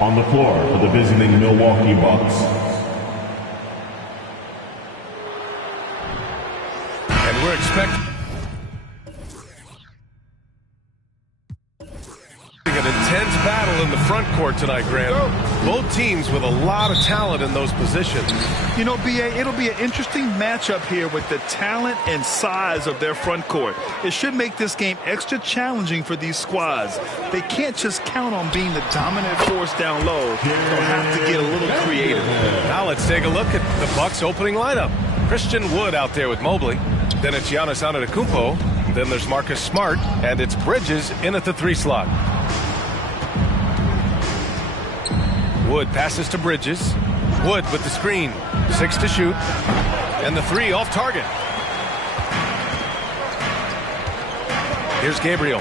On the floor for the visiting Milwaukee Bucks. And we're expecting an intense battle in the front court tonight, Grant. Both teams with a lot of talent in those positions. You know, B.A., it'll be an interesting matchup here with the talent and size of their front court. It should make this game extra challenging for these squads. They can't just count on being the dominant force down low. They'll have to get a little creative. Now let's take a look at the Bucks opening lineup. Christian Wood out there with Mobley. Then it's Giannis Antetokounmpo, Then there's Marcus Smart, and it's Bridges in at the 3 slot. Wood passes to Bridges. Wood with the screen. 6 to shoot. And the 3 off target. Here's Gabriel.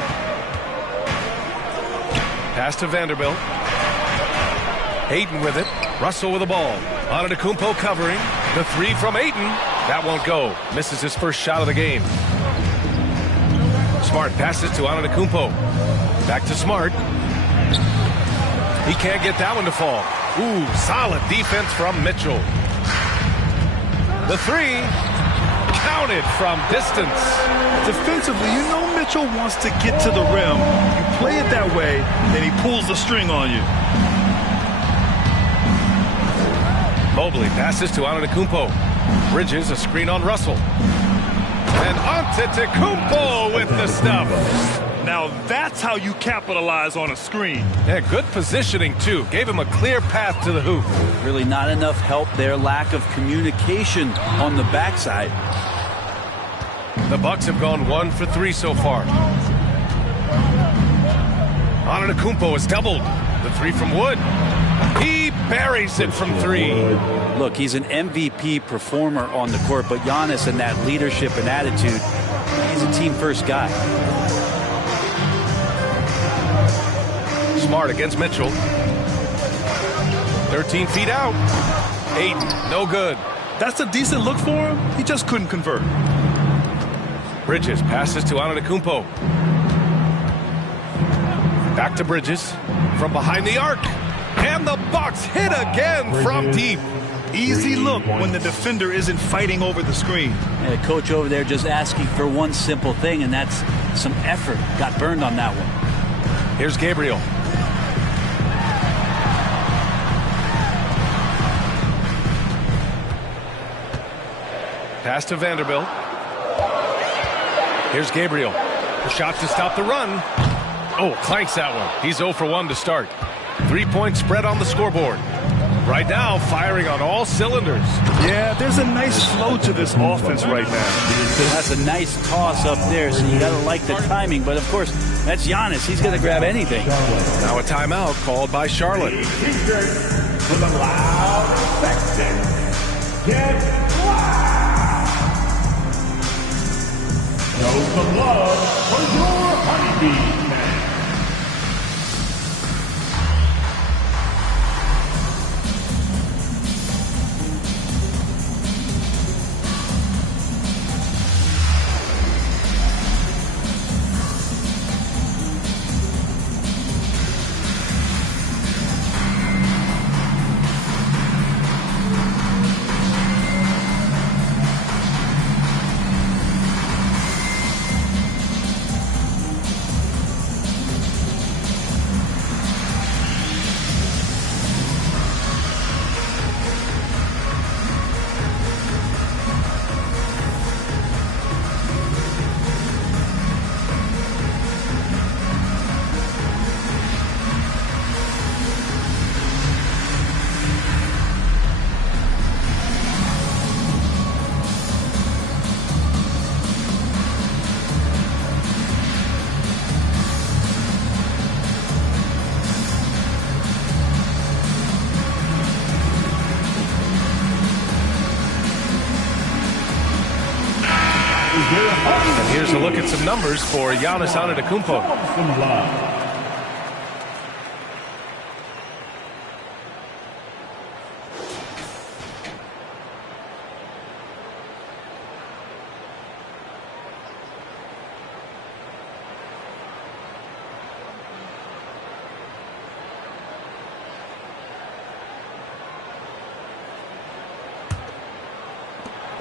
Pass to Vanderbilt. Ayton with it. Russell with the ball. Antetokounmpo covering. The 3 from Ayton. That won't go. Misses his first shot of the game. Smart passes to Antetokounmpo. Back to Smart. He can't get that one to fall. Ooh, solid defense from Mitchell. The 3 counted from distance. Defensively, you know Mitchell wants to get to the rim. You play it that way, then he pulls the string on you. Mobley passes to Antetokounmpo. Bridges, a screen on Russell. And Antetokounmpo with the stuff. Now that's how you capitalize on a screen. Yeah, good positioning, too. Gave him a clear path to the hoop. Really not enough help there. Lack of communication on the backside. The Bucks have gone 1 for 3 so far. Antetokounmpo is doubled. The 3 from Wood. He buries it from 3. Look, he's an MVP performer on the court, but Giannis and that leadership and attitude, he's a team-first guy. Smart against Mitchell. 13 feet out. 8, no good. That's a decent look for him. He just couldn't convert. Bridges passes to Antetokounmpo. Back to Bridges from behind the arc. And the Bucks hit again from deep. Easy look when the defender isn't fighting over the screen. And the coach over there just asking for one simple thing, and that's some effort. Got burned on that one. Here's Gabriel. Pass to Vanderbilt. Here's Gabriel. The shot to stop the run. Oh, clanks that one. He's 0 for 1 to start. 3-point spread on the scoreboard. Right now, firing on all cylinders. Yeah, there's a nice flow to this offense right now. That's a nice toss up there, so you got to like the timing. But, of course, that's Giannis. He's going to grab anything. Now a timeout called by Charlotte. With a loud Sexton. Get wild. Show some love for your Honeybees. And here's a look at some numbers for Giannis Antetokounmpo.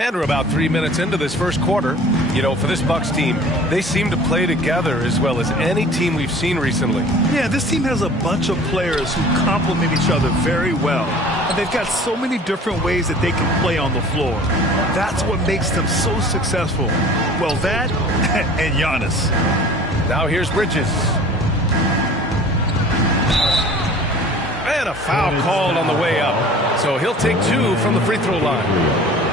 And we're about 3 minutes into this first quarter. You know, for this Bucks team, they seem to play together as well as any team we've seen recently. Yeah, this team has a bunch of players who complement each other very well. And they've got so many different ways that they can play on the floor. That's what makes them so successful. Well, that and Giannis. Now here's Bridges. And a foul called on the way up. So he'll take 2 from the free throw line.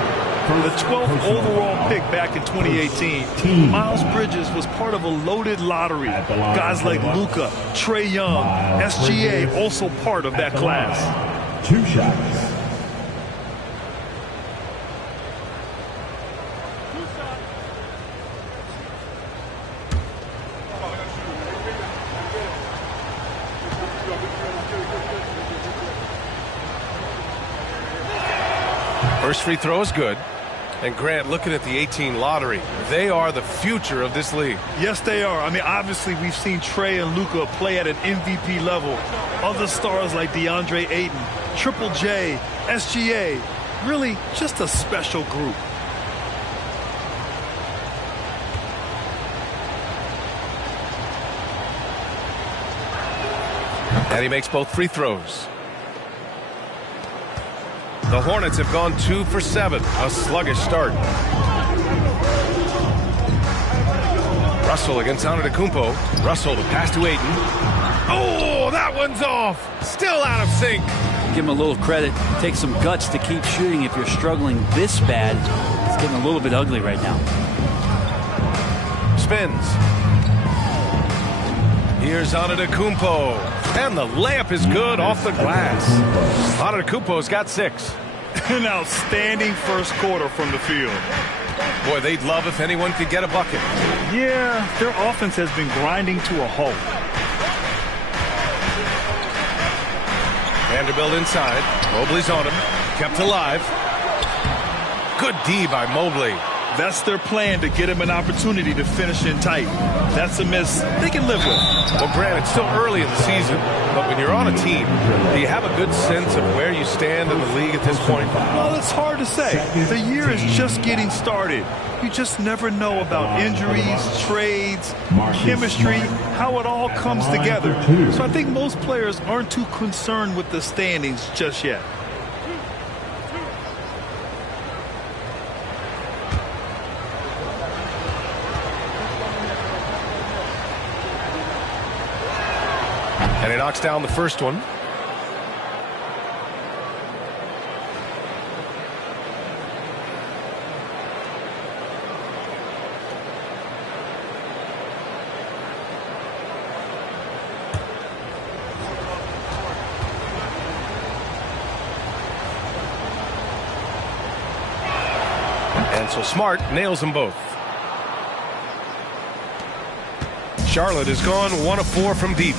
The 12th overall pick back in 2018, Miles Bridges was part of a loaded lottery. Guys like Luka, Trae Young, SGA also part of that class. 2 shots. First free throw is good. And Grant, looking at the 18 lottery, they are the future of this league. Yes, they are. I mean, obviously, we've seen Trae and Luka play at an MVP level. Other stars like DeAndre Ayton, Triple J, SGA, really just a special group. And he makes both free throws. The Hornets have gone 2 for 7. A sluggish start. Russell against Antetokounmpo. Russell, the pass to Ayton. Oh, that one's off. Still out of sync. Give him a little credit. Take some guts to keep shooting if you're struggling this bad. It's getting a little bit ugly right now. Spins. Here's Antetokounmpo. And the layup is good off the glass. Antetokounmpo's got 6. An outstanding first quarter from the field. Boy, they'd love if anyone could get a bucket. Yeah, their offense has been grinding to a halt. Vanderbilt inside. Mobley's on him. Kept alive. Good D by Mobley. That's their plan, to get him an opportunity to finish in tight. That's a miss they can live with. Well, Grant, it's still early in the season, but when you're on a team, do you have a good sense of where you stand in the league at this point? Well, it's hard to say. The year is just getting started. You just never know about injuries, trades, chemistry, how it all comes together. So I think most players aren't too concerned with the standings just yet. And he knocks down the first one. And so Smart nails them both. Charlotte has gone 1 of 4 from deep.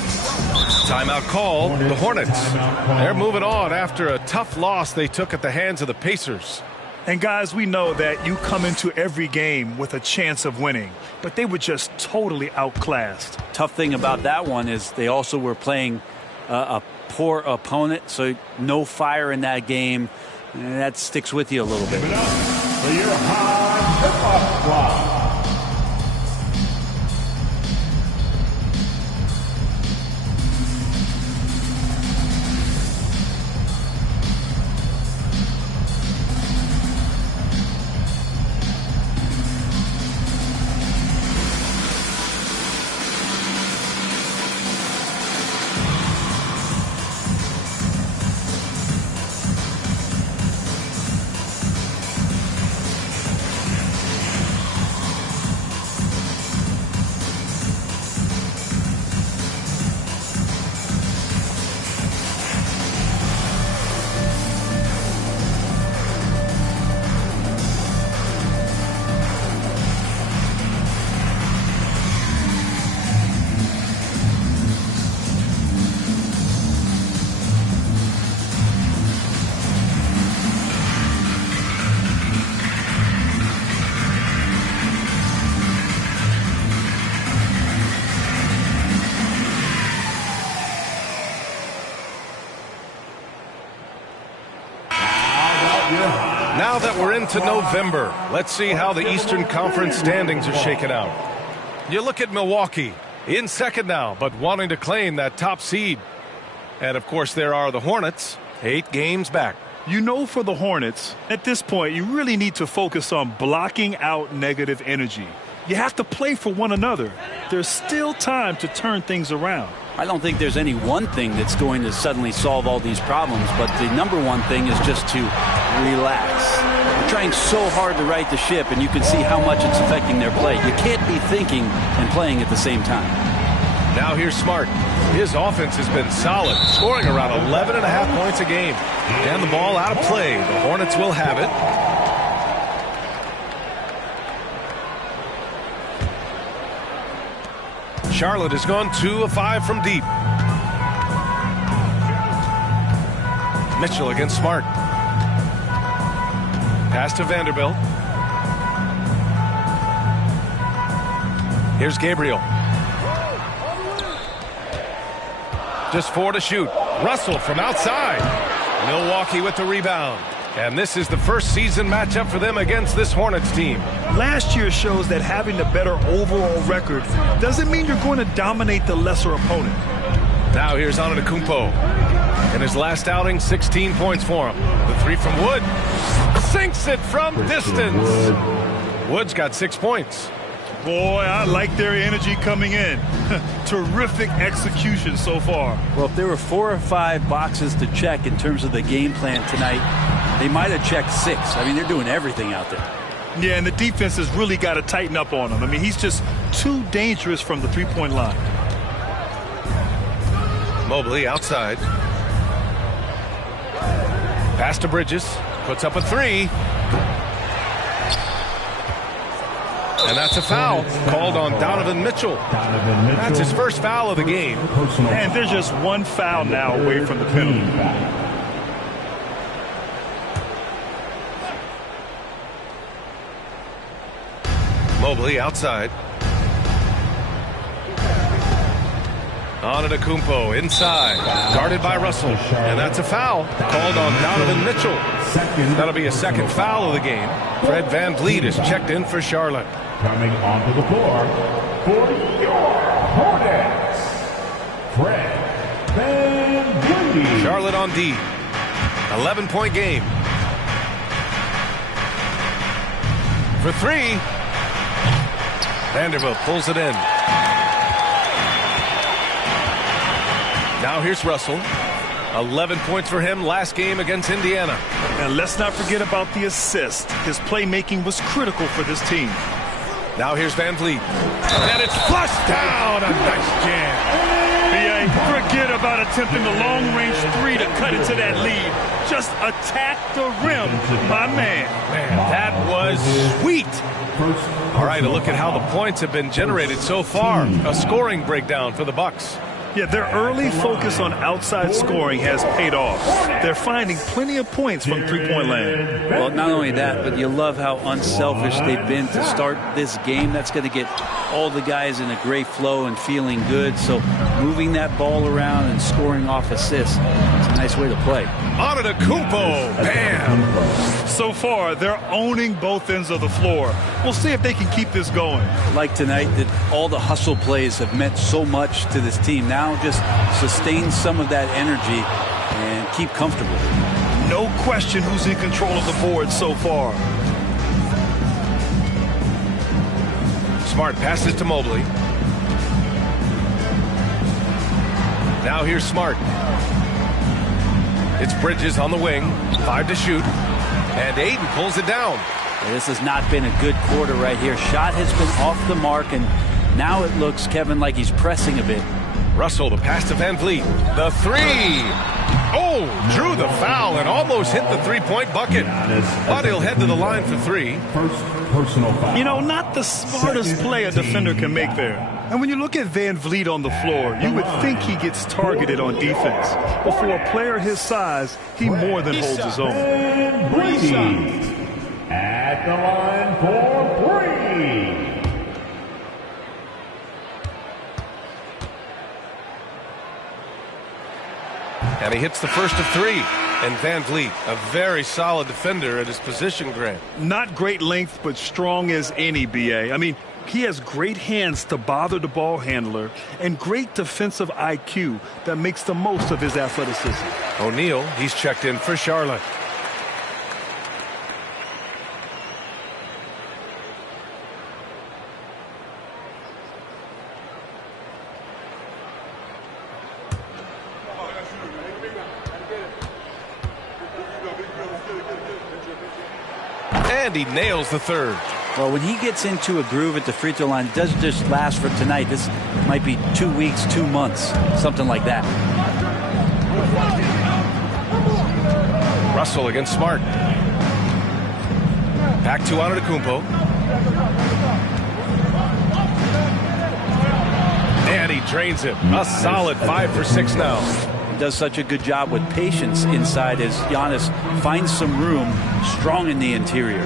Timeout call, the Hornets. They're moving on after a tough loss they took at the hands of the Pacers. And guys, we know that you come into every game with a chance of winning, but they were just totally outclassed. Tough thing about that one is they also were playing a poor opponent, so no fire in that game. And that sticks with you a little bit. For your high hip-hop squad. Now that we're into November, let's see how the Eastern Conference standings are shaken out. You look at Milwaukee, in second now, but wanting to claim that top seed. And, of course, there are the Hornets, 8 games back. You know, for the Hornets, at this point, you really need to focus on blocking out negative energy. You have to play for one another. There's still time to turn things around. I don't think there's any one thing that's going to suddenly solve all these problems, but the number one thing is just to relax. They're trying so hard to right the ship, and you can see how much it's affecting their play. You can't be thinking and playing at the same time. Now here's Smart. His offense has been solid, scoring around 11.5 points a game. And the ball out of play. The Hornets will have it. Charlotte has gone 2 of 5 from deep. Mitchell against Smart. Pass to Vanderbilt. Here's Gabriel. Just 4 to shoot. Russell from outside. Milwaukee with the rebound. And this is the first season matchup for them against this Hornets team. Last year shows that having a better overall record doesn't mean you're going to dominate the lesser opponent. Now here's Antetokounmpo. In his last outing, 16 points for him. The 3 from Wood. Sinks it from distance. Wood's got 6 points. Boy, I like their energy coming in. Terrific execution so far. Well, if there were 4 or 5 boxes to check in terms of the game plan tonight, they might have checked 6. I mean, they're doing everything out there. Yeah, and the defense has really got to tighten up on him. I mean, he's just too dangerous from the three-point line. Mobley outside. Pass to Bridges. Puts up a 3. And that's a foul called on Donovan Mitchell. That's his first foul of the game. And there's just one foul now away from the penalty. Mobley outside. Antetokounmpo inside. Guarded by Russell. And that's a foul called on Donovan Mitchell. That'll be a second foul of the game. Fred VanVleet is checked in for Charlotte. Coming onto the floor for your Hornets, Fred VanVleet. Charlotte on D. 11-point game. For 3. Vanderbilt pulls it in. Now here's Russell. 11 points for him last game against Indiana. And let's not forget about the assist. His playmaking was critical for this team. Now here's VanVleet. And it's flushed down. A nice jam. B.A., forget about attempting the long-range 3 to cut into that lead. Just attack the rim, my man. Man, that was sweet. All right, a look at how the points have been generated so far. A scoring breakdown for the Bucks. Yeah, their early focus on outside scoring has paid off. They're finding plenty of points from three-point land. Well, not only that, but you love how unselfish they've been to start this game. That's going to get all the guys in a great flow and feeling good. So moving that ball around and scoring off assists, it's a nice way to play. Antetokounmpo, bam! So far, they're owning both ends of the floor. We'll see if they can keep this going. Like tonight, that all the hustle plays have meant so much to this team. Now just sustain some of that energy and keep comfortable. No question who's in control of the board so far. Smart passes to Mobley. Now here's Smart. It's Bridges on the wing. 5 to shoot. And Ayton pulls it down. Well, this has not been a good quarter right here. Shot has been off the mark, and now it looks, Kevin, like he's pressing a bit. Russell, the pass to VanVleet. The 3. Oh, drew the foul and almost hit the three-point bucket. But he'll head to the line for 3. First personal foul. You know, not the smartest play a defender can make there. And when you look at VanVleet on the floor, you would think he gets targeted on defense. But for a player his size, he more than holds his own. Brady at the line for 3. And he hits the first of 3. And VanVleet, a very solid defender at his position, Grant. Not great length, but strong as any, B.A. I mean, he has great hands to bother the ball handler and great defensive IQ that makes the most of his athleticism. O'Neal, he's checked in for Charlotte. And he nails the third. Well, when he gets into a groove at the free throw line, it doesn't just last for tonight. This might be 2 weeks, 2 months, something like that. Russell against Smart. Back to Antetokounmpo. And he drains it. A solid 5 for 6 now. He does such a good job with patience inside as Giannis finds some room strong in the interior.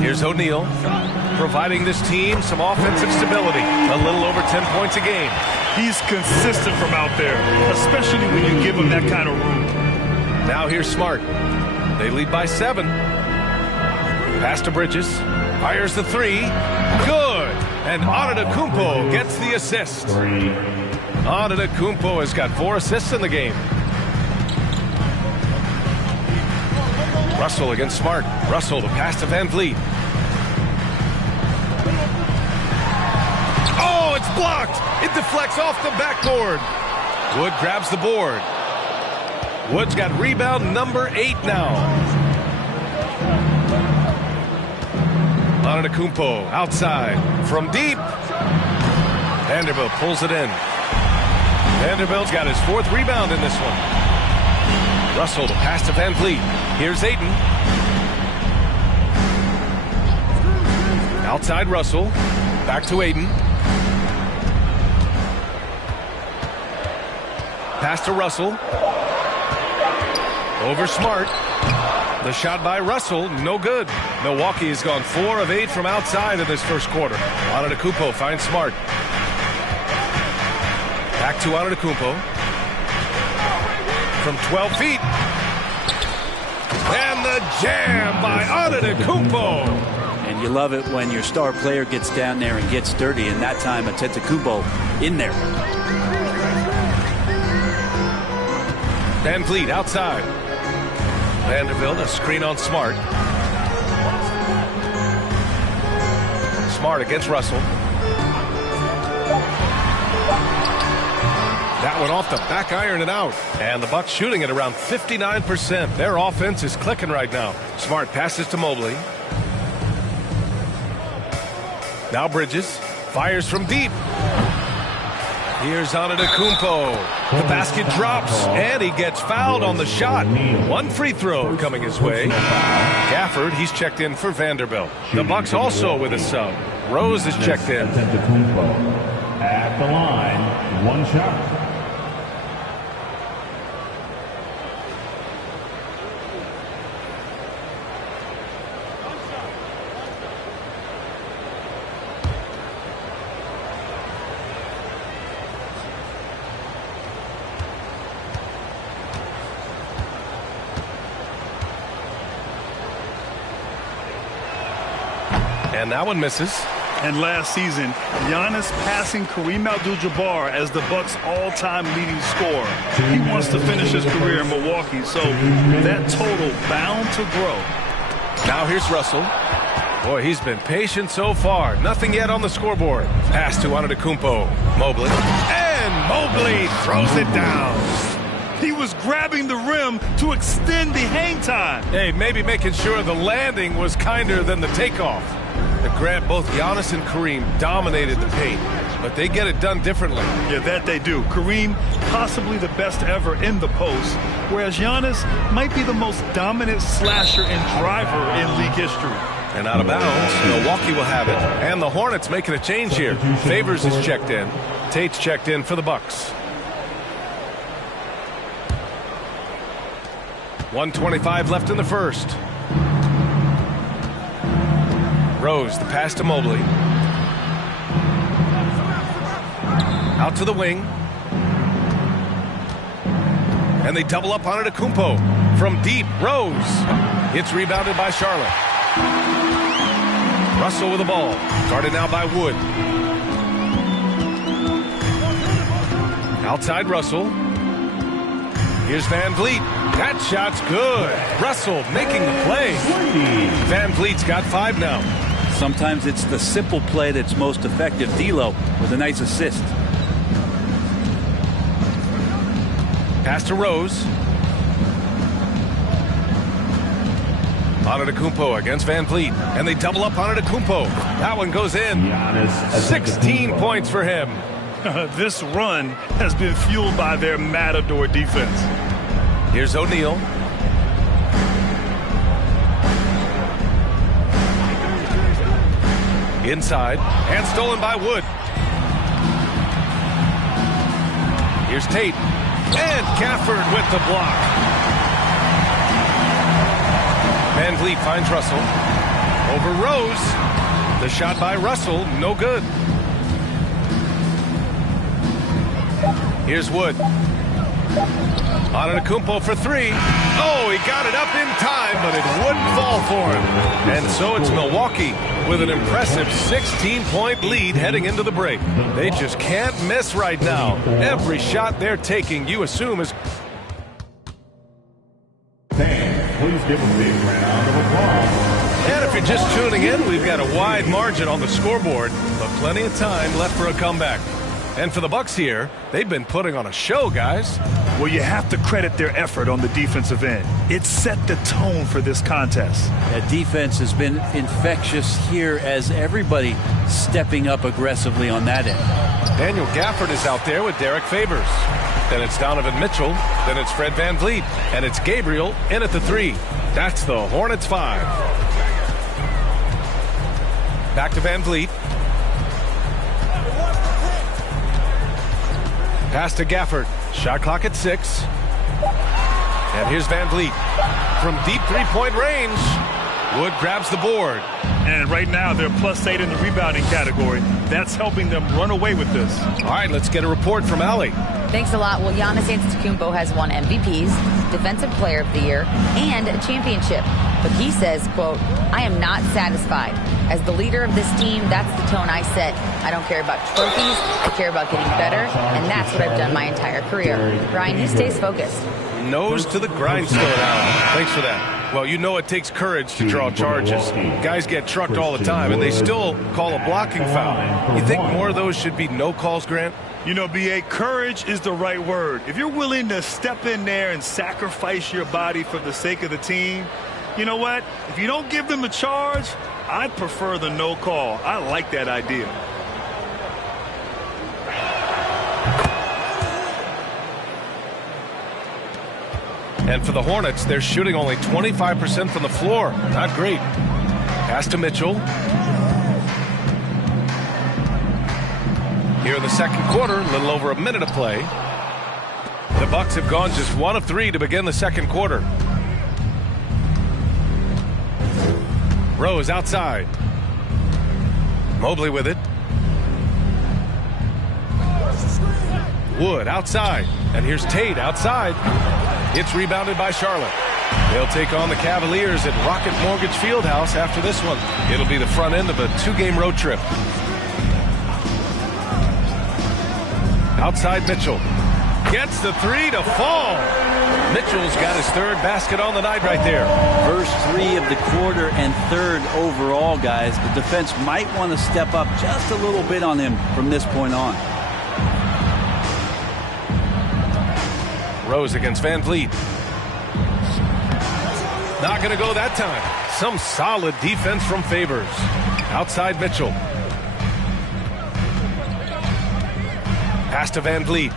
Here's O'Neal, providing this team some offensive stability. A little over 10 points a game. He's consistent from out there, especially when you give him that kind of room. Now here's Smart. They lead by 7. Pass to Bridges. Fires the 3. Good. And Antetokounmpo gets the assist. Antetokounmpo has got 4 assists in the game. Russell against Smart. Russell, the pass to Van Vliet. Oh, it's blocked. It deflects off the backboard. Wood grabs the board. Wood's got rebound number 8 now. Antetokounmpo outside from deep. Vanderbilt pulls it in. Vanderbilt's got his 4th rebound in this one. Russell, the pass to Van Vliet. Here's Ayton. Outside Russell. Back to Ayton. Pass to Russell. Over Smart. The shot by Russell, no good. Milwaukee has gone 4 of 8 from outside in this first quarter. Antetokounmpo finds Smart. Back to Antetokounmpo. From 12 feet. And the jam by Antetokounmpo. And you love it when your star player gets down there and gets dirty, and that time Antetokounmpo in there. Van Vliet outside. Vanderbilt, a screen on Smart. Smart against Russell. That one off the back iron and out. And the Bucks shooting at around 59%. Their offense is clicking right now. Smart passes to Mobley. Now Bridges fires from deep. Here's Antetokounmpo. The basket drops, and he gets fouled on the shot. 1 free throw coming his way. Gafford, he's checked in for Vanderbilt. The Bucks also with a sub. Rose is checked in. At the line, 1 shot. And that one misses. And last season, Giannis passing Kareem Abdul-Jabbar as the Bucks' all-time leading scorer. He wants to finish his career in Milwaukee, so that total bound to grow. Now here's Russell. Boy, he's been patient so far. Nothing yet on the scoreboard. Pass to Antetokounmpo. Mobley. And Mobley throws it down. He was grabbing the rim to extend the hang time. Hey, maybe making sure the landing was kinder than the takeoff. And Grant, both Giannis and Kareem dominated the paint, but they get it done differently. Yeah, that they do. Kareem, possibly the best ever in the post, whereas Giannis might be the most dominant slasher and driver in league history. And out of bounds, Milwaukee will have it. And the Hornets making a change here. Favors is checked in. Tate's checked in for the Bucks. 1:25 left in the first. Rose, the pass to Mobley. Out to the wing. And they double up on Antetokounmpo. From deep, Rose. It's rebounded by Charlotte. Russell with the ball. Guarded now by Wood. Outside Russell. Here's Van Vliet. That shot's good. Russell making the play. Van Vliet's got 5 now. Sometimes it's the simple play that's most effective. D'Lo with a nice assist. Pass to Rose. Antetokounmpo against Van Vliet, and they double up Antetokounmpo. That one goes in. Giannis 16 Antetokounmpo. points for him. This run has been fueled by their Matador defense. Here's O'Neal. Inside, and stolen by Wood. Here's Tate, and Gafford with the block. Van Vliet finds Russell. Over Rose. The shot by Russell, no good. Here's Wood. Antetokounmpo for three. Oh, he got it up in time, but it wouldn't fall for him. And so it's Milwaukee with an impressive 16-point lead heading into the break. They just can't miss right now. Every shot they're taking, you assume, is... Fans, please give a big round of applause. And if you're just tuning in, we've got a wide margin on the scoreboard, but plenty of time left for a comeback. And for the Bucks here, they've been putting on a show, guys. Well, you have to credit their effort on the defensive end. It set the tone for this contest. That defense has been infectious here as everybody stepping up aggressively on that end. Daniel Gafford is out there with Derek Favors. Then it's Donovan Mitchell. Then it's Fred Van Vliet. And it's Gabriel in at the three. That's the Hornets 5. Back to Van Vliet. Pass to Gafford. Shot clock at 6. And here's Van Vliet. From deep three-point range, Wood grabs the board. And right now, they're +8 in the rebounding category. That's helping them run away with this. All right, let's get a report from Allie. Thanks a lot. Well, Giannis Antetokounmpo has won MVPs, Defensive Player of the Year, and a championship. But he says, quote, "I am not satisfied. As the leader of this team, that's the tone I set. I don't care about trophies. I care about getting better, and that's what I've done my entire career." Brian, he stays focused. Nose to the grindstone, Allen. Thanks for that. Well, you know it takes courage to draw charges. Guys get trucked all the time, and they still call a blocking foul. You think more of those should be no calls, Grant? You know, B.A., courage is the right word. If you're willing to step in there and sacrifice your body for the sake of the team, you know what? If you don't give them a charge, I'd prefer the no call. I like that idea. And for the Hornets, they're shooting only 25% from the floor. Not great. Pass to Mitchell. Here in the second quarter, a little over a minute of play. The Bucks have gone just 1 of 3 to begin the second quarter. Rose outside. Mobley with it. Wood outside. And here's Tate outside. It's rebounded by Charlotte. They'll take on the Cavaliers at Rocket Mortgage Fieldhouse after this one. It'll be the front end of a 2-game road trip. Outside Mitchell. Gets the three to fall. Mitchell's got his third basket on the night right there. First 3 of the quarter and third overall, guys. The defense might want to step up just a little bit on him from this point on. Rose against Van Vliet. Not going to go that time. Some solid defense from Favors. Outside Mitchell. Pass to Van Vliet.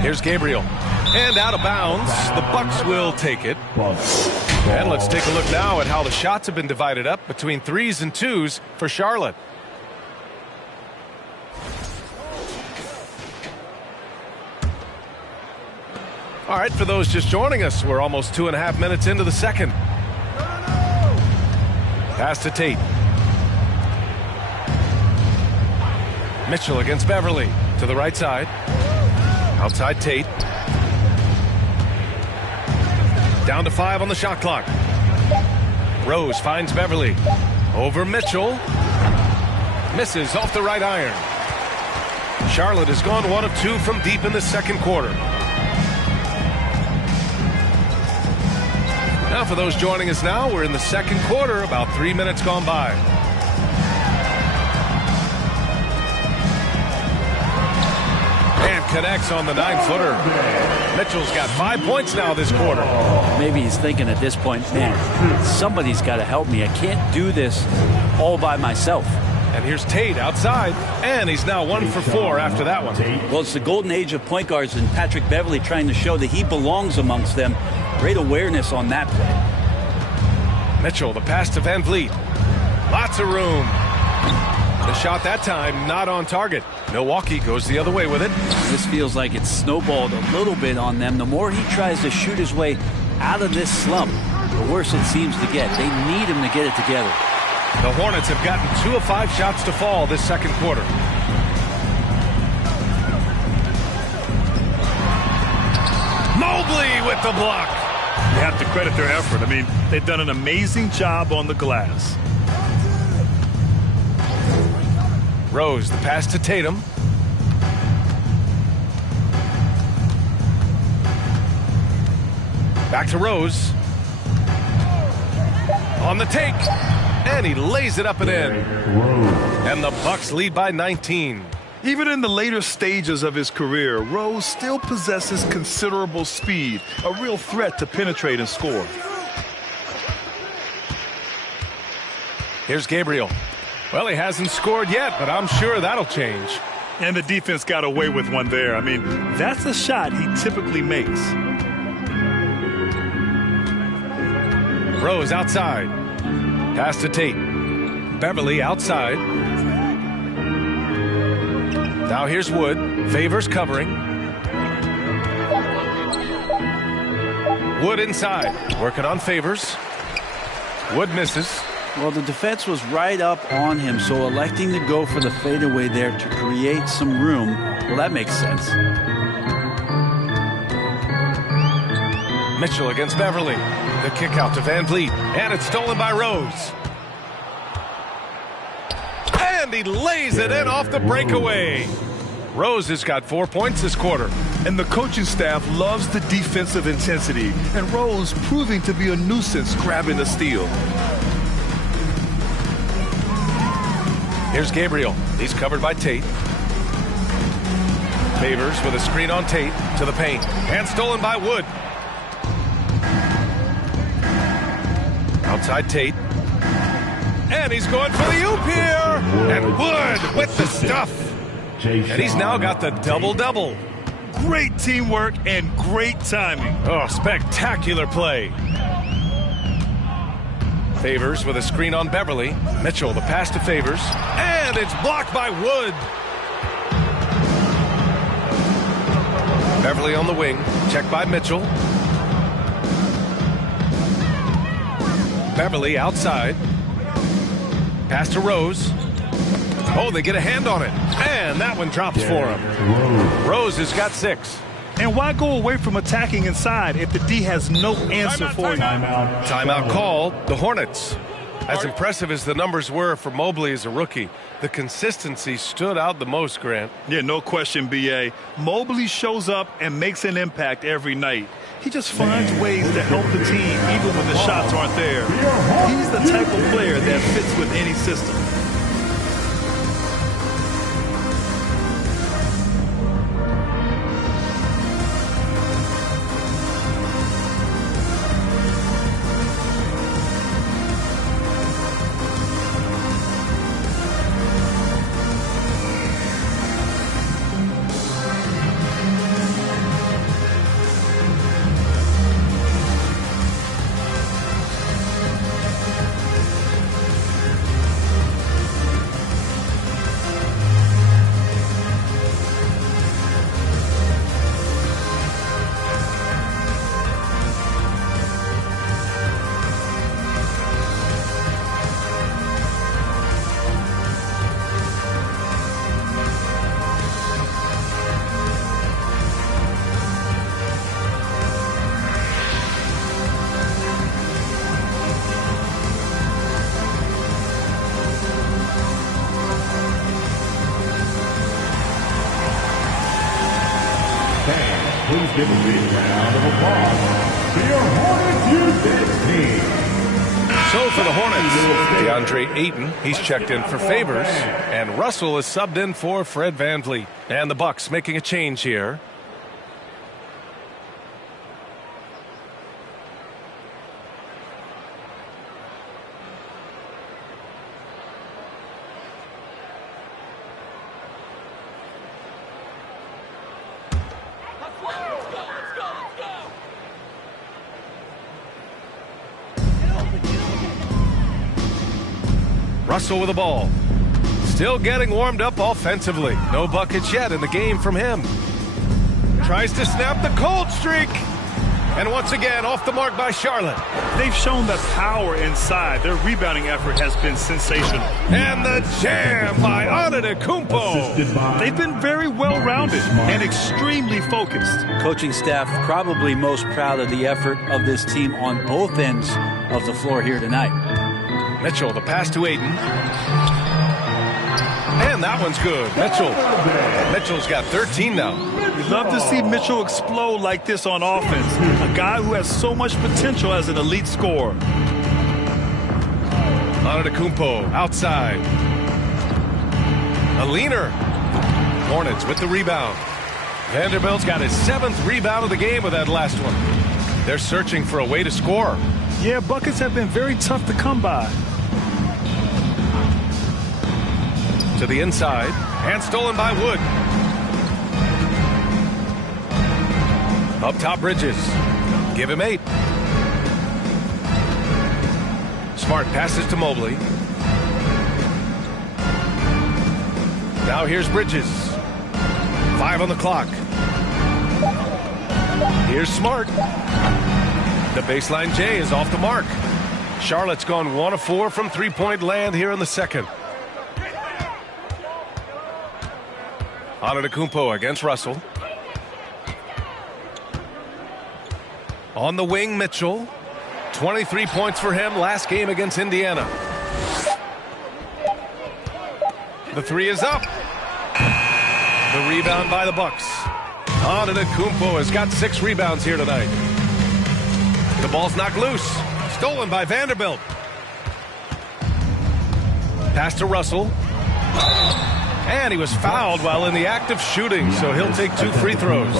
Here's Gabriel. And out of bounds. The Bucks will take it. And let's take a look now at how the shots have been divided up between 3s and 2s for Charlotte. All right, for those just joining us, we're almost 2.5 minutes into the second. Pass to Tate. Mitchell against Beverly to the right side. Outside Tate. Down to 5 on the shot clock. Rose finds Beverly. Over Mitchell. Misses off the right iron. Charlotte has gone 1 of 2 from deep in the second quarter. Now for those joining us now, we're in the second quarter, about 3 minutes gone by. And connects on the 9-footer. Mitchell's got 5 points now this quarter. Maybe he's thinking at this point, man, somebody's got to help me. I can't do this all by myself. And here's Tate outside, and he's now 1 for 4 after that one. Well, it's the golden age of point guards, and Patrick Beverley trying to show that he belongs amongst them. Great awareness on that play. Mitchell, the pass to Van Vliet. Lots of room. The shot that time not on target. Milwaukee goes the other way with it. This feels like it's snowballed a little bit on them. The more he tries to shoot his way out of this slump, the worse it seems to get. They need him to get it together. The Hornets have gotten 2 of 5 shots to fall this second quarter. Mobley with the block. You have to credit their effort. I mean, they've done an amazing job on the glass. Rose, the pass to Tatum. Back to Rose. On the take. And he lays it up and in. And the Bucks lead by 19. Even in the later stages of his career, Rose still possesses considerable speed, a real threat to penetrate and score. Here's Gabriel. Well, he hasn't scored yet, but I'm sure that'll change. And the defense got away with one there. I mean, that's a shot he typically makes. Rose outside. Pass to Tate. Beverley outside. Now here's Wood. Favors covering. Wood inside. Working on Favors. Wood misses. Well, the defense was right up on him, so electing to go for the fadeaway there to create some room, well, that makes sense. Mitchell against Beverley. The kick out to Van Vliet. And it's stolen by Rose. And he lays it in off the breakaway. Rose has got 4 points this quarter. And the coaching staff loves the defensive intensity. And Rose proving to be a nuisance grabbing the steal. Here's Gabriel. He's covered by Tate. Favors with a screen on Tate to the paint. And stolen by Wood. Outside Tate. And he's going for the oop here. And Wood with the stuff. And he's now got the double-double. Great teamwork and great timing. Oh, spectacular play. Favors with a screen on Beverley. Mitchell, the pass to Favors. And it's blocked by Wood. Beverley on the wing. Checked by Mitchell. Beverley outside. Pass to Rose. Oh, they get a hand on it. And that one drops for him. Rose has got 6. And why go away from attacking inside if the D has no answer for you? Timeout call, the Hornets. As impressive as the numbers were for Mobley as a rookie, the consistency stood out the most, Grant. Yeah, no question, B.A. Mobley shows up and makes an impact every night. He just finds ways to help the team even when the shots aren't there. He's the type of player that fits with any system. Please give a big round of applause to your Hornets Youth team. So for the Hornets, DeAndre Ayton, he's checked in for Favors, and Russell is subbed in for Fred VanVleet. And the Bucks making a change here. Russell with the ball. Still getting warmed up offensively. No buckets yet in the game from him. Tries to snap the cold streak. And once again, off the mark by Charlotte. They've shown the power inside. Their rebounding effort has been sensational. And the jam by Antetokounmpo. They've been very well-rounded and extremely focused. Coaching staff probably most proud of the effort of this team on both ends of the floor here tonight. Mitchell, the pass to Ayton. And that one's good. Mitchell's got 13 now. We love to see Mitchell explode like this on offense. A guy who has so much potential as an elite scorer. Antetokounmpo outside. A leaner. Hornets with the rebound. Vanderbilt's got his 7th rebound of the game with that last one. They're searching for a way to score. Yeah, buckets have been very tough to come by. To the inside, and stolen by Wood. Up top, Bridges. Give him 8. Smart passes to Mobley. Now here's Bridges. 5 on the clock. Here's Smart. The baseline J is off the mark. Charlotte's gone 1 of 4 from three-point land here in the second. Antetokounmpo against Russell. On the wing, Mitchell. 23 points for him last game against Indiana. The 3 is up. The rebound by the Bucks. Antetokounmpo has got 6 rebounds here tonight. The ball's knocked loose. Stolen by Vanderbilt. Pass to Russell. And he was fouled while in the act of shooting, so he'll take 2 free throws.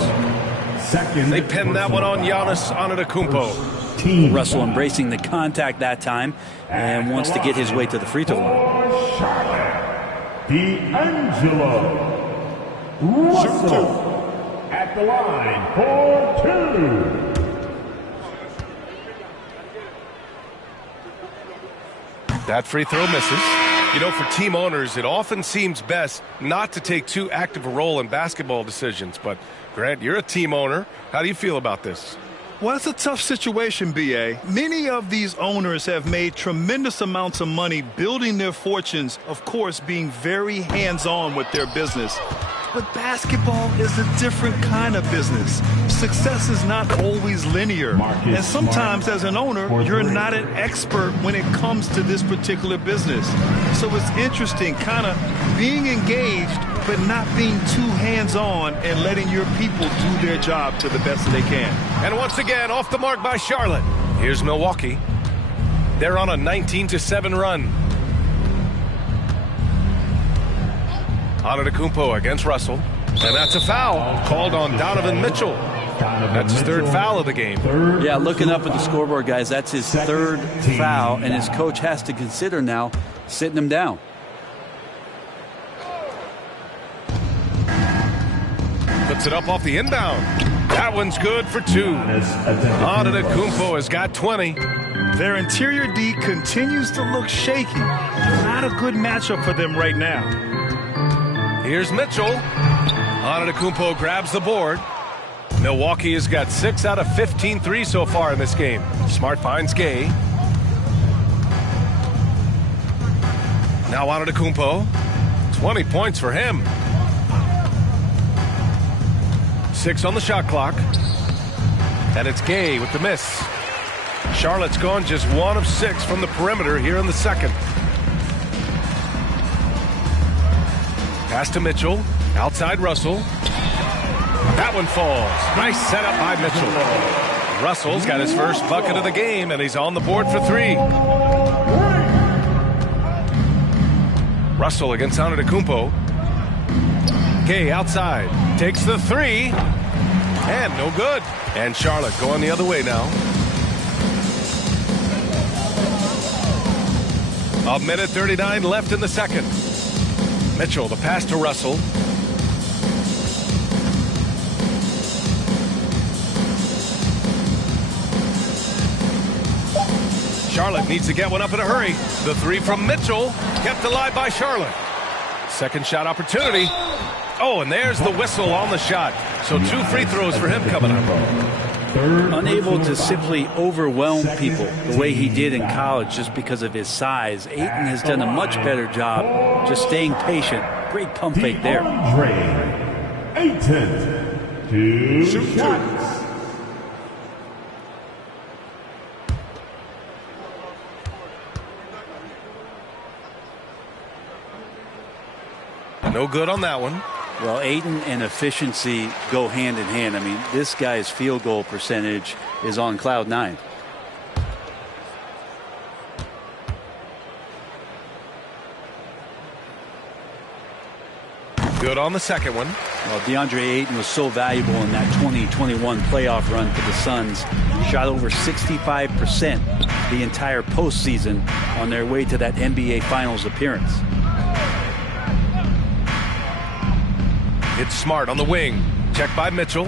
They pinned that one on Giannis Antetokounmpo. Russell embracing the contact that time and wants to get his way to the free throw line. D'Angelo Russell at the line for 2. That free throw misses. You know, for team owners, it often seems best not to take too active a role in basketball decisions. But, Grant, you're a team owner. How do you feel about this? Well, it's a tough situation, B.A. Many of these owners have made tremendous amounts of money building their fortunes, of course, being very hands-on with their business. But basketball is a different kind of business. Success is not always linear. And sometimes as an owner, you're not an expert when it comes to this particular business. So it's interesting kind of being engaged, but not being too hands-on and letting your people do their job to the best that they can. And once again, off the mark by Charlotte. Here's Milwaukee. They're on a 19-7 run. Antetokounmpo against Russell. And that's a foul called on Donovan Mitchell. That's his 3rd foul of the game. Yeah, looking up at the scoreboard, guys, that's his 3rd foul, and his coach has to consider now sitting him down. Puts it up off the inbound. That one's good for 2. Antetokounmpo has got 20. Their interior D continues to look shaky. Not a good matchup for them right now. Here's Mitchell. Antetokounmpo grabs the board. Milwaukee has got 6 out of 15 threes so far in this game. Smart finds Gay. Now Antetokounmpo. 20 points for him. 6 on the shot clock. And it's Gay with the miss. Charlotte's gone just 1 of 6 from the perimeter here in the second. Pass to Mitchell. Outside Russell. That one falls. Nice setup by Mitchell. Russell's got his first bucket of the game, and he's on the board for 3. Russell against Antetokounmpo. Gay outside. Takes the 3. And no good. And Charlotte going the other way now. A minute 39 left in the second. Mitchell, the pass to Russell. Charlotte needs to get one up in a hurry. The 3 from Mitchell, kept alive by Charlotte. Second shot opportunity. Oh, and there's the whistle on the shot. So 2 free throws for him coming up. Unable to simply overwhelm people the way he did in college just because of his size. Ayton has done a much better job just staying patient. Great pump fake there. Ayton, 2 shots. No good on that one. Well, Ayton and efficiency go hand in hand. I mean, this guy's field goal percentage is on cloud 9. Good on the second one. Well, DeAndre Ayton was so valuable in that 2021 playoff run for the Suns. Shot over 65% the entire postseason on their way to that NBA Finals appearance. It's Smart on the wing. Check by Mitchell.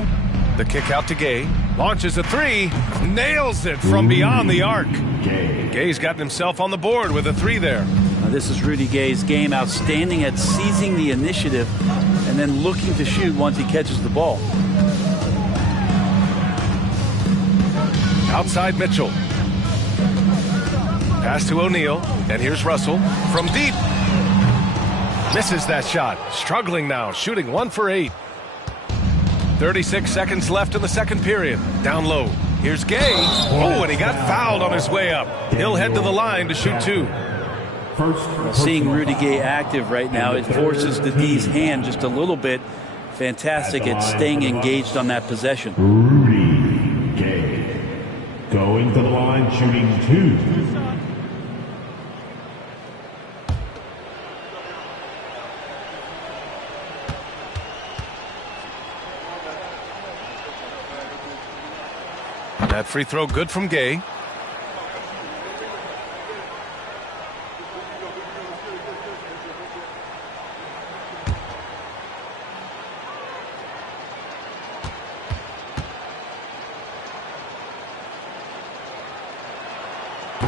The kick out to Gay. Launches a 3. Nails it from beyond the arc. Gay's gotten himself on the board with a 3 there. Now, this is Rudy Gay's game. Outstanding at seizing the initiative and then looking to shoot once he catches the ball. Outside Mitchell. Pass to O'Neal. And here's Russell from deep. Misses that shot. Struggling now. Shooting 1 for 8. 36 seconds left in the second period. Down low. Here's Gay. Oh, and he got fouled on his way up. He'll head to the line to shoot 2. Seeing Rudy Gay active right now, it forces the D's hand just a little bit. Fantastic at staying engaged on that possession. Rudy Gay going to the line, shooting 2. That free throw good from Gay.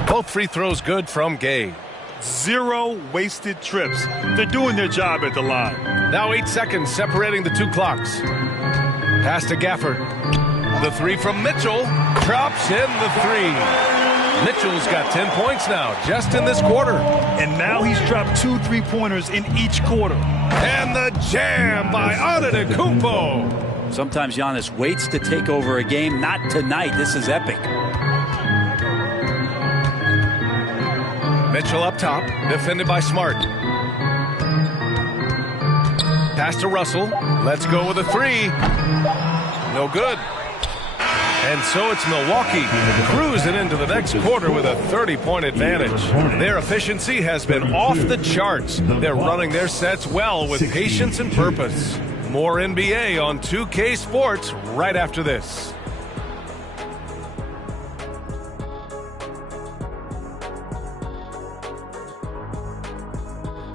Both free throws good from Gay. 0 wasted trips. They're doing their job at the line. Now 8 seconds separating the 2 clocks. Pass to Gafford. The 3 from Mitchell. Drops in the 3. Mitchell's got 10 points now just in this quarter. And now he's dropped 2 3-pointers in each quarter. And the jam by Antetokounmpo. Sometimes Giannis waits to take over a game. Not tonight. This is epic. Mitchell up top, defended by Smart. Pass to Russell. Let's go with a 3. No good. And so it's Milwaukee cruising into the next quarter with a 30-point advantage. Their efficiency has been off the charts. They're running their sets well with patience and purpose. More NBA on 2K Sports right after this.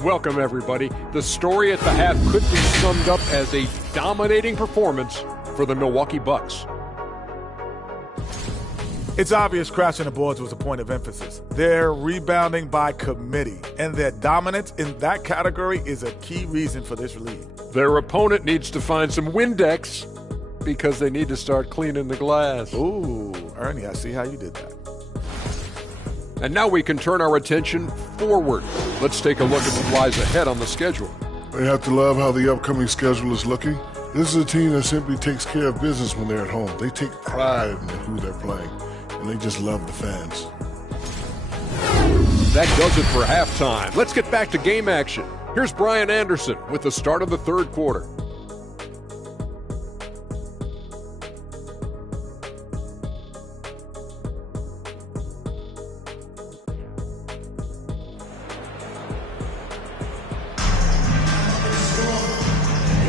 Welcome, everybody. The story at the half could be summed up as a dominating performance for the Milwaukee Bucks. It's obvious crashing the boards was a point of emphasis. They're rebounding by committee, and their dominance in that category is a key reason for this lead. Their opponent needs to find some Windex because they need to start cleaning the glass. Ooh, Ernie, I see how you did that. And now we can turn our attention forward. Let's take a look at what lies ahead on the schedule. They have to love how the upcoming schedule is looking. This is a team that simply takes care of business when they're at home. They take pride in who they're playing, and they just love the fans. That does it for halftime. Let's get back to game action. Here's Brian Anderson with the start of the third quarter.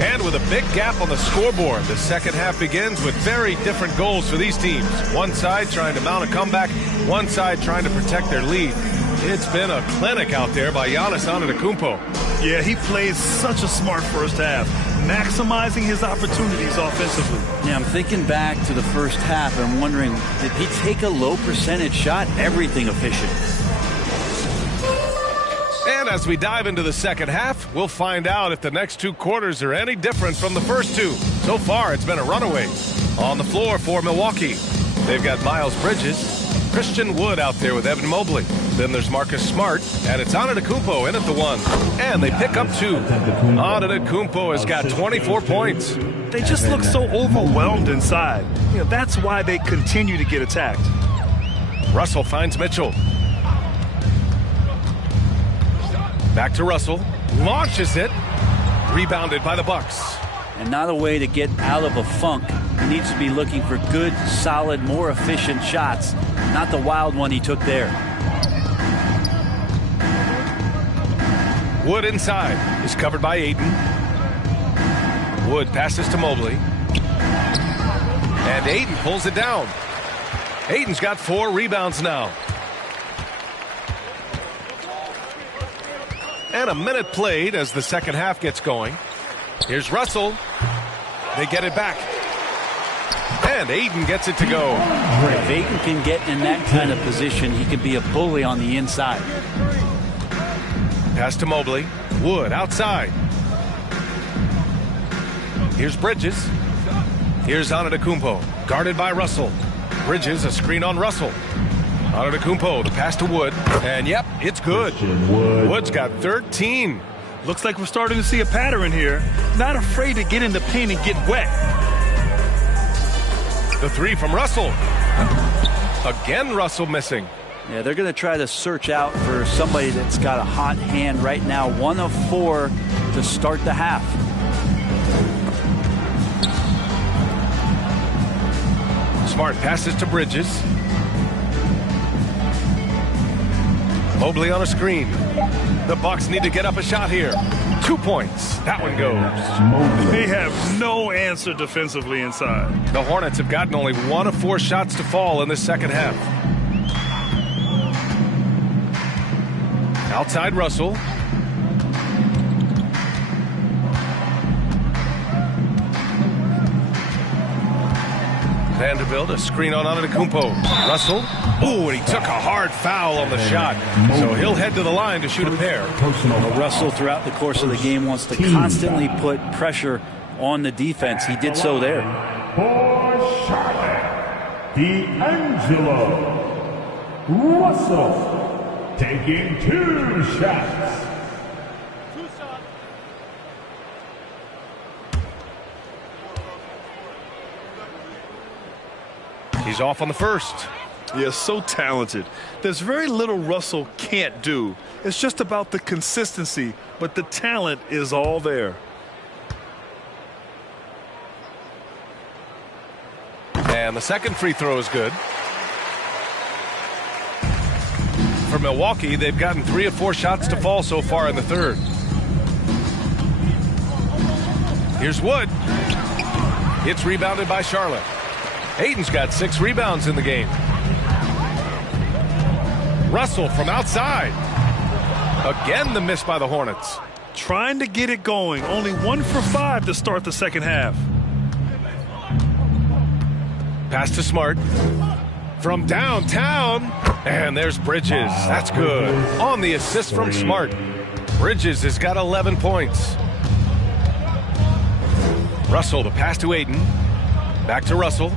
And with a big gap on the scoreboard, the second half begins with very different goals for these teams. One side trying to mount a comeback, one side trying to protect their lead. It's been a clinic out there by Giannis Antetokounmpo. Yeah, he plays such a smart first half, maximizing his opportunities offensively. Yeah, I'm thinking back to the first half, and I'm wondering, did he take a low percentage shot? Everything efficient. And as we dive into the second half, we'll find out if the next two quarters are any different from the first two. So far, it's been a runaway. On the floor for Milwaukee, they've got Miles Bridges, Christian Wood out there with Evan Mobley. Then there's Marcus Smart, and it's Antetokounmpo in at the one. And they pick up two. Antetokounmpo has got 24 points. They just look so overwhelmed inside. You know, that's why they continue to get attacked. Russell finds Mitchell. Back to Russell. Launches it. Rebounded by the Bucks. And not a way to get out of a funk. He needs to be looking for good, solid, more efficient shots. Not the wild one he took there. Wood inside is covered by Ayton. Wood passes to Mobley. And Ayton pulls it down. Ayton's got 4 rebounds now. And a minute played as the second half gets going. Here's Russell. They get it back. And Ayton gets it to go. If Ayton can get in that kind of position, he can be a bully on the inside. Pass to Mobley. Wood outside. Here's Bridges. Here's Antetokounmpo. Guarded by Russell. Bridges, a screen on Russell. Antetokounmpo, the pass to Wood. And yep, it's good. Wood's got 13. Looks like we're starting to see a pattern here. Not afraid to get in the paint and get wet. The three from Russell. Again, Russell missing. Yeah, they're going to try to search out for somebody that's got a hot hand right now. 1 of 4 to start the half. Smart passes to Bridges. Mobley on a screen. The Bucks need to get up a shot here. 2 points. That one goes. They have no answer defensively inside. The Hornets have gotten only 1 of 4 shots to fall in the second half. Outside Russell. Vanderbilt, a screen on Antetokounmpo. Russell. Ooh, and he took a hard foul on the shot. So he'll head to the line to shoot a pair. Russell, throughout the course of the game, wants to constantly put pressure on the defense. He did so there. For Charlotte, D'Angelo Russell taking 2 shots. He's off on the first. Yeah, so talented. There's very little Russell can't do. It's just about the consistency, but the talent is all there. And the second free throw is good. For Milwaukee, they've gotten 3 of 4 shots to fall so far in the third. Here's Wood. It's rebounded by Charlotte. Ayton's got 6 rebounds in the game. Russell from outside. Again, the miss by the Hornets. Trying to get it going. Only 1 for 5 to start the second half. Pass to Smart. From downtown. And there's Bridges. That's good. On the assist from Smart. Bridges has got 11 points. Russell, the pass to Ayton. Back to Russell.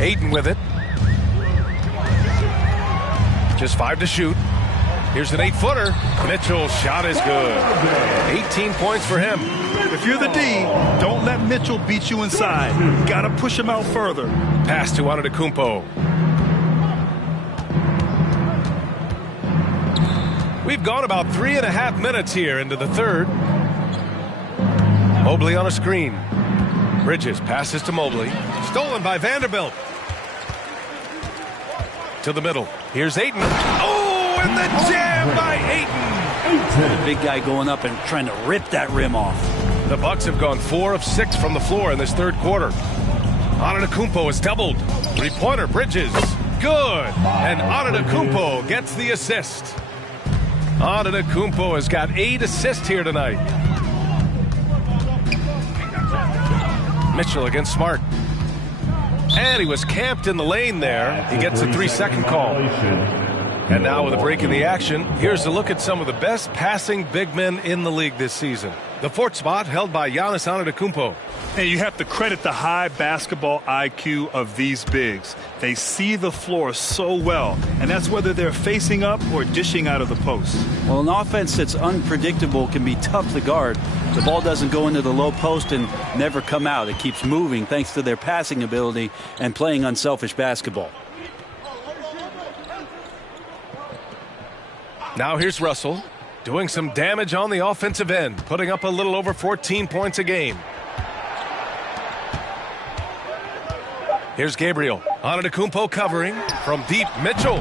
Ayton with it. Just 5 to shoot. Here's an 8-footer. Mitchell's shot is good. 18 points for him. If you're the D, don't let Mitchell beat you inside. Got to push him out further. Pass to Antetokounmpo. We've gone about 3.5 minutes here into the third. Mobley on a screen. Bridges passes to Mobley. Stolen by Vanderbilt. To the middle. Here's Ayton. Oh, and the jam by Ayton. The big guy going up and trying to rip that rim off. The Bucks have gone 4 of 6 from the floor in this third quarter. Antetokounmpo is doubled. Three-pointer, Bridges. Good. And Antetokounmpo gets the assist. Antetokounmpo has got 8 assists here tonight. Mitchell against Smart. And he was camped in the lane there. He gets a 3-second call. And now with a break in the action, here's a look at some of the best passing big men in the league this season. The fourth spot held by Giannis Antetokounmpo. And you have to credit the high basketball IQ of these bigs. They see the floor so well, and that's whether they're facing up or dishing out of the post. Well, an offense that's unpredictable can be tough to guard. The ball doesn't go into the low post and never come out. It keeps moving thanks to their passing ability and playing unselfish basketball. Now here's Russell doing some damage on the offensive end, putting up a little over 14 points a game. Here's Gabriel. Antetokounmpo covering from deep. Mitchell.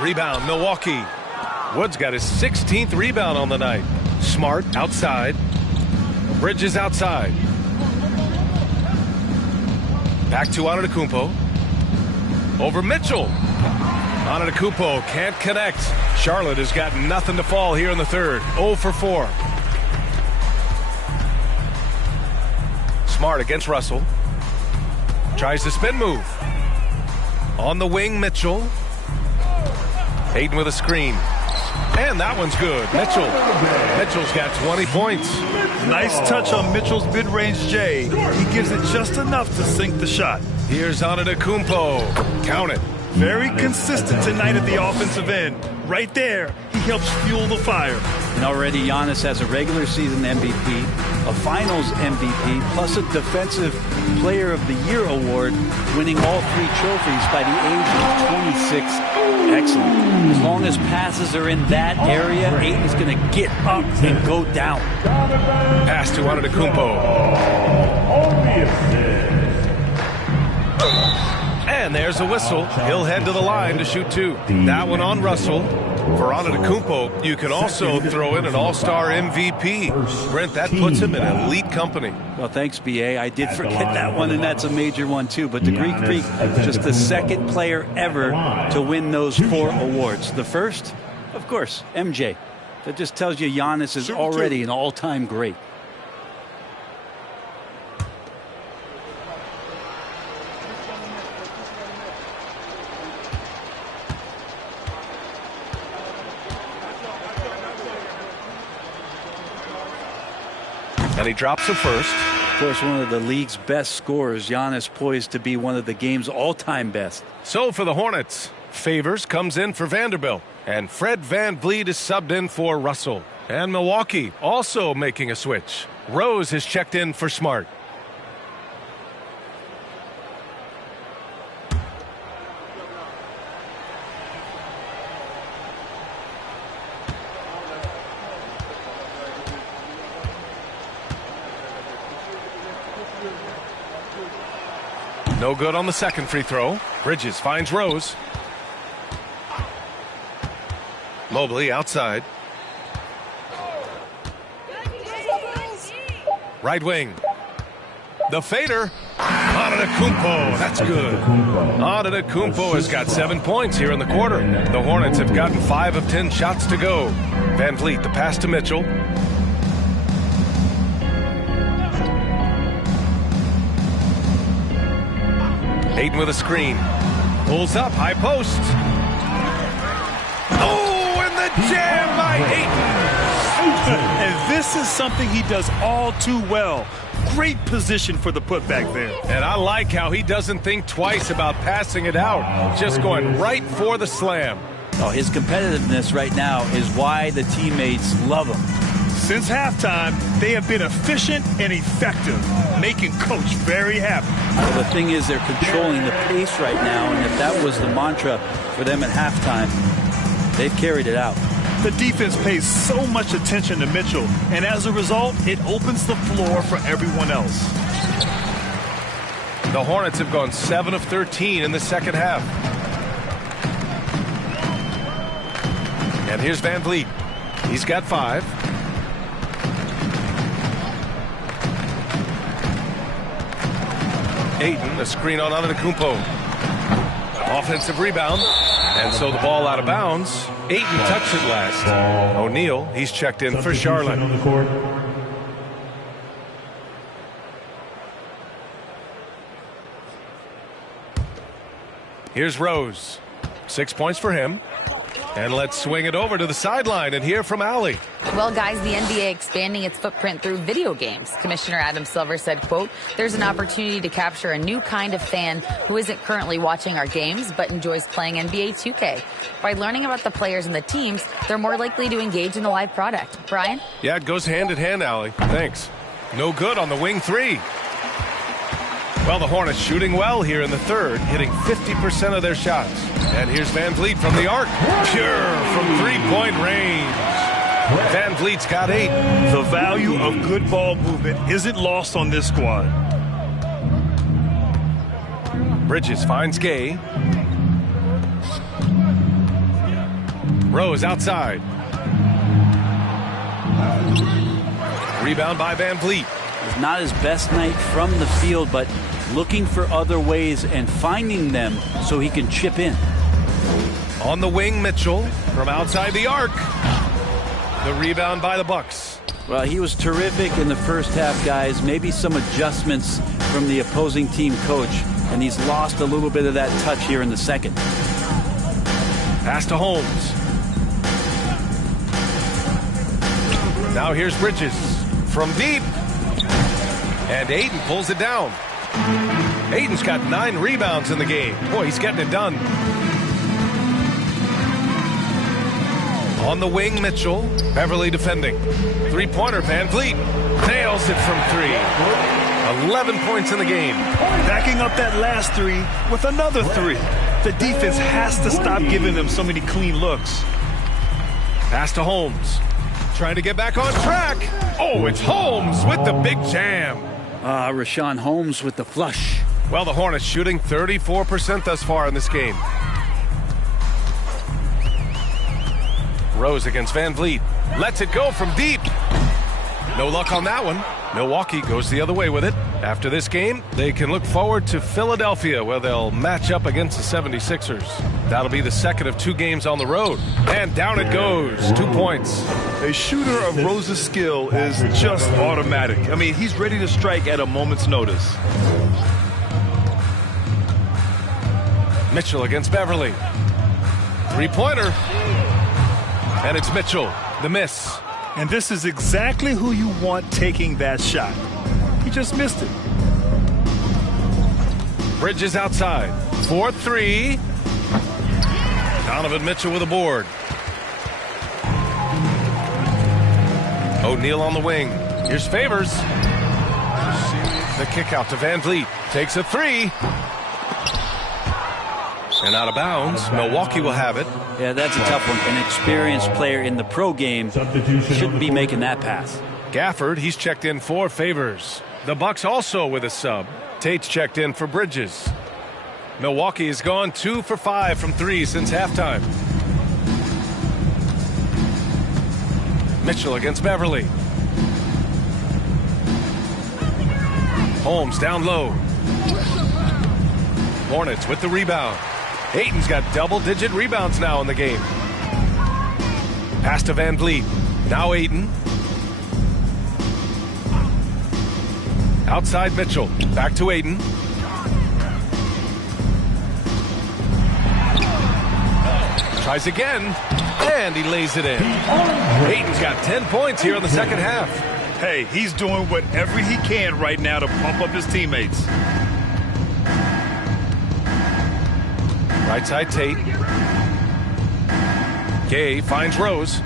Rebound, Milwaukee. Wood's got his 16th rebound on the night. Smart outside. Bridges outside. Back to Antetokounmpo. Over Mitchell. Antetokounmpo can't connect. Charlotte has got nothing to fall here in the third. 0 for 4. Smart against Russell. Tries the spin move. On the wing, Mitchell. Hayden with a screen. And that one's good. Mitchell's got 20 points. Nice touch on Mitchell's mid-range J. He gives it just enough to sink the shot. Here's Antetokounmpo. Count it. Very consistent tonight at the offensive end. Right there, he helps fuel the fire. And already Giannis has a regular season MVP, a finals MVP, plus a defensive player of the year award, winning all 3 trophies by the age of 26. Excellent. As long as passes are in that area, Ayton's going to get up and go down. Pass to Antetokounmpo. And there's a whistle. He'll head to the line to shoot 2. That one on Russell. For Antetokounmpo, you can also throw in an all-star MVP. Brent, that puts him in elite company. Well, thanks, B.A. I did forget that one, and that's a major one, too. But the Greek Freak, just the second player ever to win those 4 awards. The first, of course, MJ. That just tells you Giannis is already an all-time great. And he drops the first. Of course, one of the league's best scorers. Giannis poised to be one of the game's all-time best. So for the Hornets, Favors comes in for Vanderbilt. And Fred VanVleet is subbed in for Russell. And Milwaukee also making a switch. Rose has checked in for Smart. No good on the second free throw. Bridges finds Rose. Mobley outside. Right wing. The fader. Antetokounmpo. That's good. Antetokounmpo has got 7 points here in the quarter. The Hornets have gotten 5 of 10 shots to go. VanVleet, the pass to Mitchell. Hayden with a screen. Pulls up, high post. Oh, and the jam by Ayton. And this is something he does all too well. Great position for the putback there. And I like how he doesn't think twice about passing it out. Just going right for the slam. Oh, his competitiveness right now is why the teammates love him. Since halftime, they have been efficient and effective, making Coach very happy. Well, the thing is, they're controlling the pace right now, and if that was the mantra for them at halftime, they've carried it out. The defense pays so much attention to Mitchell, and as a result, it opens the floor for everyone else. The Hornets have gone 7 of 13 in the second half. And here's VanVleet. He's got 5. Ayton, a screen on Antetokounmpo. Offensive rebound. And so the ball out of bounds. Ayton touched it last. O'Neal, he's checked in for Charlotte. On the court. Here's Rose. 6 points for him. And let's swing it over to the sideline and hear from Allie. Well, guys, the NBA expanding its footprint through video games. Commissioner Adam Silver said, quote, there's an opportunity to capture a new kind of fan who isn't currently watching our games but enjoys playing NBA 2K. By learning about the players and the teams, they're more likely to engage in the live product. Brian? Yeah, it goes hand in hand, Allie. Thanks. No good on the wing 3. Well, the Hornets shooting well here in the third, hitting 50% of their shots. And here's Van Vliet from the arc. Pure from three-point range. Van Vliet's got 8. The value of good ball movement isn't lost on this squad. Bridges finds Gay. Rose outside. Rebound by Van Vliet. It's not his best night from the field, but looking for other ways and finding them so he can chip in. On the wing, Mitchell from outside the arc. The rebound by the Bucks. Well, he was terrific in the first half, guys. Maybe some adjustments from the opposing team coach, and he's lost a little bit of that touch here in the second. Pass to Holmes. Now here's Bridges from deep. And Ayton pulls it down. Ayton's got 9 rebounds in the game. Boy, he's getting it done. On the wing, Mitchell. Beverly defending. Three-pointer, Van Vliet. Nails it from 3. 11 points in the game. Backing up that last 3 with another 3. The defense has to stop giving them so many clean looks. Pass to Holmes. Trying to get back on track. Oh, it's Holmes with the big jam. Rashawn Holmes with the flush. Well, the Hornets shooting 34% thus far in this game. Rose against Van Vliet. Lets it go from deep. No luck on that one. Milwaukee goes the other way with it. After this game, they can look forward to Philadelphia, where they'll match up against the 76ers. That'll be the second of 2 games on the road. And down it goes. 2 points. A shooter of Rose's skill is just automatic. I mean, he's ready to strike at a moment's notice. Mitchell against Beverly. Three-pointer. And it's Mitchell. The miss. And this is exactly who you want taking that shot. He just missed it. Bridges outside. 4-3. Donovan Mitchell with a board. O'Neal on the wing. Here's Favors. The kick out to Van Vliet. Takes a 3. And out of bounds. Milwaukee will have it. Yeah, that's a tough one. An experienced player in the pro game shouldn't be making that pass. Gafford, he's checked in for Favors. The Bucks also with a sub. Tate's checked in for Bridges. Milwaukee has gone 2 for 5 from 3 since halftime. Mitchell against Beverly. Holmes down low. Hornets with the rebound. Ayton's got double-digit rebounds now in the game. Pass to Van Vliet. Now Ayton. Outside Mitchell. Back to Ayton. Tries again. And he lays it in. Ayton's got 10 points here in the second half. Hey, he's doing whatever he can right now to pump up his teammates. Right side Tate. Gay finds Rose.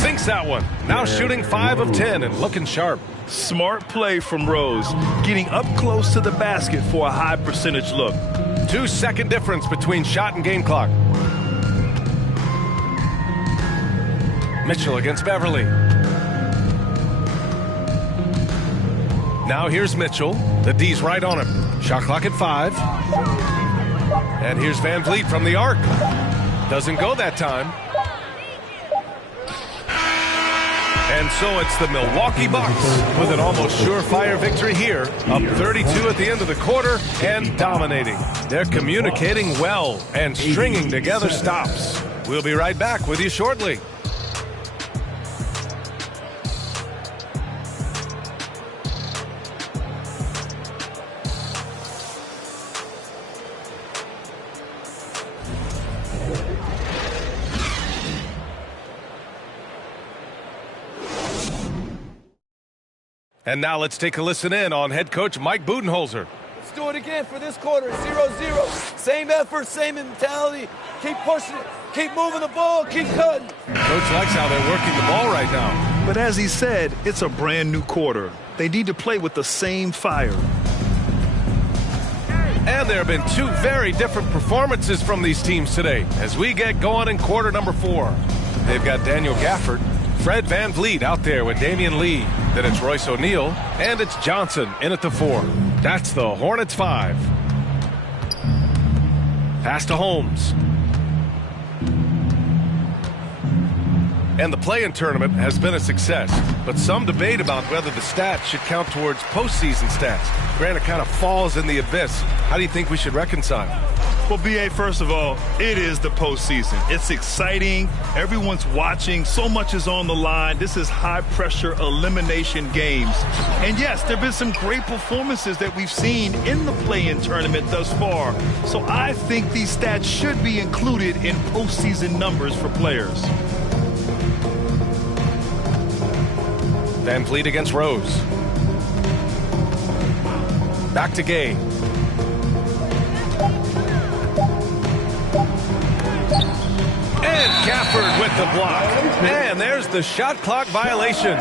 Sinks that one. Now shooting 5 of 10 and looking sharp. Smart play from Rose, getting up close to the basket for a high percentage look. 2-second difference between shot and game clock. Mitchell against Beverly. Now here's Mitchell. The D's right on him. Shot clock at 5. And here's Van Vliet from the arc. Doesn't go that time. And so it's the Milwaukee Bucks with an almost surefire victory here, up 32 at the end of the quarter and dominating. They're communicating well and stringing together stops. We'll be right back with you shortly. And now let's take a listen in on head coach Mike Budenholzer. Let's do it again for this quarter. 0-0. Same effort, same mentality. Keep pushing it. Keep moving the ball. Keep cutting. Coach likes how they're working the ball right now. But as he said, it's a brand new quarter. They need to play with the same fire. And there have been two very different performances from these teams today as we get going in quarter number 4. They've got Daniel Gafford, Fred VanVleet out there with Damian Lee. Then it's Royce O'Neal, and it's Johnson in at the 4. That's the Hornets 5. Pass to Holmes. And the play-in tournament has been a success, but some debate about whether the stats should count towards postseason stats. Granted, kind of falls in the abyss. How do you think we should reconcile? Well, B.A., first of all, it is the postseason. It's exciting. Everyone's watching. So much is on the line. This is high-pressure elimination games. And, yes, there have been some great performances that we've seen in the play-in tournament thus far. So I think these stats should be included in postseason numbers for players. VanVleet against Rose. Back to Gay. And Gafford with the block. And there's the shot clock violation.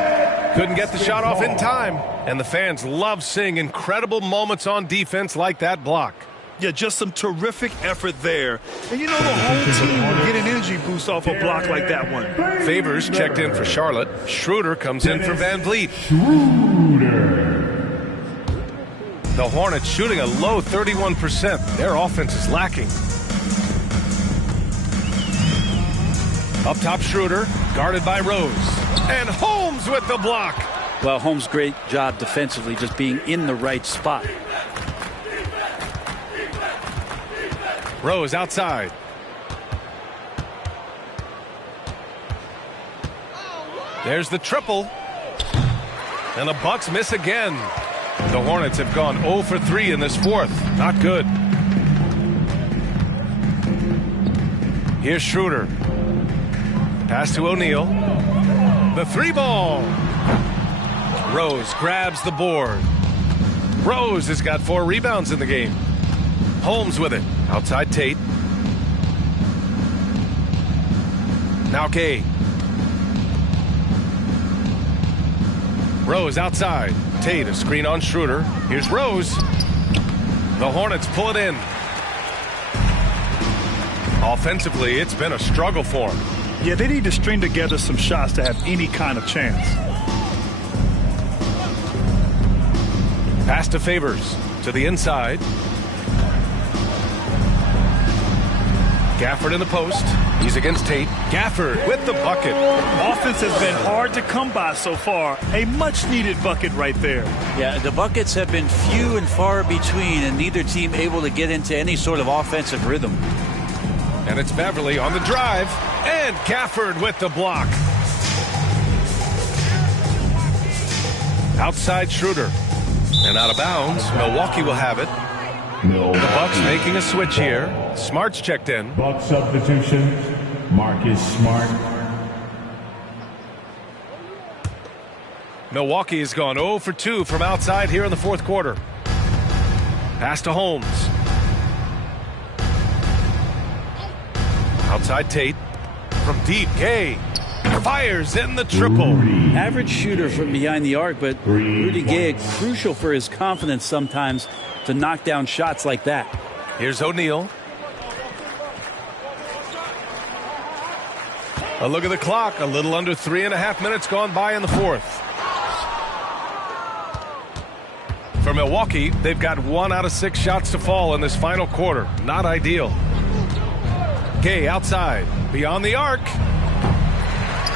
Couldn't get the shot off in time. And the fans love seeing incredible moments on defense like that block. Yeah, just some terrific effort there. And you know the whole team will get an energy boost off a block like that one. Favors checked in for Charlotte. Schroeder comes in for VanVleet. The Hornets shooting a low 31%. Their offense is lacking. Up top, Schroeder, guarded by Rose. And Holmes with the block. Well, Holmes, great job defensively, just being in the right spot. Rose outside. There's the triple. And the Bucks miss again. The Hornets have gone 0 for 3 in this fourth. Not good. Here's Schroeder. Pass to O'Neal. The 3-ball. Rose grabs the board. Rose has got 4 rebounds in the game. Holmes with it. Outside Tate. Now Gay. Rose outside. Tate, a screen on Schroeder. Here's Rose. The Hornets pull it in. Offensively, it's been a struggle for them. Yeah, they need to string together some shots to have any kind of chance. Pass to Favors. To the inside. Gafford in the post. He's against Tate. Gafford with the bucket. Offense has been hard to come by so far. A much-needed bucket right there. Yeah, the buckets have been few and far between, and neither team able to get into any sort of offensive rhythm. And it's Beverly on the drive. And Gafford with the block. Outside Schroeder. And out of bounds. Milwaukee will have it. The Bucks making a switch here. Smart's checked in. Bucks substitution. Marcus Smart. Milwaukee has gone 0 for 2 from outside here in the fourth quarter. Pass to Holmes. Outside Tate. From deep, Gay. Fires in the triple. Average shooter from behind the arc, but Rudy Gay, crucial for his confidence sometimes to knock down shots like that. Here's O'Neal. A look at the clock. A little under 3.5 minutes gone by in the fourth. For Milwaukee, they've got 1 out of 6 shots to fall in this final quarter. Not ideal. Gay outside, beyond the arc.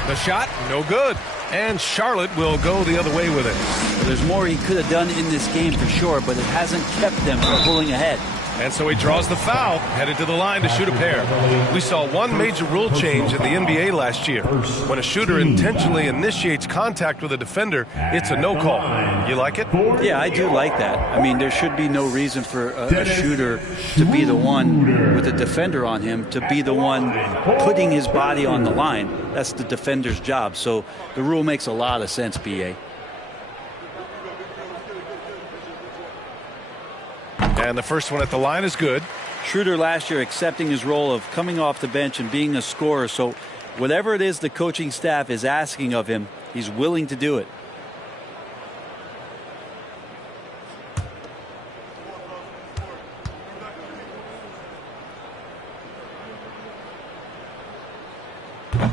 The shot, no good. And Charlotte will go the other way with it. Well, there's more he could have done in this game for sure, but it hasn't kept them from pulling ahead. And so he draws the foul, headed to the line to shoot a pair. We saw one major rule change in the NBA last year. When a shooter intentionally initiates contact with a defender, it's a no call. You like it? Yeah, I do like that. I mean, there should be no reason for a shooter to be the one with a defender on him, to be the one putting his body on the line. That's the defender's job. So the rule makes a lot of sense, B.A. And the first one at the line is good. Schroeder last year accepting his role of coming off the bench and being a scorer. So whatever it is the coaching staff is asking of him, he's willing to do it.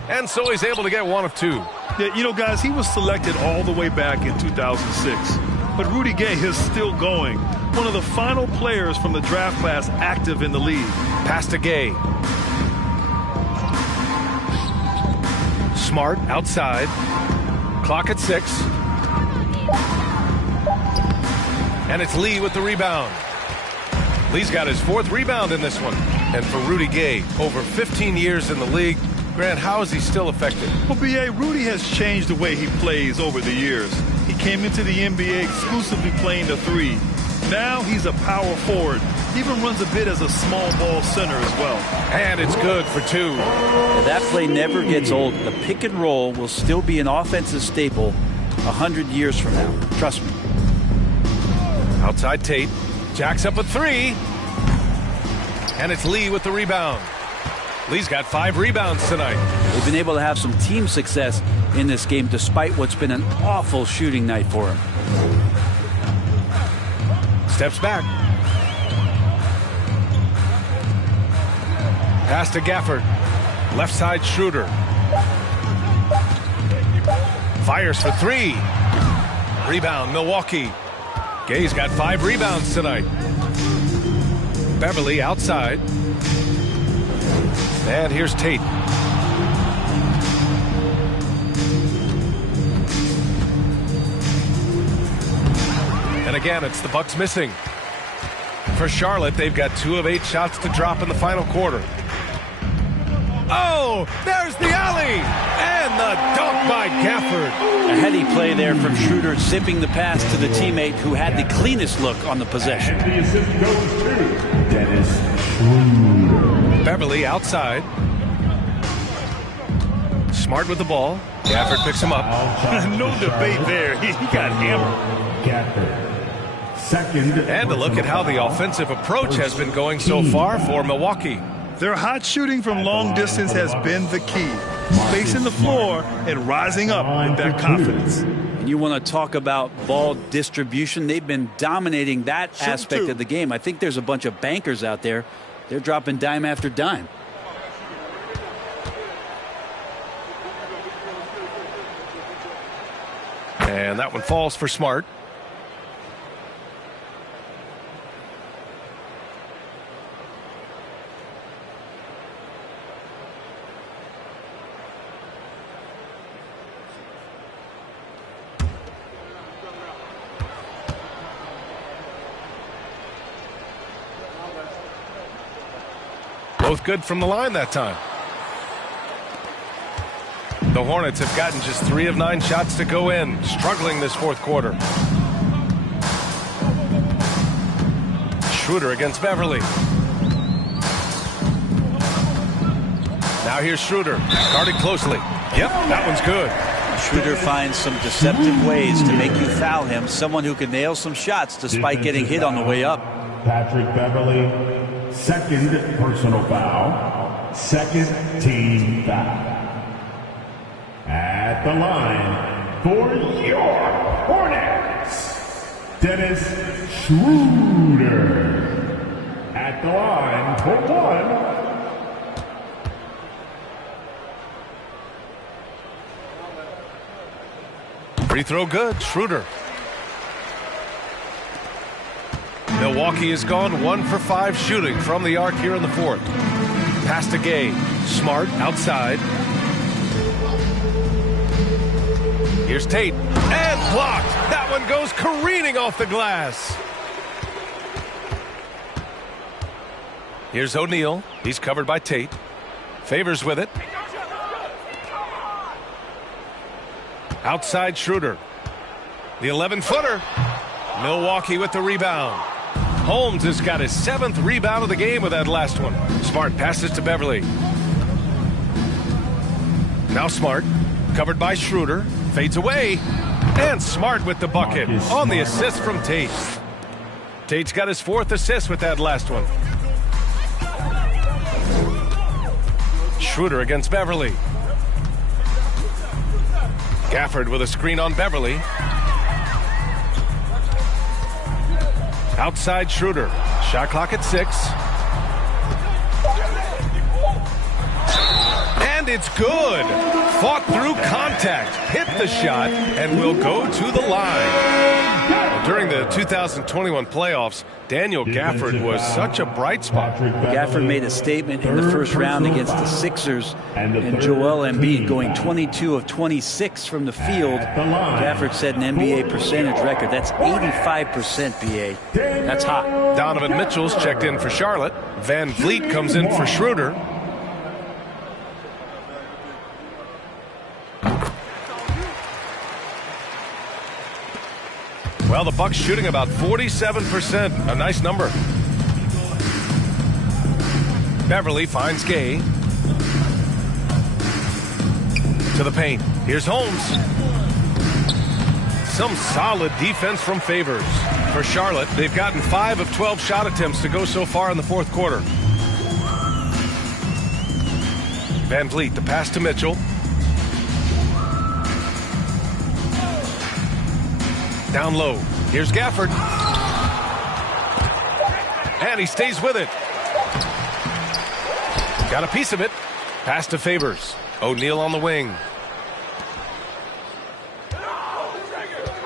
And so he's able to get one of two. Yeah, you know, guys, he was selected all the way back in 2006. But Rudy Gay is still going. One of the final players from the draft class active in the league. Pass to Gay. Smart outside. Clock at 6. And it's Lee with the rebound. Lee's got his 4th rebound in this one. And for Rudy Gay, over 15 years in the league, Grant, how is he still effective? Well, B.A., Rudy has changed the way he plays over the years. He came into the NBA exclusively playing the 3. Now he's a power forward. He even runs a bit as a small ball center as well. And it's good for 2. That play never gets old. The pick and roll will still be an offensive staple 100 years from now. Trust me. Outside Tate. Jacks up a 3. And it's Lee with the rebound. Lee's got 5 rebounds tonight. They've been able to have some team success in this game despite what's been an awful shooting night for him. Steps back. Pass to Gafford. Left side Schroeder. Fires for 3. Rebound Milwaukee. Gay's got 5 rebounds tonight. Beverly outside. And here's Tate. And again, it's the Bucks missing. For Charlotte, they've got 2 of 8 shots to drop in the final quarter. Oh, there's the alley! And the dunk by Gafford. A heady play there from Schroeder, zipping the pass to the teammate who had the cleanest look on the possession. And the assist goes to Dennis Schroeder. Beverly outside. Smart with the ball. Gafford picks him up. No debate there. He got hammered. Gafford. Second. And a look at how the offensive approach has been going so far for Milwaukee. Their hot shooting from long distance has been the key. Spacing the floor and rising up with that confidence. And you want to talk about ball distribution. They've been dominating that aspect of the game. I think there's a bunch of bankers out there. They're dropping dime after dime. And that one falls for Smart. Both good from the line that time. The Hornets have gotten just 3 of 9 shots to go in, struggling this 4th quarter. Schroeder against Beverly. Now here's Schroeder, guarded closely. Yep, that one's good. Schroeder finds some deceptive ways to make you foul him. Someone who can nail some shots despite getting hit on the way up. Patrick Beverly, 2nd personal foul, 2nd team foul. At the line for your Hornets, Dennis Schroeder. At the line for 1. Free throw good, Schroeder. Milwaukee has gone 1 for 5 shooting from the arc here in the 4th. Pass to Gay. Smart outside. Here's Tate. And blocked. That one goes careening off the glass. Here's O'Neal. He's covered by Tate. Favors with it. Outside Schroeder. The 11-footer. Milwaukee with the rebound. Holmes has got his 7th rebound of the game with that last one. Smart passes to Beverly. Now Smart, covered by Schroeder, fades away. And Smart with the bucket on the assist from Tate. Tate's got his 4th assist with that last one. Schroeder against Beverly. Gafford with a screen on Beverly. Outside Schroeder. Shot clock at 6. And it's good. Fought through contact. Hit the shot and will go to the line. During the 2021 playoffs, Daniel Gafford was such a bright spot. Gafford made a statement in the first round against the Sixers, and Joel Embiid going 22 of 26 from the field. Gafford set an NBA percentage record. That's 85%, BA. That's hot. Donovan Mitchell's checked in for Charlotte. Van Vliet comes in for Schroeder. Well, the Bucks shooting about 47%. A nice number. Beverly finds Gay. To the paint. Here's Holmes. Some solid defense from Favors. For Charlotte, they've gotten 5 of 12 shot attempts to go so far in the 4th quarter. Van Vliet, the pass to Mitchell. Down low. Here's Gafford. And he stays with it. Got a piece of it. Pass to Favors. O'Neal on the wing.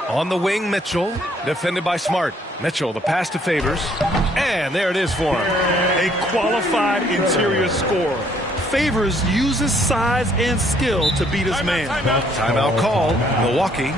On the wing, Mitchell. Defended by Smart. Mitchell, the pass to Favors. And there it is for him. A qualified interior scorer. Favors uses size and skill to beat his man. Timeout call. Milwaukee.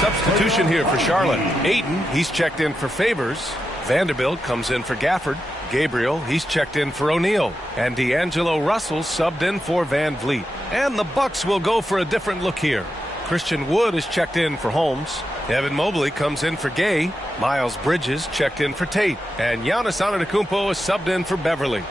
Substitution here for Charlotte. Ayton, he's checked in for Favors. Vanderbilt comes in for Gafford. Gabriel, he's checked in for O'Neal. And D'Angelo Russell subbed in for Van Vliet. And the Bucks will go for a different look here. Christian Wood is checked in for Holmes. Evan Mobley comes in for Gay. Miles Bridges checked in for Tate. And Giannis Antetokounmpo is subbed in for Beverly.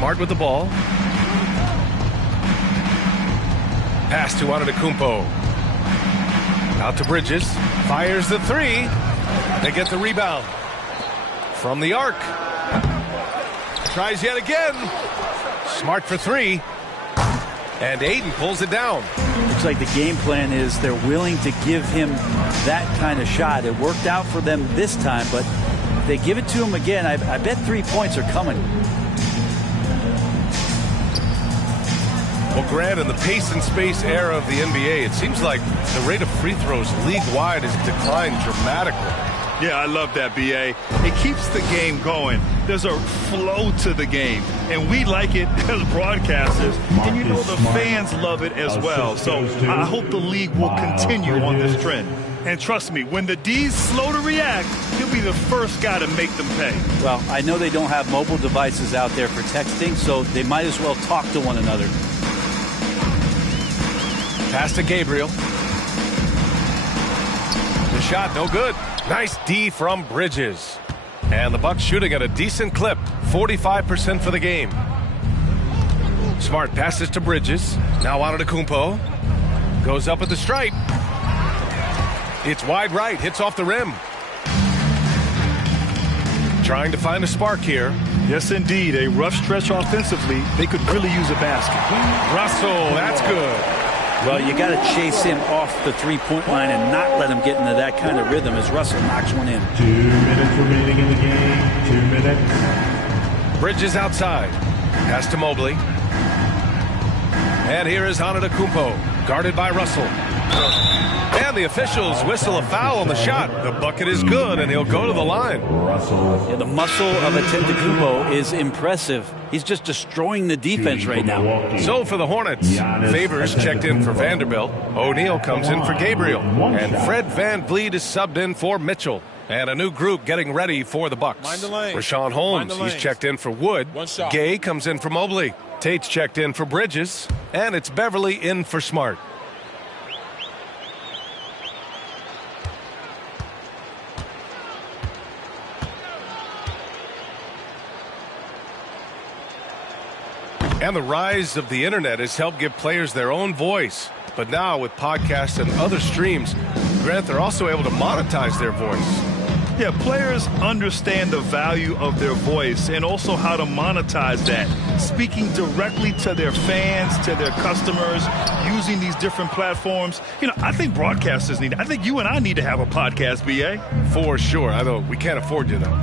Smart with the ball. Pass to Antetokounmpo. Out to Bridges. Fires the 3. They get the rebound. from the arc. Tries yet again. Smart for three. And Ayton pulls it down. Looks like the game plan is they're willing to give him that kind of shot. It worked out for them this time, but if they give it to him again, I bet 3 points are coming. Well, Grant, in the pace and space era of the NBA, it seems like the rate of free throws league-wide has declined dramatically. Yeah, I love that, B.A. It keeps the game going. There's a flow to the game, and we like it as broadcasters, and you know the fans love it as well. So I hope the league will continue on this trend. And trust me, when the D's slow to react, he'll be the first guy to make them pay. Well, I know they don't have mobile devices out there for texting, so they might as well talk to one another. Pass to Gabriel. The shot, no good. Nice D from Bridges. And the Bucks shooting at a decent clip, 45% for the game. Smart passes to Bridges. Now Antetokounmpo. Goes up at the stripe. It's wide right, hits off the rim. Trying to find a spark here. Yes, indeed. A rough stretch offensively. They could really use a basket. Russell, that's good. Well, you got to chase him off the three-point line and not let him get into that kind of rhythm as Russell knocks one in. 2 minutes remaining in the game. 2 minutes. Bridges outside. Pass to Mobley. And here is Antetokounmpo, guarded by Russell. And the officials whistle a foul on the shot. The bucket is good, and he'll go to the line. Yeah, the muscle of Antetokounmpo is impressive. He's just destroying the defense right now. So for the Hornets, Favors checked in for Vanderbilt. O'Neal comes in for Gabriel. And Fred VanVleet is subbed in for Mitchell. And a new group getting ready for the Bucks. Rashawn Holmes, he's checked in for Wood. Gay comes in for Mobley. Tate's checked in for Bridges. And it's Beverly in for Smart. And the rise of the internet has helped give players their own voice. But now with podcasts and other streams, Grant, they're also able to monetize their voice. Yeah, players understand the value of their voice and also how to monetize that. Speaking directly to their fans, to their customers, using these different platforms. You know, I think broadcasters need, I think you and I need to have a podcast, B.A. For sure. I know we can't afford you, though.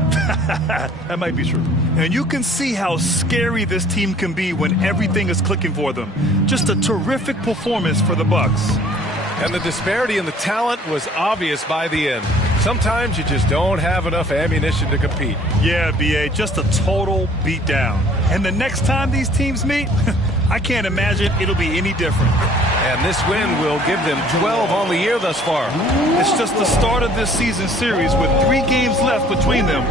That might be true. And you can see how scary this team can be when everything is clicking for them. Just a terrific performance for the Bucks. And the disparity in the talent was obvious by the end. Sometimes you just don't have enough ammunition to compete. Yeah, B.A., just a total beatdown. And the next time these teams meet, I can't imagine it'll be any different. And this win will give them 12 on the year thus far. It's just the start of this season series with 3 games left between them.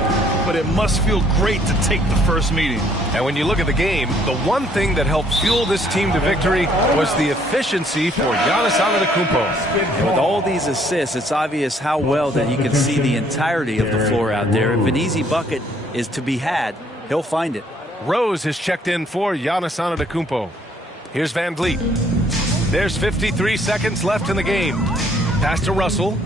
But it must feel great to take the first meeting. And when you look at the game, the one thing that helped fuel this team to victory was the efficiency for Giannis Antetokounmpo. And with all these assists, it's obvious how well that he can see the entirety of the floor out there. If an easy bucket is to be had, he'll find it. Rose has checked in for Giannis Antetokounmpo. Here's VanVleet. There's 53 seconds left in the game. Pass to Russell.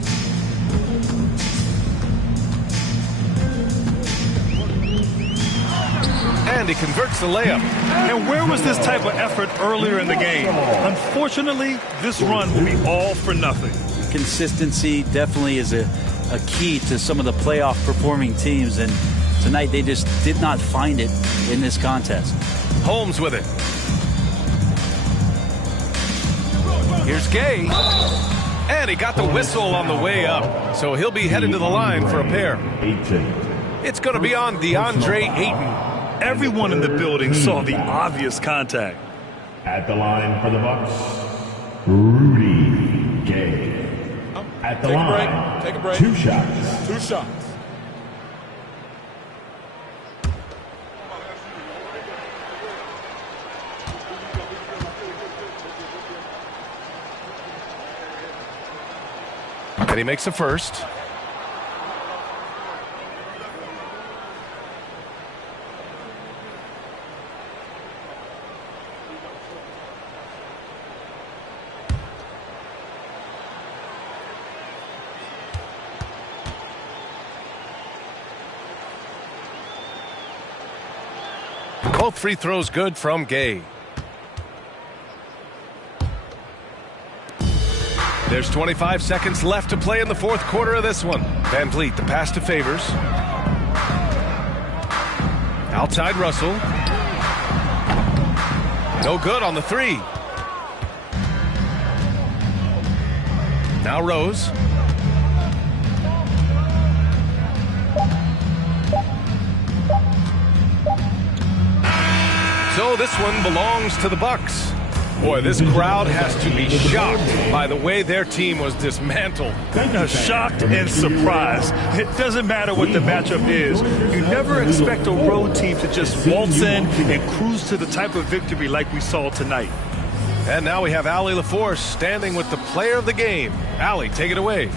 And he converts the layup. And where was this type of effort earlier in the game? Unfortunately, this run will be all for nothing. Consistency definitely is a key to some of the playoff performing teams, and tonight they just did not find it in this contest. Holmes with it. Here's Gay. And he got the whistle on the way up. So he'll be headed to the line for a pair. It's going to be on DeAndre Ayton. Everyone in the building saw the obvious contact. At the line for the Bucks, Rudy Gay. At the line, Take a break. 2 shots. 2 shots. And he makes the first. Both free throws good from Gay. There's 25 seconds left to play in the fourth quarter of this one. Van Vliet, the pass to Favors. Outside Russell. No good on the three. Now Rose. So this one belongs to the Bucks. Boy, this crowd has to be shocked by the way their team was dismantled. Shocked and surprised. It doesn't matter what the matchup is. You never expect a road team to just waltz in and cruise to the type of victory like we saw tonight. And now we have Allie LaForce standing with the player of the game. Allie, take it away.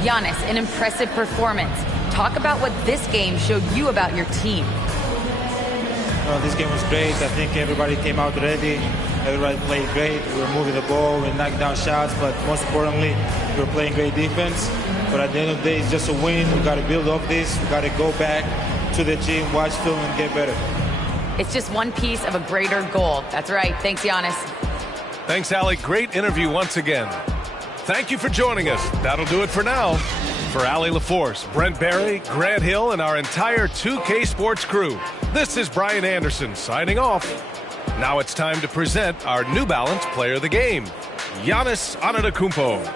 Giannis, an impressive performance. Talk about what this game showed you about your team. This game was great. I think everybody came out ready. Everybody played great. We were moving the ball, we knocked down shots, but most importantly, we were playing great defense. But at the end of the day, it's just a win. We got to build off this. We got to go back to the gym, watch film, and get better. It's just one piece of a greater goal. That's right. Thanks, Giannis. Thanks, Allie. Great interview once again. Thank you for joining us. That'll do it for now. For Allie LaForce, Brent Barry, Grant Hill, and our entire 2K Sports crew, this is Brian Anderson signing off. Now it's time to present our New Balance Player of the Game, Giannis Antetokounmpo.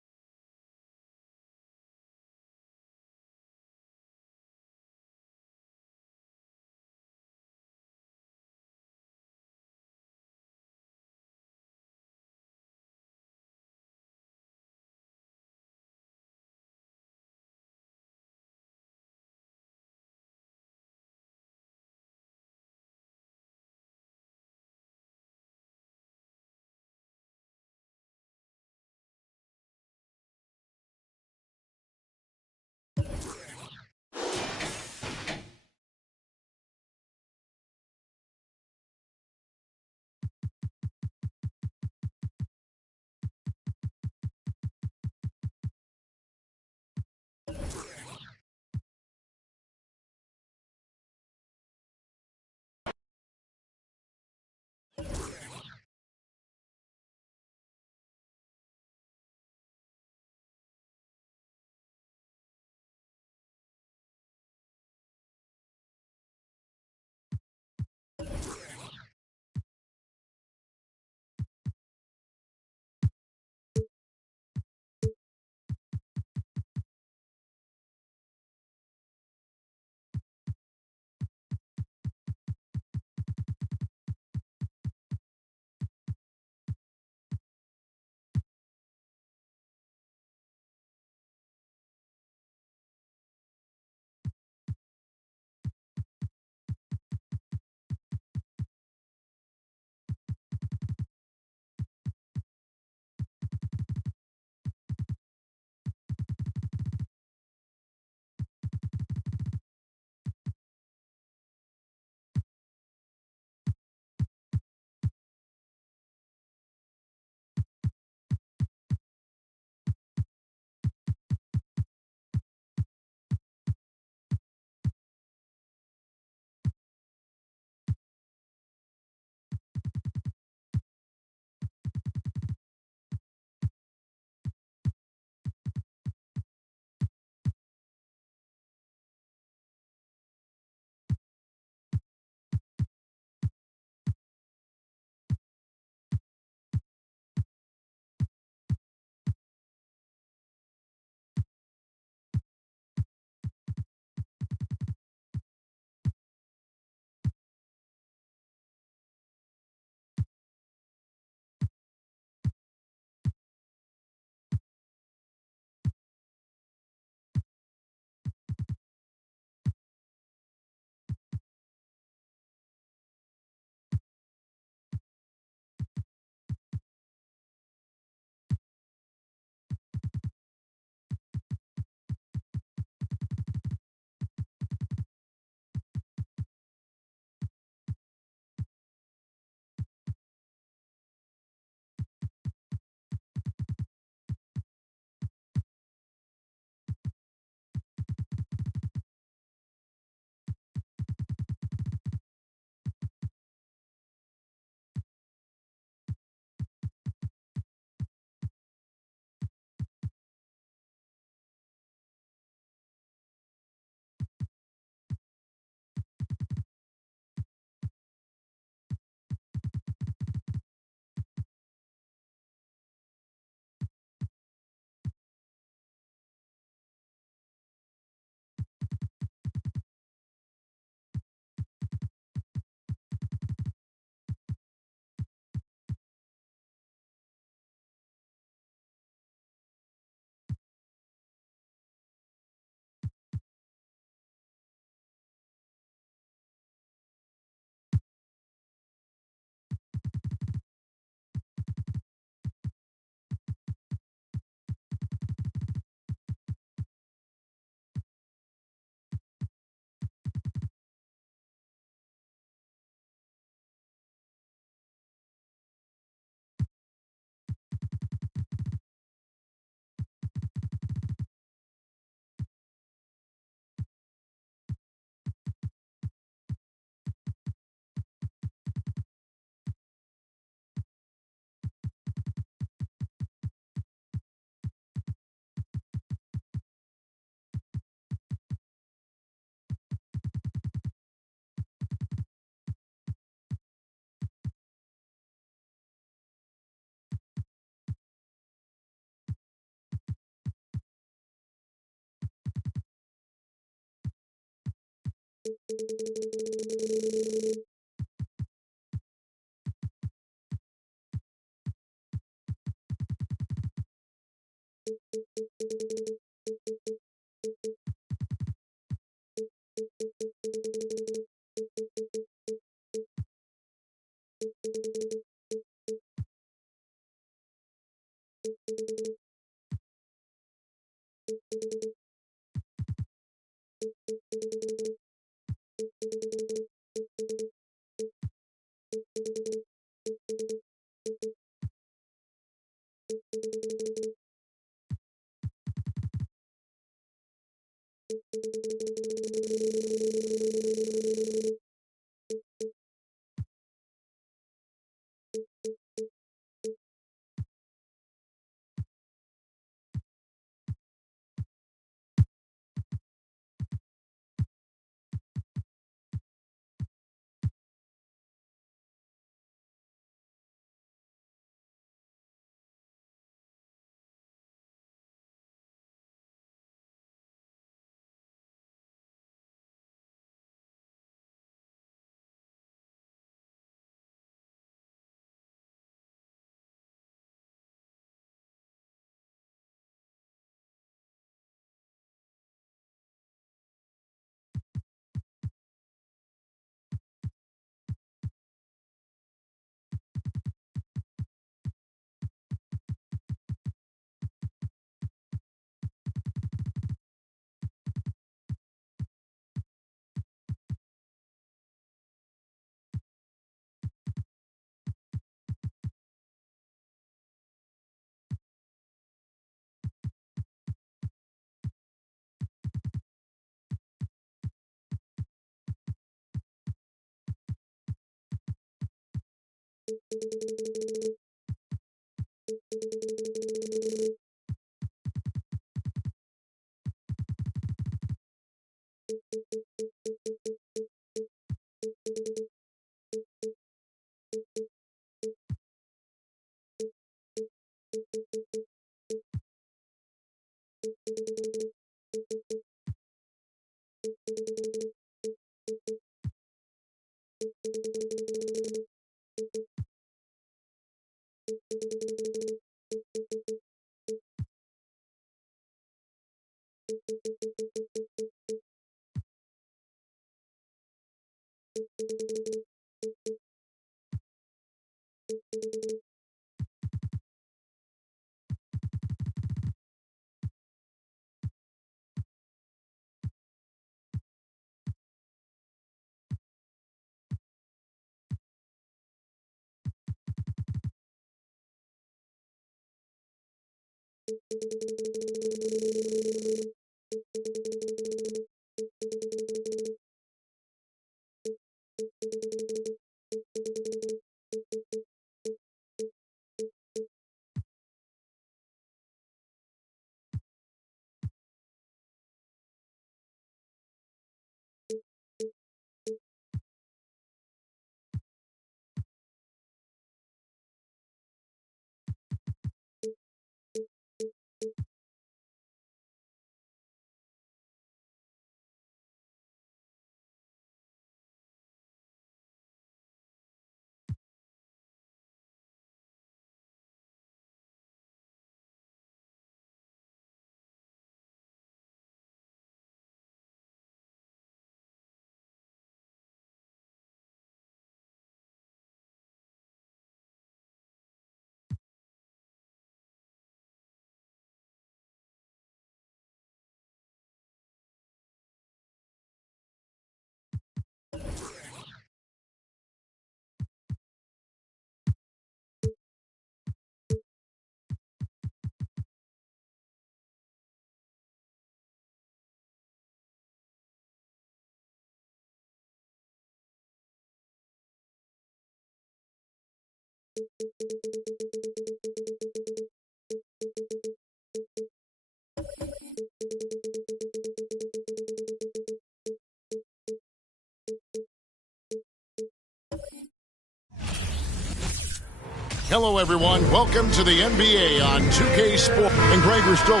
Hello, everyone. Welcome to the NBA on 2K Sport. And Greg, we're still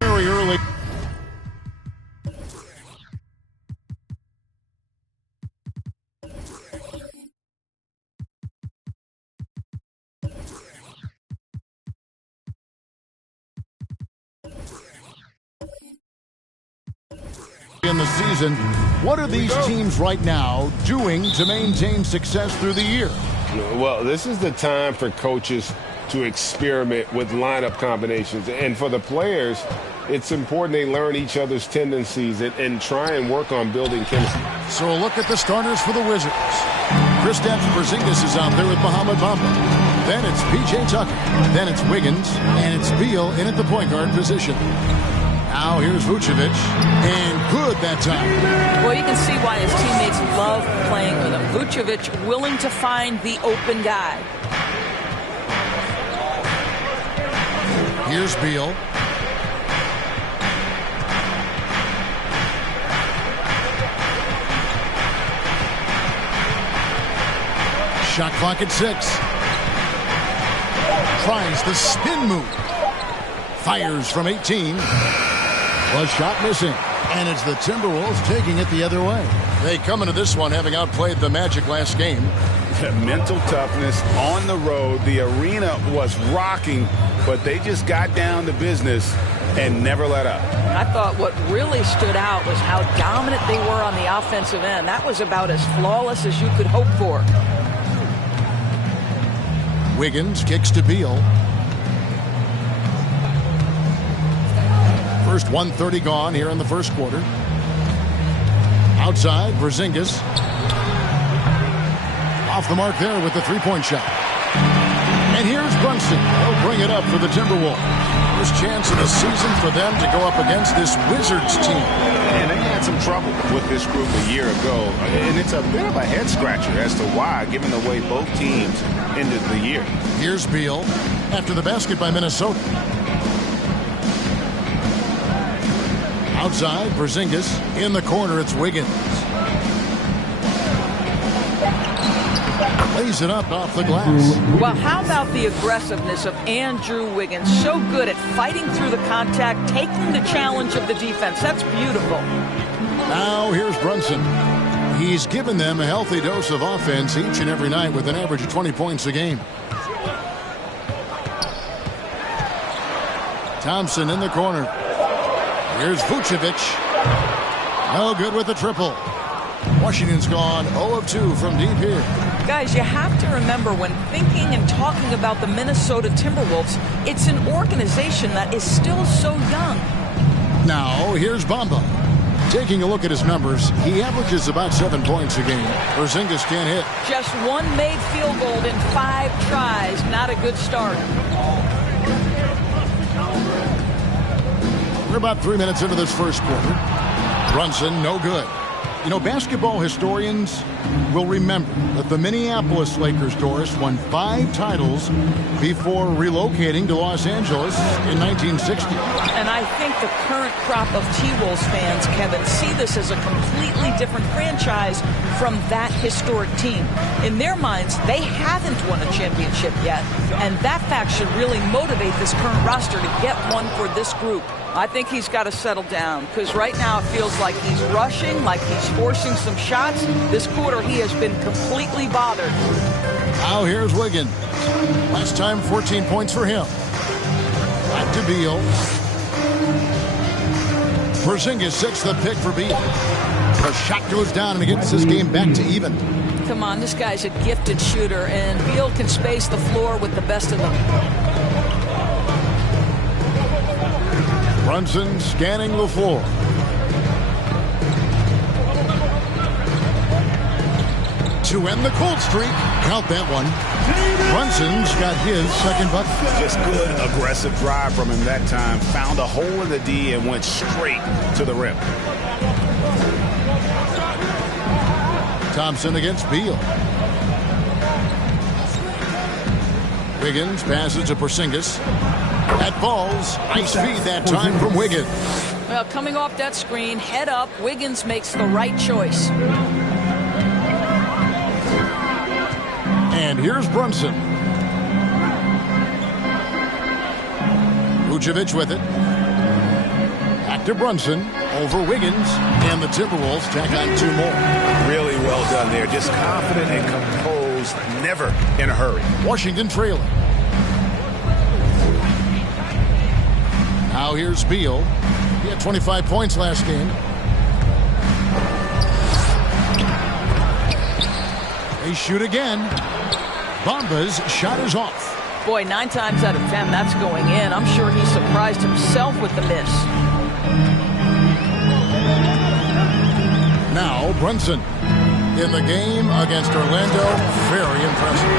very early. in the season. What are these teams right now doing to maintain success through the year? Well, this is the time for coaches to experiment with lineup combinations. And for the players, it's important they learn each other's tendencies and try and work on building chemistry. So a look at the starters for the Wizards. Kristaps Porzingis is out there with Mohamed Bamba. Then it's P.J. Tucker. Then it's Wiggins. And it's Beal in at the point guard position. Now here's Vucevic. And good that time. Well, you can see why his teammates love playing with him. Vucevic willing to find the open guy. Here's Beal. Shot clock at 6. Tries the spin move. Fires from 18. Was shot missing. And it's the Timberwolves taking it the other way. They come into this one having outplayed the Magic last game. Mental toughness on the road. The arena was rocking, but they just got down to business and never let up. I thought what really stood out was how dominant they were on the offensive end. That was about as flawless as you could hope for. Wiggins kicks to Beal. First 1:30 gone here in the first quarter. Outside, Porzingis. Off the mark there with the three-point shot. And here's Brunson. He'll bring it up for the Timberwolves. First chance of the season for them to go up against this Wizards team. And they had some trouble with this group a year ago. And it's a bit of a head-scratcher as to why, given the way both teams ended the year. Here's Beal after the basket by Minnesota. Outside, Porzingis. In the corner, it's Wiggins. Lays it up off the glass. Well, how about the aggressiveness of Andrew Wiggins? So good at fighting through the contact, taking the challenge of the defense. That's beautiful. Now here's Brunson. He's given them a healthy dose of offense each and every night with an average of 20 points a game. Thompson in the corner. Here's Vucevic. No good with the triple. Washington's gone 0 of 2 from deep here. Guys, you have to remember when thinking and talking about the Minnesota Timberwolves, it's an organization that is still so young. Now, here's Bamba. Taking a look at his numbers, he averages about 7 points a game. Porzingis can't hit. Just one made field goal in 5 tries. Not a good start. We're about 3 minutes into this first quarter. Brunson, no good. You know, basketball historians will remember that the Minneapolis Lakers, Doris, won 5 titles before relocating to Los Angeles in 1960. And I think the current crop of T-Wolves fans, Kevin, see this as a completely different franchise from that historic team. In their minds, they haven't won a championship yet, and that fact should really motivate this current roster to get one for this group. I think he's got to settle down, because right now it feels like he's rushing, like he's forcing some shots. This quarter, he has been completely bothered. Now here's Wiggins. Last time, 14 points for him. Back to Beal. Porzingis sets the pick for Beal. The shot goes down and it gets this game back to even. Come on, this guy's a gifted shooter, and Beal can space the floor with the best of them. Brunson scanning the floor. To end the cold streak. Count that one. Brunson's got his second bucket. Just good, aggressive drive from him that time. Found a hole in the D and went straight to the rim. Thompson against Beal. Wiggins passes to Porzingis. That falls. Nice feed that time from Wiggins. Well, coming off that screen, head up, Wiggins makes the right choice. And here's Brunson. Vucevic with it. Back to Brunson. Over Wiggins. And the Timberwolves tack on 2 more. Really well done there. Just confident and composed. Never in a hurry. Washington trailing. Now here's Beal. He had 25 points last game. They shoot again. Bamba's shot is off. Boy, 9 times out of 10, that's going in. I'm sure he surprised himself with the miss. Now Brunson in the game against Orlando. Very impressive.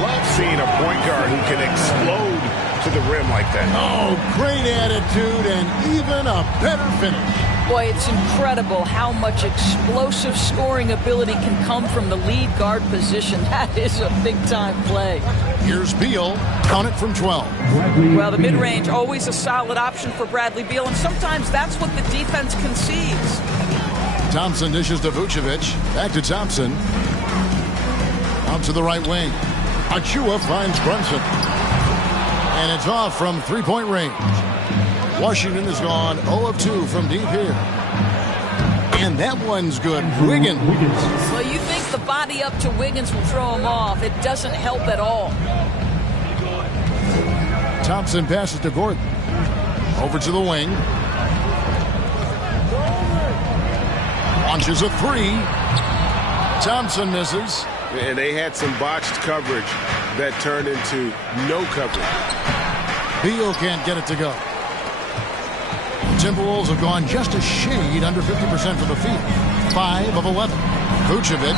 Love seeing a point guard who can explode to the rim like that. Oh, great attitude and even a better finish. Boy, it's incredible how much explosive scoring ability can come from the lead guard position. That is a big-time play. Here's Beal. Count it from 12. Well, the mid-range, always a solid option for Bradley Beal, and sometimes that's what the defense concedes. Thompson dishes to Vucevic. Back to Thompson. Out to the right wing. Achua finds Brunson. And it's off from three-point range. Washington has gone 0 of 2 from deep here. And that one's good. Wiggins. Well, you think the body up to Wiggins will throw him off. It doesn't help at all. Thompson passes to Gordon. Over to the wing. Launches a three. Thompson misses. And they had some botched coverage that turned into no coverage. Beal can't get it to go. Timberwolves have gone just a shade under 50% from the field. 5 of 11. Vucevic.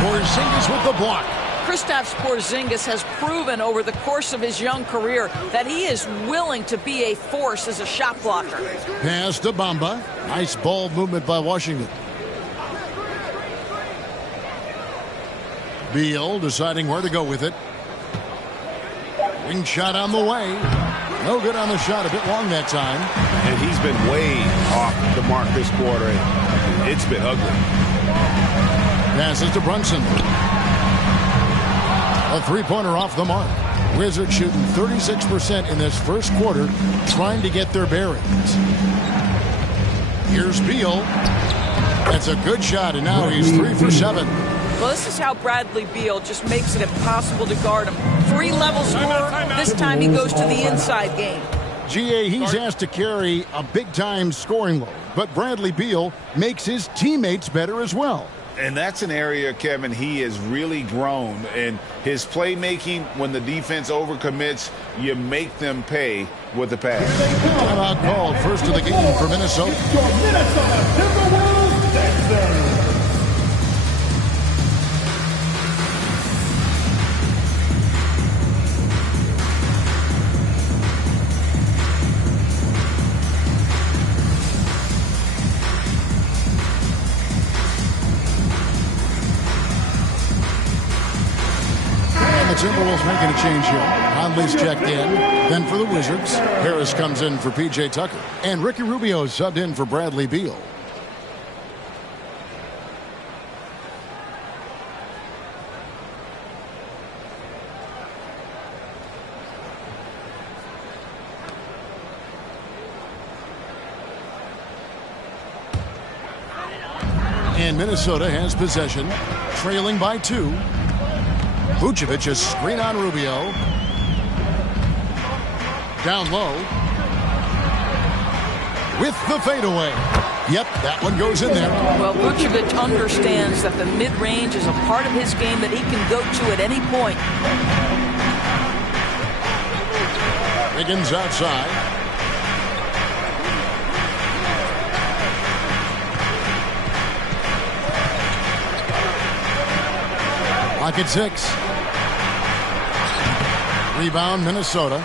Porzingis with the block. Kristaps Porzingis has proven over the course of his young career that he is willing to be a force as a shot blocker. Pass to Bamba. Nice ball movement by Washington. Beal deciding where to go with it. Wing shot on the way. No good on the shot. A bit long that time. And he's been way off the mark this quarter. It's been ugly. Passes to Brunson. A three-pointer off the mark. Wizards shooting 36% in this first quarter, trying to get their bearings. Here's Beal. That's a good shot, and now he's 3 for 7. Well, this is how Bradley Beal just makes it impossible to guard him. 3-level scorer. This time he goes to the inside game. GA, he's asked to carry a big-time scoring load, but Bradley Beal makes his teammates better as well. And that's an area, Kevin, he has really grown. And his playmaking, when the defense overcommits, you make them pay with the pass. Timeout called. First of the game for Minnesota. Minnesota Timberwolves, Dexter. The Timberwolves making a change here. Conley's checked in. Then for the Wizards, Harris comes in for P.J. Tucker. And Ricky Rubio subbed in for Bradley Beal. And Minnesota has possession, trailing by 2. Vucevic a screen on Rubio. Down low. With the fadeaway. Yep, that one goes in there. Well, Vucevic understands that the mid-range is a part of his game that he can go to at any point. Wiggins outside. Lock at 6. Rebound, Minnesota.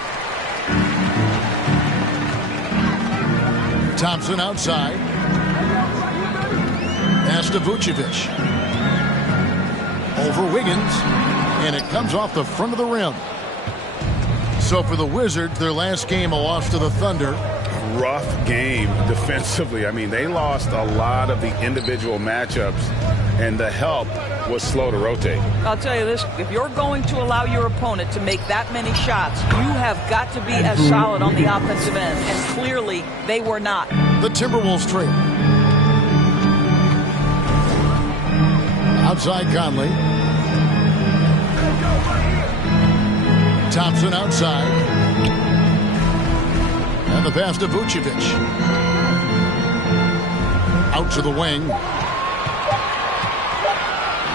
Thompson outside. Pass to Vucevic. Over Wiggins. And it comes off the front of the rim. So for the Wizards, their last game, a loss to the Thunder. Rough game defensively. I mean, they lost a lot of the individual matchups, and the help was slow to rotate. I'll tell you this, if you're going to allow your opponent to make that many shots, you have got to be as solid on the offensive end, and clearly they were not. The Timberwolves trail. Outside Conley. Thompson outside. And the pass to Vucevic. Out to the wing.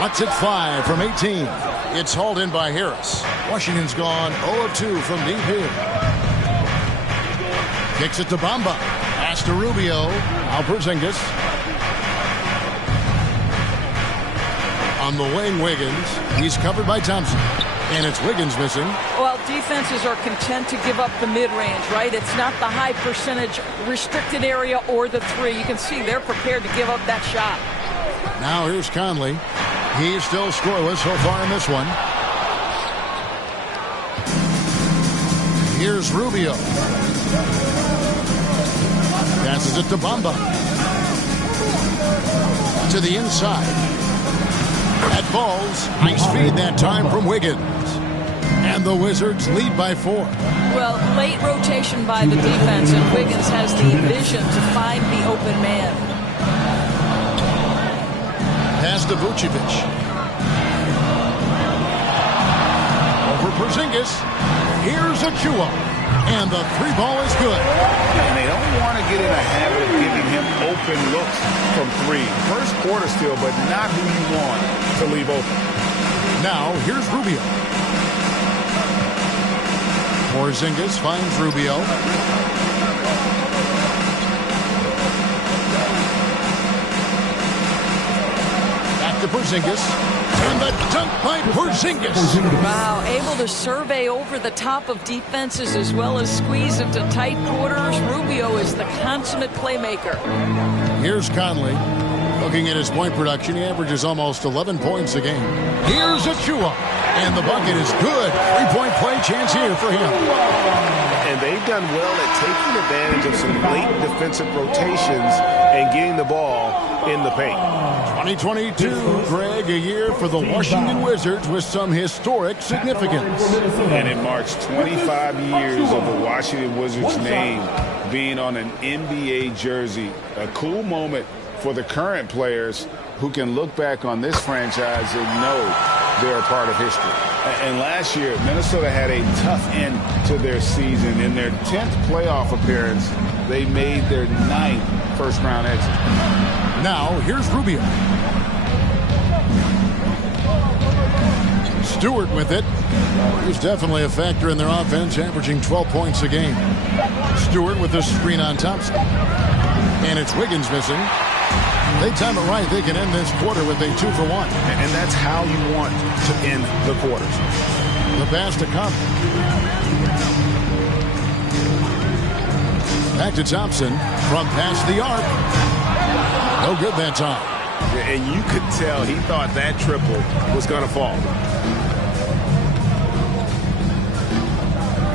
Lets it fly from 18. It's hauled in by Harris. Washington's gone 0 of 2 from deep here. Kicks it to Bamba. Pass to Rubio. Now Porzingis. On the wing, Wiggins. He's covered by Thompson. And it's Wiggins missing. Well, defenses are content to give up the mid-range, right? It's not the high percentage restricted area or the three. You can see they're prepared to give up that shot. Now here's Conley. He's still scoreless so far in this one. Here's Rubio. Passes it to Bamba. To the inside. That falls. Nice feed that time from Wiggins. And the Wizards lead by 4. Well, late rotation by the defense, and Wiggins has the vision to find the open man. Pass to Vucevic. Over Porzingis. Here's Achua. And the 3-ball is good. And they don't want to get in a habit of giving him open looks from 3. First quarter still, but not who you want to leave open. Now, here's Rubio. Porzingis finds Rubio. Back to Porzingis. And the dunk by Porzingis. Wow, able to survey over the top of defenses as well as squeeze into tight quarters. Rubio is the consummate playmaker. Here's Conley. Looking at his point production, he averages almost 11 points a game. Here's Achua. And the bucket is good. 3-point play chance here for him. And they've done well at taking advantage of some late defensive rotations and getting the ball in the paint. 2022, Greg, a year for the Washington Wizards with some historic significance. And it marks 25 years of the Washington Wizards name being on an NBA jersey. A cool moment for the current players who can look back on this franchise and know they're a part of history. And last year, Minnesota had a tough end to their season. In their 10th playoff appearance, they made their 9th first-round exit. Now, here's Rubio. Stewart with it. He's definitely a factor in their offense, averaging 12 points a game. Stewart with the screen on Thompson. And it's Wiggins missing. They time it right. They can end this quarter with a 2-for-1. And that's how you want to end the quarters. The pass to Conley. Back to Thompson from past the arc. No good that time. And you could tell he thought that triple was going to fall.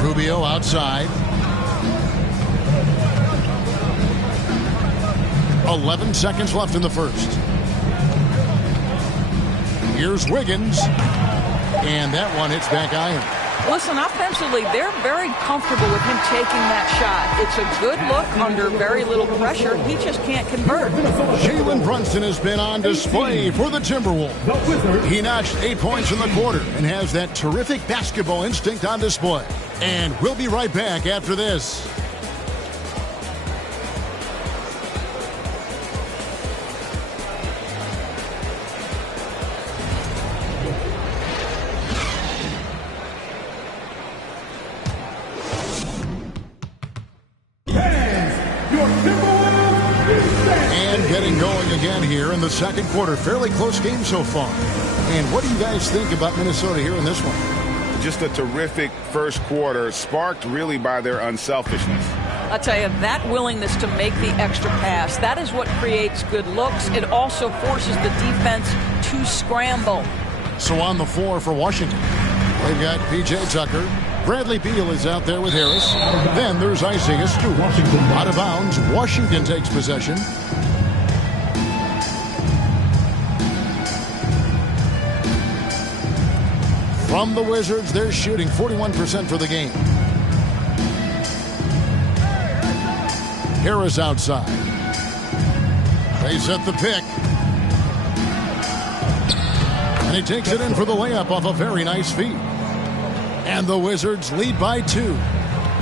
Rubio outside. 11 seconds left in the first. Here's Wiggins. And that one hits back iron. Listen, offensively, they're very comfortable with him taking that shot. It's a good look under very little pressure. He just can't convert. Jalen Brunson has been on display for the Timberwolves. He notched 8 points in the quarter and has that terrific basketball instinct on display. And we'll be right back after this. Here in the second quarter. Fairly close game so far. And what do you guys think about Minnesota here in this one? Just a terrific first quarter, sparked really by their unselfishness. I'll tell you, that willingness to make the extra pass, that is what creates good looks. It also forces the defense to scramble. So on the floor for Washington, they've got P.J. Tucker. Bradley Beal is out there with Harris. Then there's Isaiah Stewart. Out of bounds, Washington takes possession. From the Wizards, they're shooting 41% for the game. Harris outside. They set the pick. And he takes it in for the layup off a very nice feed. And the Wizards lead by 2.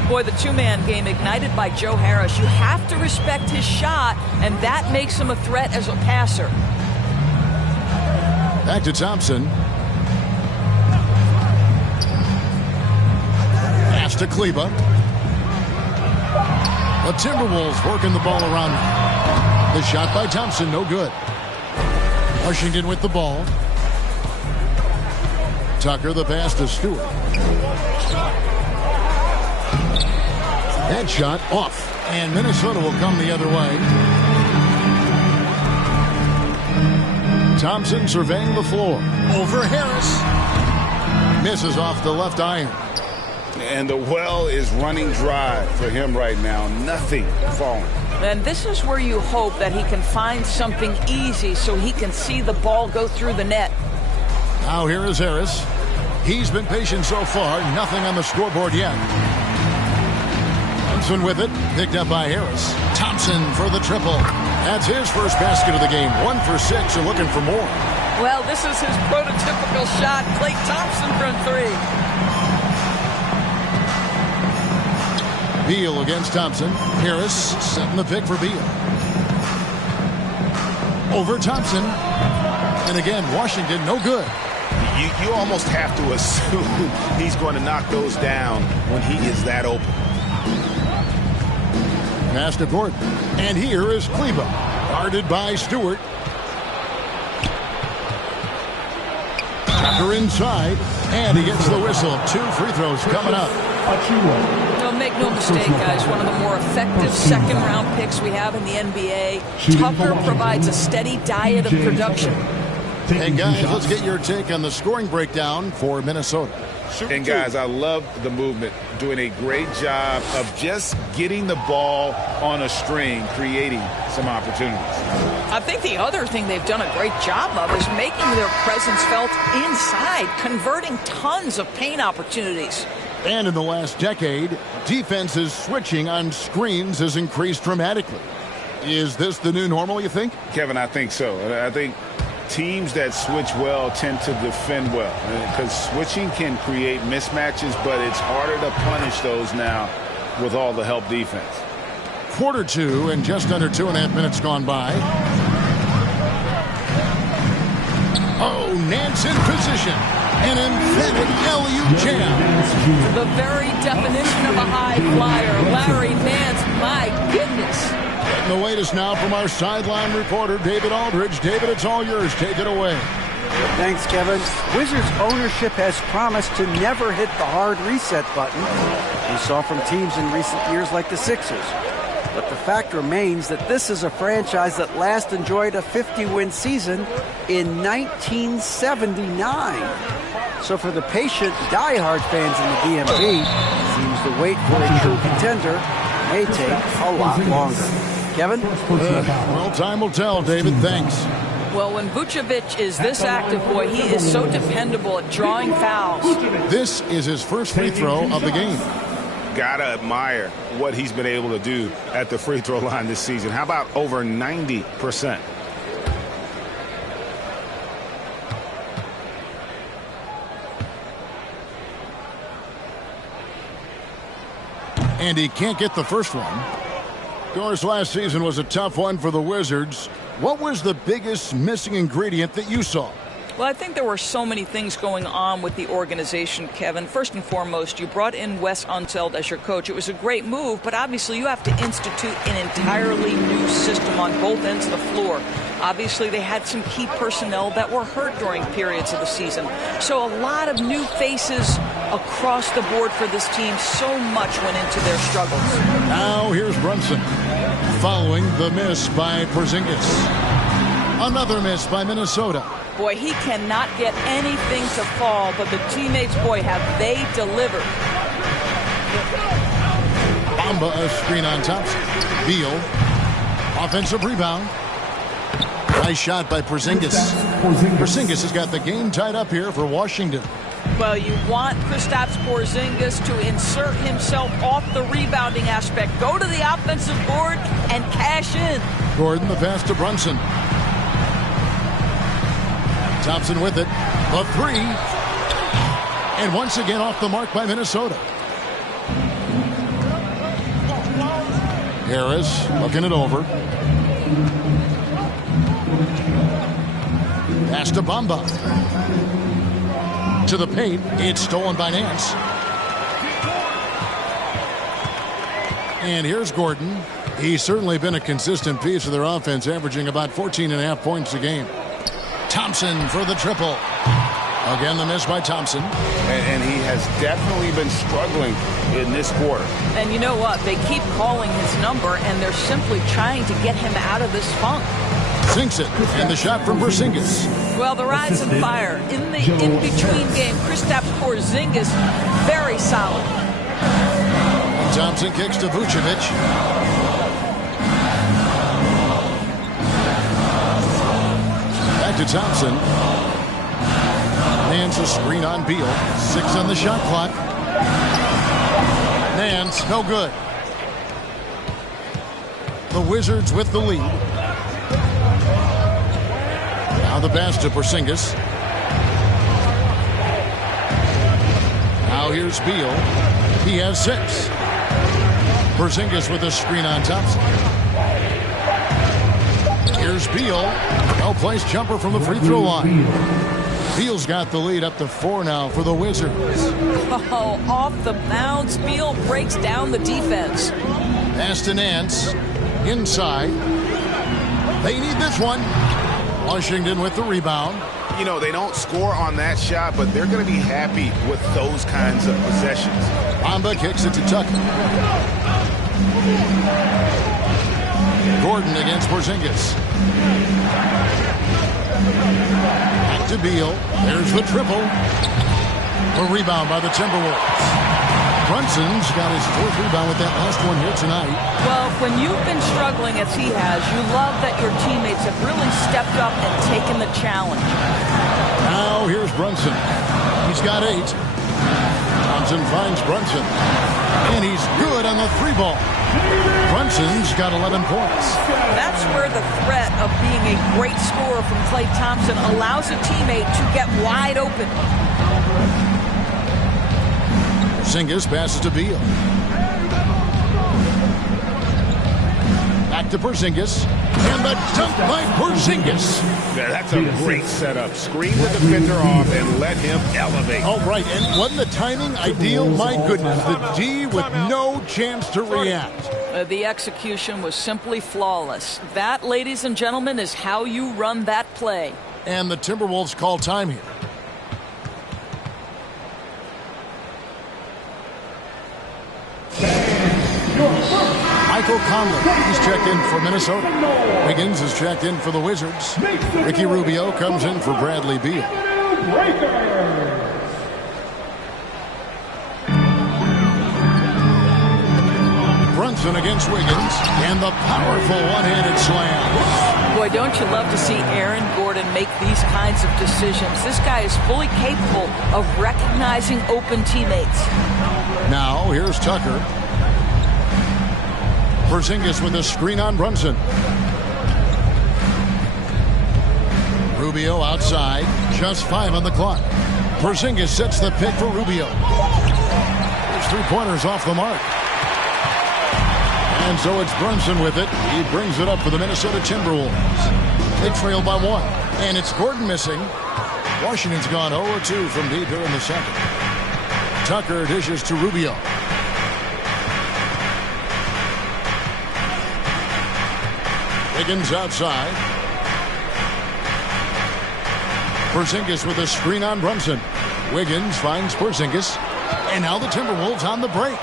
Boy, the two-man game ignited by Joe Harris. You have to respect his shot, and that makes him a threat as a passer. Back to Thompson. Pass to Kleba. The Timberwolves working the ball around. The shot by Thompson, no good. Washington with the ball. Tucker, the pass to Stewart. That shot off. And Minnesota will come the other way. Thompson surveying the floor. Over Harris. Misses off the left iron. And the well is running dry for him right now. Nothing falling. And this is where you hope that he can find something easy so he can see the ball go through the net. Now here is Harris. He's been patient so far. Nothing on the scoreboard yet. Thompson with it. Picked up by Harris. Thompson for the triple. That's his first basket of the game. 1 for 6 and looking for more. Well, this is his prototypical shot. Klay Thompson from 3. Beal against Thompson. Harris setting the pick for Beal. Over Thompson. And again, Washington, no good. You almost have to assume he's going to knock those down when he is that open. Pass to Gordon. And here is Kleba. Guarded by Stewart. Tucker inside. And he gets the whistle. 2 free throws coming up. Don't make no mistake, guys. One of the more effective second-round picks we have in the NBA. Tucker provides a steady diet of production. And guys, let's get your take on the scoring breakdown for Minnesota. And guys, I love the movement. Doing a great job of just getting the ball on a string, creating some opportunities. I think the other thing they've done a great job of is making their presence felt inside, converting tons of paint opportunities. And in the last decade, defenses switching on screens has increased dramatically. Is this the new normal, you think? Kevin, I think so. I think teams that switch well tend to defend well, because switching can create mismatches, but it's harder to punish those now with all the help defense. Quarter 2 and just under 2.5 minutes gone by. Oh, Nance in position. An emphatic LU jam. The very definition of a high flyer, Larry Nance. My goodness. Getting the latest now from our sideline reporter, David Aldridge. David, it's all yours. Take it away. Thanks, Kevin. Wizards ownership has promised to never hit the hard reset button we saw from teams in recent years like the Sixers. But the fact remains that this is a franchise that last enjoyed a 50-win season in 1979. So for the patient, diehard fans in the DMV, seems the wait for a true contender may take a lot longer. Kevin? Well, time will tell, David. Thanks. Well, when Vucevic is this active, boy, he is so dependable at drawing fouls. This is his first free throw of the game. Gotta admire what he's been able to do at the free throw line this season. How about over 90%? And he can't get the first one. Of course, last season was a tough one for the Wizards. What was the biggest missing ingredient that you saw? Well, I think there were so many things going on with the organization, Kevin. First and foremost, you brought in Wes Unseld as your coach. It was a great move, but obviously you have to institute an entirely new system on both ends of the floor. Obviously, they had some key personnel that were hurt during periods of the season. So a lot of new faces across the board for this team. So much went into their struggles. Now here's Brunson following the miss by Porzingis. Another miss by Minnesota. Boy, he cannot get anything to fall, but the teammates, boy, have they delivered. Bamba a screen on Thompson. Beal. Offensive rebound. Nice shot by Porzingis. Porzingis has got the game tied up here for Washington. Well, you want Kristaps Porzingis to insert himself off the rebounding aspect. Go to the offensive board and cash in. Gordon, the pass to Brunson. Thompson with it. A three. And once again off the mark by Minnesota. Harris looking it over. Pass to Bamba. To the paint. It's stolen by Nance. And here's Gordon. He's certainly been a consistent piece of their offense, averaging about 14.5 points a game. Thompson for the triple. Again, the miss by Thompson. And he has definitely been struggling in this quarter. And you know what? They keep calling his number, and they're simply trying to get him out of this funk. Sinks it, and the shot from Porzingis. Well, the rise and fire in the in-between game. Kristaps Porzingis, very solid. Thompson kicks to Vucevic. Back to Thompson. Nance a screen on Beal. 6 on the shot clock. Nance, no good. The Wizards with the lead. Now the pass to Porzingis. Now here's Beal. He has 6. Porzingis with a screen on Thompson. Here's Beal. Well-placed jumper from the free throw line. Beal's got the lead up to 4 now for the Wizards. Oh, off the bounce. Beal breaks down the defense. Pass to Nance. Inside. They need this one. Washington with the rebound. You know, they don't score on that shot, but they're going to be happy with those kinds of possessions. Bamba kicks it to Tucker. Gordon against Porzingis. Back to Beal. There's the triple. A rebound by the Timberwolves. Brunson's got his 4th rebound with that last one here tonight. Well, when you've been struggling as he has, you love that your teammates have really stepped up and taken the challenge. Now here's Brunson. He's got 8. Thompson finds Brunson. And he's good on the 3 ball. Brunson's got 11 points. That's where the threat of being a great scorer from Klay Thompson allows a teammate to get wide open. Porzingis passes to Beal. Back to Porzingis. And the dunk by Porzingis. Yeah, that's a great setup. Screen the defender off and let him elevate. Oh, right. And wasn't the timing ideal? My goodness. The D with no chance to react. The execution was simply flawless. That, ladies and gentlemen, is how you run that play. And the Timberwolves call time here. Michael Conley, he's checked in for Minnesota. Wiggins is checked in for the Wizards. Ricky Rubio comes in for Bradley Beal. Brunson against Wiggins, and the powerful one-handed slam. Boy, don't you love to see Aaron Gordon make these kinds of decisions. This guy is fully capable of recognizing open teammates. Now, here's Tucker. Porzingis with a screen on Brunson. Rubio outside. Just 5 on the clock. Porzingis sets the pick for Rubio. His 3-pointers off the mark. And so it's Brunson with it. He brings it up for the Minnesota Timberwolves. They trail by 1. And it's Gordon missing. Washington's gone 0-2 from deep here in the second. Tucker dishes to Rubio. Wiggins outside. Porzingis with a screen on Brunson. Wiggins finds Porzingis. And now the Timberwolves on the break.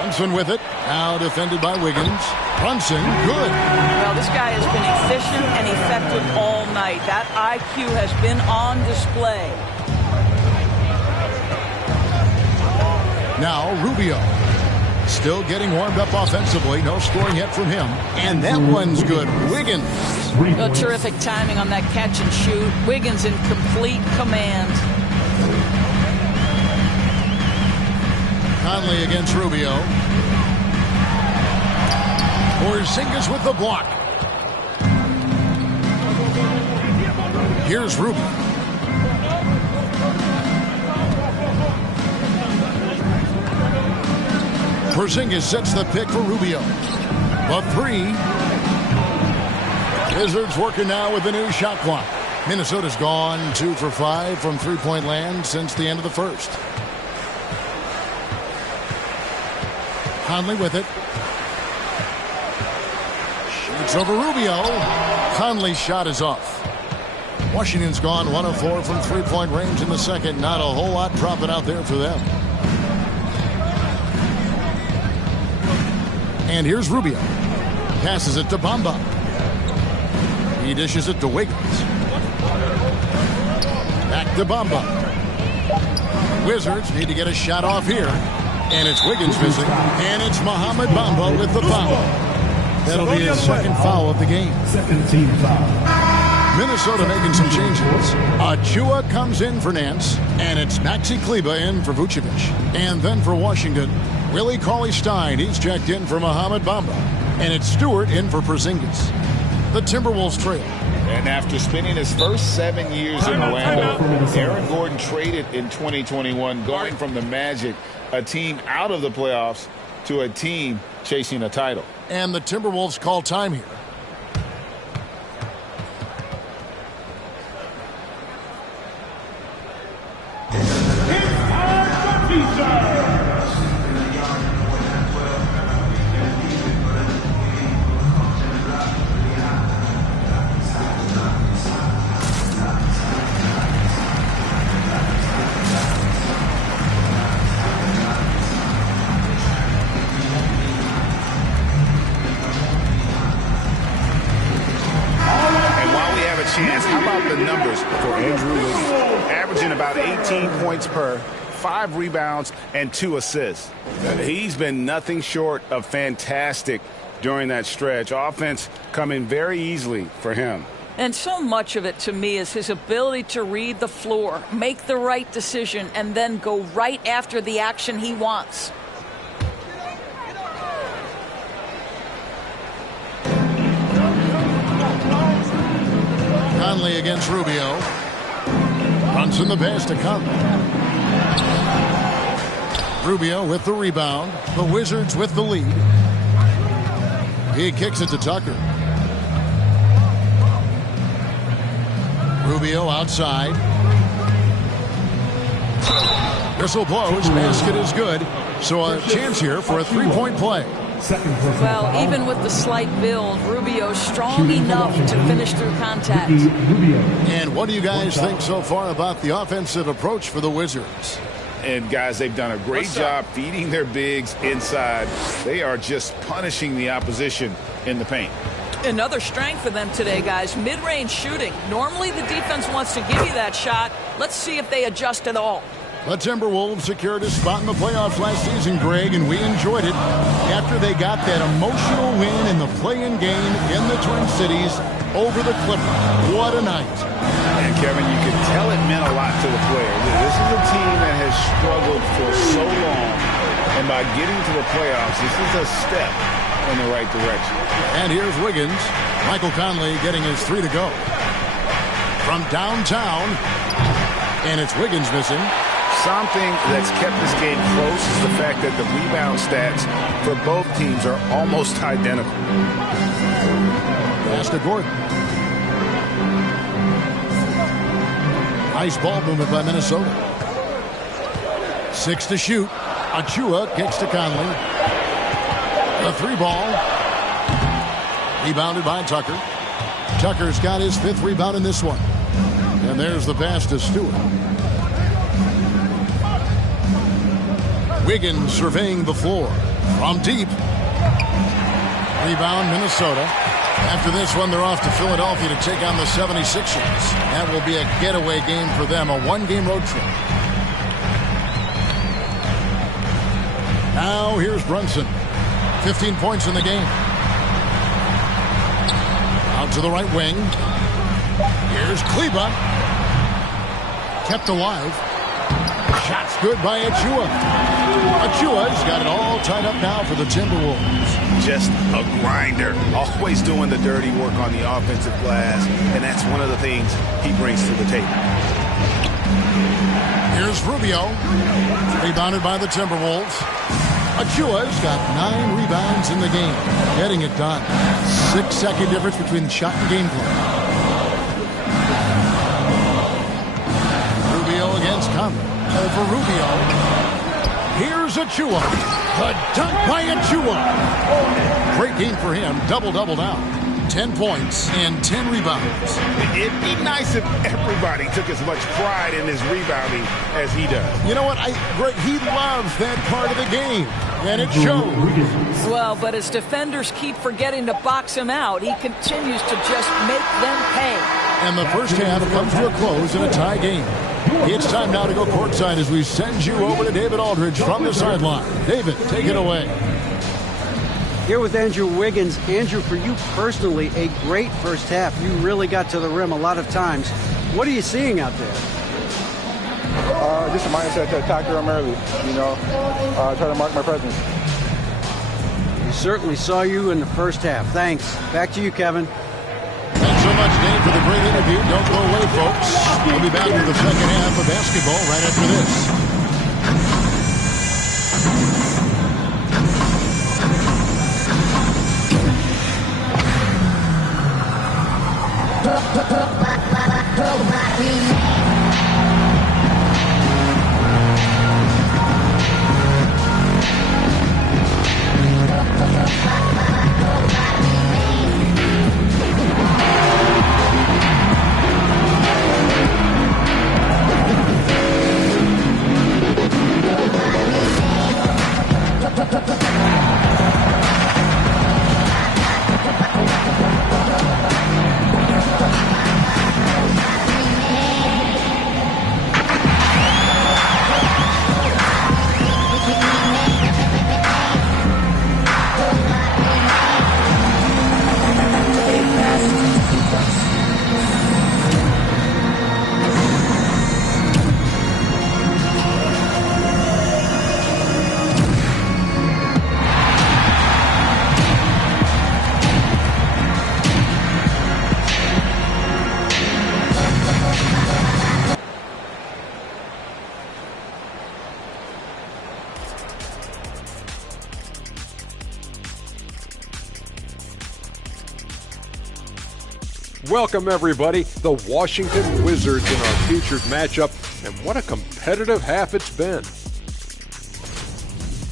Brunson with it. Now defended by Wiggins. Brunson, good. Well, this guy has been efficient and effective all night. That IQ has been on display. Now Rubio. Still getting warmed up offensively. No scoring yet from him. And that one's good. Wiggins. Oh, terrific timing on that catch and shoot. Wiggins in complete command. Conley against Rubio. Porzingis with the block. Here's Rubio. Porzingis sets the pick for Rubio. The 3. Wizards working now with the new shot clock. Minnesota's gone 2 for 5 from three-point land since the end of the first. Conley with it. Shoots over Rubio. Conley's shot is off. Washington's gone 1 of 4 from three-point range in the second. Not a whole lot dropping out there for them. And here's Rubio. Passes it to Bamba. He dishes it to Wiggins. Back to Bamba. Wizards need to get a shot off here. And it's Wiggins missing. And it's Mohamed Bamba with the foul. That'll be his second foul of the game. Second team foul. Minnesota making some changes. Achua comes in for Nance, and it's Maxi Kleber in for Vucevic. And then for Washington, Willie Cauley-Stein. He's checked in for Mohamed Bamba. And it's Stewart in for Porzingis. The Timberwolves trail. And after spending his first 7 years in Orlando, Aaron Gordon traded in 2021, going from the Magic, a team out of the playoffs, to a team chasing a title. And the Timberwolves call time here. How about the numbers for Andrew Wiggins? Averaging about 18 points per, 5 rebounds, and 2 assists. He's been nothing short of fantastic during that stretch. Offense coming very easily for him. And so much of it, to me, is his ability to read the floor, make the right decision, and then go right after the action he wants. Conley against Rubio. Brunson the pass to Conley. Rubio with the rebound. The Wizards with the lead. He kicks it to Tucker. Rubio outside. Whistle blows. Basket is good. So a chance here for a three-point play. Well, even with the slight build, Rubio's strong enough to finish through contact. And what do you guys think so far about the offensive approach for the Wizards? And, guys, they've done a great job feeding their bigs inside. They are just punishing the opposition in the paint. Another strength for them today, guys, mid-range shooting. Normally the defense wants to give you that shot. Let's see if they adjust at all. The Timberwolves secured a spot in the playoffs last season, Greg, and we enjoyed it after they got that emotional win in the play-in game in the Twin Cities over the Clippers. What a night. And, Kevin, you can tell it meant a lot to the players. This is a team that has struggled for so long, and by getting to the playoffs, this is a step in the right direction. And here's Wiggins. Michael Conley getting his 3 to go. From downtown, and it's Wiggins missing. Something that's kept this game close is the fact that the rebound stats for both teams are almost identical. Pass to Gordon. Nice ball movement by Minnesota. 6 to shoot. Achua kicks to Conley. A 3-ball. Rebounded by Tucker. Tucker's got his 5th rebound in this one. And there's the pass to Stewart. Wiggins surveying the floor from deep. Rebound Minnesota. After this one, they're off to Philadelphia to take on the 76ers. That will be a getaway game for them, a 1-game road trip. Now here's Brunson. 15 points in the game. Out to the right wing. Here's Kleber. Kept alive. Shots good by Achua. Achua's got it all tied up now for the Timberwolves. Just a grinder. Always doing the dirty work on the offensive glass, and that's one of the things he brings to the table. Here's Rubio. Rebounded by the Timberwolves. Achua's got 9 rebounds in the game. Getting it done. 6-second difference between shot and game play. for Rubio. Here's Achua. The dunk by Achua. Great game for him. Double-double now. 10 points and 10 rebounds. It'd be nice if everybody took as much pride in his rebounding as he does. You know what? He loves that part of the game, and it shows. Well, but as defenders keep forgetting to box him out, he continues to just make them pay. And the first half comes to a close in a tie game. It's time now to go courtside as we send you over to David Aldridge from the sideline. David, take it away. Here with Andrew Wiggins. Andrew, for you personally, a great first half. You really got to the rim a lot of times. What are you seeing out there? Just a mindset to attack the rim early, try to mark my presence. We certainly saw you in the first half. Thanks. Back to you, Kevin. Thanks so much, Dave, for the great interview. Don't go away, folks. We'll be back with the second half of basketball right after this. Welcome, everybody. The Washington Wizards in our featured matchup, and what a competitive half it's been.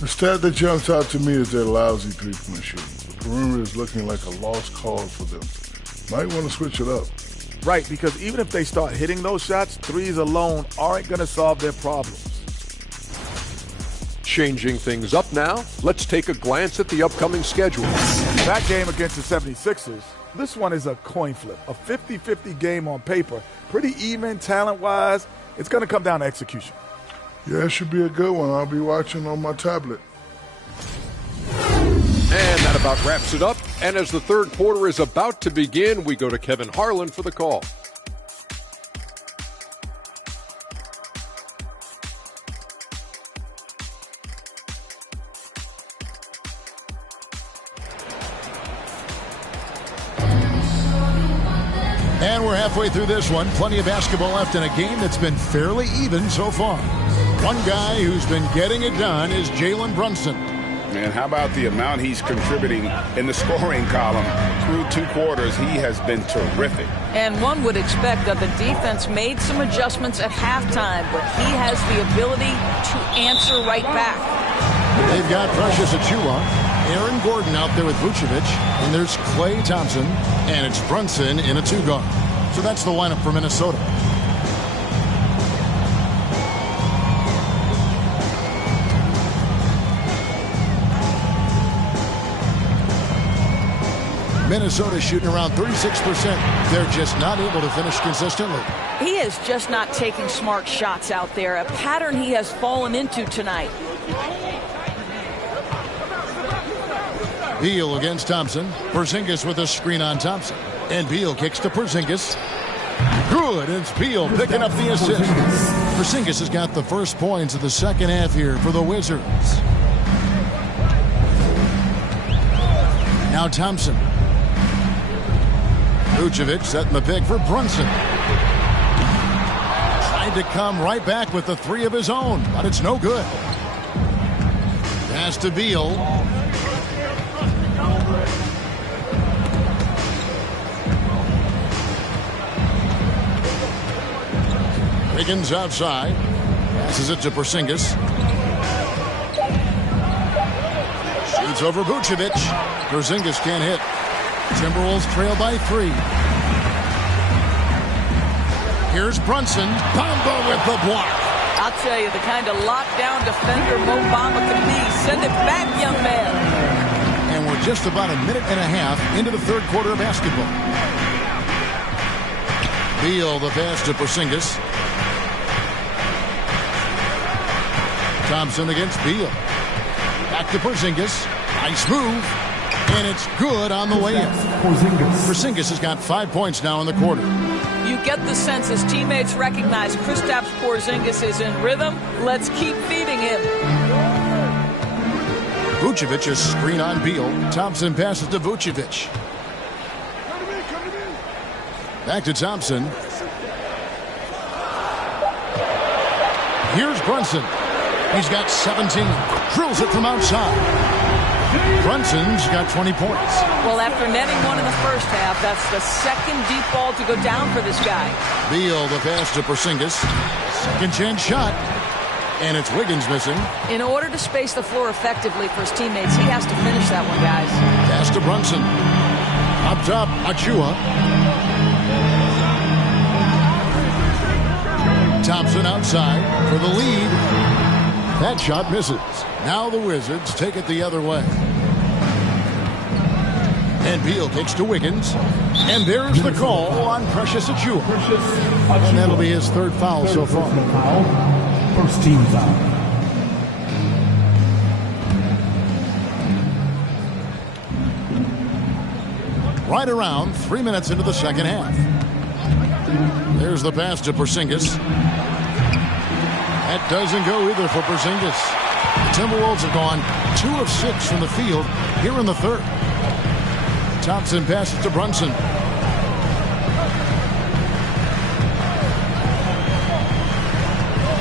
The stat that jumps out to me is their lousy three-point shooting. The perimeter is looking like a lost cause for them. Might want to switch it up. Right, because even if they start hitting those shots, threes alone aren't going to solve their problems. Changing things up now, let's take a glance at the upcoming schedule. That game against the 76ers, this one is a coin flip, a 50-50 game on paper. Pretty even talent-wise. It's going to come down to execution. Yeah, it should be a good one. I'll be watching on my tablet. And that about wraps it up. And as the third quarter is about to begin, we go to Kevin Harlan for the call. And we're halfway through this one. Plenty of basketball left in a game that's been fairly even so far. One guy who's been getting it done is Jalen Brunson. Man, how about the amount he's contributing in the scoring column? Through 2 quarters, he has been terrific. And one would expect that the defense made some adjustments at halftime, but he has the ability to answer right back. They've got Precious Achua, Aaron Gordon out there with Vucevic, and there's Klay Thompson, and it's Brunson in a 2-guard. So that's the lineup for Minnesota. Minnesota shooting around 36%. They're just not able to finish consistently. He is just not taking smart shots out there, a pattern he has fallen into tonight. Beal against Thompson. Porzingis with a screen on Thompson. And Beal kicks to Porzingis. Good. It's Beal picking up the assist. Porzingis has got the first points of the second half here for the Wizards. Now Thompson. Vucevic setting the pick for Brunson. Tried to come right back with the 3 of his own, but it's no good. Pass to Beal. Wiggins outside. Passes it to Porzingis. Shoots over Vucevic. Porzingis can't hit. Timberwolves trail by 3. Here's Brunson. Bamba with the block. I'll tell you, the kind of lockdown defender Mo Bamba can be. Send it back, young man. And we're just about a minute and a half into the third quarter of basketball. Beal, the pass to Porzingis. Thompson against Beal. Back to Porzingis. Nice move. And it's good on the way in. Porzingis has got 5 points now in the quarter. You get the sense his teammates recognize Kristaps Porzingis is in rhythm. Let's keep feeding him. Vucevic is screen on Beal. Thompson passes to Vucevic. Back to Thompson. Here's Brunson. He's got 17. Drills it from outside. Brunson's got 20 points. Well, after netting one in the first half, that's the second deep ball to go down for this guy. Beal, the pass to Porzingis. Second chance shot. And it's Wiggins missing. In order to space the floor effectively for his teammates, he has to finish that one, guys. Pass to Brunson. Up top, Achua. Thompson outside for the lead. That shot misses. Now the Wizards take it the other way. And Beal kicks to Wiggins. And there's the call on Precious Achua. And that'll be his third foul so far. First team foul. Right around 3 minutes into the second half. There's the pass to Porzingis. That doesn't go either for Porzingis. The Timberwolves have gone 2 of 6 from the field here in the third. Thompson passes to Brunson.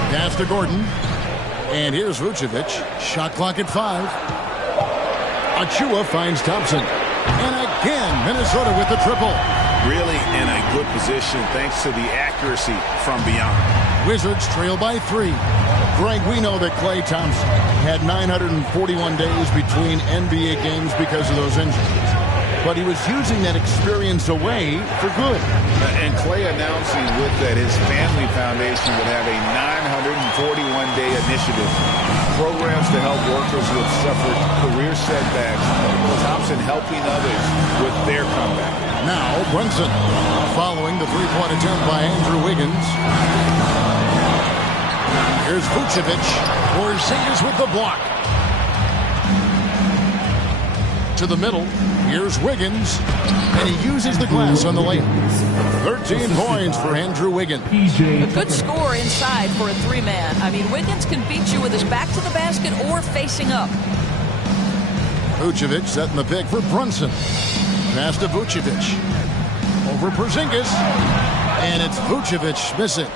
Pass to Gordon. And here's Vucevic. Shot clock at 5. Achua finds Thompson. And again, Minnesota with the triple. Really in a good position thanks to the accuracy from beyond. Wizards trail by 3. Greg, we know that Klay Thompson had 941 days between NBA games because of those injuries. But he was using that experience away for good. And Klay announcing with that his family foundation would have a 941-day initiative. Programs to help workers who have suffered career setbacks. Thompson helping others with their comeback. Now Brunson following the three-point attempt by Andrew Wiggins. Here's Vucevic. Porzingis with the block. To the middle. Here's Wiggins. And he uses the glass on the layup. 13 points for Andrew Wiggins. A good score inside for a 3-man. I mean, Wiggins can beat you with his back to the basket or facing up. Vucevic setting the pick for Brunson. Pass to Vucevic. Over Porzingis. And it's Vucevic missing.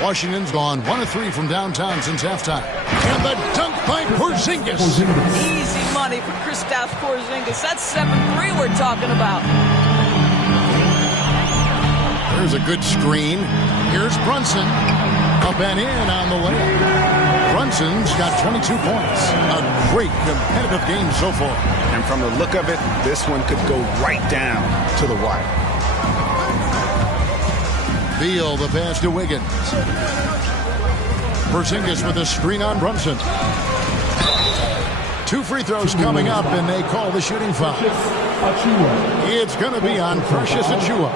Washington's gone 1 of 3 from downtown since halftime. And the dunk by Porzingis. Easy money for Kristaps Porzingis. That's 7-3 we're talking about. There's a good screen. Here's Brunson. Up and in on the layup. Brunson's got 22 points. A great competitive game so far. And from the look of it, this one could go right down to the wire. Beal, the pass to Wiggins. Porzingis with a screen on Brunson. 2 free throws coming up, and they call the shooting foul. It's going to be on Precious Achua.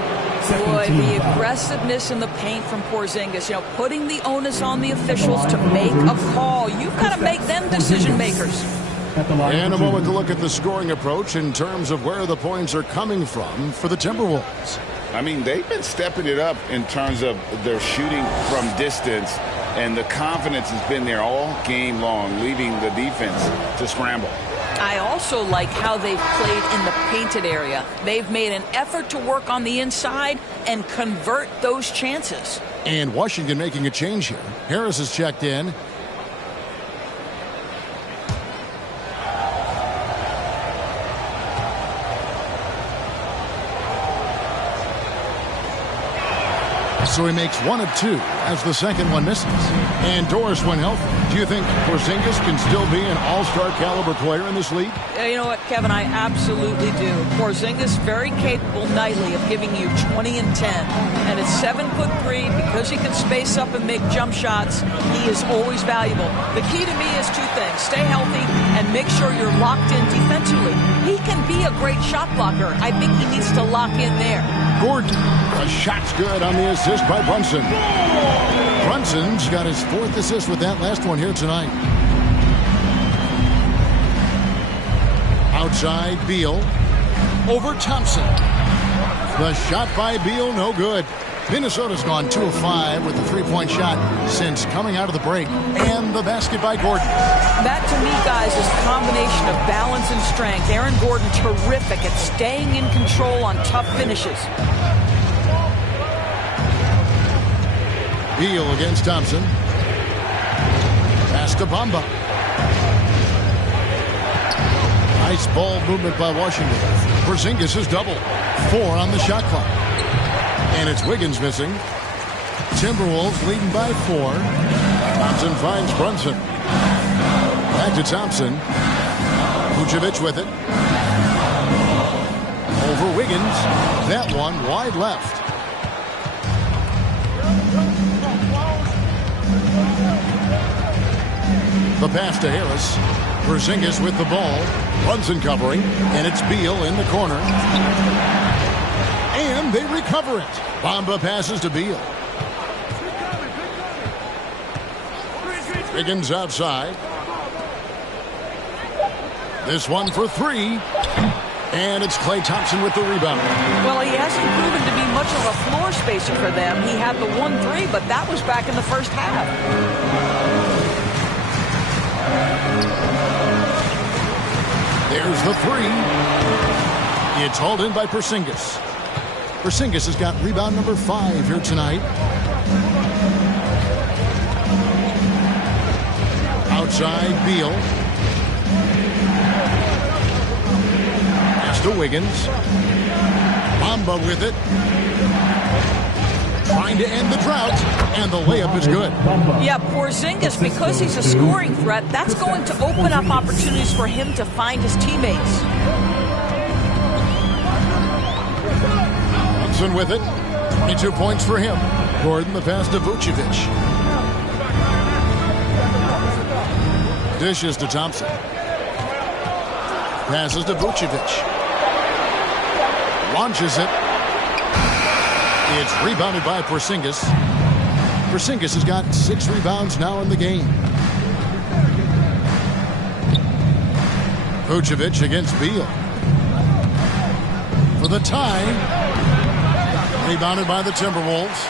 Boy, the aggressiveness in the paint from Porzingis, you know, putting the onus on the officials to make a call. You've got to make them decision makers. And a moment to look at the scoring approach in terms of where the points are coming from for the Timberwolves. I mean, they've been stepping it up in terms of their shooting from distance, and the confidence has been there all game long, leaving the defense to scramble. I also like how they've played in the painted area. They've made an effort to work on the inside and convert those chances. And Washington making a change here. Harris has checked in. So he makes 1 of 2 as the second one misses. And Doris, when healthy, do you think Porzingis can still be an all-star caliber player in this league? You know what, Kevin, I absolutely do. Porzingis very capable nightly of giving you 20 and 10. And at 7'3", because he can space up and make jump shots, he is always valuable. The key to me is two things. Stay healthy and make sure you're locked in defensively. He can be a great shot blocker. I think he needs to lock in there. Gordon, a shot's good on the assist by Brunson. Brunson's got his 4th assist with that last one here tonight. Outside, Beal. Over Thompson. The shot by Beal, no good. Minnesota's gone 2 of 5 with a 3-point shot since coming out of the break. And the basket by Gordon. That, to me, guys, is a combination of balance and strength. Aaron Gordon, terrific at staying in control on tough finishes. Beal against Thompson. Pass to Bamba. Nice ball movement by Washington. Porzingis is double. 4 on the shot clock. And it's Wiggins missing. Timberwolves leading by 4. Thompson finds Brunson. Back to Thompson. Vucevic with it. Over Wiggins. That one wide left. The pass to Harris. Porzingis with the ball. Brunson covering. And it's Beal in the corner. And they recover it. Bamba passes to Beal. Wiggins outside. This one for 3. And it's Klay Thompson with the rebound. Well, he hasn't proven to be much of a floor spacer for them. He had the 1-3, but that was back in the first half. There's the 3. It's hauled in by Porzingis. Porzingis has got rebound number 5 here tonight. Outside, Beal. Pass to Wiggins. Bamba with it. Trying to end the drought, and the layup is good. Yeah, Porzingis, because he's a scoring threat, that's going to open up opportunities for him to find his teammates. Brunson with it. 22 points for him. Gordon the pass to Vucevic. Dishes to Thompson. Passes to Vucevic. Launches it. It's rebounded by Porzingis. Porzingis has got 6 rebounds now in the game. Vucevic against Beal. For the tie. Rebounded by the Timberwolves.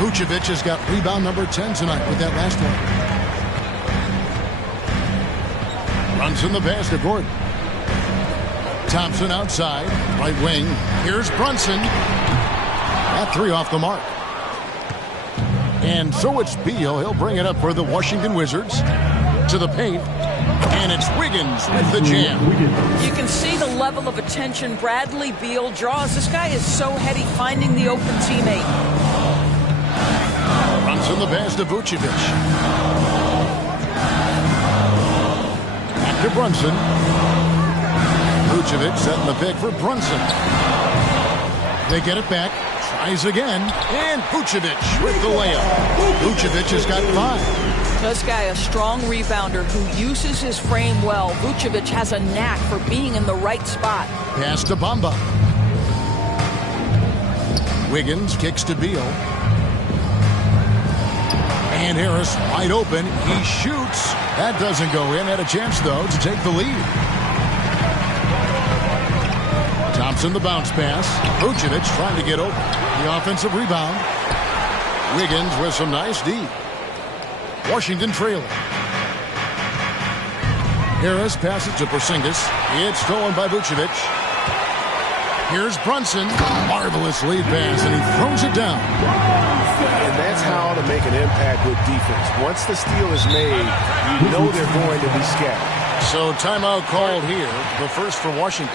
Vucevic has got rebound number 10 tonight with that last one. Brunson the pass to Gordon. Thompson outside. Right wing. Here's Brunson. That 3 off the mark. And so it's Beal. He'll bring it up for the Washington Wizards. To the paint. And it's Wiggins with the jam. You can see the level of attention Bradley Beal draws. This guy is so heady finding the open teammate. Brunson the pass to Vucevic. Back to Brunson. Vucevic setting the pick for Brunson. They get it back. Tries again. And Vucevic with the layup. Vucevic has got 5. This guy, a strong rebounder who uses his frame well. Vucevic has a knack for being in the right spot. Pass to Bamba. Wiggins kicks to Beal. And Harris wide open. He shoots. That doesn't go in. Had a chance, though, to take the lead. Thompson the bounce pass. Vucevic trying to get open. The offensive rebound. Wiggins with some nice D. Washington trailing. Harris passes to Porzingis. It's stolen by Vucevic. Here's Brunson. Marvelous lead pass, and he throws it down. And that's how to make an impact with defense. Once the steal is made, you know they're going to be scattered. So timeout called here, the first for Washington.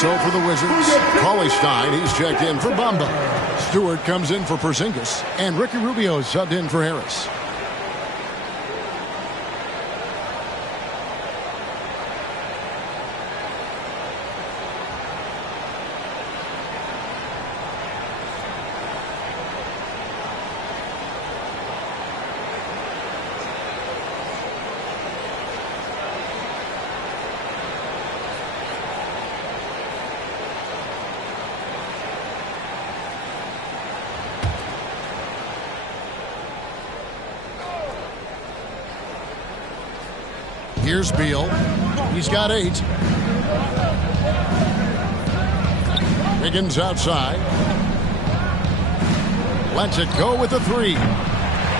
So for the Wizards, Cauley Stein, he's checked in for Bamba. Stewart comes in for Porzingis, and Ricky Rubio subbed in for Harris. Here's Beal. He's got 8. Wiggins outside. Lets it go with a 3.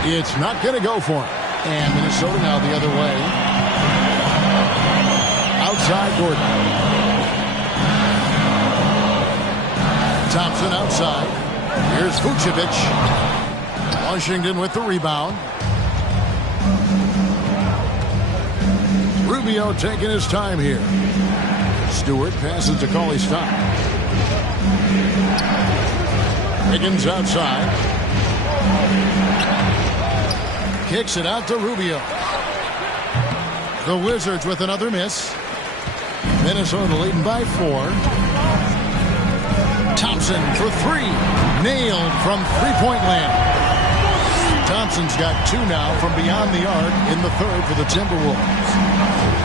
It's not going to go for him. And Minnesota now the other way. Outside Gordon. Thompson outside. Here's Vucevic. Washington with the rebound. Rubio taking his time here. Stewart passes to Cauley Stein. Wiggins outside. Kicks it out to Rubio. The Wizards with another miss. Minnesota leading by 4. Thompson for 3. Nailed from three-point land. Thompson's got 2 now from beyond the arc in the third for the Timberwolves.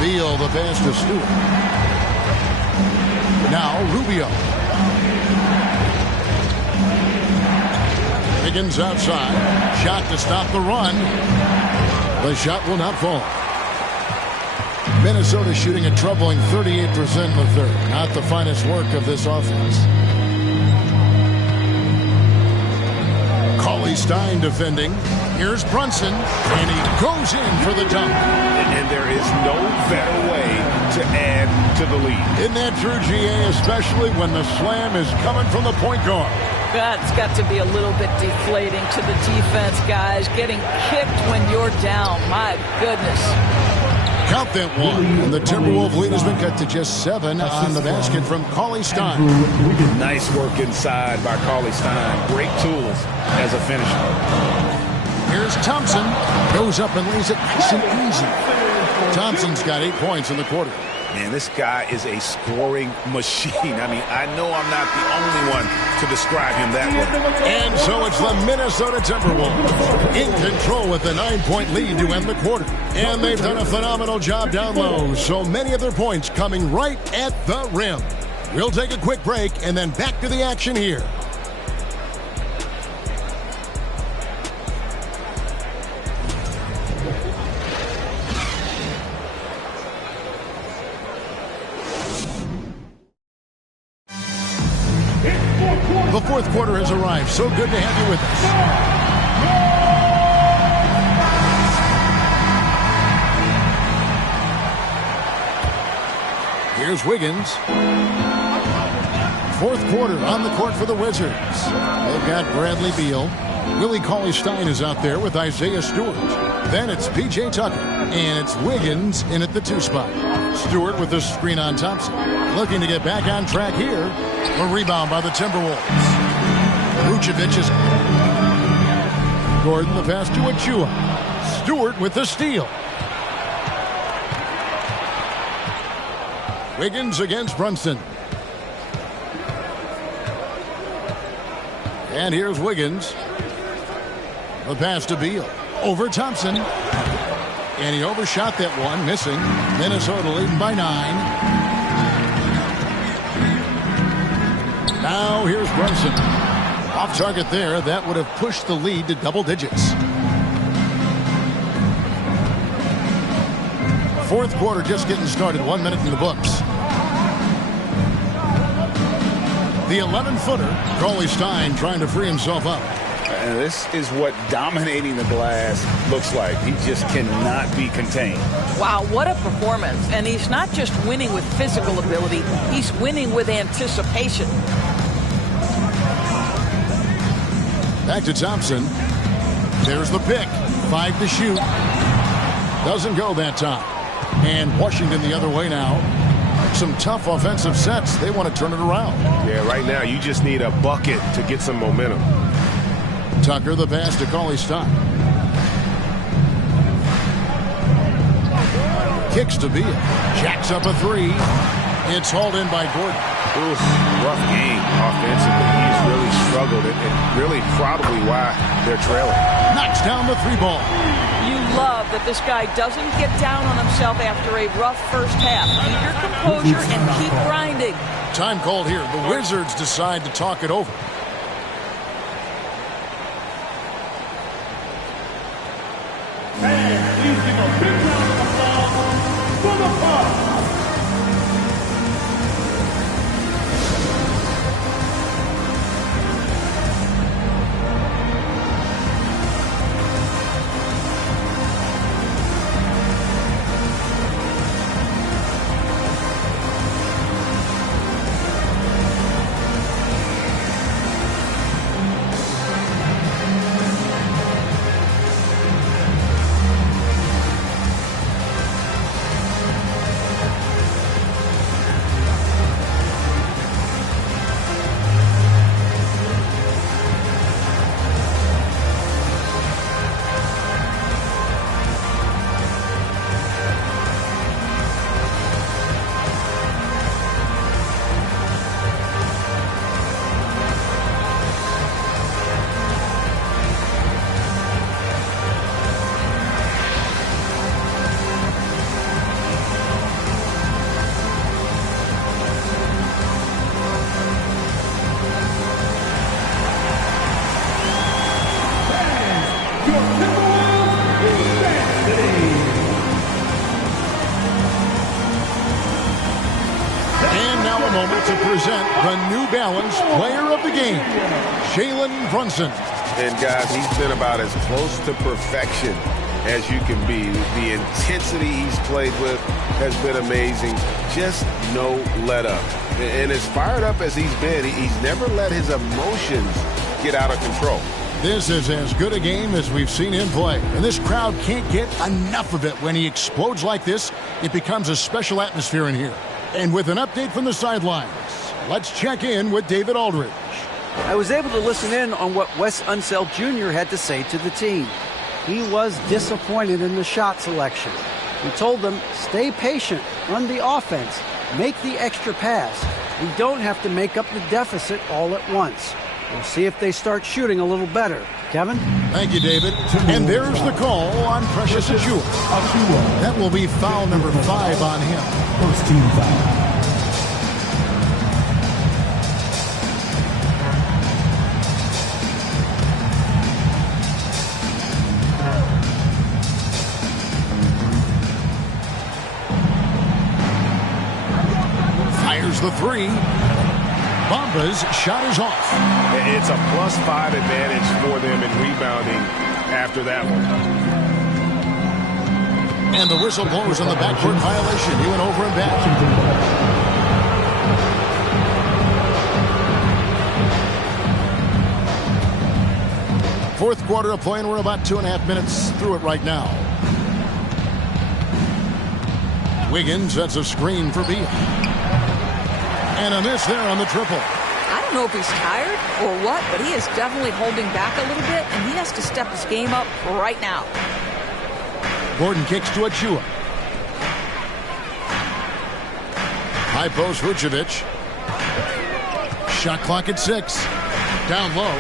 Beal the pass to Stewart. Now Rubio. Wiggins outside. Shot to stop the run. The shot will not fall. Minnesota shooting a troubling 38% in the third. Not the finest work of this offense. Cauley Stein defending. Here's Brunson, and he goes in for the dunk. And there is no better way to add to the lead. Isn't that true, GA, especially when the slam is coming from the point guard? That's got to be a little bit deflating to the defense, guys. Getting kicked when you're down. My goodness. Count that one. And the Timberwolves lead has been cut to just 7 on the basket from Cauley Stein. Nice work inside by Cauley Stein. Great tools as a finisher. Here's Thompson. Goes up and lays it nice and easy. Thompson's got 8 points in the quarter. Man, this guy is a scoring machine. I mean, I know I'm not the only one to describe him that way. And so it's the Minnesota Timberwolves in control with a 9-point lead to end the quarter. And they've done a phenomenal job down low. So many of their points coming right at the rim. We'll take a quick break and then back to the action here. The fourth quarter has arrived. So good to have you with us. Here's Wiggins. Fourth quarter on the court for the Wizards. They've got Bradley Beal. Willie Cauley-Stein is out there with Isaiah Stewart. Then it's P.J. Tucker. And it's Wiggins in at the 2 spot. Stewart with the screen on Thompson. Looking to get back on track here. A rebound by the Timberwolves. Vucevic is... Gordon the pass to Achua. Stewart with the steal. Wiggins against Brunson. And here's Wiggins. The pass to Beal. Over Thompson. And he overshot that one, missing. Minnesota leading by 9. Now here's Brunson. Off target there. That would have pushed the lead to double digits. Fourth quarter just getting started. 1 minute in the books. The 11-footer, Cauley-Stein trying to free himself up. And this is what dominating the glass looks like. He just cannot be contained. Wow, what a performance. And he's not just winning with physical ability, he's winning with anticipation. Back to Thompson. There's the pick. 5 to shoot. Doesn't go that time. And Washington the other way now. Some tough offensive sets. They want to turn it around. Yeah, right now you just need a bucket to get some momentum. Tucker the pass to Cauley Stein. Kicks to Beal. Jacks up a three. It's hauled in by Gordon. Oof, rough game offensively. He's really struggled and really probably why they're trailing. Knocks down the three ball. You love that this guy doesn't get down on himself after a rough first half. Keep your composure and keep grinding. Time called here. The Wizards decide to talk it over. To present the New Balance Player of the Game, Jalen Brunson. And guys, he's been about as close to perfection as you can be. The intensity he's played with has been amazing. Just no let up. And as fired up as he's been, he's never let his emotions get out of control. This is as good a game as we've seen him play. And this crowd can't get enough of it. When he explodes like this, it becomes a special atmosphere in here. And with an update from the sidelines, let's check in with David Aldridge. I was able to listen in on what Wes Unseld Jr. had to say to the team. He was disappointed in the shot selection. He told them, stay patient, run the offense, make the extra pass. We don't have to make up the deficit all at once. We'll see if they start shooting a little better. Kevin? Thank you, David. And there's the call on Precious Achiuwa. That will be foul number 5 on him. First team foul. Fires the three. Bamba's shot is off. It's a +5 advantage for them in rebounding after that one. And the whistle blows on the backcourt violation. He went over and back. Fourth quarter of play, and we're about 2.5 minutes through it right now. Wiggins sets a screen for Beal. And a miss there on the triple. I don't know if he's tired or what, but he is definitely holding back a little bit, and he has to step his game up right now. Gordon kicks to Achiuwa. High post Vucevic. Shot clock at 6. Down low.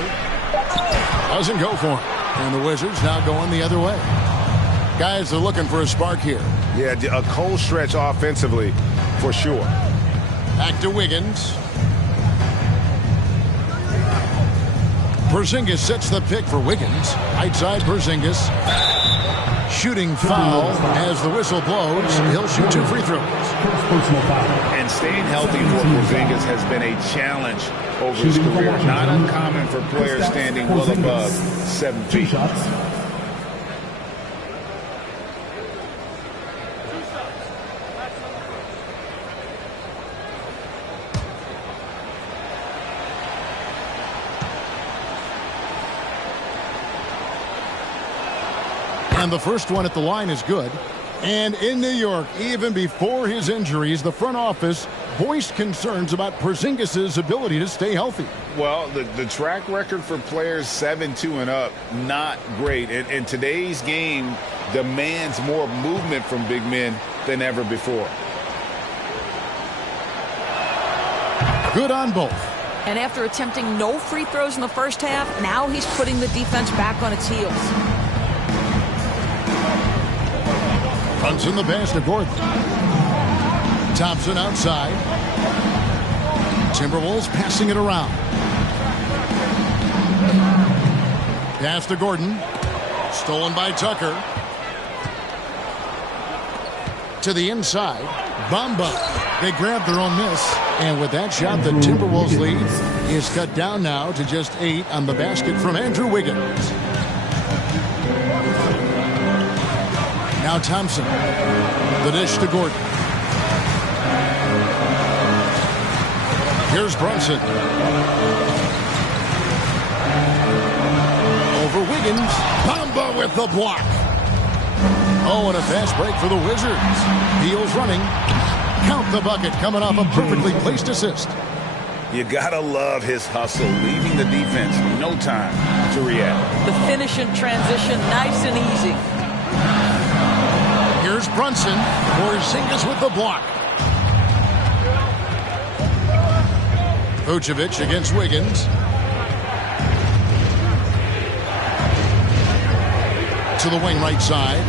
Doesn't go for him. And the Wizards now going the other way. Guys are looking for a spark here. Yeah, a cold stretch offensively for sure. Back to Wiggins. Porzingis sets the pick for Wiggins. Right side Porzingis. Shooting foul as the whistle blows. He'll shoot 2 free throws. And staying healthy for Porzingis has been a challenge over his career. Not uncommon for players standing well above 7 feet. And the first one at the line is good. And in New York, even before his injuries, the front office voiced concerns about Porzingis' ability to stay healthy. Well, the track record for players 7-2 and up, not great. And today's game demands more movement from big men than ever before. Good on both. And after attempting no free throws in the first half, now he's putting the defense back on its heels. Brunson the pass to Gordon. Thompson outside. Timberwolves passing it around. Pass to Gordon. Stolen by Tucker. To the inside. Bamba. They grab their own miss. And with that shot, the Timberwolves lead is cut down now to just 8 on the basket from Andrew Wiggins. Now Thompson. The dish to Gordon. Here's Brunson. Over Wiggins. Bamba with the block. Oh, and a fast break for the Wizards. Beal's running. Count the bucket coming off a perfectly placed assist. You gotta love his hustle, leaving the defense no time to react. The finish in transition, nice and easy. Here's Brunson. Porzingis with the block. Vucevic against Wiggins. To the wing right side.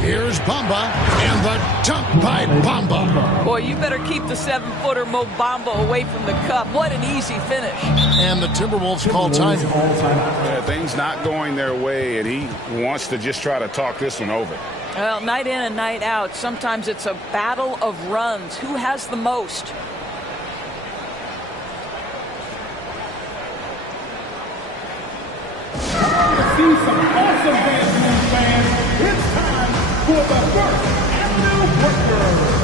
Here's Bamba, and the dunk by Bamba. Boy, you better keep the 7-footer Mo Bamba away from the cup. What an easy finish. And the Timberwolves call time. Yeah, things not going their way, and he wants to just try to talk this one over. Well, night in and night out, sometimes it's a battle of runs. Who has the most? See some awesome dance fans. It's time for the First Avenue Workers.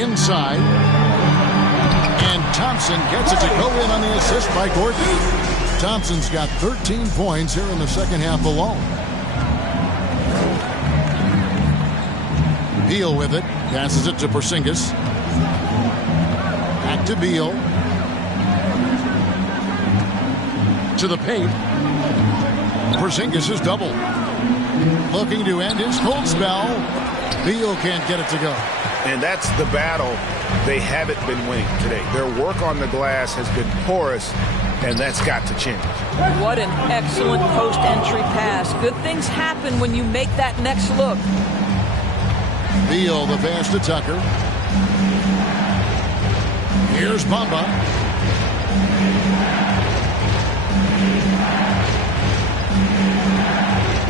Inside. And Thompson gets it to go in on the assist by Gordon. Thompson's got 13 points here in the second half alone. Beal with it. Passes it to Porzingis. Back to Beal. To the paint. Porzingis is double. Looking to end his cold spell. Beal can't get it to go. And that's the battle they haven't been winning today. Their work on the glass has been porous, and that's got to change. What an excellent post-entry pass. Good things happen when you make that next look. Beal, the pass to Tucker. Here's Bamba.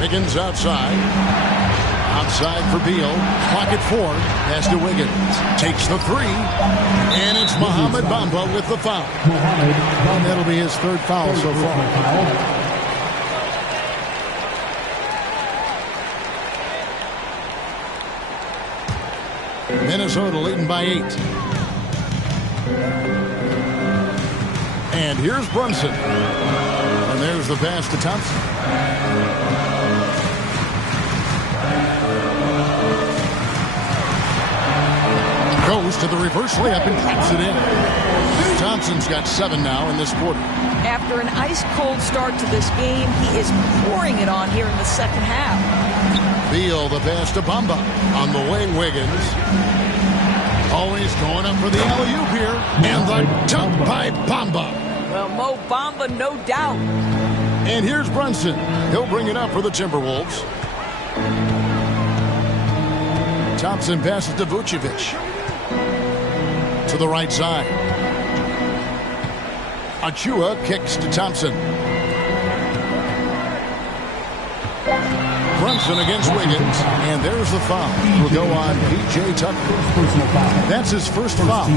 Wiggins outside. Outside for Beal. Clock at 4. Pass to Wiggins. Takes the 3. And it's Mohamed Bamba with the foul. And that'll be his 3rd foul so far. Minnesota leading by 8. And here's Brunson. And there's the pass to Thompson. Goes to the reverse layup and drops it in. Thompson's got 7 now in this quarter. After an ice-cold start to this game, he is pouring it on here in the second half. Beal, the pass to Bamba. On the wing, Wiggins. Always going up for the alley-oop here. And the dunk by Bamba. Well, Mo Bamba, no doubt. And here's Brunson. He'll bring it up for the Timberwolves. Thompson passes to Vucevic. To the right side. Achua kicks to Thompson. Brunson against Wiggins. And there's the foul. Will go on P.J. Tucker. That's his first foul.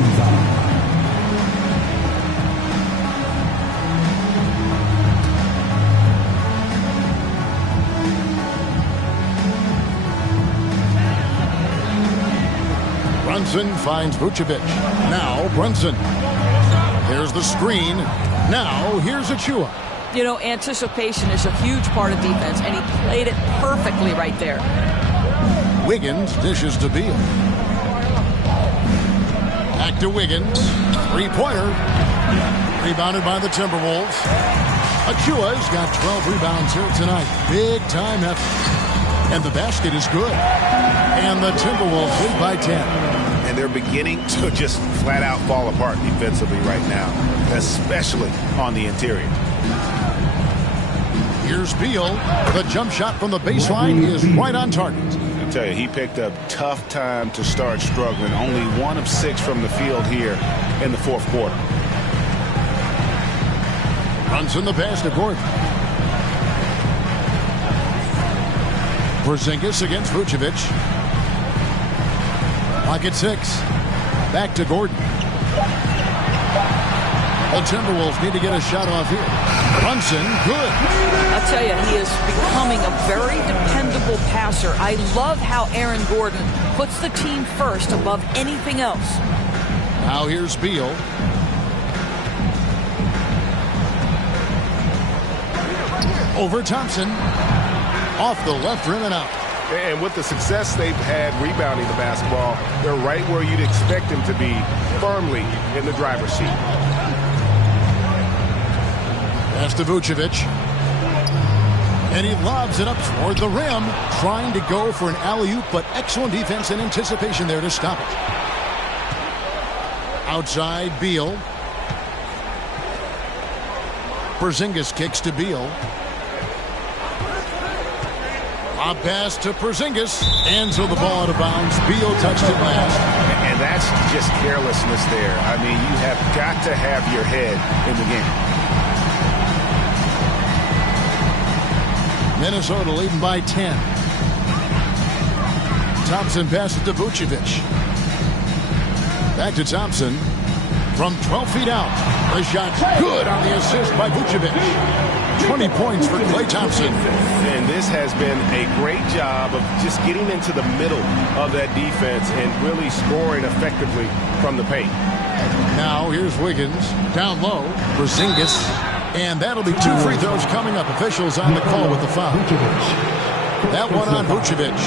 Brunson finds Vucevic. Now Brunson. Here's the screen. Now here's Achua. You know, anticipation is a huge part of defense, and he played it perfectly right there. Wiggins dishes to Beal. Back to Wiggins. 3-pointer. Rebounded by the Timberwolves. Achua's got 12 rebounds here tonight. Big time effort. And the basket is good. And the Timberwolves lead by 10. And they're beginning to just flat out fall apart defensively right now, especially on the interior. Here's Beal. The jump shot from the baseline is right on target. I tell you, he picked a tough time to start struggling. Only 1 of 6 from the field here in the 4th quarter. Brunson the pass to Gordon. Porzingis against Vucevic. Pocket 6. Back to Gordon. The Timberwolves need to get a shot off here. Brunson, good. I'll tell you, he is becoming a very dependable passer. I love how Aaron Gordon puts the team first above anything else. Now here's Beal. Over Thompson. Off the left rim and out. And with the success they've had rebounding the basketball, they're right where you'd expect them to be, firmly in the driver's seat. Pass to Vucevic. And he lobs it up toward the rim, trying to go for an alley-oop, but excellent defense and anticipation there to stop it. Outside, Beal. Porzingis kicks to Beal. A pass to Porzingis, and so the ball out of bounds. Beal touched it last. And that's just carelessness there. I mean, you have got to have your head in the game. Minnesota leading by 10. Thompson passes to Vucevic. Back to Thompson. From 12 feet out. The shot's good on the assist by Vucevic. 20 points for Klay Thompson. And this has been a great job of just getting into the middle of that defense and really scoring effectively from the paint. Now here's Wiggins. Down low. Porzingis. And that'll be 2 free throws coming up. Officials on the call with the foul. That one on Vucevic.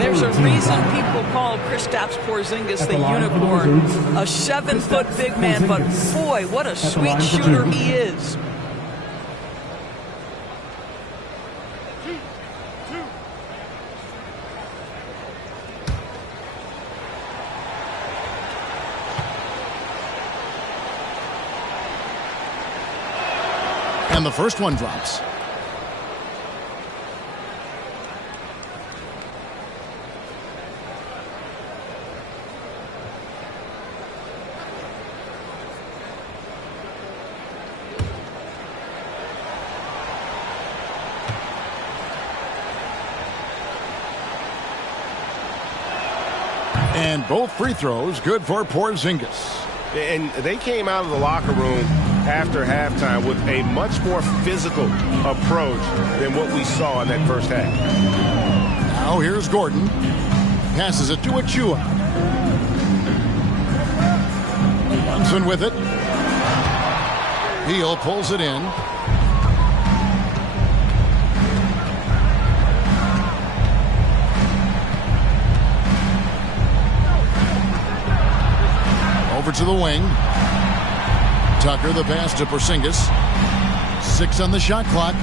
There's a reason people call Kristaps Porzingis the unicorn. A 7-foot big man, but boy, what a sweet shooter he is. And the first one drops. And both free throws good for Porzingis. And they came out of the locker room after halftime with a much more physical approach than what we saw in that first half. Now here's Gordon. Passes it to Achua. Brunson with it. Beal pulls it in. Over to the wing. Tucker, the pass to Porzingis. 6 on the shot clock.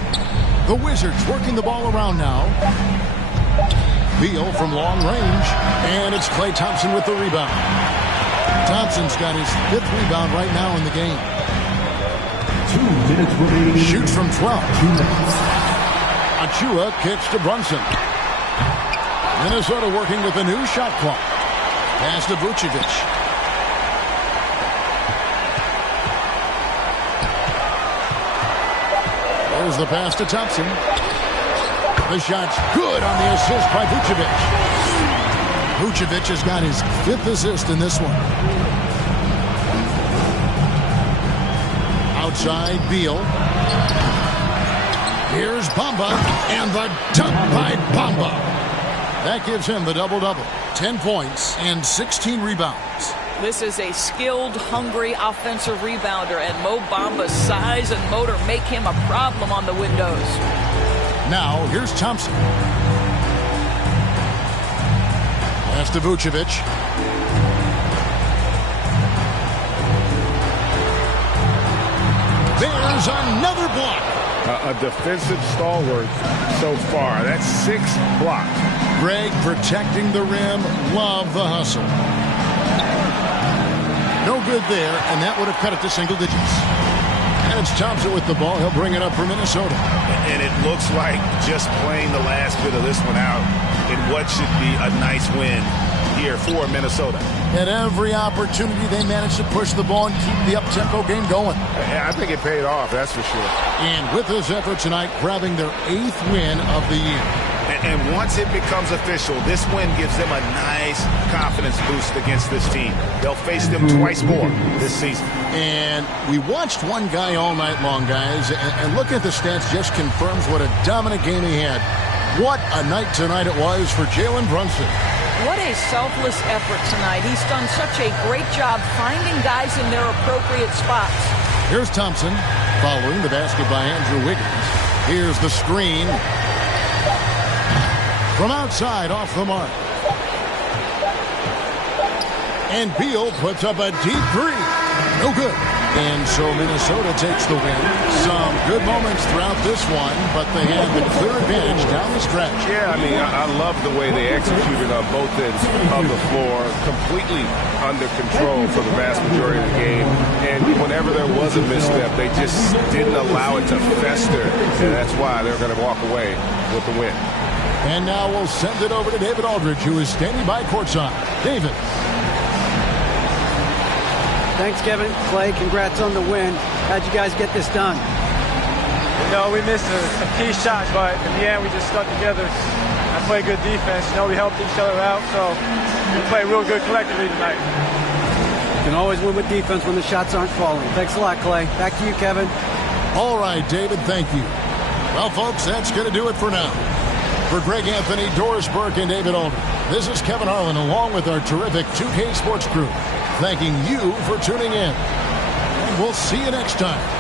The Wizards working the ball around now. Beal from long range. And it's Klay Thompson with the rebound. Thompson's got his 5th rebound right now in the game. 2 minutes remaining. Shoots from 12. 2 minutes. Achua kicks to Brunson. Minnesota working with a new shot clock. Pass to Vucevic. There's the pass to Thompson. The shot's good on the assist by Vucevic. Vucevic has got his 5th assist in this one. Outside, Beal. Here's Bamba, and the dunk by Bamba. That gives him the double-double. 10 points and 16 rebounds. This is a skilled, hungry offensive rebounder, and Mo Bamba's size and motor make him a problem on the windows. Now, here's Thompson. Pass to Vucevic. There's another block. A defensive stalwart so far. That's 6 blocks. Greg protecting the rim. Love the hustle. No good there, and that would have cut it to single digits. And it's Thompson with the ball. He'll bring it up for Minnesota. And it looks like just playing the last bit of this one out in what should be a nice win here for Minnesota. At every opportunity, they managed to push the ball and keep the up-tempo game going. I think it paid off, that's for sure. And with this effort tonight, grabbing their 8th win of the year. And once it becomes official, this win gives them a nice confidence boost against this team. They'll face them twice more this season. And we watched one guy all night long, guys, and looking at the stats just confirms what a dominant game he had. What a night tonight it was for Jalen Brunson. What a selfless effort tonight. He's done such a great job finding guys in their appropriate spots. Here's Thompson following the basket by Andrew Wiggins. Here's the screen. From outside, off the mark. And Beal puts up a deep 3. No good. And so Minnesota takes the win. Some good moments throughout this one, but they had the clear advantage down the stretch. Yeah, I mean, I love the way they executed on both ends of the floor, completely under control for the vast majority of the game. And whenever there was a misstep, they just didn't allow it to fester. And that's why they're going to walk away with the win. And now we'll send it over to David Aldridge, who is standing by courtside. David. Thanks, Kevin. Klay, congrats on the win. How'd you guys get this done? You know, we missed some key shots, but in the end, we just stuck together and played good defense. You know, we helped each other out, so we played real good collectively tonight. You can always win with defense when the shots aren't falling. Thanks a lot, Klay. Back to you, Kevin. All right, David, thank you. Well, folks, that's going to do it for now. For Greg Anthony, Doris Burke, and David Aldridge, this is Kevin Harlan along with our terrific 2K Sports crew, thanking you for tuning in. And we'll see you next time.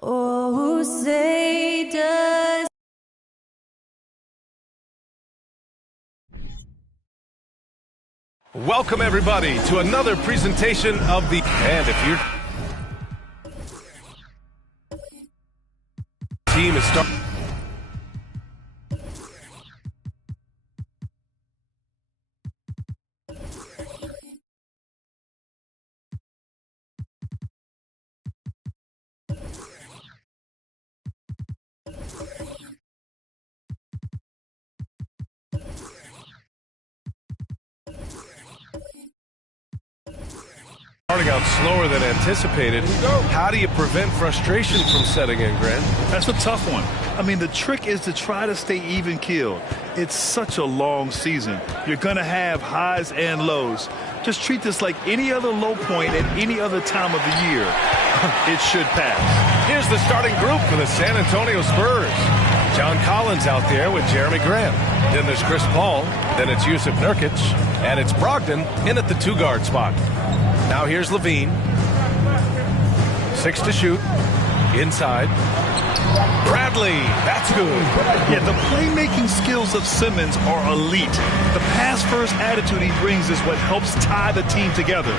Oh, say does. Welcome, everybody, to another presentation of the... And if your team is starting... Starting out slower than anticipated. How do you prevent frustration from setting in, Grant? That's a tough one. I mean, the trick is to try to stay even-keeled. It's such a long season. You're going to have highs and lows. Just treat this like any other low point at any other time of the year. It should pass. Here's the starting group for the San Antonio Spurs. John Collins out there with Jeremy Grant. Then there's Chris Paul. Then it's Jusuf Nurkic. And it's Brogdon in at the 2-guard spot. Now here's Levine. 6 to shoot. Inside. Bradley. That's good. Yeah, the playmaking skills of Simmons are elite. The pass-first attitude he brings is what helps tie the team together.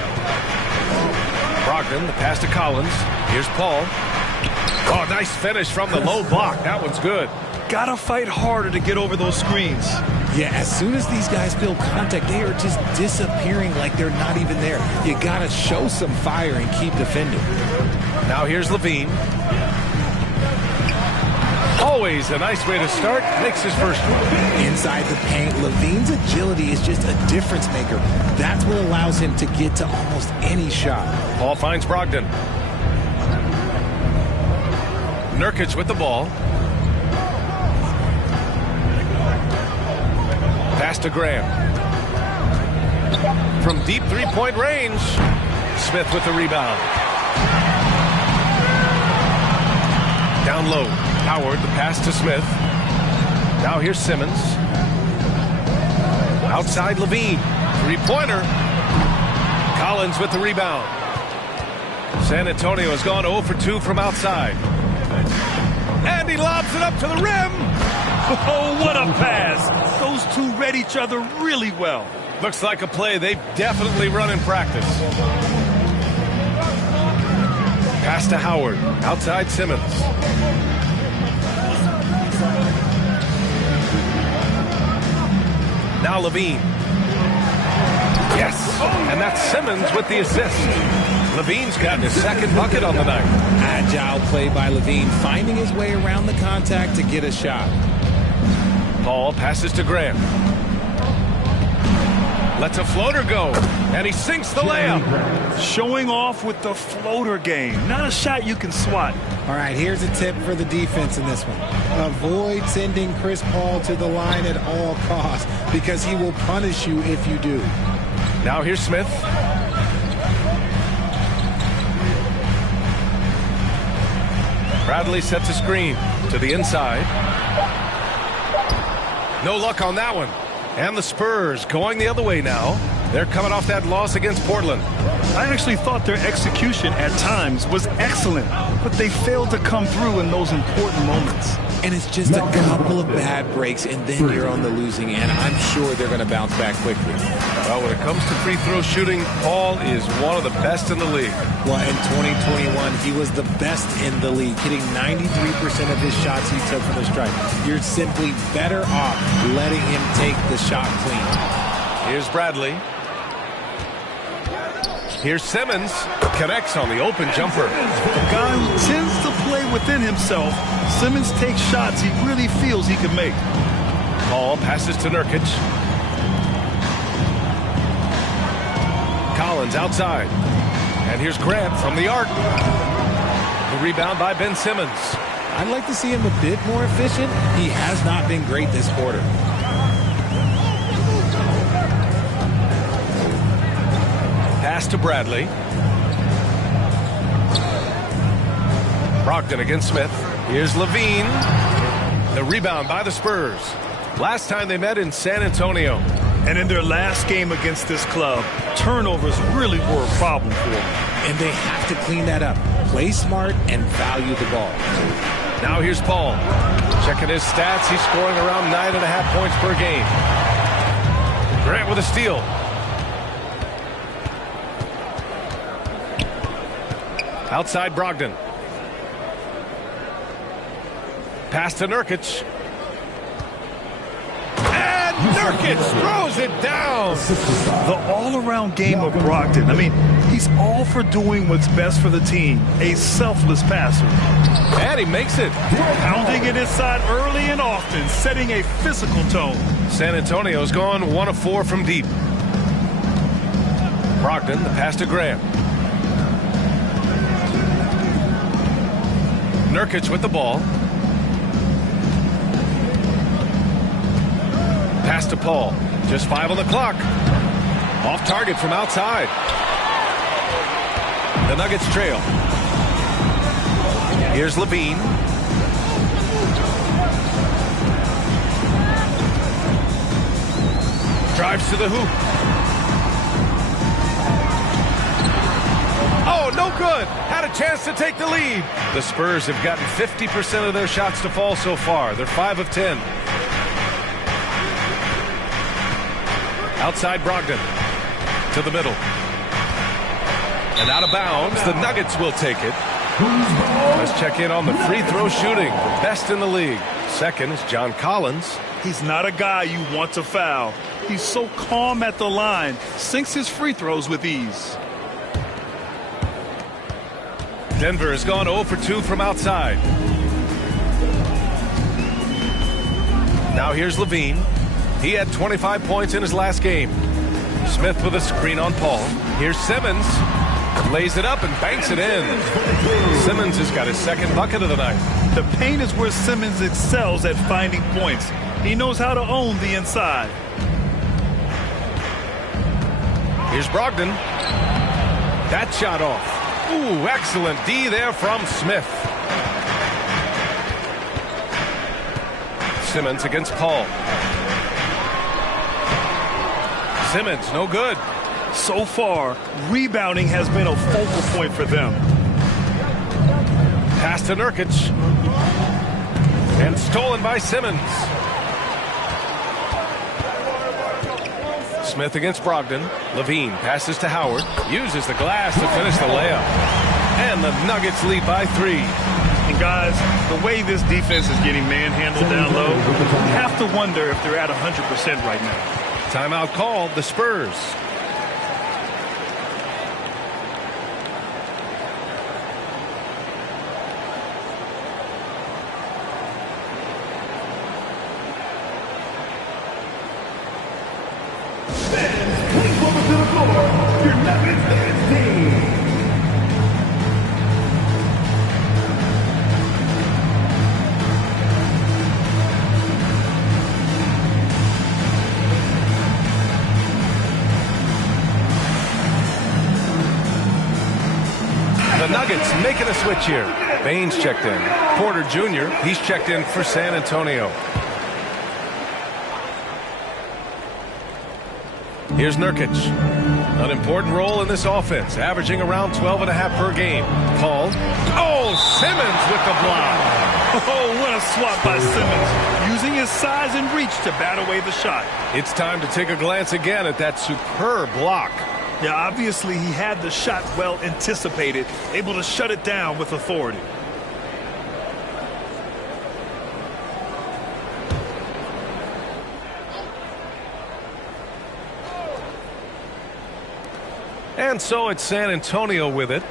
Brogdon, the pass to Collins. Here's Paul. Oh, nice finish from the low block. That one's good. Gotta fight harder to get over those screens. Yeah, as soon as these guys feel contact, they are just disappearing like they're not even there. You got to show some fire and keep defending. Now here's Levine. Always a nice way to start. Makes his first one. Inside the paint, Levine's agility is just a difference maker. That's what allows him to get to almost any shot. Paul finds Brogdon. Nurkic with the ball. Pass to Graham. From deep three-point range, Smith with the rebound. Down low, Howard, the pass to Smith. Now here's Simmons. Outside Levine, three-pointer. Collins with the rebound. San Antonio has gone 0 for 2 from outside. And he lobs it up to the rim. Oh, what a pass. Those two read each other really well. Looks like a play they've definitely run in practice. Pass to Howard. Outside Simmons. Now Levine. Yes. And that's Simmons with the assist. Levine's gotten his second bucket on the night. Agile play by Levine, finding his way around the contact to get a shot. Paul passes to Graham. Lets a floater go, and he sinks the layup. Showing off with the floater game. Not a shot you can swat. All right, here's a tip for the defense in this one. Avoid sending Chris Paul to the line at all costs because he will punish you if you do. Now here's Smith. Bradley sets a screen to the inside. No luck on that one. And the Spurs going the other way now. They're coming off that loss against Portland. I actually thought their execution at times was excellent, but they failed to come through in those important moments. And it's just a couple of bad breaks, and then you're on the losing end. I'm sure they're going to bounce back quickly. Well, when it comes to free throw shooting, Paul is one of the best in the league. Well, in 2021, he was the best in the league, hitting 93% of his shots he took from the stripe. You're simply better off letting him take the shot clean. Here's Bradley. Here's Simmons. Connects on the open jumper. A guy who tends to play within himself. Simmons takes shots he really feels he can make. Paul passes to Nurkic. Collins outside. And here's Grant from the arc. The rebound by Ben Simmons. I'd like to see him a bit more efficient. He has not been great this quarter. Pass to Bradley. Brogdon against Smith. Here's Levine. The rebound by the Spurs. Last time they met in San Antonio. And in their last game against this club, turnovers really were a problem for them. And they have to clean that up. play smart, and value the ball. Now here's Paul. Checking his stats. He's scoring around 9.5 points per game. Grant with a steal. Outside Brogdon. Pass to Nurkic. And Nurkic throws it down. The all-around game of Brogdon. I mean, he's all for doing what's best for the team. A selfless passer. And he makes it. Pounding it inside early and often, setting a physical tone. San Antonio's gone 1 of 4 from deep. Brogdon, the pass to Graham. Nurkic with the ball. Pass to Paul. Just 5 on the clock. Off target from outside. The Nuggets trail. Here's Levine. Drives to the hoop. Oh, no good. Had a chance to take the lead. The Spurs have gotten 50% of their shots to fall so far. They're 5 of 10. Outside Brogdon. To the middle. And out of bounds. The Nuggets will take it. Let's check in on the free throw shooting. The best in the league. Second is John Collins. He's not a guy you want to foul. He's so calm at the line. Sinks his free throws with ease. Denver has gone 0 for 2 from outside. Now here's Levine. He had 25 points in his last game. Smith with a screen on Paul. Here's Simmons. Lays it up and banks it in. Simmons has got his second bucket of the night. The paint is where Simmons excels at finding points. He knows how to own the inside. Here's Brogdon. That shot off. Ooh, excellent D there from Smith. Simmons against Paul. Simmons, no good. So far, rebounding has been a focal point for them. Pass to Nurkic. And stolen by Simmons. Smith against Brogdon. Levine passes to Howard. Uses the glass to finish the layup. And the Nuggets lead by 3. And guys, the way this defense is getting manhandled down low, you have to wonder if they're at 100% right now. Timeout called, the Spurs. Nuggets making a switch here. Baines checked in. Porter Jr., he's checked in for San Antonio. Here's Nurkic. An important role in this offense, averaging around 12.5 per game. Paul. Oh, Simmons with the block. Oh, what a swat by Simmons. Using his size and reach to bat away the shot. It's time to take a glance again at that superb block. Yeah, obviously he had the shot well anticipated, able to shut it down with authority. And so it's San Antonio with it.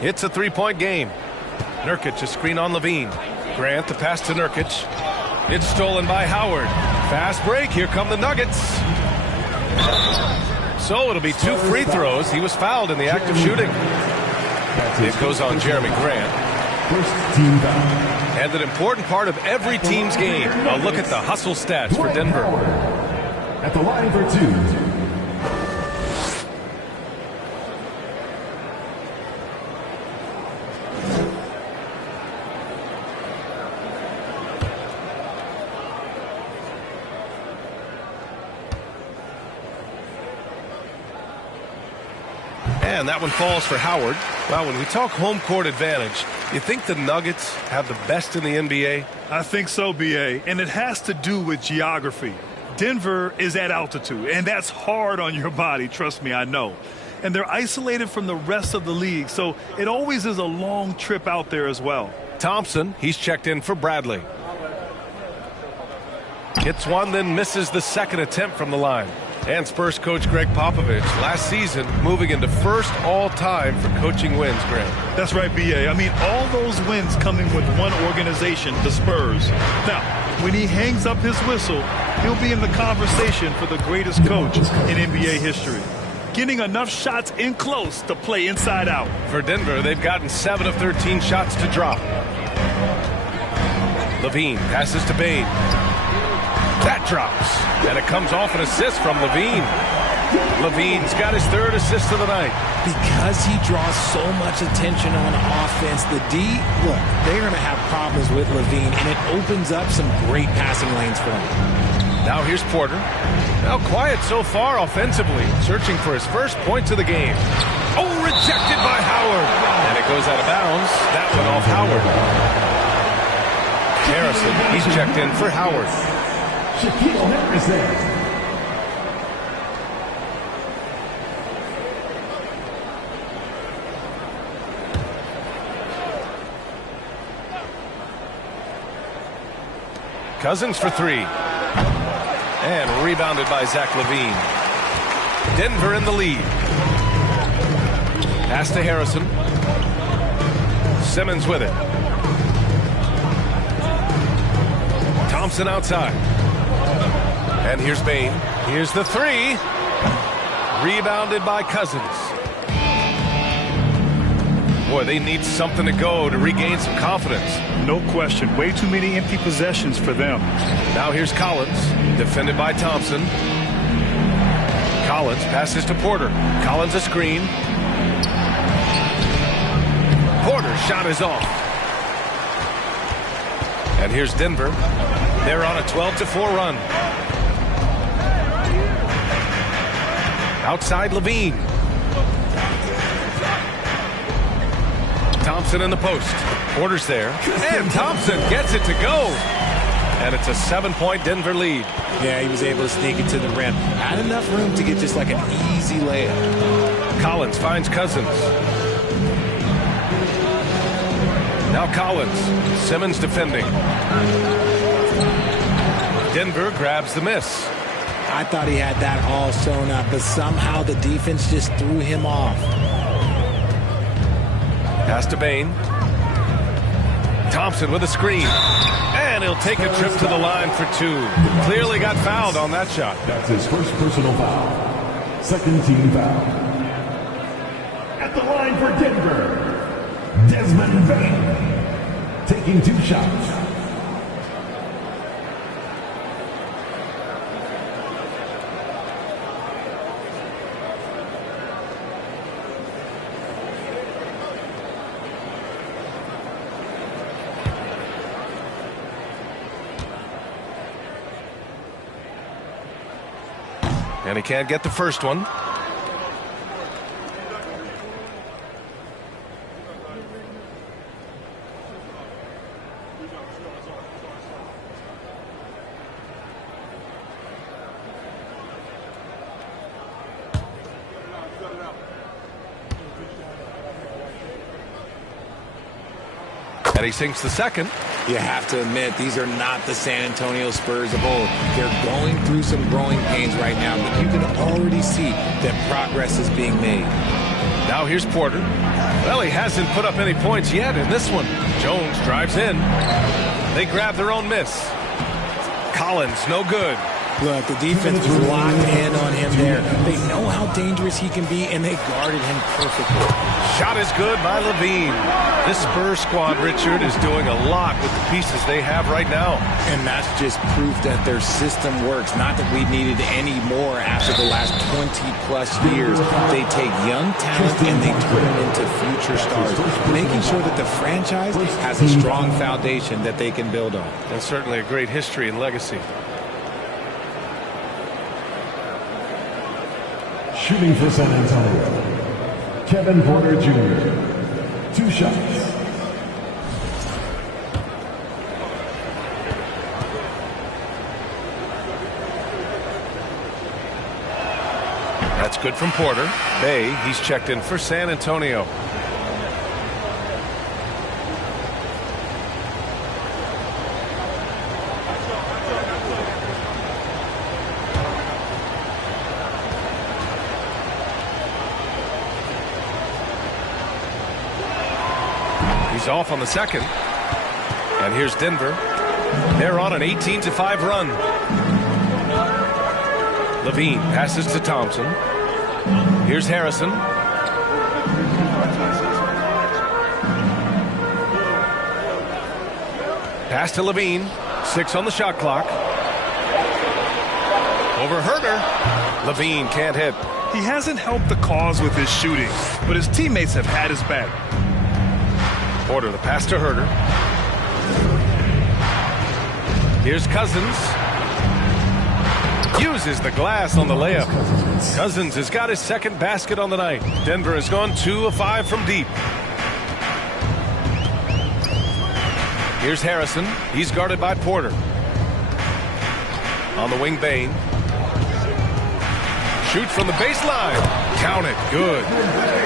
It's a 3-point game. Nurkic a screen on Levine. Grant the pass to Nurkic. It's stolen by Howard. Fast break. Here come the Nuggets. So it'll be 2 free throws. He was fouled in the act of shooting. It goes on Jeremy Grant. And an important part of every team's game. A look at the hustle stats for Denver. At the line for 2. And that one falls for Howard. Well, when we talk home court advantage, you think the Nuggets have the best in the NBA? I think so, B.A., and it has to do with geography. Denver is at altitude, and that's hard on your body, trust me, I know. And they're isolated from the rest of the league, so it always is a long trip out there as well. Thompson, he's checked in for Bradley. Hits one, then misses the second attempt from the line. And Spurs coach Greg Popovich last season moving into first all-time for coaching wins, Greg. That's right, B.A. I mean, all those wins coming with one organization, the Spurs. Now, when he hangs up his whistle, he'll be in the conversation for the greatest coach in NBA history. Getting enough shots in close to play inside out. For Denver, they've gotten 7 of 13 shots to drop. LaVine passes to Bane. That drops, and it comes off an assist from LaVine. LaVine's got his third assist of the night. Because he draws so much attention on offense, the D, look, they're going to have problems with LaVine, and it opens up some great passing lanes for him. Now here's Porter. Now quiet so far offensively, searching for his first points of the game. Oh, rejected by Howard. And it goes out of bounds. That one off Howard. Harrison, he's checked in for Howard. Shaquille Harrison. Cousins for three. And rebounded by Zach LaVine. Denver in the lead. Pass to Harrison. Simmons with it. Thompson outside. And here's Bane. Here's the three. Rebounded by Cousins. Boy, they need something to go to regain some confidence. No question. Way too many empty possessions for them. Now here's Collins. Defended by Thompson. Collins passes to Porter. Collins a screen. Porter's shot is off. And here's Denver. They're on a 12-4 run. Outside LaVine. Thompson in the post. Porter's there. And Thompson gets it to go. And it's a 7-point Denver lead. Yeah, he was able to sneak it to the rim. Had enough room to get just like an easy layup. Collins finds Cousins. Now Collins. Simmons defending. Denver grabs the miss. I thought he had that all sewn up, but somehow the defense just threw him off. Pass to Bane. Thompson with a screen. And he'll take a trip to the line for two. Clearly got fouled on that shot. That's his first personal foul. Second team foul. At the line for Denver, Desmond Bane. Taking 2 shots. And he can't get the first one. And he sinks the second. You have to admit, these are not the San Antonio Spurs of old. They're going through some growing pains right now, but you can already see that progress is being made. Now here's Porter. Well, he hasn't put up any points yet in this one. Jones drives in. They grab their own miss. Collins, no good. Look, the defense was locked in on him there. They know how dangerous he can be, and they guarded him perfectly. Shot is good by LaVine. This Spurs squad, Richard, is doing a lot with the pieces they have right now. And that's just proof that their system works. Not that we needed any more after the last 20-plus years. They take young talent and they turn them into future stars, making sure that the franchise has a strong foundation that they can build on. And certainly a great history and legacy. Shooting for San Antonio, Kevin Porter Jr. 2 shots. That's good from Porter. Bay, he's checked in for San Antonio. He's off on the second. And here's Denver. They're on an 18-5 run. Levine passes to Thompson. Here's Harrison. Pass to Levine. 6 on the shot clock. Over Herter. Levine can't hit. He hasn't helped the cause with his shooting, but his teammates have had his back. Porter, the pass to Herter. Here's Cousins. Uses the glass on the layup. Cousins has got his second basket on the night. Denver has gone 2 of 5 from deep. Here's Harrison. He's guarded by Porter. On the wing, Bane. Shoots from the baseline. Count it. Good.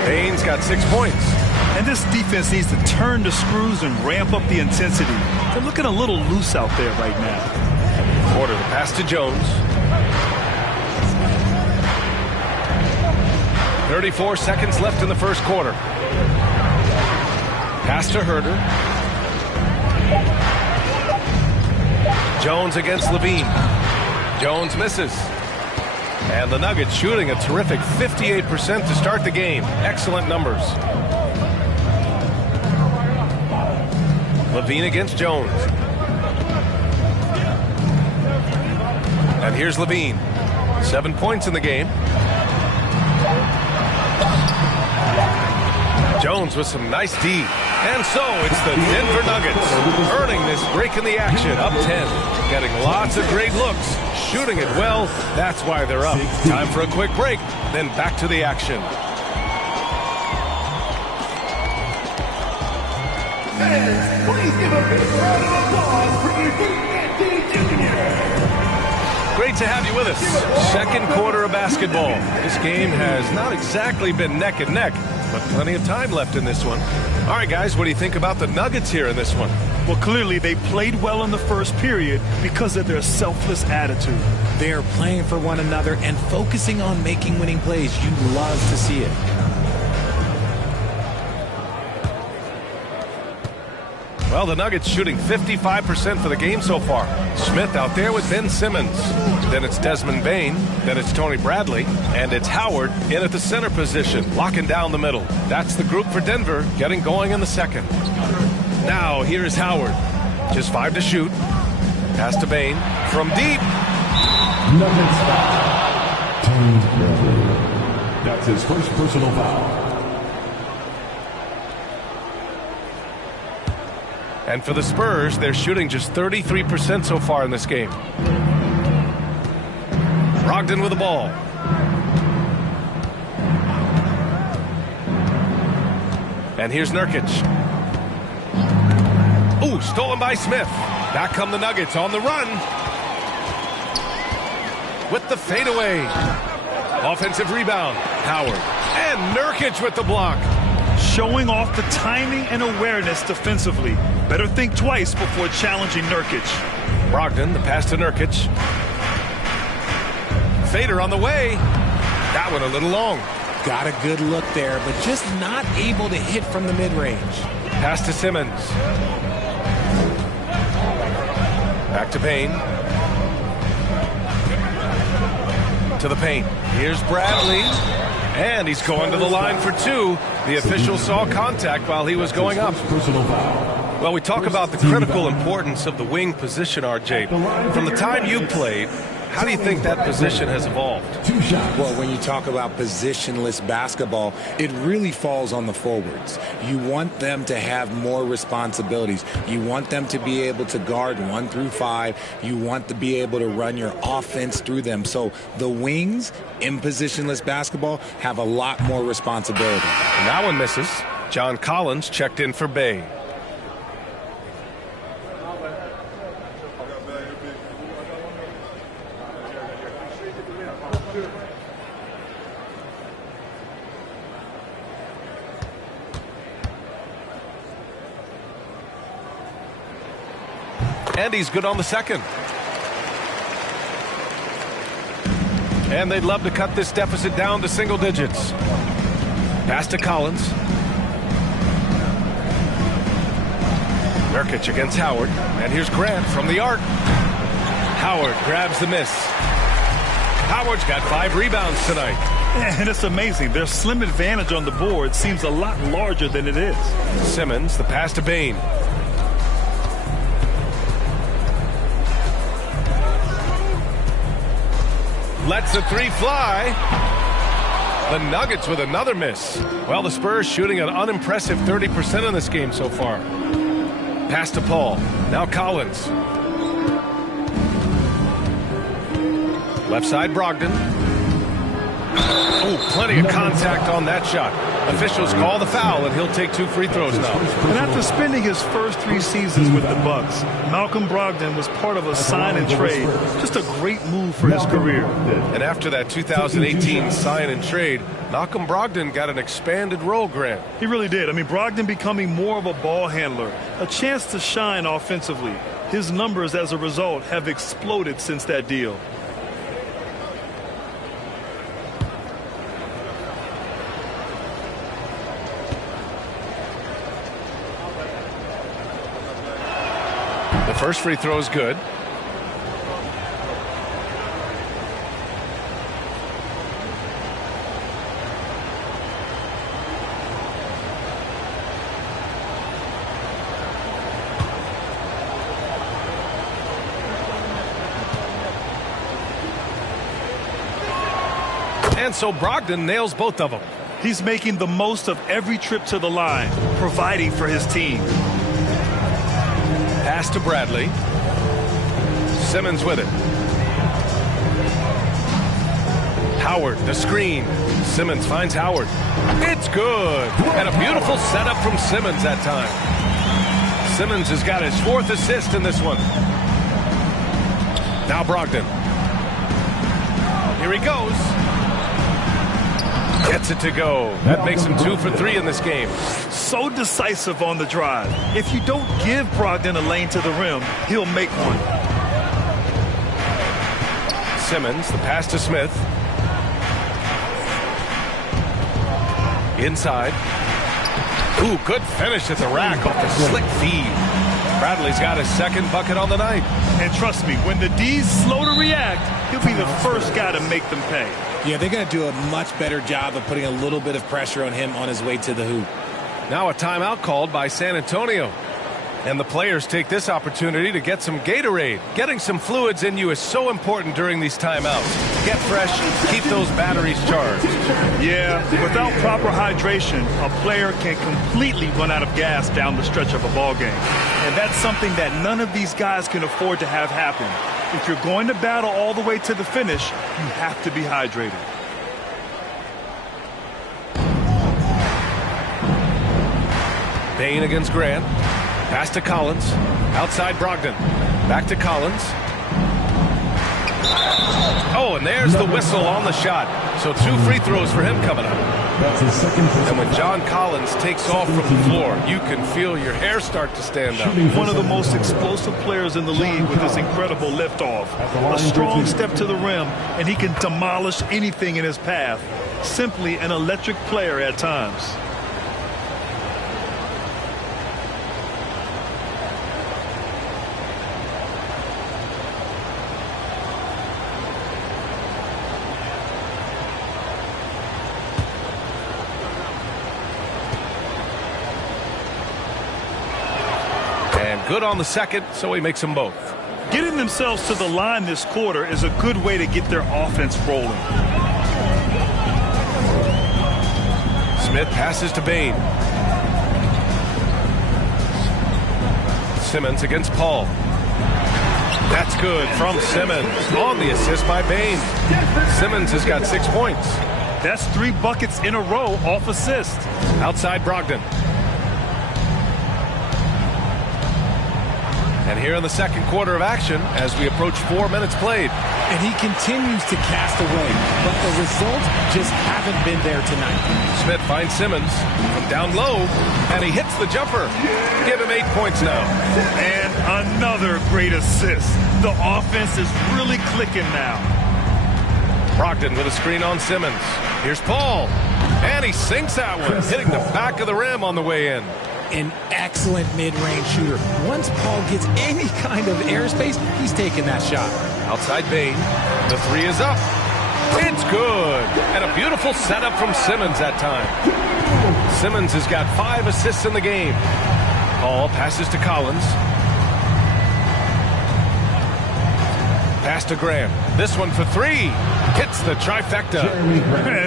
Bane's got 6 points. And this defense needs to turn the screws and ramp up the intensity. They're looking a little loose out there right now. Porter, the pass to Jones. 34 seconds left in the first quarter. Pass to Herter. Jones against Levine. Jones misses. And the Nuggets shooting a terrific 58% to start the game. Excellent numbers. Levine against Jones. And here's Levine. 7 points in the game. Jones with some nice D. And so it's the Denver Nuggets earning this break in the action. Up 10. Getting lots of great looks. Shooting it well. That's why they're up. Time for a quick break. Then back to the action. Please give a big round of applause for Anthony Jr. Great to have you with us. Second quarter of basketball. This game has not exactly been neck and neck, but plenty of time left in this one. All right, guys, what do you think about the Nuggets here in this one? Well, clearly they played well in the first period because of their selfless attitude. They are playing for one another and focusing on making winning plays. You love to see it. Well, the Nuggets shooting 55% for the game so far. Smith out there with Ben Simmons. Then it's Desmond Bane. Then it's Tony Bradley. And it's Howard in at the center position, locking down the middle. That's the group for Denver, getting going in the second. Now, here's Howard. Just 5 to shoot. Pass to Bane. From deep. Nuggets foul. Tony Bradley. That's his first personal foul. And for the Spurs, they're shooting just 33% so far in this game. Brogdon with the ball. And here's Nurkic. Ooh, stolen by Smith. Back come the Nuggets on the run. With the fadeaway. Offensive rebound. Howard. And Nurkic with the block. Showing off the timing and awareness defensively. Better think twice before challenging Nurkic. Brogdon, the pass to Nurkic. Fader on the way. That one a little long. Got a good look there, but just not able to hit from the mid-range. Pass to Simmons. Back to Payne. To the paint. Here's Bradley. And he's going to the line for 2. The official saw contact while he was going up. Well, we talk about the critical importance of the wing position, RJ. From the time you played, How do you think that position has evolved? Well, when you talk about positionless basketball, it really falls on the forwards. You want them to have more responsibilities. You want them to be able to guard 1 through 5. You want to be able to run your offense through them. So the wings in positionless basketball have a lot more responsibility. And that one misses. John Collins checked in for Bay. And he's good on the second. And they'd love to cut this deficit down to single digits. Pass to Collins. Nurkic against Howard. And here's Grant from the arc. Howard grabs the miss. Howard's got 5 rebounds tonight. And it's amazing. Their slim advantage on the board seems a lot larger than it is. Simmons, the pass to Bane. Lets the 3 fly. The Nuggets with another miss. Well, the Spurs shooting an unimpressive 30% in this game so far. Pass to Paul. Now Collins. Left side Brogdon. Oh, plenty of contact on that shot. Officials call the foul, and he'll take 2 free throws now. And after spending his first 3 seasons with the Bucks, Malcolm Brogdon was part of a sign and trade. Just a great move for his career. And after that 2018 sign and trade, Malcolm Brogdon got an expanded role, Grant. He really did. I mean, Brogdon becoming more of a ball handler, a chance to shine offensively. His numbers as a result have exploded since that deal. The first free throw is good. And so Brogdon nails both of them. He's making the most of every trip to the line, providing for his team. Pass to Bradley. Simmons with it. Howard, the screen. Simmons finds Howard. It's good. And a beautiful setup from Simmons that time. Simmons has got his 4th assist in this one. Now Brogdon. Here he goes. Gets it to go. That makes him 2 for 3 in this game. So decisive on the drive. If you don't give Brogdon a lane to the rim, he'll make one. Simmons, the pass to Smith. Inside. Ooh, good finish at the rack off the slick feed. Bradley's got his 2nd bucket on the night. And trust me, when the D's slow to react, he'll be the first guy to make them pay. Yeah, they're going to do a much better job of putting a little bit of pressure on him on his way to the hoop. Now a timeout called by San Antonio. And the players take this opportunity to get some Gatorade. Getting some fluids in you is so important during these timeouts. Get fresh, keep those batteries charged. Yeah, without proper hydration, a player can completely run out of gas down the stretch of a ball game. And that's something that none of these guys can afford to have happen. If you're going to battle all the way to the finish, you have to be hydrated. Bane against Grant. Pass to Collins. Outside Brogdon. Back to Collins. Oh, and there's the whistle on the shot. So 2 free throws for him coming up. That's his 2nd. And when John Collins takes off from the floor, you can feel your hair start to stand up. One of the most explosive players in the league with this incredible liftoff. A strong step to the rim, and he can demolish anything in his path. Simply an electric player at times. Good on the second, so he makes them both. Getting themselves to the line this quarter is a good way to get their offense rolling. Smith passes to Bain. Simmons against Paul. That's good from Simmons on the assist by Bain. Simmons has got 6 points. That's 3 buckets in a row off assist. Outside Brogdon. And here in the second quarter of action as we approach 4 minutes played. And he continues to cast away, but the results just haven't been there tonight. Smith finds Simmons from down low, and he hits the jumper. Give him 8 points now. And another great assist. The offense is really clicking now. Brogdon with a screen on Simmons. Here's Paul, and he sinks that one, hitting the back of the rim on the way in. An excellent mid-range shooter. Once Paul gets any kind of airspace, he's taking that shot. Outside Bain, the 3 is up. It's good, and a beautiful setup from Simmons that time. Simmons has got 5 assists in the game. Paul passes to Collins. Pass to Graham. This one for 3. Hits the trifecta.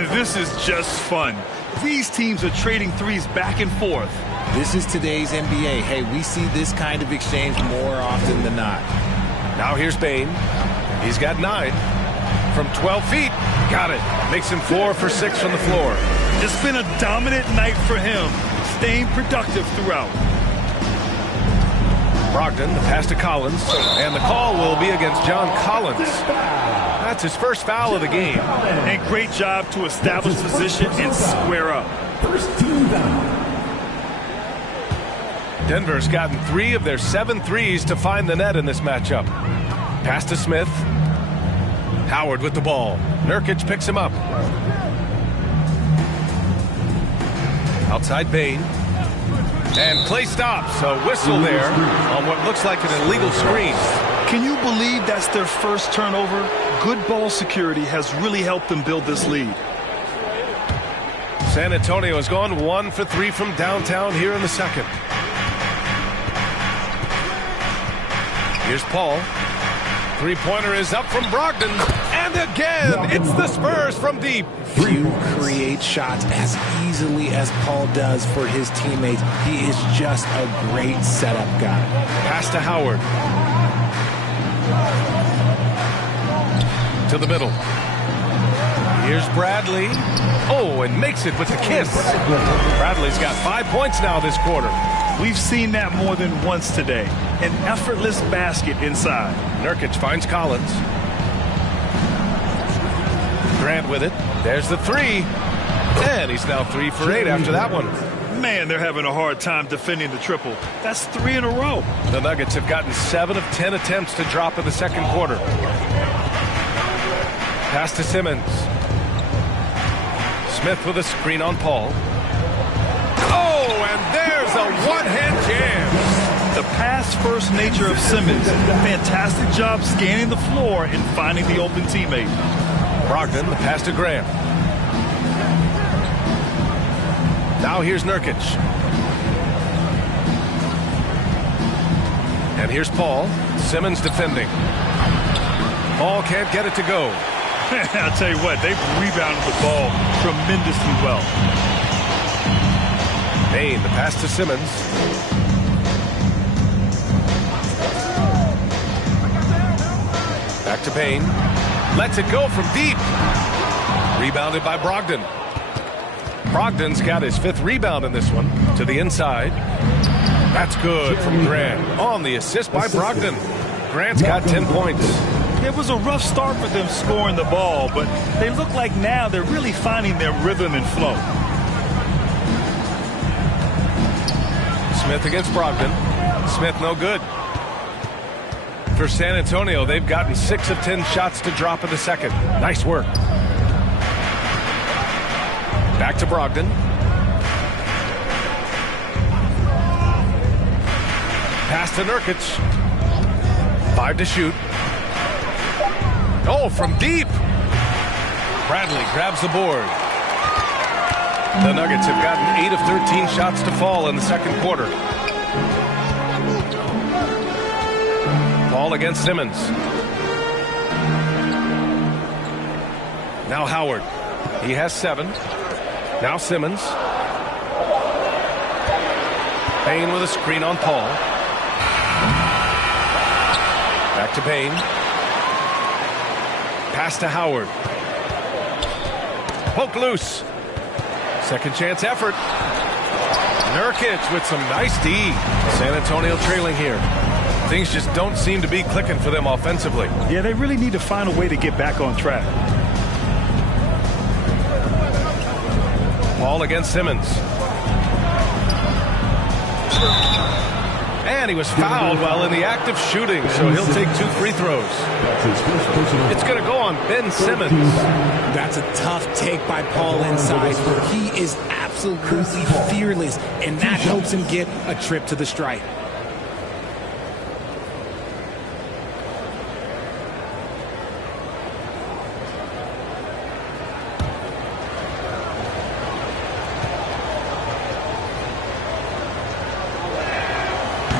This is just fun. These teams are trading threes back and forth. This is today's NBA. Hey, we see this kind of exchange more often than not. Now here's Bain. He's got 9 from 12 feet. Got it. Makes him 4 for 6 from the floor. It's been a dominant night for him, staying productive throughout. Brogdon, the pass to Collins, and the call will be against John Collins. That's his first foul of the game. And great job to establish position and square up. First team down. Denver's gotten 3 of their 7 threes to find the net in this matchup. Pass to Smith. Howard with the ball. Nurkic picks him up. Outside Bain. And play stops. A whistle there on what looks like an illegal screen. Can you believe that's their first turnover? Good ball security has really helped them build this lead. San Antonio has gone 1 for 3 from downtown here in the second. Here's Paul. 3-pointer is up from Brogdon. And again, it's the Spurs from deep. Few create shots as easily as Paul does for his teammates. He is just a great setup guy. Pass to Howard. To the middle. Here's Bradley. Oh, and makes it with a kiss. Bradley's got 5 points now this quarter. We've seen that more than once today. An effortless basket inside. Nurkic finds Collins. Grant with it. There's the 3. And he's now 3 for 8 after that one. Man, they're having a hard time defending the triple. That's 3 in a row. The Nuggets have gotten 7 of 10 attempts to drop in the second quarter. Pass to Simmons. Smith with a screen on Paul. Oh, and there's a one-hand jam. The pass-first nature of Simmons. Fantastic job scanning the floor and finding the open teammate. Brogdon, the pass to Graham. Now here's Nurkic. And here's Paul. Simmons defending. Paul can't get it to go. I'll tell you what, they've rebounded the ball tremendously well. Bain, the pass to Simmons. Back to Bain. Lets it go from deep. Rebounded by Brogdon. Brogdon's got his 5th rebound in this one. To the inside. That's good from Grant. On the assist by Brogdon. Grant's got 10 points. It was a rough start for them scoring the ball, but they look like now they're really finding their rhythm and flow. Smith against Brogdon. Smith no good. For San Antonio, they've gotten 6 of 10 shots to drop in the second. Nice work. Back to Brogdon. Pass to Nurkic. 5 to shoot. Oh, from deep. Bradley grabs the board. The Nuggets have gotten 8 of 13 shots to fall in the second quarter. Paul Paul against Simmons. Now Howard. He has 7. Now Simmons. Payne with a screen on Paul. Back to Payne. Pass to Howard. Poke loose. Second chance effort. Nurkic with some nice D. San Antonio trailing here. Things just don't seem to be clicking for them offensively. Yeah, they really need to find a way to get back on track. Paul against Simmons. And he was fouled while in the act of shooting, so he'll take 2 free throws. It's going to go on Ben Simmons. That's a tough take by Paul inside. He is absolutely fearless, and that helps him get a trip to the stripe.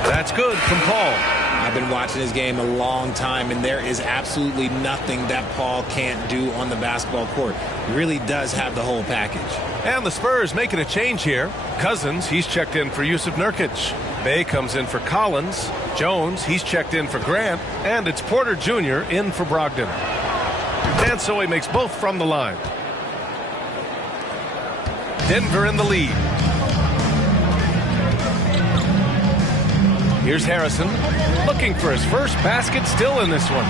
That's good from Paul. I've been watching this game a long time, and there is absolutely nothing that Paul can't do on the basketball court. He really does have the whole package. And the Spurs making a change here. Cousins, he's checked in for Yusuf Nurkic. Bay comes in for Collins. Jones, he's checked in for Grant. And it's Porter Jr. in for Brogdon. And so he makes both from the line. Denver in the lead. Here's Harrison, looking for his first basket, still in this one.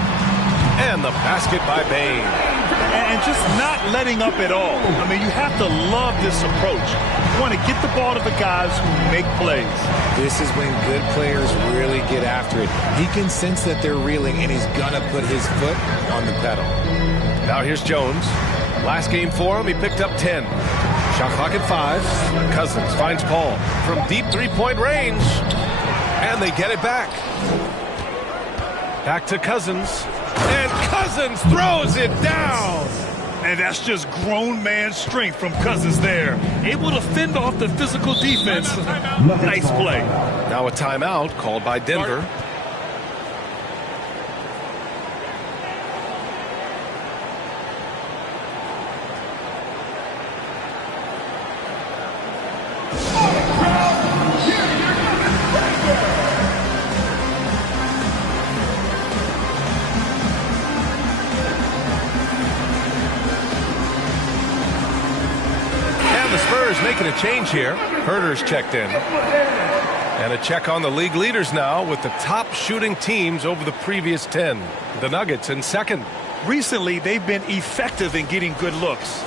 And the basket by Bane. And just not letting up at all. I mean, you have to love this approach. You want to get the ball to the guys who make plays. This is when good players really get after it. He can sense that they're reeling, and he's going to put his foot on the pedal. Now here's Jones. Last game for him, he picked up 10. Shot clock at 5. Cousins finds Paul from deep three-point range. And they get it back. Back to Cousins. And Cousins throws it down. And that's just grown man strength from Cousins there. Able to fend off the physical defense. Nice play. Now a timeout called by Denver. Making a change here. Herter's checked in. And a check on the league leaders now with the top shooting teams over the previous 10. The Nuggets in second. Recently, they've been effective in getting good looks.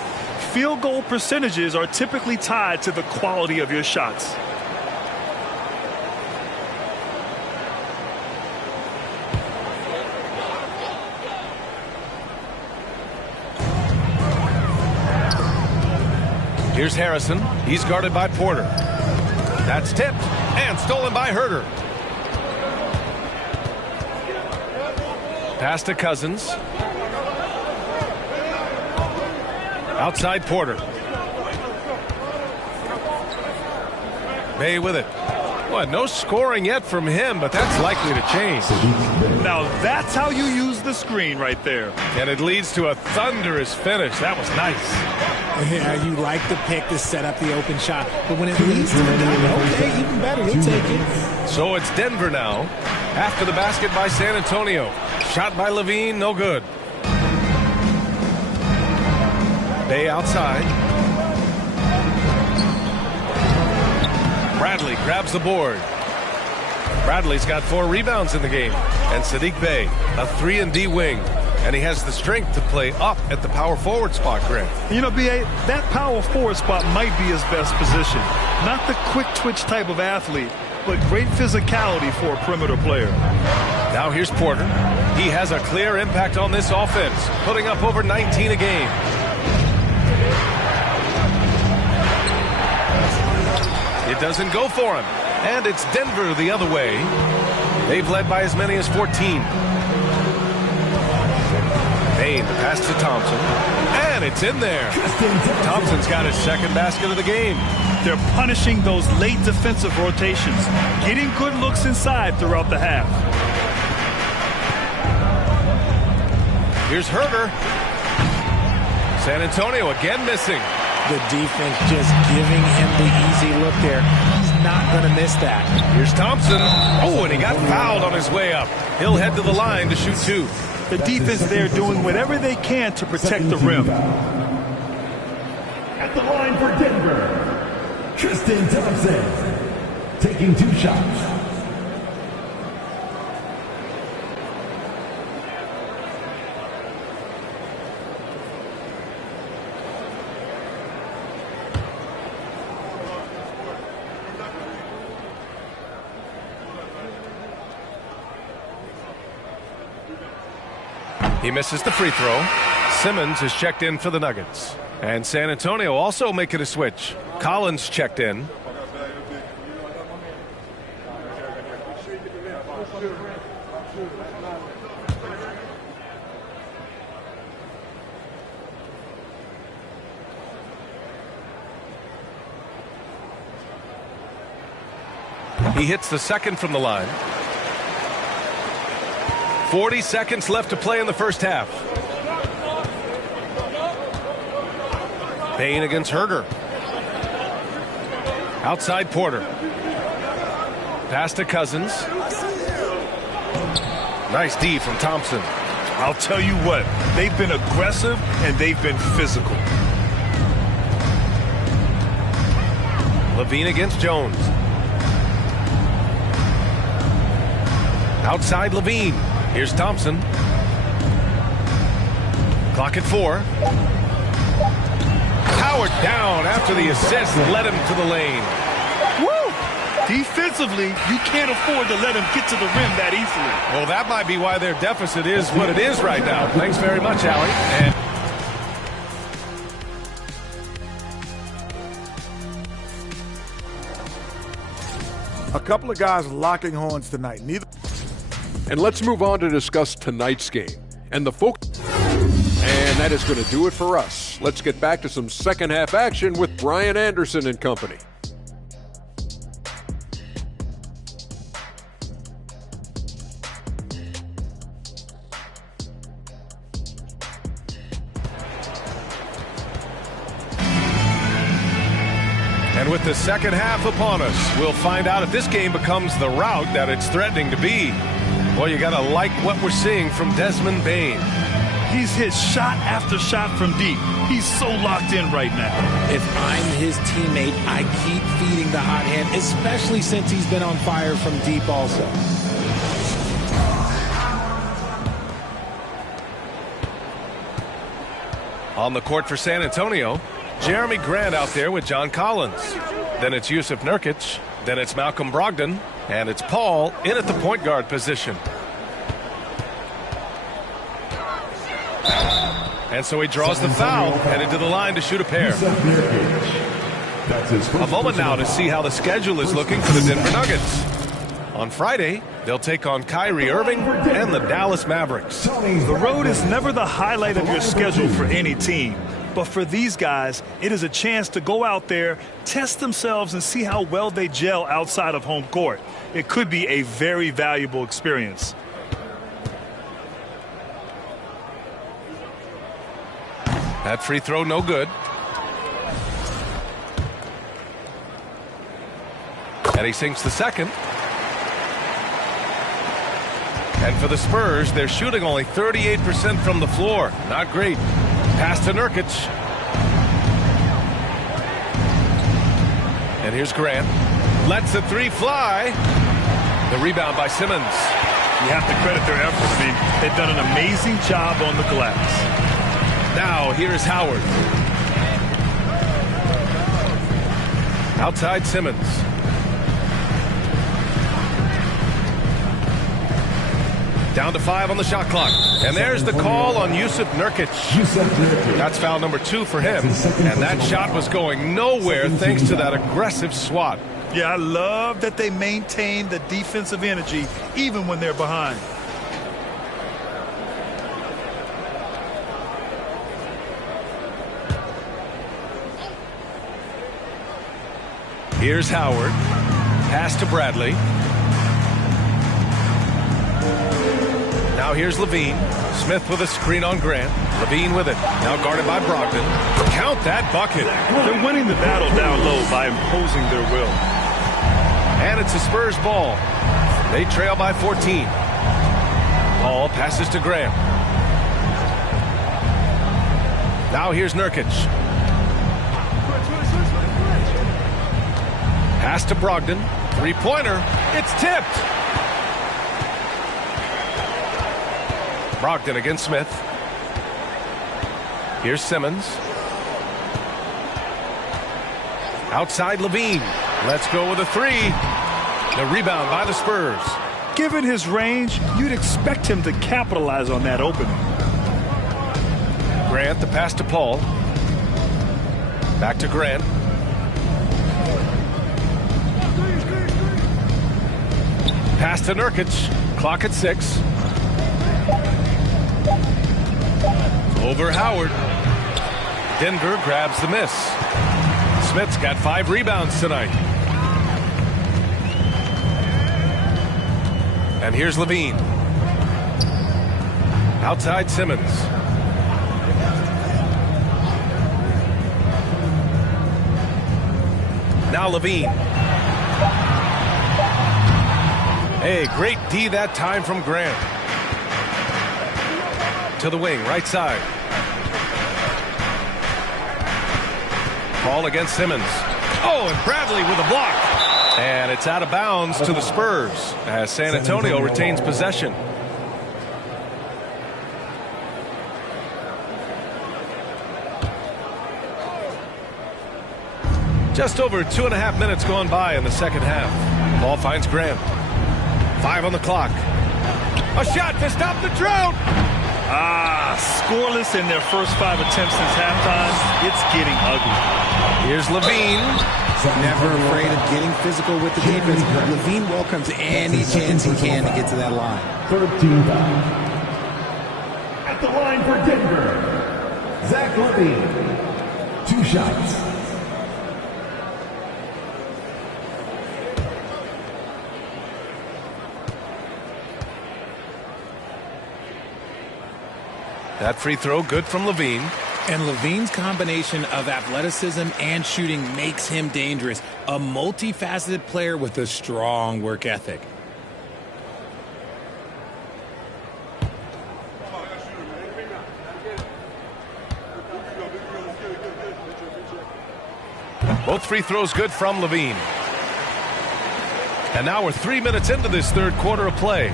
Field goal percentages are typically tied to the quality of your shots. Here's Harrison. He's guarded by Porter. That's tipped and stolen by Herter. Pass to Cousins. Outside Porter. Bay with it. Well, no scoring yet from him, but that's likely to change. Now that's how you use the screen right there. And it leads to a thunderous finish. That was nice. Yeah, you like the pick to set up the open shot, but when it leads to the dunk, okay, even better, you'll take it. So it's Denver now. After the basket by San Antonio. Shot by Levine, no good. Bay outside. Bradley grabs the board. Bradley's got 4 rebounds in the game. And Saddiq Bey, a 3-and-D wing. And he has the strength to play up at the power forward spot, Grant. You know, B.A., that power forward spot might be his best position. Not the quick twitch type of athlete, but great physicality for a perimeter player. Now here's Porter. He has a clear impact on this offense, putting up over 19 a game. It doesn't go for him. And it's Denver the other way. They've led by as many as 14. Payne, the pass to Thompson. And it's in there. Thompson's got his second basket of the game. They're punishing those late defensive rotations, getting good looks inside throughout the half. Here's Herder. San Antonio again missing. The defense just giving him the easy look there. He's not going to miss that. Here's Thompson. Oh, and he got fouled on his way up. He'll head to the line to shoot 2. The defense there doing whatever they can to protect the rim. At the line for Denver, Tristan Thompson, taking 2 shots. He misses the free throw. Simmons is checked in for the Nuggets. And San Antonio also making a switch. Collins checked in. He hits the second from the line. 40 seconds left to play in the first half. Payne against Herder. Outside Porter. Pass to Cousins. Nice D from Thompson. I'll tell you what, they've been aggressive and they've been physical. Levine against Jones. Outside Levine. Here's Thompson. Clock at 4. Howard down after the assist led him to the lane. Woo! Defensively, you can't afford to let him get to the rim that easily. Well, that might be why their deficit is what it is right now. Thanks very much, Allie. And a couple of guys locking horns tonight. And let's move on to discuss tonight's game. And that is going to do it for us. Let's get back to some second half action with Brian Anderson and company. And with the second half upon us, we'll find out if this game becomes the rout that it's threatening to be. Well, you got to like what we're seeing from Desmond Bane. He's hit shot after shot from deep. He's so locked in right now. If I'm his teammate, I keep feeding the hot hand, especially since he's been on fire from deep also. On the court for San Antonio, Jeremy Grant out there with John Collins. Then it's Yusuf Nurkic. Then it's Malcolm Brogdon. And it's Paul in at the point guard position. And so he draws the foul, headed to the line to shoot a pair. A moment now to see how the schedule is looking for the Denver Nuggets. On Friday, they'll take on Kyrie Irving and the Dallas Mavericks. The road is never the highlight of your schedule for any team. But for these guys, it is a chance to go out there, test themselves, and see how well they gel outside of home court. It could be a very valuable experience. That free throw no good. And he sinks the second. And for the Spurs, they're shooting only 38% from the floor. Not great. Pass to Nurkic. And here's Grant. Lets the three fly. The rebound by Simmons. You have to credit their efforts. They've done an amazing job on the glass. Now here's Howard. Outside Simmons. Down to 5 on the shot clock. And there's the call on Yusuf Nurkic. That's foul number 2 for him. And that shot was going nowhere thanks to that aggressive swat. Yeah, I love that they maintain the defensive energy even when they're behind. Here's Howard. Pass to Bradley. Now Now here's Levine. Smith with a screen on Grant. Levine with it. Now guarded by Brogdon. Count that bucket. They're winning the battle down low by imposing their will. And it's a Spurs ball. They trail by 14. Paul passes to Grant. Now here's Nurkic. Pass to Brogdon. Three-pointer. It's tipped. Brogdon against Smith. Here's Simmons. Outside Levine. Let's go with a three. The rebound by the Spurs. Given his range, you'd expect him to capitalize on that opening. Grant, the pass to Paul. Back to Grant. Pass to Nurkic. Clock at 6. Over Howard. Denver grabs the miss. Smith's got 5 rebounds tonight. And here's Levine. Outside Simmons. Now Levine. Hey, great D that time from Grant. To the wing, right side. Ball against Simmons. Oh, and Bradley with a block. And it's out of bounds to the Spurs as San Antonio retains possession. Just over 2.5 minutes gone by in the second half. Ball finds Grant. 5 on the clock. A shot to stop the drought. Scoreless in their first 5 attempts since halftime. It's getting ugly. Here's Levine. Never afraid of getting physical with the defense. Levine welcomes any chance he can to get to that line. 13 foul. At the line for Denver, Zach Levine. 2 shots. That free throw good from Levine. And Levine's combination of athleticism and shooting makes him dangerous. A multifaceted player with a strong work ethic. Both free throws good from Levine. And now we're 3 minutes into this third quarter of play.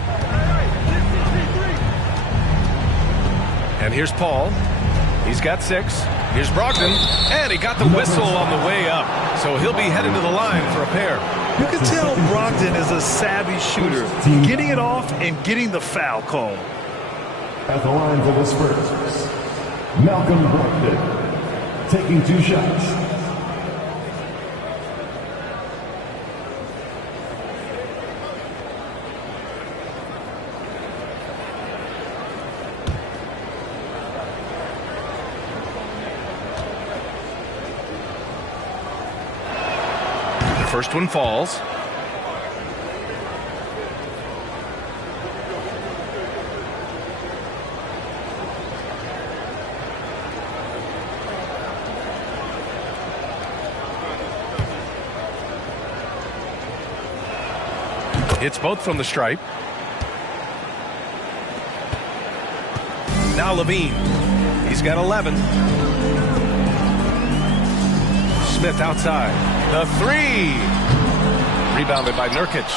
And here's Paul. He's got 6. Here's Brogdon. And he got the whistle on the way up. So he'll be heading to the line for a pair. You can tell Brogdon is a savvy shooter. Getting it off and getting the foul call. At the line for the Spurs, Malcolm Brogdon taking 2 shots. First one falls. Hits both from the stripe. Now Levine. He's got 11. Smith outside. The 3. Rebounded by Nurkic.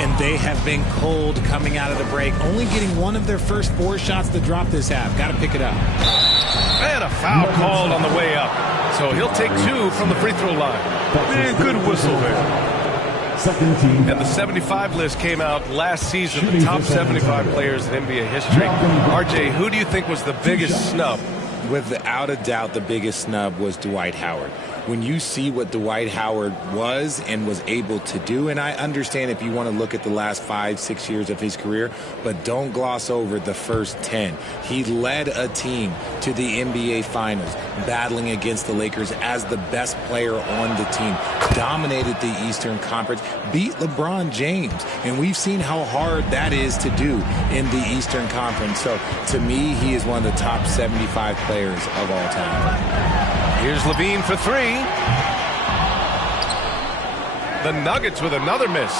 And they have been cold coming out of the break. Only getting one of their first 4 shots to drop this half. Got to pick it up. And a foul called on the way up. So he'll take 2 from the free throw line. Man, good whistle there. Second team. And the 75 list came out last season. The top 75 players in NBA history. RJ, who do you think was the biggest snub Without a doubt, the biggest snub was Dwight Howard. When you see what Dwight Howard was and was able to do, and I understand if you want to look at the last 5-6 years of his career, but don't gloss over the first 10. He led a team to the NBA Finals, battling against the Lakers as the best player on the team, dominated the Eastern Conference, beat LeBron James, and we've seen how hard that is to do in the Eastern Conference. So to me, he is one of the top 75 players of all time. Here's Levine for three. The Nuggets with another miss.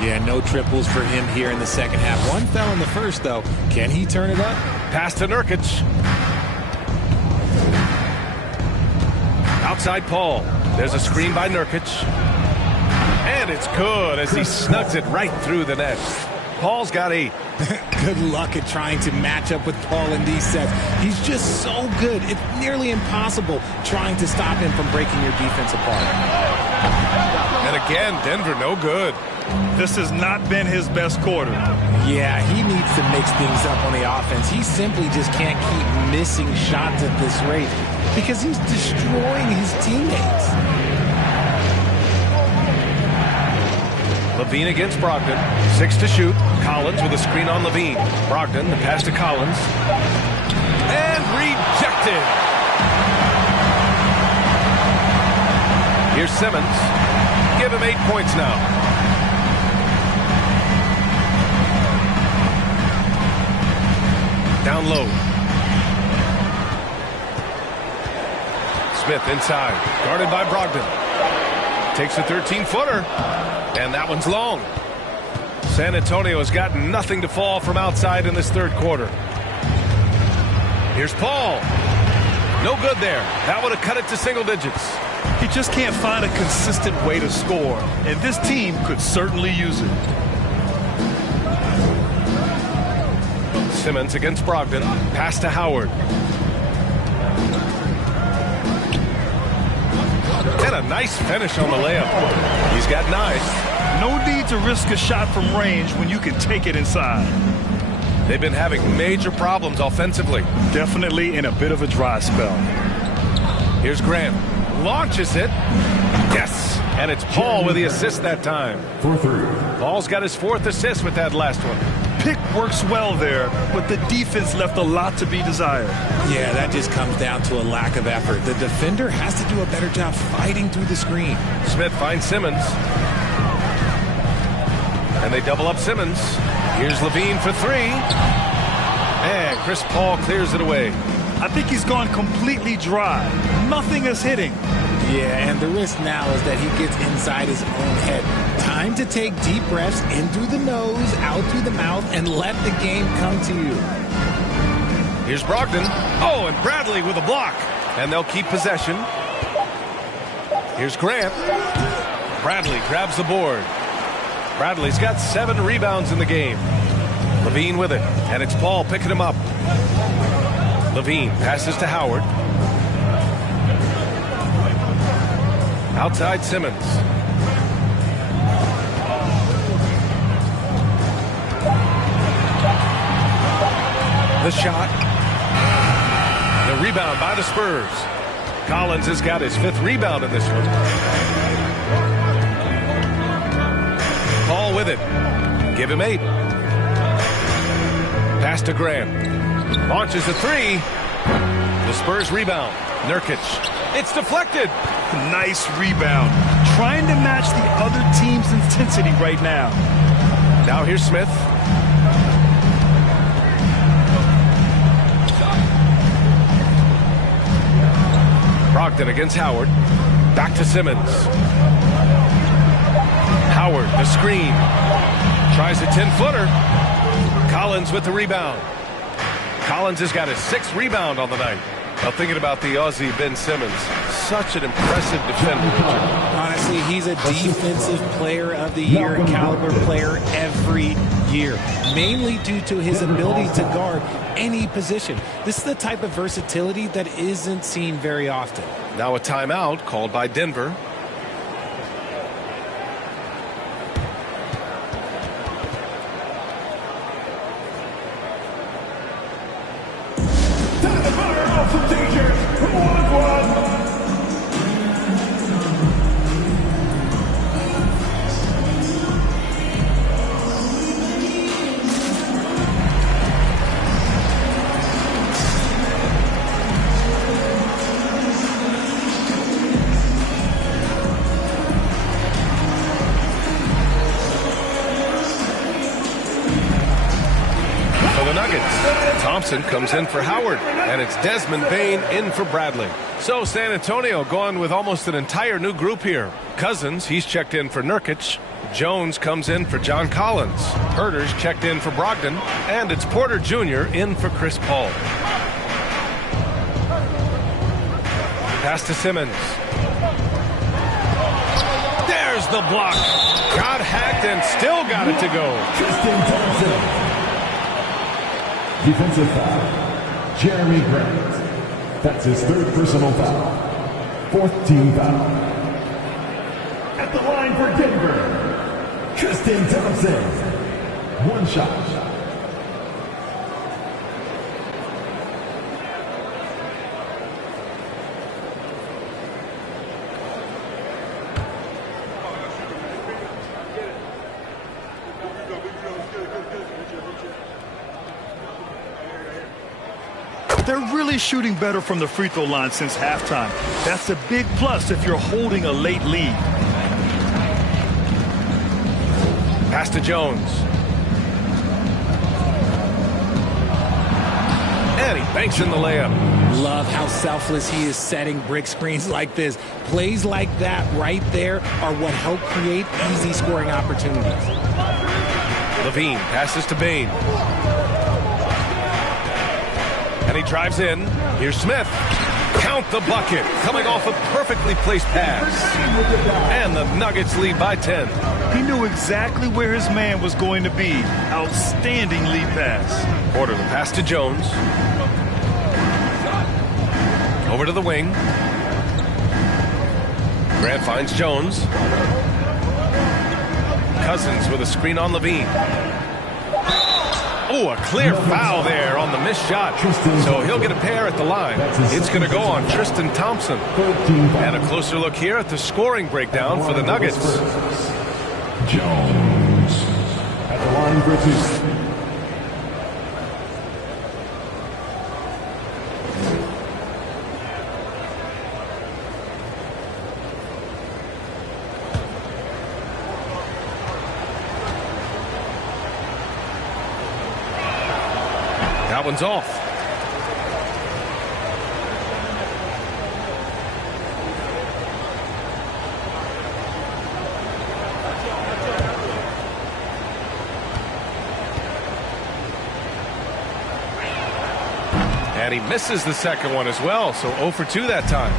Yeah, no triples for him here in the second half. One fell in the first, though. Can he turn it up? Pass to Nurkic. Outside Paul. There's a screen by Nurkic. And it's good as he snugs it right through the net. Paul's got 8. Good luck at trying to match up with Paul in these sets. He's just so good. It's nearly impossible trying to stop him from breaking your defense apart. And again, Denver no good. This has not been his best quarter. Yeah, he needs to mix things up on the offense. He simply just can't keep missing shots at this rate because he's destroying his teammates. Levine against Brogdon. 6 to shoot. Collins with a screen on Levine. Brogdon, the pass to Collins. And rejected. Here's Simmons. Give him 8 points now. Down low. Smith inside. Guarded by Brogdon. Takes a 13-footer. And that one's long. San Antonio has got nothing to fall from outside in this third quarter. Here's Paul. No good there. That would have cut it to single digits. He just can't find a consistent way to score, and this team could certainly use it. Simmons against Brogdon. Pass to Howard. And a nice finish on the layup. He's got 9. No need to risk a shot from range when you can take it inside. They've been having major problems offensively. Definitely in a bit of a dry spell. Here's Grant. Launches it. Yes. And it's Paul with the assist that time. For 3. Paul's got his 4th assist with that last one. Pick works well there, but the defense left a lot to be desired. Yeah, that just comes down to a lack of effort. The defender has to do a better job fighting through the screen. Smith finds Simmons. And they double up Simmons. Here's Levine for 3. And Chris Paul clears it away. I think he's gone completely dry. Nothing is hitting. Yeah, and the risk now is that he gets inside his own head. Time to take deep breaths in through the nose, out through the mouth, and let the game come to you. Here's Brogdon. Oh, and Bradley with a block. And they'll keep possession. Here's Grant. Bradley grabs the board. Bradley's got 7 rebounds in the game. Levine with it. And it's Paul picking him up. Levine passes to Howard. Outside Simmons. The shot. The rebound by the Spurs. Collins has got his 5th rebound in this one. Paul with it. Give him 8. Pass to Graham. Launches a 3. The Spurs rebound. Nurkic. It's deflected. Nice rebound. Trying to match the other team's intensity right now. Now here's Smith. Brogdon against Howard. Back to Simmons. Howard, the screen. Tries a 10-footer. Collins with the rebound. Collins has got his 6th rebound on the night. Now thinking about the Aussie Ben Simmons, such an impressive defender. Honestly, he's a defensive player of the year, caliber player every year, mainly due to his ability to guard any position. This is the type of versatility that isn't seen very often. Now a timeout called by Denver. some t-shirts. Who wants one? Thompson comes in for Howard, and it's Desmond Bain in for Bradley. So San Antonio going with almost an entire new group here. Cousins, he's checked in for Nurkic. Jones comes in for John Collins. Herter's checked in for Brogdon, and it's Porter Jr. in for Chris Paul. Pass to Simmons. There's the block. Got hacked and still got it to go. Tristan Thompson. Defensive foul, Jeremy Grant. That's his third personal foul. Fourth team foul. At the line for Denver, Tristan Thompson. One shot. They're really shooting better from the free throw line since halftime. That's a big plus if you're holding a late lead. Pass to Jones. And he banks in the layup. Love how selfless he is setting brick screens like this. Plays like that right there are what help create easy scoring opportunities. Levine passes to Bain. And he drives in. Here's Smith. Count the bucket. Coming off a perfectly placed pass. And the Nuggets lead by 10. He knew exactly where his man was going to be. Outstanding lead pass. Porter the pass to Jones. Over to the wing. Grant finds Jones. Cousins with a screen on Levine. Oh, a clear foul there on the missed shot. So he'll get a pair at the line. It's going to go on Tristan Thompson. And a closer look here at the scoring breakdown for the Nuggets. Jones at the line for two. That one's off. And he misses the second one as well, so 0 for 2 that time.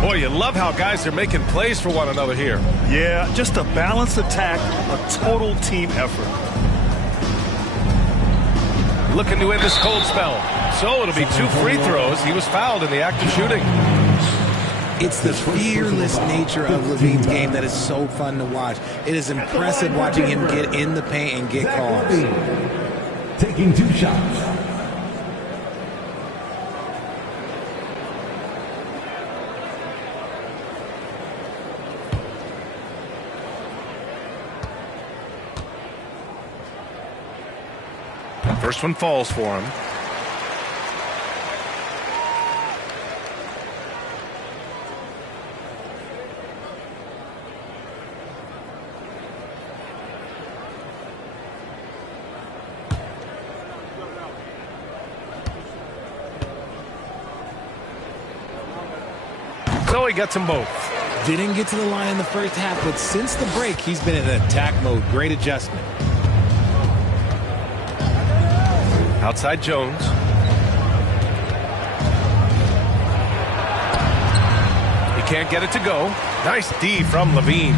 Boy, you love how guys are making plays for one another here. Yeah, just a balanced attack, a total team effort. Looking to end this cold spell. So it'll be 2 free throws. He was fouled in the act of shooting. It's the fearless nature of Levine's game that is so fun to watch. It is impressive watching him get in the paint and get calls. Taking 2 shots. First one falls for him. So he gets them both. Didn't get to the line in the first half, but since the break, he's been in attack mode. Great adjustment. Outside Jones. He can't get it to go. Nice D from Levine.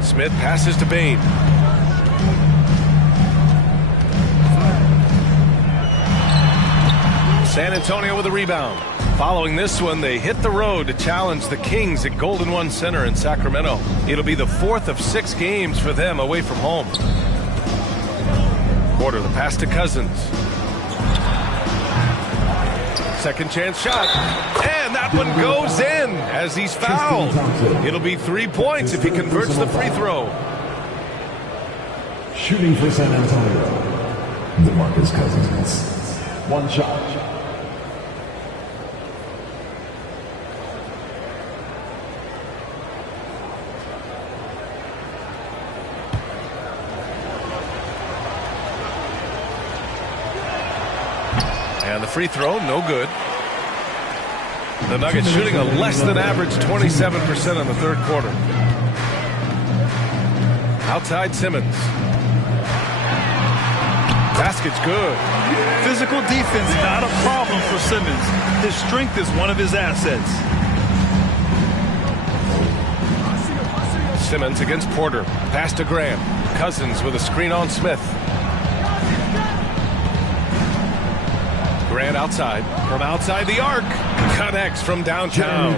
Smith passes to Bain. San Antonio with a rebound. Following this one, they hit the road to challenge the Kings at Golden One Center in Sacramento. It'll be the 4th of 6 games for them away from home. Porter, the pass to Cousins. Second chance shot. And that one goes in as he's fouled. It'll be 3 points if he converts the free throw. Shooting for San Antonio, DeMarcus Cousins. One shot. And the free throw, no good. The Nuggets shooting a less than average 27% in the third quarter. Outside Simmons. Basket's good. Physical defense, not a problem for Simmons. His strength is one of his assets. Simmons against Porter. Pass to Graham. Cousins with a screen on Smith. Grant outside. From outside the arc. Connects from downtown.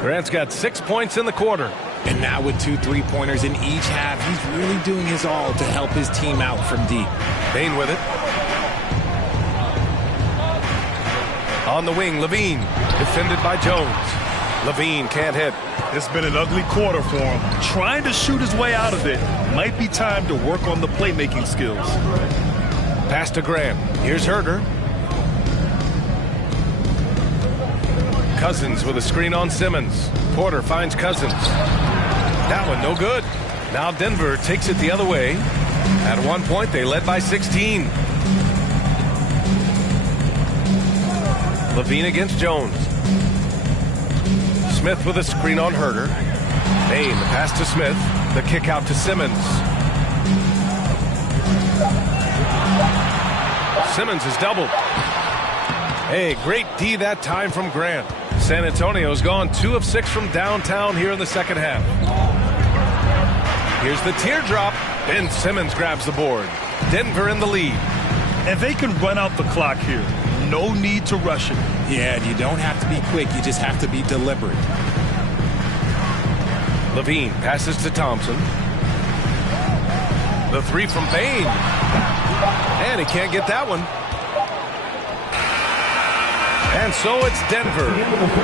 Grant's got 6 points in the quarter. And now with 2 3-pointers in each half, he's really doing his all to help his team out from deep. Bane with it. On the wing, Levine. Defended by Jones. Levine can't hit. It's been an ugly quarter for him. Trying to shoot his way out of it. Might be time to work on the playmaking skills. Pass to Graham. Here's Herter. Cousins with a screen on Simmons. Porter finds Cousins. That one no good. Now Denver takes it the other way. At one point, they led by 16. Levine against Jones. Smith with a screen on Herter. Bane, the pass to Smith. The kick out to Simmons. Simmons is doubled. Hey, great D that time from Grant. San Antonio's gone 2 of 6 from downtown here in the second half. Here's the teardrop. Ben Simmons grabs the board. Denver in the lead. And they can run out the clock here. No need to rush it. Yeah, you don't have to be quick. You just have to be deliberate. Levine passes to Thompson. The three from Bane. And he can't get that one. And so it's Denver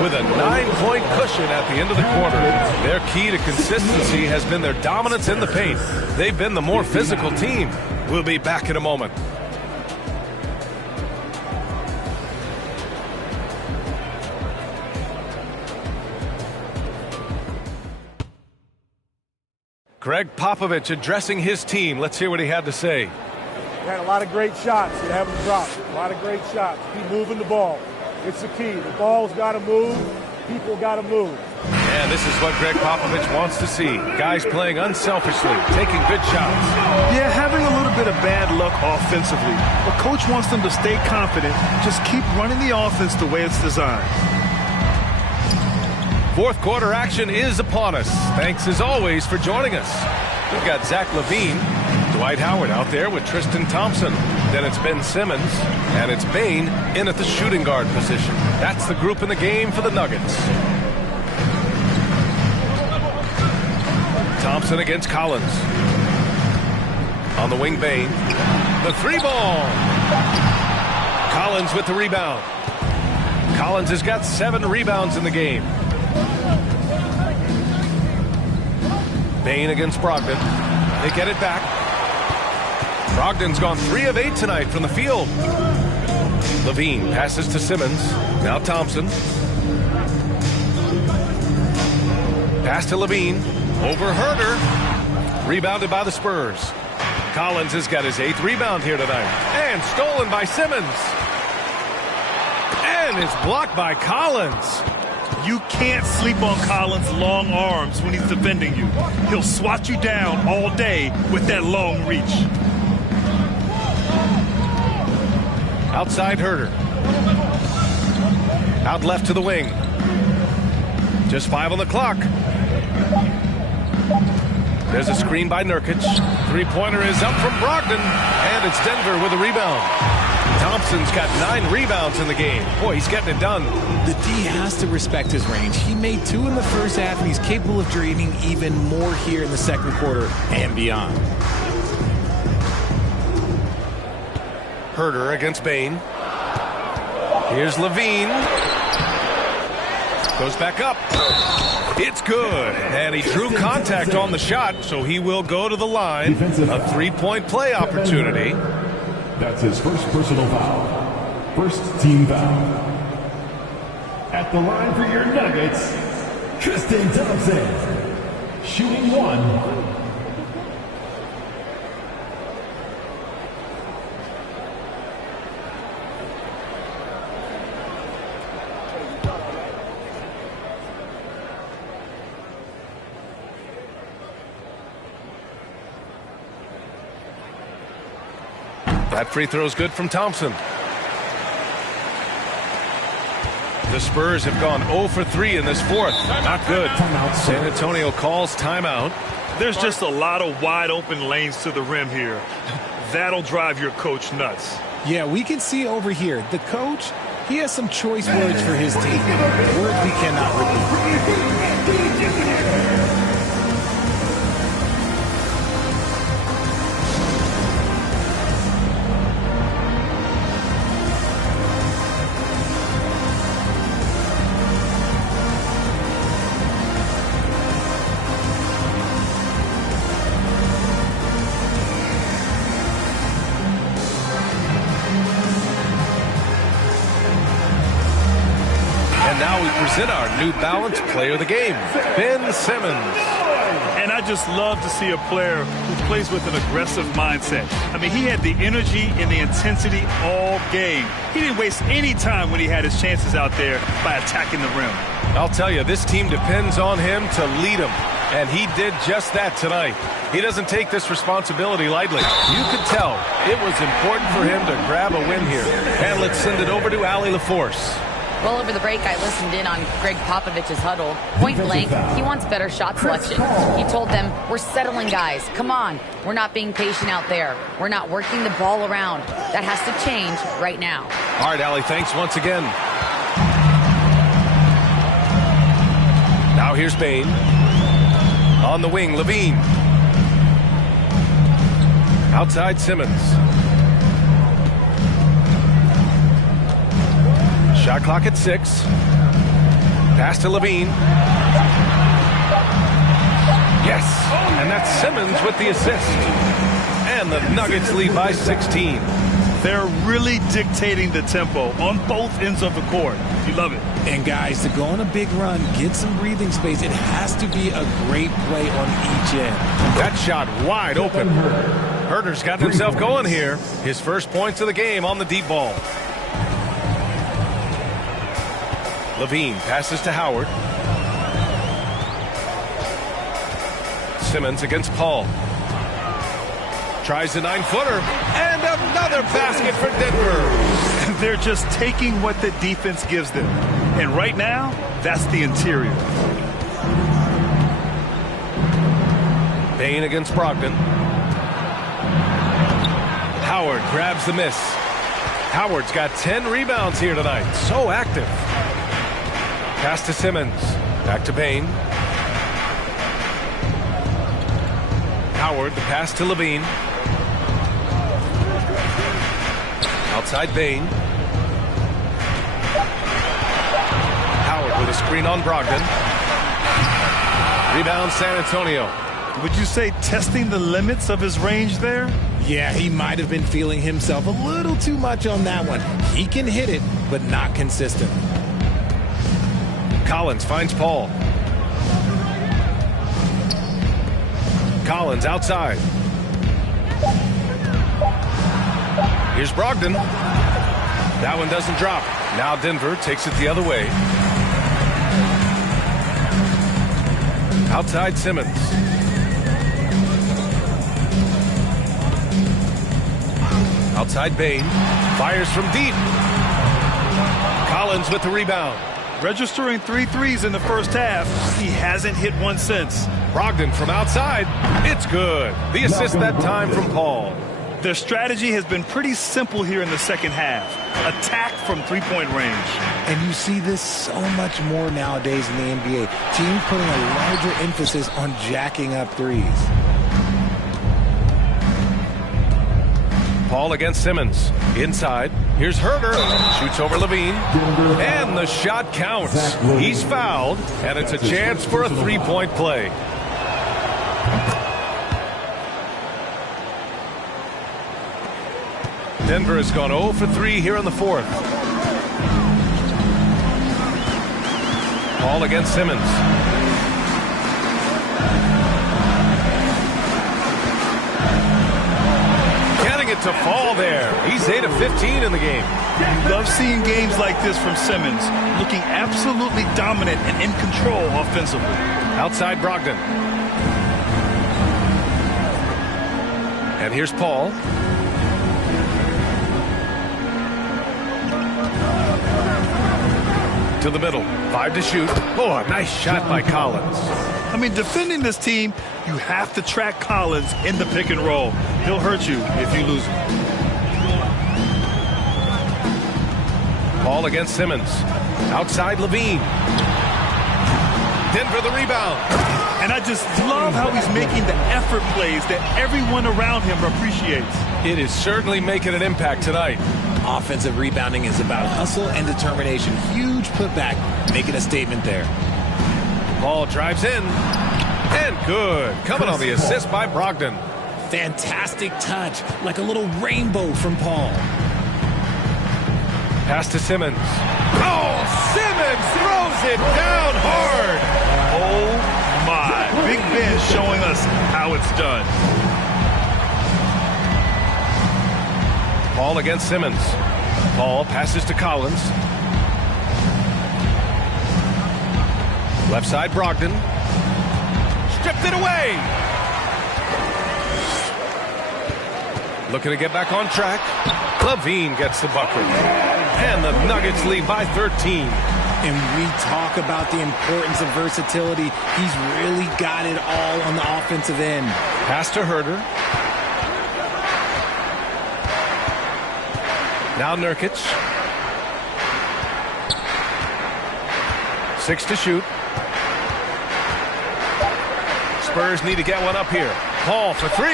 with a 9-point cushion at the end of the quarter. Their key to consistency has been their dominance in the paint. They've been the more physical team. We'll be back in a moment. Greg Popovich addressing his team. Let's hear what he had to say. We had a lot of great shots. You haven't dropped. A lot of great shots. Keep moving the ball. It's the key. The ball's got to move. People got to move. And this is what Greg Popovich wants to see. Guys playing unselfishly, taking good shots. Yeah, having a little bit of bad luck offensively. But coach wants them to stay confident. Just keep running the offense the way it's designed. Fourth quarter action is upon us. Thanks as always for joining us. We've got Zach LaVine, Dwight Howard out there with Tristan Thompson. Then it's Ben Simmons, and it's Bane in at the shooting guard position. That's the group in the game for the Nuggets. Thompson against Collins. On the wing, Bane. The three ball. Collins with the rebound. Collins has got 7 rebounds in the game. Bane against Brogdon. They get it back. Brogdon's gone 3 of 8 tonight from the field. LaVine passes to Simmons. Now Thompson. Pass to LaVine. Over Herter. Rebounded by the Spurs. Collins has got his 8th rebound here tonight. And stolen by Simmons. And it's blocked by Collins. You can't sleep on Collins' long arms when he's defending you. He'll swat you down all day with that long reach. Outside Herter. Out left to the wing. Just 5 on the clock. There's a screen by Nurkic. Three-pointer is up from Brogdon. And it's Denver with a rebound. Thompson's got 9 rebounds in the game. Boy, he's getting it done. The D has to respect his range. He made 2 in the first half, and he's capable of draining even more here in the second quarter and beyond. Herder against Bane. Here's Levine. Goes back up. It's good. And he drew contact on the shot, so he will go to the line. A three-point play opportunity. That's his first personal foul. First team foul. At the line for your Nuggets, Tristan Thompson. Shooting one. That free throw is good from Thompson. The Spurs have gone 0 for 3 in this fourth. Not good. San Antonio calls timeout. There's just a lot of wide open lanes to the rim here. That'll drive your coach nuts. Yeah, we can see over here. The coach, he has some choice words for his team. Words we cannot repeat. Present our New Balance Player of the Game, Ben Simmons. And I just love to see a player who plays with an aggressive mindset. I mean, he had the energy and the intensity all game. He didn't waste any time when he had his chances out there by attacking the rim. I'll tell you, this team depends on him to lead them, and he did just that tonight. He doesn't take this responsibility lightly. You could tell it was important for him to grab a win here. And let's send it over to Allie LaForce. Well, over the break, I listened in on Greg Popovich's huddle. Point blank, he wants better shot selection. He told them, we're settling guys. Come on. We're not being patient out there. We're not working the ball around. That has to change right now. All right, Allie, thanks once again. Now here's Bane. On the wing, Levine. Outside Simmons. Shot clock at 6. Pass to Levine. Yes, and that's Simmons with the assist. And the Nuggets lead by 16. They're really dictating the tempo on both ends of the court. You love it. And guys, to go on a big run, get some breathing space, it has to be a great play on each end. That shot wide open. Herder's got himself going here. His first points of the game on the deep ball. Levine passes to Howard. Simmons against Paul. Tries a 9-footer. And another basket for Denver. They're just taking what the defense gives them. And right now, that's the interior. Bane against Brogdon. Howard grabs the miss. Howard's got 10 rebounds here tonight. So active. Pass to Simmons. Back to Bane. Howard, the pass to Levine. Outside Bane. Howard with a screen on Brogdon. Rebound San Antonio. Would you say testing the limits of his range there? Yeah, he might have been feeling himself a little too much on that one. He can hit it, but not consistent. Collins finds Paul. Collins outside. Here's Brogdon. That one doesn't drop. Now Denver takes it the other way. Outside Simmons. Outside Bane. Fires from deep. Collins with the rebound. Registering 3 threes in the first half. He hasn't hit one since. Brogdon from outside. It's good. The assist that time from Paul. Their strategy has been pretty simple here in the second half. Attack from three-point range. And you see this so much more nowadays in the NBA. Teams putting a larger emphasis on jacking up threes. Paul against Simmons. Inside. Here's Herder. Shoots over Levine. And the shot counts. He's fouled, and it's a chance for a three-point play. Denver has gone 0 for 3 here in the fourth. Paul against Simmons. Getting it to fall there. He's 8 of 15 in the game. Love seeing games like this from Simmons, looking absolutely dominant and in control offensively. Outside Brogdon. And here's Paul. To the middle. 5 to shoot. Oh, a nice shot by Collins. I mean, defending this team, you have to track Collins in the pick and roll. He'll hurt you if you lose him. Paul against Simmons. Outside Levine. Denver the rebound. And I just love how he's making the effort plays that everyone around him appreciates. It is certainly making an impact tonight. Offensive rebounding is about hustle and determination. Huge putback, making a statement there. Paul drives in. And good. Coming on the assist by Brogdon. Fantastic touch, like a little rainbow from Paul. Pass to Simmons. Oh, Simmons throws it down hard. Oh, my. Big Ben showing us how it's done. Paul against Simmons. Paul passes to Collins. Left side Brogdon. Stripped it away. Looking to get back on track. Levine gets the bucket. And the Nuggets lead by 13. And we talk about the importance of versatility. He's really got it all on the offensive end. Pass to Herder. Now Nurkic. 6 to shoot. Spurs need to get one up here. Paul for 3.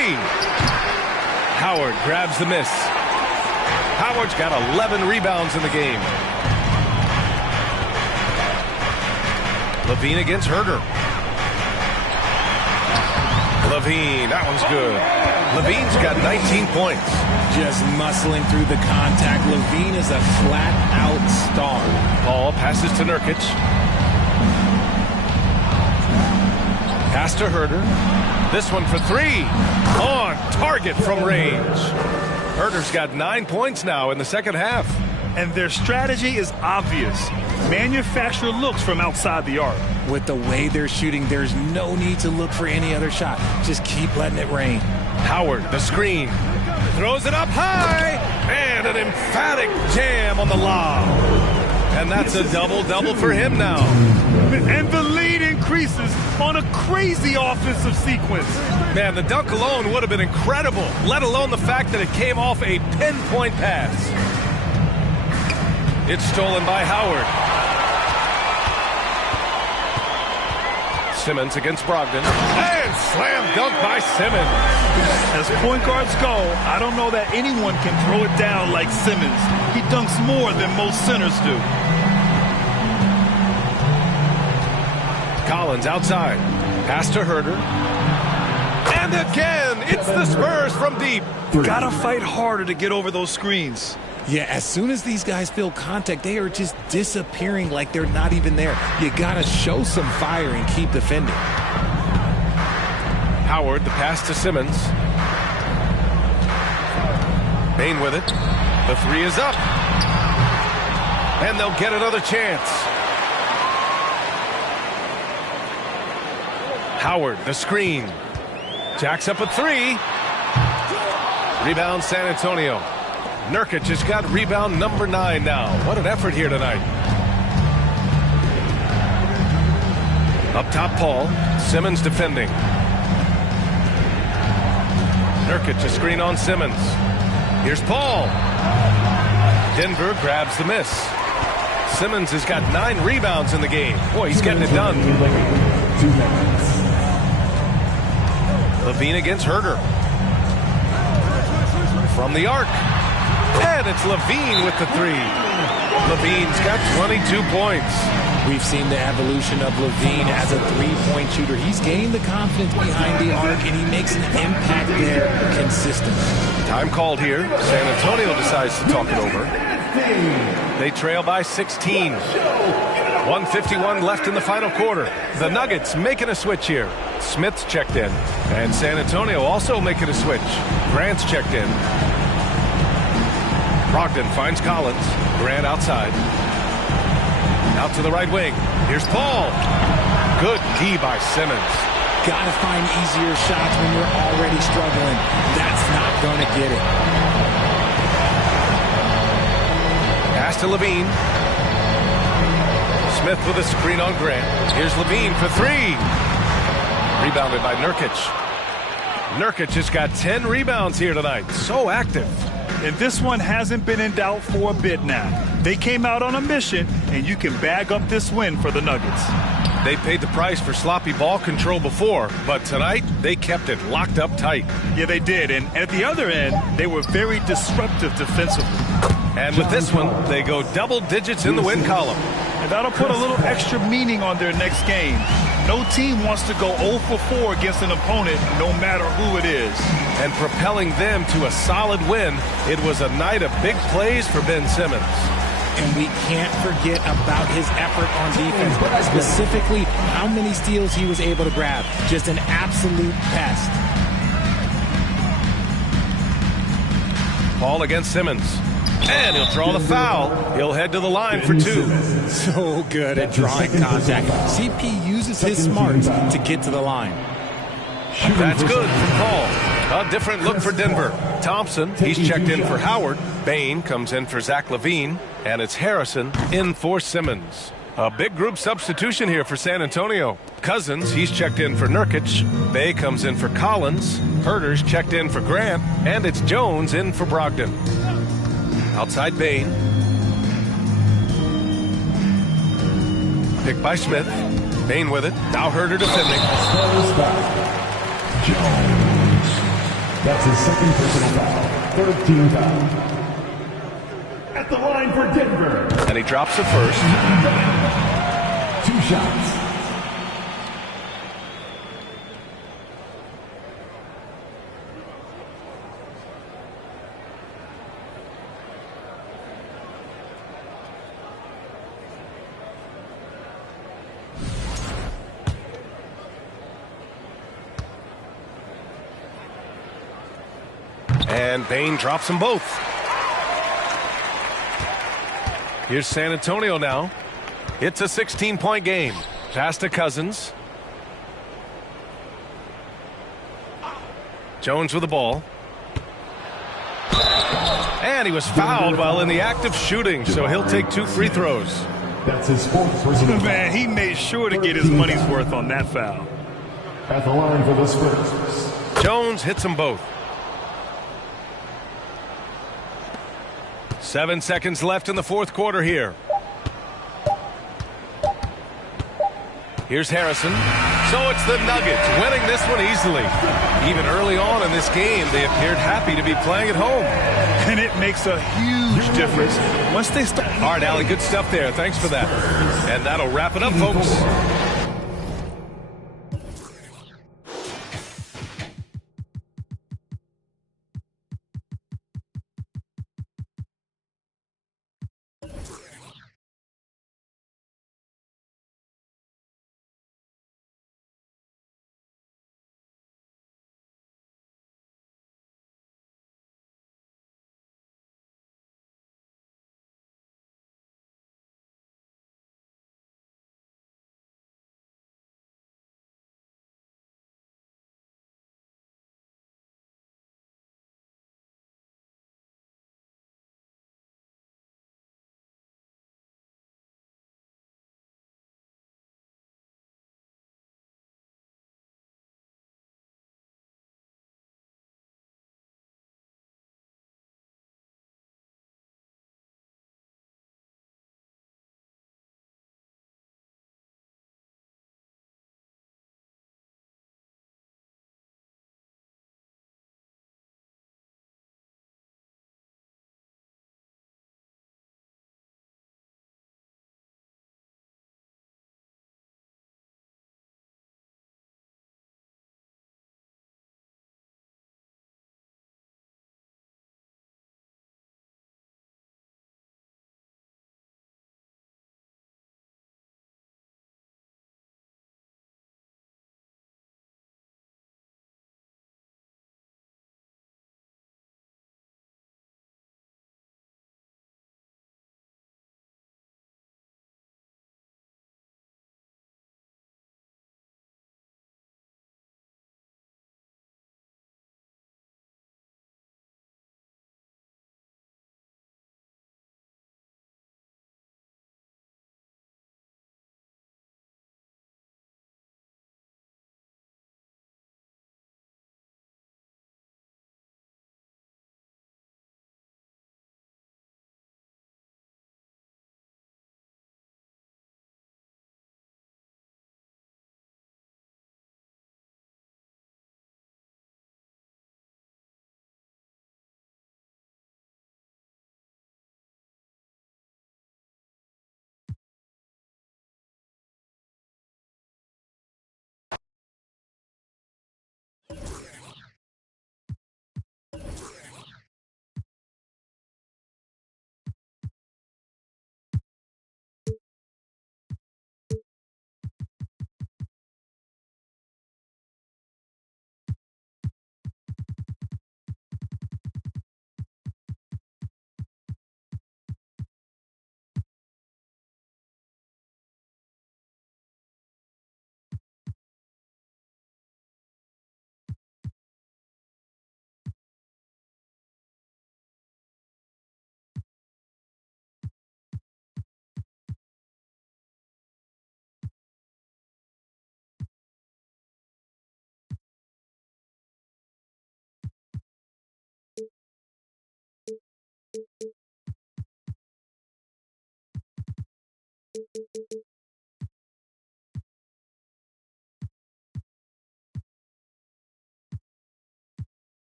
Howard grabs the miss. Howard's got 11 rebounds in the game. Levine against Herder. Levine, that one's good. Levine's got 19 points. Just muscling through the contact. Levine is a flat-out star. Paul passes to Nurkic. Pass to Herder. This one for 3. On target from range. Herder's got 9 points now in the second half. And their strategy is obvious. Manufacture looks from outside the arc. With the way they're shooting, there's no need to look for any other shot. Just keep letting it rain. Howard, the screen. Throws it up high. And an emphatic jam on the lob. And that's a double-double for him now. And the lead increases on a crazy offensive sequence. Man, the dunk alone would have been incredible, let alone the fact that it came off a pinpoint pass. It's stolen by Howard. Simmons against Brogdon. And slam dunk by Simmons. As point guards go, I don't know that anyone can throw it down like Simmons. He dunks more than most centers do. Collins outside. Pass to Herder. And again, it's the Spurs from deep. Gotta fight harder to get over those screens. Yeah, as soon as these guys feel contact, they are just disappearing like they're not even there. You gotta show some fire and keep defending. Howard, the pass to Simmons. Bane with it. The 3 is up. And they'll get another chance. Howard, the screen. Jacks up a 3. Rebound San Antonio. Nurkic has got rebound number 9 now. What an effort here tonight. Up top, Paul. Simmons defending. Nurkic, a screen on Simmons. Here's Paul. Denver grabs the miss. Simmons has got 9 rebounds in the game. Boy, he's getting it done. Levine against Herder. From from the arc. And it's Levine with the three. Levine's got 22 points. We've seen the evolution of Levine as a three-point shooter. He's gained the confidence behind the arc, and he makes an impact there consistently. Time called here. San Antonio decides to talk it over. They trail by 16. 1:51 left in the final quarter. The Nuggets making a switch here. Smith's checked in. And San Antonio also making a switch. Grant's checked in. Brogdon finds Collins. Grant outside. Out to the right wing. Here's Paul. Good D by Simmons. Gotta find easier shots when you're already struggling. That's not going to get it. Pass to Levine. Smith with a screen on Grant. Here's Levine for three. Rebounded by Nurkic. Nurkic has got 10 rebounds here tonight. So active. And this one hasn't been in doubt for a bit now. They came out on a mission, and you can bag up this win for the Nuggets. They paid the price for sloppy ball control before, but tonight they kept it locked up tight. Yeah, they did. And at the other end, they were very disruptive defensively. And with this one, they go double digits in the win column. And that'll put a little extra meaning on their next game. No team wants to go 0 for 4 against an opponent, no matter who it is. And propelling them to a solid win, it was a night of big plays for Ben Simmons. And we can't forget about his effort on defense, but specifically how many steals he was able to grab. Just an absolute pest. Paul against Simmons. And he'll draw the foul. He'll head to the line for two. So good at drawing contact. CP uses his smarts to get to the line. That's good from Paul. A different look for Denver. Thompson, he's checked in for Howard. Bain comes in for Zach LaVine. And it's Harrison in for Simmons. A big group substitution here for San Antonio. Cousins, he's checked in for Nurkic. Bay comes in for Collins. Herter's checked in for Grant. And it's Jones in for Brogdon. Outside Bain. Picked by Smith. Bain with it. Now Herter defending. Jones. That's his second personal foul. Third team foul. At the line for Denver. And he drops the first. 2 shots. And Bain drops them both. Here's San Antonio now. It's a 16-point game. Pass to Cousins. Jones with the ball. And he was fouled while in the act of shooting, so he'll take 2 free throws. That's his fourth personal. Man, he made sure to get his money's worth on that foul. At the line for the Spurs. Jones hits them both. 7 seconds left in the fourth quarter here. Here's Harrison. So it's the Nuggets winning this one easily. Even early on in this game, they appeared happy to be playing at home. And it makes a huge difference once they start. All right, Allie, good stuff there. Thanks for that. And that'll wrap it up, folks.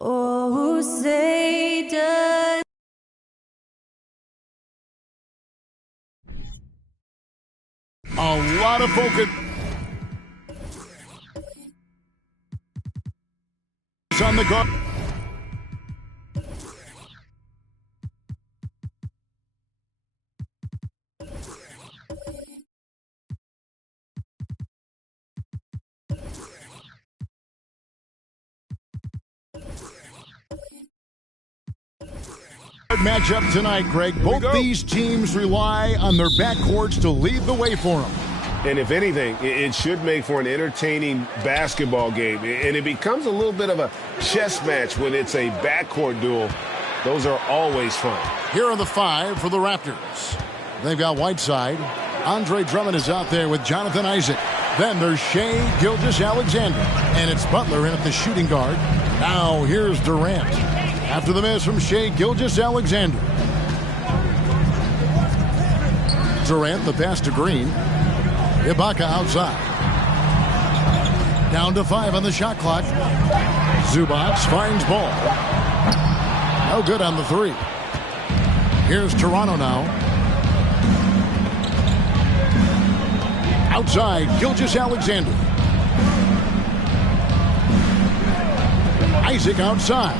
Oh, say does A lot of focus on the guard. Matchup tonight, Greg. Both these teams rely on their backcourts to lead the way for them. And if anything, it should make for an entertaining basketball game. And it becomes a little bit of a chess match when it's a backcourt duel. Those are always fun. Here are the 5 for the Raptors. They've got Whiteside. Andre Drummond is out there with Jonathan Isaac. Then there's Shai Gilgeous-Alexander. And it's Butler in at the shooting guard. Now here's Durant. After the miss from Shai Gilgeous-Alexander. Durant, the pass to Green. Ibaka outside. Down to 5 on the shot clock. Zubac finds ball. No good on the 3. Here's Toronto now. Outside, Gilgeous-Alexander. Isaac outside.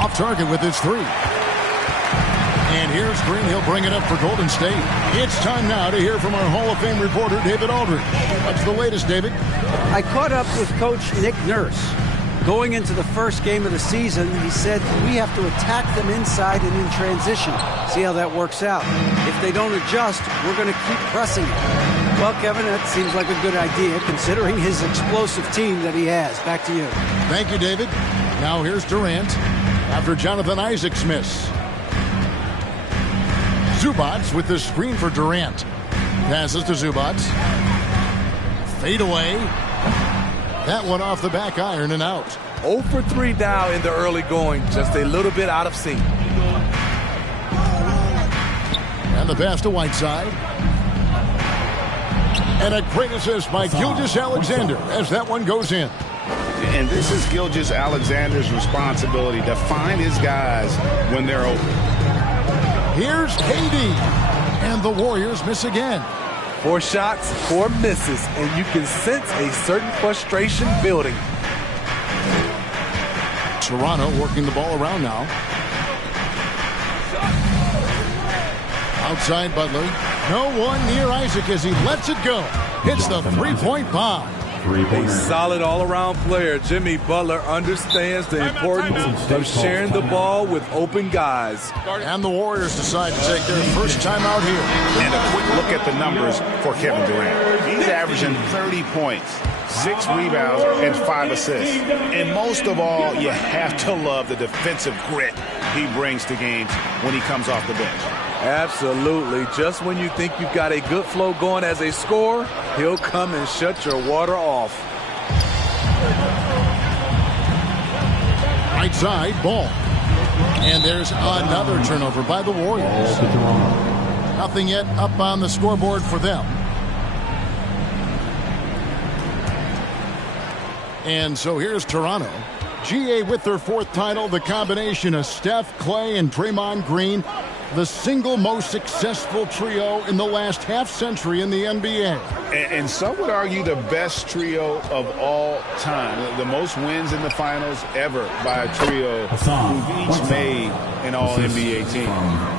Off target with his 3. And here's Green. He'll bring it up for Golden State. It's time now to hear from our Hall of Fame reporter, David Aldridge. What's the latest, David? I caught up with Coach Nick Nurse. Going into the first game of the season, he said we have to attack them inside and in transition. See how that works out. If they don't adjust, we're going to keep pressing it. Well, Kevin, that seems like a good idea considering his explosive team that he has. Back to you. Thank you, David. Now here's Durant after Jonathan Isaac's miss. Zubac with the screen for Durant. Passes to Zubac. Fade away. That one off the back iron and out. 0 for 3 now in the early going. Just a little bit out of sync. And the pass to Whiteside. And a great assist by Gilgeous-Alexander as that one goes in. And this is Gilgeous-Alexander's responsibility to find his guys when they're open. Here's KD. And the Warriors miss again. 4 shots, 4 misses, and you can sense a certain frustration building. Toronto working the ball around now. Outside Butler. No one near Isaac as he lets it go. Hits the three-point bomb. A solid all-around player. Jimmy Butler understands the importance of sharing the ball with open guys. And the Warriors decide to take their first time out here. And a quick look at the numbers for Kevin Durant. He's averaging 30 points, 6 rebounds, and 5 assists. And most of all, you have to love the defensive grit he brings to games when he comes off the bench. Absolutely. Just when you think you've got a good flow going as a scorer, he'll come and shut your water off. Right side, ball. And there's another turnover by the Warriors. Nothing yet up on the scoreboard for them. And so here's Toronto. GA with their 4th title, the combination of Steph, Clay, and Draymond Green. The single most successful trio in the last half-century in the NBA. And some would argue the best trio of all time. The most wins in the finals ever by a trio who've each made an All-NBA team.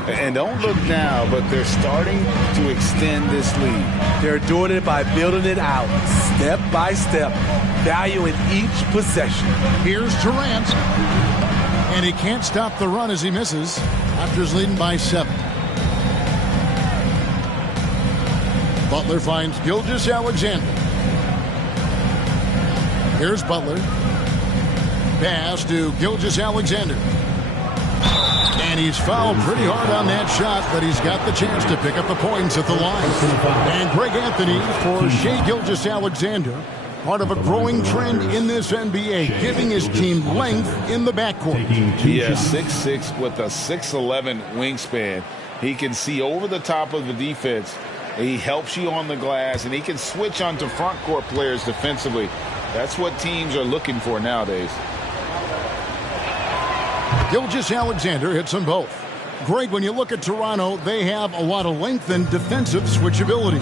And don't look now, but they're starting to extend this lead. They're doing it by building it out, step by step, valuing each possession. Here's Durant. And he can't stop the run as he misses. Raptors leading by 7. Butler finds Gilgeous-Alexander. Here's Butler. Pass to Gilgeous-Alexander. And he's fouled pretty hard on that shot, but he's got the chance to pick up the points at the line. And Greg Anthony for Shai Gilgeous-Alexander. Part of a growing trend in this NBA, giving his team length in the backcourt. Yeah, 6'6" with a 6'11" wingspan. He can see over the top of the defense. He helps you on the glass, and he can switch onto front court players defensively. That's what teams are looking for nowadays. Gilgeous-Alexander hits them both. Greg, when you look at Toronto, they have a lot of length and defensive switchability.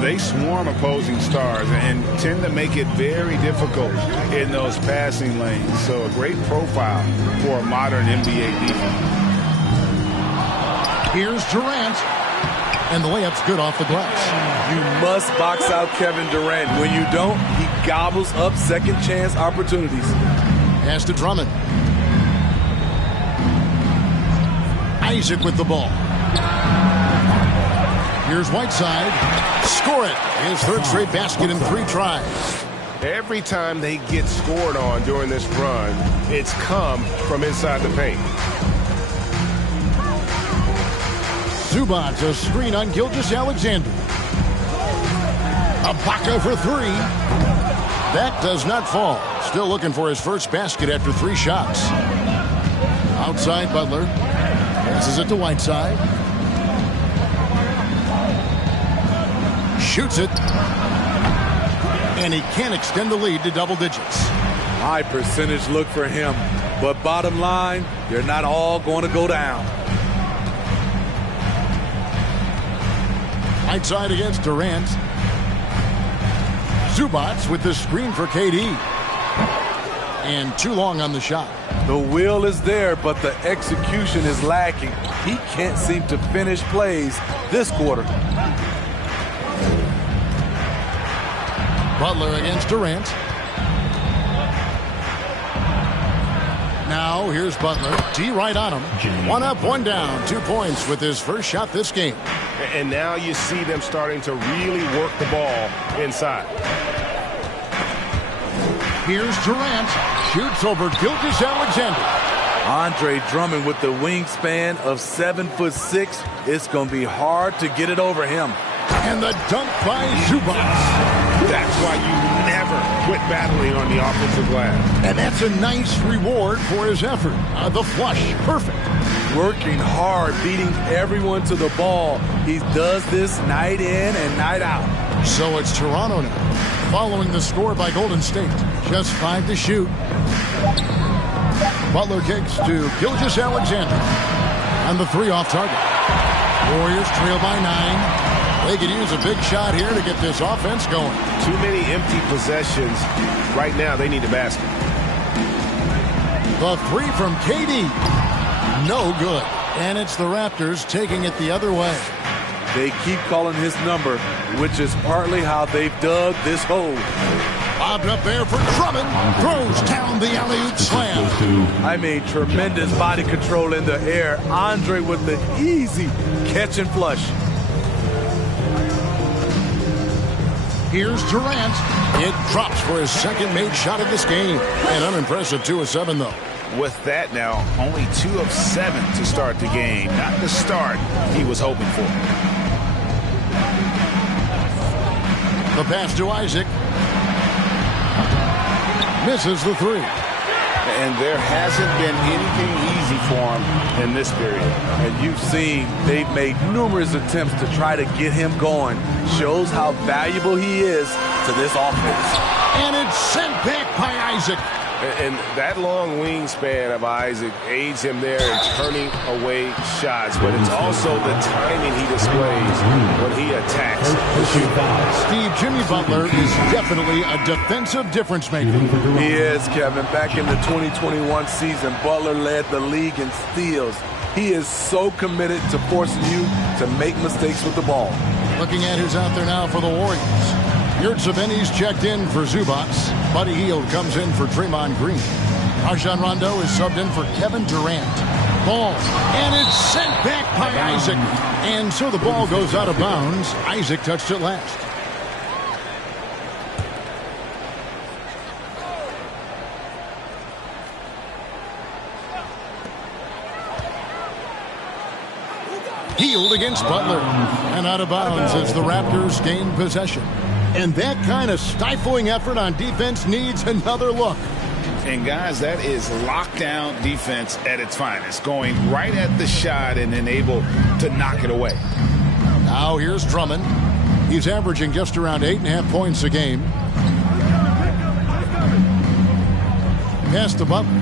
They swarm opposing stars and tend to make it very difficult in those passing lanes. So a great profile for a modern NBA defense. Here's Durant. And the layup's good off the glass. You must box out Kevin Durant. When you don't, he gobbles up second chance opportunities. Pass to Drummond. Isaac with the ball. Here's Whiteside. Score it. His third straight basket in 3 tries. Every time they get scored on during this run, it's come from inside the paint. Zubac, a screen on Gilgeous-Alexander. Ibaka for 3. That does not fall. Still looking for his first basket after 3 shots. Outside Butler. Passes it to Whiteside. Shoots it. And he can't extend the lead to double digits. High percentage look for him. But bottom line, they're not all going to go down. Whiteside against Durant. Zubac with the screen for KD. And too long on the shot. The will is there, but the execution is lacking. He can't seem to finish plays this quarter. Butler against Durant. Now here's Butler. D right on him. 1 up, 1 down. 2 points with his first shot this game. And now you see them starting to really work the ball inside. Here's Durant. Shoots over Gilgeous-Alexander. Andre Drummond with the wingspan of 7'6". It's going to be hard to get it over him. And the dunk by Zubac. That's why you never quit battling on the offensive glass. And that's a nice reward for his effort. The flush. Perfect. Working hard, beating everyone to the ball. He does this night in and night out. So it's Toronto now, following the score by Golden State. Just 5 to shoot. Butler kicks to Gilgeous-Alexander. And the 3 off target. Warriors trail by 9. They could use a big shot here to get this offense going. Too many empty possessions. Right now, they need a basket. The 3 from KD. No good. And it's the Raptors taking it the other way. They keep calling his number, which is partly how they've dug this hole. Bobbed up there for Drummond. Throws down the alley-oop slam. I mean, tremendous body control in the air. Andre with the easy catch and flush. Here's Durant. It drops for his second made shot of this game. An unimpressive 2 of 7, though. With that now, only 2 of 7 to start the game. Not the start he was hoping for. The pass to Isaac. Misses the 3. And there hasn't been anything easy for him in this period. And you've seen they've made numerous attempts to try to get him going. Shows how valuable he is to this offense. And it's sent back by Isaac. And that long wingspan of Isaac aids him there in turning away shots, but it's also the timing he displays when he attacks the shoot. Steve, Jimmy Butler is definitely a defensive difference maker. He is, Kevin. Back in the 2021 season, Butler led the league in steals. He is so committed to forcing you to make mistakes with the ball. Looking at who's out there now for the Warriors. Yurtseven's checked in for Zubac. Buddy Hield comes in for Draymond Green. Rajon Rondo is subbed in for Kevin Durant. Ball, and it's sent back by Isaac. And so the ball goes out of bounds. Isaac touched it last. Hield against Butler. And out of bounds as the Raptors gain possession. And that kind of stifling effort on defense needs another look. And guys, that is lockdown defense at its finest. Going right at the shot and then able to knock it away. Now here's Drummond. He's averaging just around 8.5 points a game. Pass to Butler.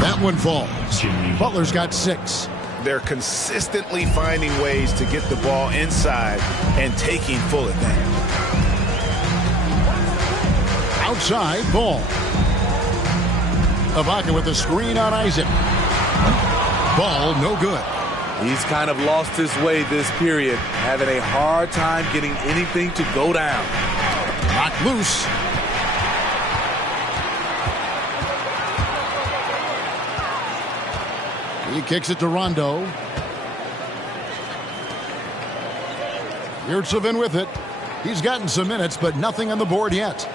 That one falls. Butler's got 6. They're consistently finding ways to get the ball inside and taking full advantage. Outside, Ball. Ibaka with the screen on Isaac. Ball, no good. He's kind of lost his way this period, having a hard time getting anything to go down. Knocked loose. He kicks it to Rondo. Yurtseven with it. He's gotten some minutes, but nothing on the board yet.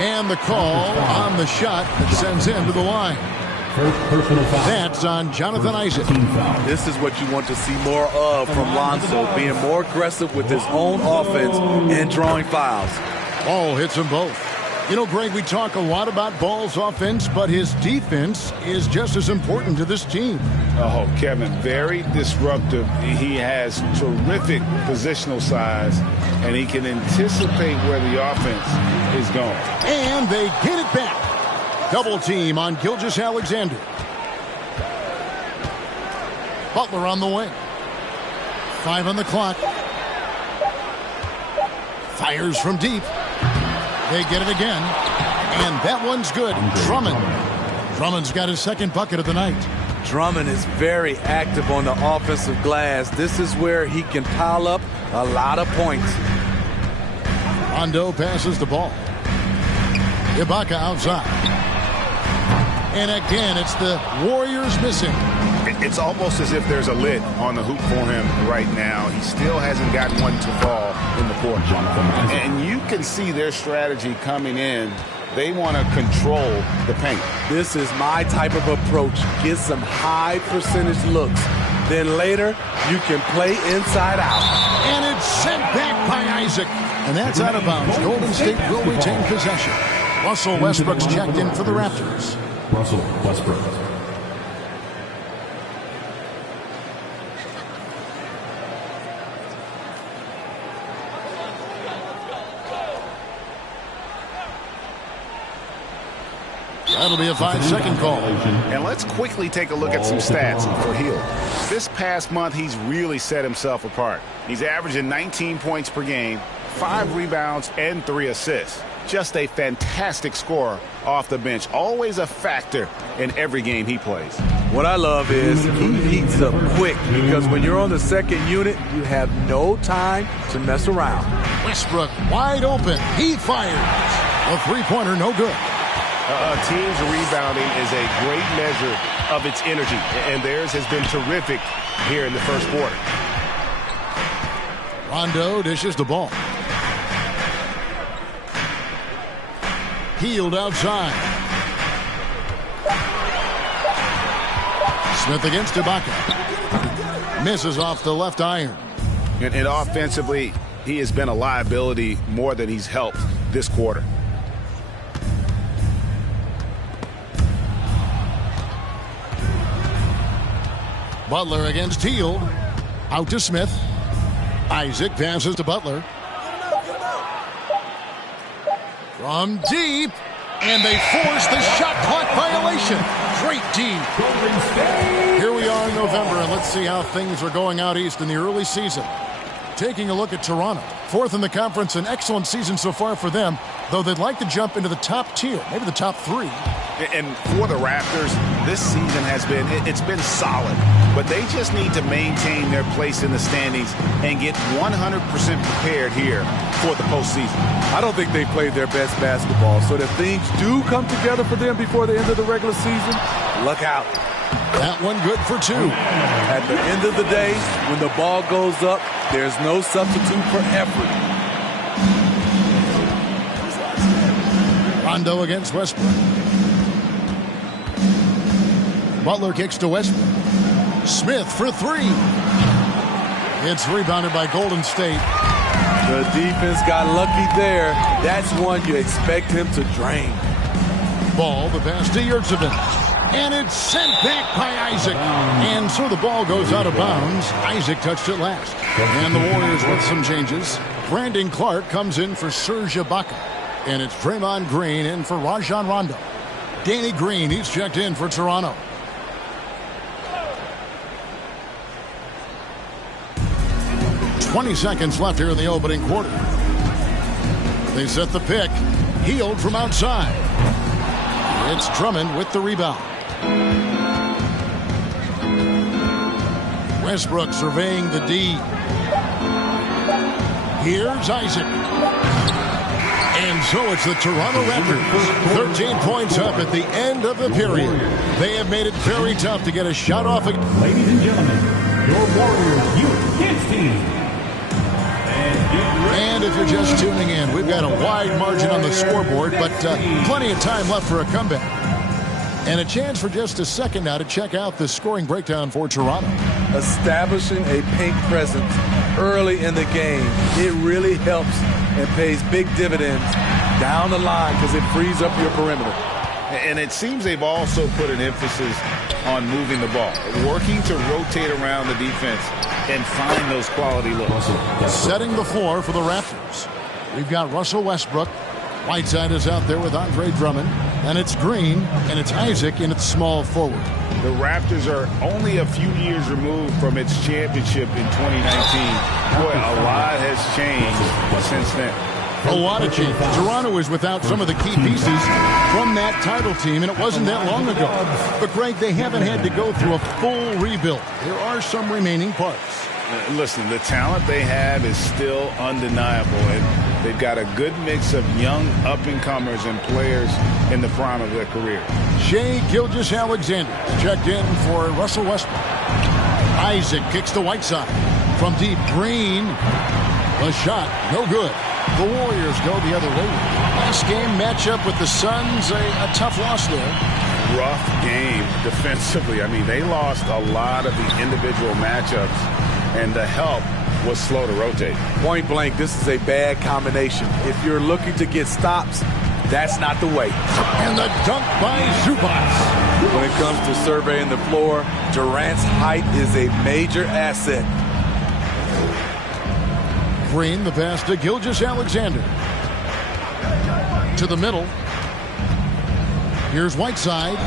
And the call on the shot that sends him to the line. That's on Jonathan Isaac. This is what you want to see more of from Lonzo, being more aggressive with his own offense and drawing fouls. Ball hits them both. You know, Greg, we talk a lot about Ball's offense, but his defense is just as important to this team. Oh, Kevin, very disruptive. He has terrific positional size, and he can anticipate where the offense is going. And they get it back. Double team on Gilgeous-Alexander. Butler on the wing. 5 on the clock. Fires from deep. They get it again. And that one's good. Drummond. Drummond's got his second bucket of the night. Drummond is very active on the offensive glass. This is where he can pile up a lot of points. Rondo passes the ball. Ibaka outside. And again, it's the Warriors missing. It's almost as if there's a lid on the hoop for him right now. He still hasn't gotten one to fall in the court. And you can see their strategy coming in. They want to control the paint. This is my type of approach. Get some high percentage looks. Then later, you can play inside out. And it's sent back by Isaac. And that's out of bounds. Golden State will retain possession. Russell Westbrook's checked in for the Raptors. Russell Westbrook. That'll be a 5-second call. And let's quickly take a look at some stats for Hield. This past month, he's really set himself apart. He's averaging 19 points per game, 5 rebounds, and 3 assists. Just a fantastic scorer off the bench. Always a factor in every game he plays. What I love is he heats up quick because when you're on the second unit, you have no time to mess around. Westbrook wide open. He fires. A three-pointer, no good. A team's rebounding is a great measure of its energy, and theirs has been terrific here in the first quarter. Rondo dishes the ball. Hield outside. Smith against Ibaka. Misses off the left iron. And offensively, he has been a liability more than he's helped this quarter. Butler against Hield. Out to Smith. Isaac passes to Butler. From deep. And they force the shot clock violation. Great D. Here we are in November, and let's see how things are going out east in the early season. Taking a look at Toronto. 4th in the conference, an excellent season so far for them, though they'd like to jump into the top tier, maybe the top 3. And for the Raptors, this season has been, it's been solid. But they just need to maintain their place in the standings and get 100% prepared here for the postseason. I don't think they played their best basketball, so if things do come together for them before the end of the regular season, look out. That one good for 2. At the end of the day, when the ball goes up, there's no substitute for effort. Rondo against Westbrook. Butler kicks to Westbrook. Smith for 3. It's rebounded by Golden State. The defense got lucky there. That's one you expect him to drain. Ball, the pass to Yurtseven. And it's sent back by Isaac. And so the ball goes out of bounds. Isaac touched it last. And the Warriors with some changes. Brandon Clark comes in for Serge Ibaka. And it's Draymond Green in for Rajon Rondo. Danny Green, he's checked in for Toronto. "20 seconds left here in the opening quarter. They set the pick. Hield from outside. It's Drummond with the rebound. Westbrook surveying the D. Here's Isaac. And so it's the Toronto Raptors. 13 points up at the end of the period. They have made it very tough to get a shot off. Ladies and gentlemen, your Warriors Youth Kids team. And if you're just tuning in, we've got a wide margin on the scoreboard, but plenty of time left for a comeback. And a chance for just a second now to check out the scoring breakdown for Toronto. Establishing a paint presence early in the game, it really helps and pays big dividends down the line because it frees up your perimeter. And it seems they've also put an emphasis on moving the ball, working to rotate around the defense and find those quality looks. Setting the floor for the Raptors. We've got Russell Westbrook. Whiteside is out there with Andre Drummond. And it's Green, and it's Isaac, and it's small forward. The Raptors are only a few years removed from its championship in 2019. Boy, a lot has changed since then. A lot of change. Toronto is without some of the key pieces from that title team, and it wasn't that long ago. But, Greg, they haven't had to go through a full rebuild. There are some remaining parts. Listen, the talent they have is still undeniable, and they've got a good mix of young up-and-comers and players in the prime of their career. Shai Gilgeous-Alexander checked in for Russell Westbrook. Isaac kicks to Whiteside. From deep, Green. A shot, no good. The Warriors go the other way. Last game matchup with the Suns, a tough loss there. Rough game defensively. I mean, they lost a lot of the individual matchups, and the help was slow to rotate. Point blank, this is a bad combination. If you're looking to get stops, that's not the way. And the dunk by Zubac. When it comes to surveying the floor, Durant's height is a major asset. Green, the pass to Gilgeous-Alexander. To the middle. Here's Whiteside.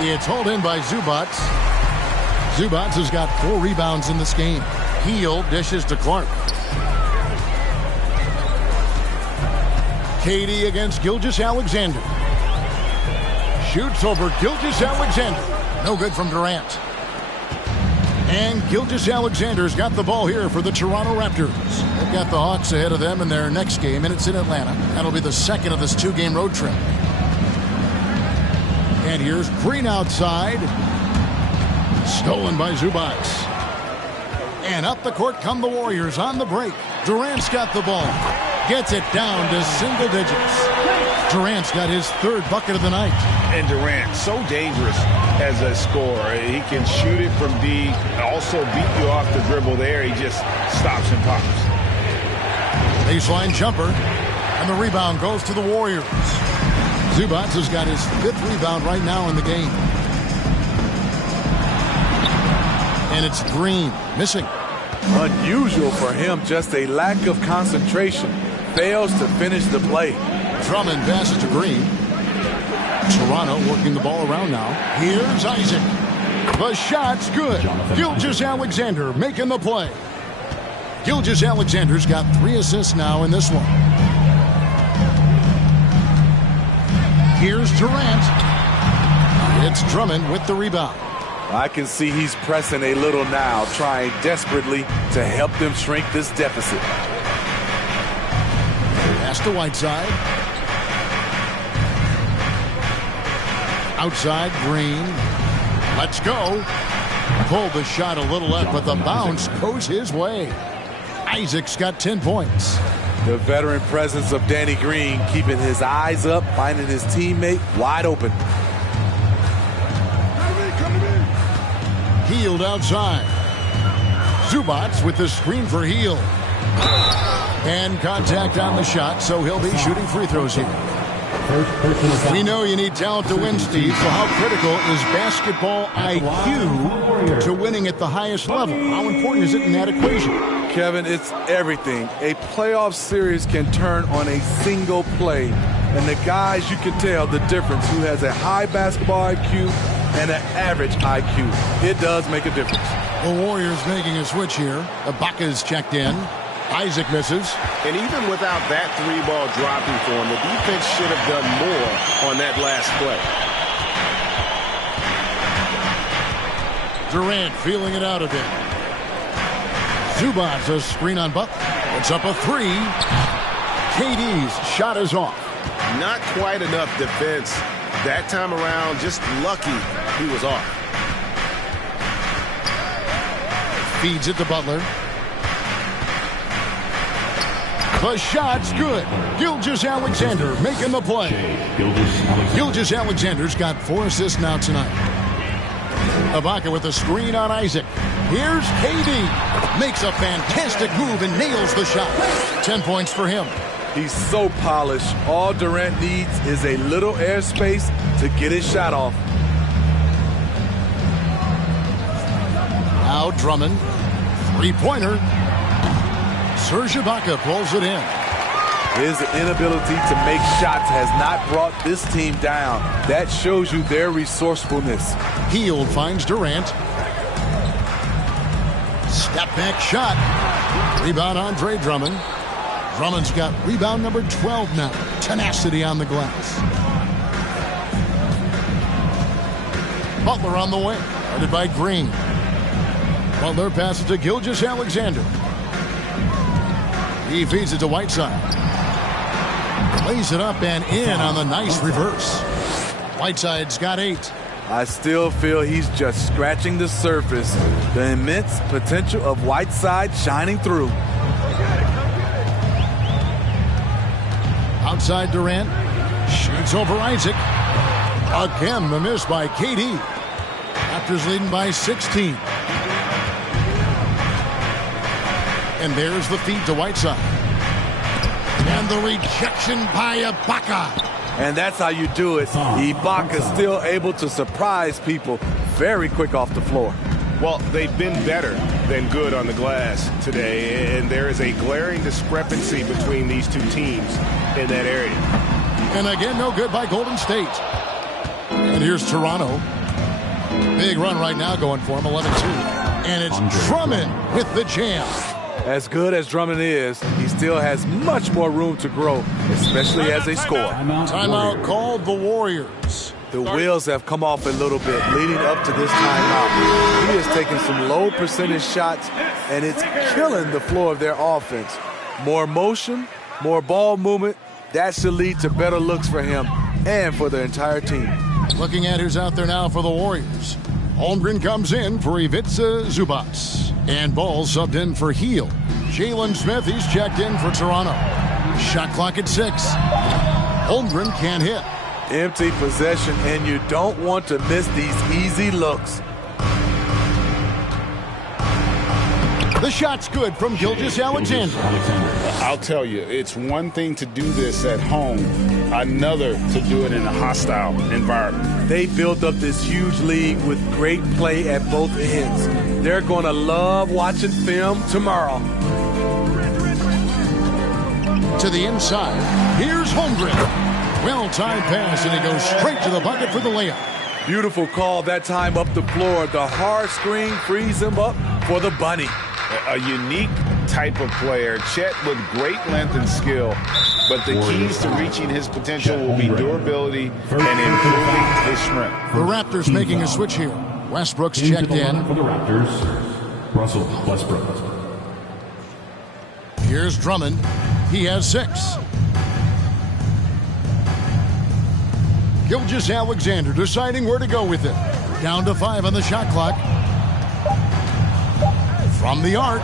It's hauled in by Zubac. Zubac has got 4 rebounds in this game. Hield dishes to Clark. Katie against Gilgeous-Alexander. Shoots over Gilgeous-Alexander. No good from Durant. And Gilgeous-Alexander's got the ball here for the Toronto Raptors. They've got the Hawks ahead of them in their next game, and it's in Atlanta. That'll be the second of this 2-game road trip. And here's Green outside. Stolen by Zubac. And up the court come the Warriors on the break. Durant's got the ball. Gets it down to single digits. Durant's got his 3rd bucket of the night. And Durant, so dangerous as a scorer. He can shoot it from D, also beat you off the dribble there. He just stops and pops. Baseline jumper, and the rebound goes to the Warriors. Zubac has got his 5th rebound right now in the game. And it's Green, missing. Unusual for him, just a lack of concentration. Fails to finish the play. Drummond passes to Green. Toronto working the ball around now. Here's Isaac. The shot's good. Gilgeous-Alexander making the play. Gilgeous-Alexander's got 3 assists now in this one. Here's Durant. It's Drummond with the rebound. I can see he's pressing a little now, trying desperately to help them shrink this deficit. Pass to Whiteside. Outside, Green. Let's go. Pulled the shot a little left, but the bounce goes his way. Isaac's got 10 points. The veteran presence of Danny Green, keeping his eyes up, finding his teammate wide open. Hield outside. Zubac with the screen for Hield. And contact on the shot, so he'll be shooting free throws here. We know you need talent to win, Steve, so how critical is basketball IQ to winning at the highest level? How important is it in that equation? Kevin, it's everything. A playoff series can turn on a single play. And the guys, you can tell the difference who has a high basketball IQ and an average IQ. It does make a difference. The Warriors making a switch here. Ibaka's checked in. Isaac misses. And even without that three-ball dropping for him, the defense should have done more on that last play. Durant feeling it out a bit. Zubac a screen on Butler. It's up a three. KD's shot is off. Not quite enough defense. That time around, just lucky he was off. Feeds it to Butler. The shot's good. Gilgeous-Alexander making the play. Gilgeous-Alexander's got 4 assists now tonight. Ibaka with a screen on Isaac. Here's KD. Makes a fantastic move and nails the shot. 10 points for him. He's so polished. All Durant needs is a little airspace to get his shot off. Now Drummond. Three-pointer. Serge Ibaka pulls it in. His inability to make shots has not brought this team down. That shows you their resourcefulness. Hield finds Durant. Step back shot. Rebound Andre Drummond. Drummond's got rebound number 12 now. Tenacity on the glass. Butler on the way. Guarded by Green. Butler passes to Gilgeous-Alexander. He feeds it to Whiteside. Lays it up and in on the nice reverse. Whiteside's got 8. I still feel he's just scratching the surface. The immense potential of Whiteside shining through. Outside Durant. Shoots over Isaac. Again, the miss by KD. Raptors leading by 16. And there's the feed to Whiteside. And the rejection by Ibaka. And that's how you do it. Ibaka's still able to surprise people very quick off the floor. Well, they've been better than good on the glass today, and there is a glaring discrepancy between these two teams in that area. And again, no good by Golden State. And here's Toronto. Big run right now going for him, 11-2. And it's Drummond with the jam. As good as Drummond is, he still has much more room to grow, especially as a scorer. Timeout called the Warriors. The wheels have come off a little bit leading up to this timeout. He is taking some low percentage shots, and it's killing the flow of their offense. More motion, more ball movement, that should lead to better looks for him and for the entire team. Looking at who's out there now for the Warriors. Holmgren comes in for Ivica Zubac. And Ball subbed in for Hield. Jalen Smith, he's checked in for Toronto. Shot clock at 6. Holmgren can't hit. Empty possession, and you don't want to miss these easy looks. The shot's good from Gilgeous-Alexander. I'll tell you, it's one thing to do this at home, another to do it in a hostile environment. They built up this huge lead with great play at both ends. They're going to love watching film tomorrow. To the inside. Here's Holmgren. Well-timed pass, and he goes straight to the bucket for the layup. Beautiful call that time up the floor. The hard screen frees him up for the bunny. A unique type of player. Chet with great length and skill. But the keys to reaching his potential will be durability and improving his strength. The Raptors making a switch here. Westbrook's checked in. For the Raptors, Russell Westbrook. Here's Drummond. He has 6. Gilgeous-Alexander deciding where to go with it. Down to 5 on the shot clock. From the arc.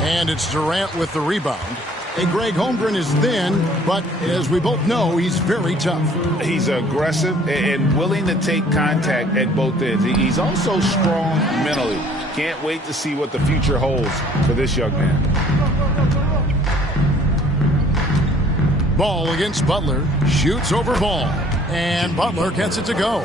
And it's Durant with the rebound. And Greg Holmgren is thin, but as we both know, he's very tough. He's aggressive and willing to take contact at both ends. He's also strong mentally. Can't wait to see what the future holds for this young man. Ball against Butler. Shoots over Ball. And Butler gets it to go.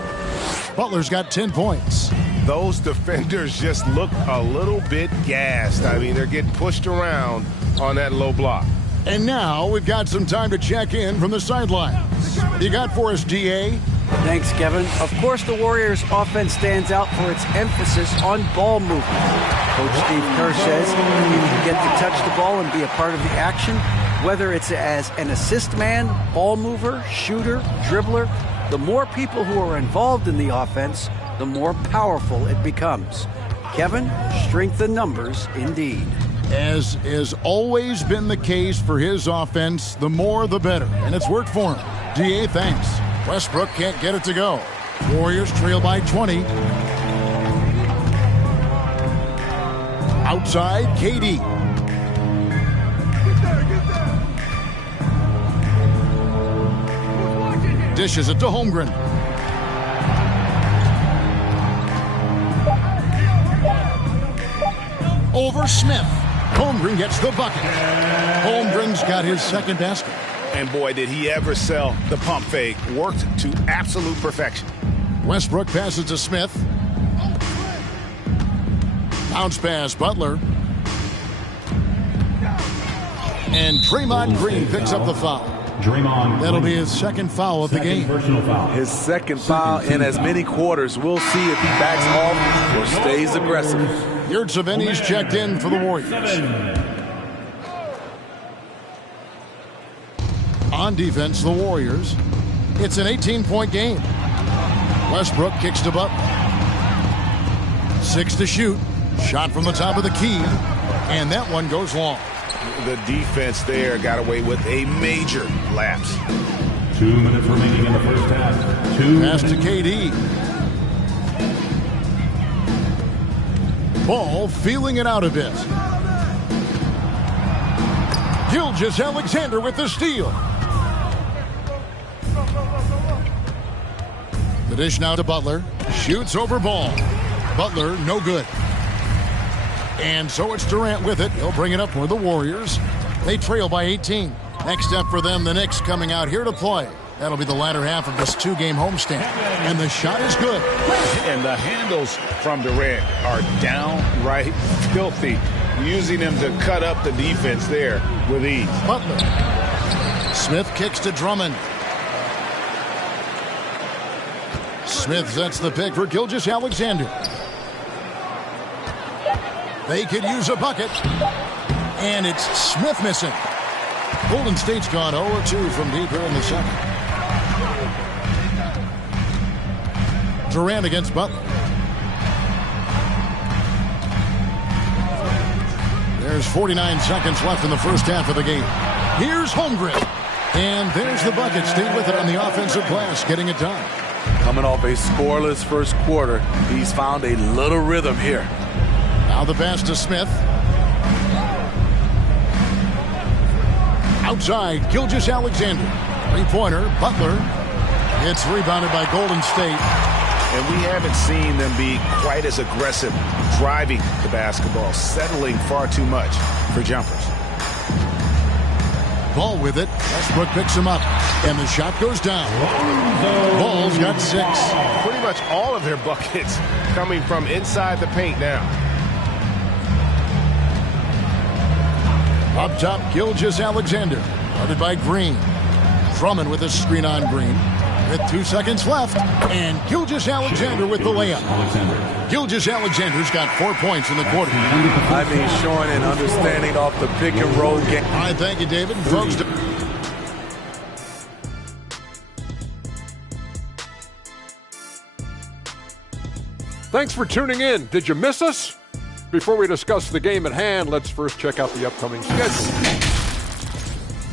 Butler's got 10 points. Those defenders just look a little bit gassed. I mean, they're getting pushed around on that low block. And now we've got some time to check in from the sidelines. You got for us, DA? Thanks, Kevin. Of course, the Warriors' offense stands out for its emphasis on ball movement. Coach Steve Kerr says if you get to touch the ball and be a part of the action, whether it's as an assist man, ball mover, shooter, dribbler, the more people who are involved in the offense, the more powerful it becomes. Kevin, strength in numbers indeed. As has always been the case for his offense, the more the better, and it's worked for him. DA, thanks. Westbrook can't get it to go. Warriors trail by 20. Outside, KD. Dishes it to Holmgren. Over Smith. Holmgren gets the bucket. Holmgren's got his second basket. And boy, did he ever sell the pump fake. Worked to absolute perfection. Westbrook passes to Smith. Bounce pass, Butler. And Draymond Green picks up the foul. That'll be his second foul of the game. His second foul in as many quarters. We'll see if he backs off or stays aggressive. Yurtseven's checked in for the Warriors. On defense, the Warriors. It's an 18-point game. Westbrook kicks to Butler. 6 to shoot. Shot from the top of the key. And that one goes long. The defense there got away with a major lapse. 2 minutes remaining in the first half. Pass to KD. Ball feeling it out a bit. Gilgeous-Alexander with the steal. The dish now to Butler. Shoots over Ball. Butler, no good. And so it's Durant with it. He'll bring it up for the Warriors. They trail by 18. Next step for them, the Knicks coming out here to play. That'll be the latter half of this 2-game homestand. And the shot is good. And the handles from Durant are downright filthy. Using them to cut up the defense there with ease. Butler. Smith kicks to Drummond. Smith sets the pick for Gilgeous-Alexander. They could use a bucket. And it's Smith missing. Golden State's gone 0-2 from deep here in the second. Durant against Butler. There's 49 seconds left in the first half of the game. Here's Holmgren. And there's the bucket. Stayed with it on the offensive glass, getting it done. Coming off a scoreless first quarter, he's found a little rhythm here. Now the pass to Smith. Outside, Gilgeous-Alexander. Three-pointer, Butler. It's rebounded by Golden State. And we haven't seen them be quite as aggressive driving the basketball, settling far too much for jumpers. Ball with it. Westbrook picks him up. And the shot goes down. Ball's got 6. Pretty much all of their buckets coming from inside the paint now. Up top, Gilgeous-Alexander. Guarded by Green. Drummond with a screen on Green. With 2 seconds left. And Gilgeous-Alexander with the layup. Gilgeous-Alexander's got 4 points in the quarter. I mean, showing an understanding off the pick and roll game. All right, thank you, David. Folks, thanks for tuning in. Did you miss us? Before we discuss the game at hand, let's first check out the upcoming schedule.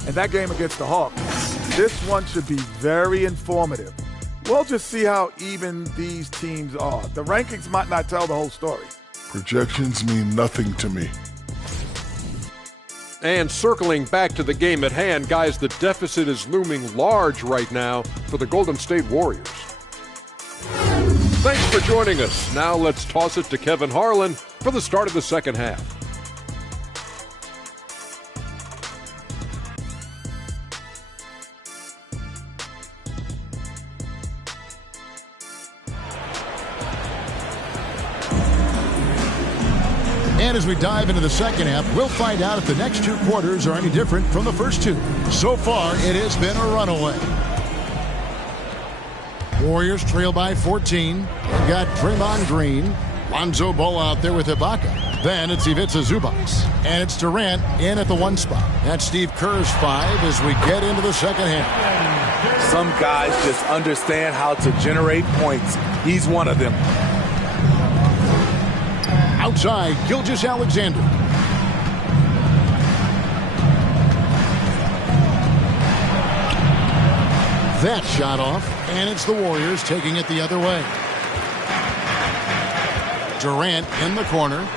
And that game against the Hawks, this one should be very informative. We'll just see how even these teams are. The rankings might not tell the whole story. Projections mean nothing to me. And circling back to the game at hand, guys, the deficit is looming large right now for the Golden State Warriors. Thanks for joining us. Now let's toss it to Kevin Harlan for the start of the second half. And as we dive into the second half, we'll find out if the next two quarters are any different from the first two. So far, it has been a runaway. Warriors trail by 14. They've got Draymond Green. Lonzo Ball out there with Ibaka. Then it's Ivica Zubac. And it's Durant in at the 1 spot. That's Steve Kerr's 5 as we get into the second half. Some guys just understand how to generate points. He's one of them. Outside, Gilgeous-Alexander. That shot off, and it's the Warriors taking it the other way. Durant in the corner.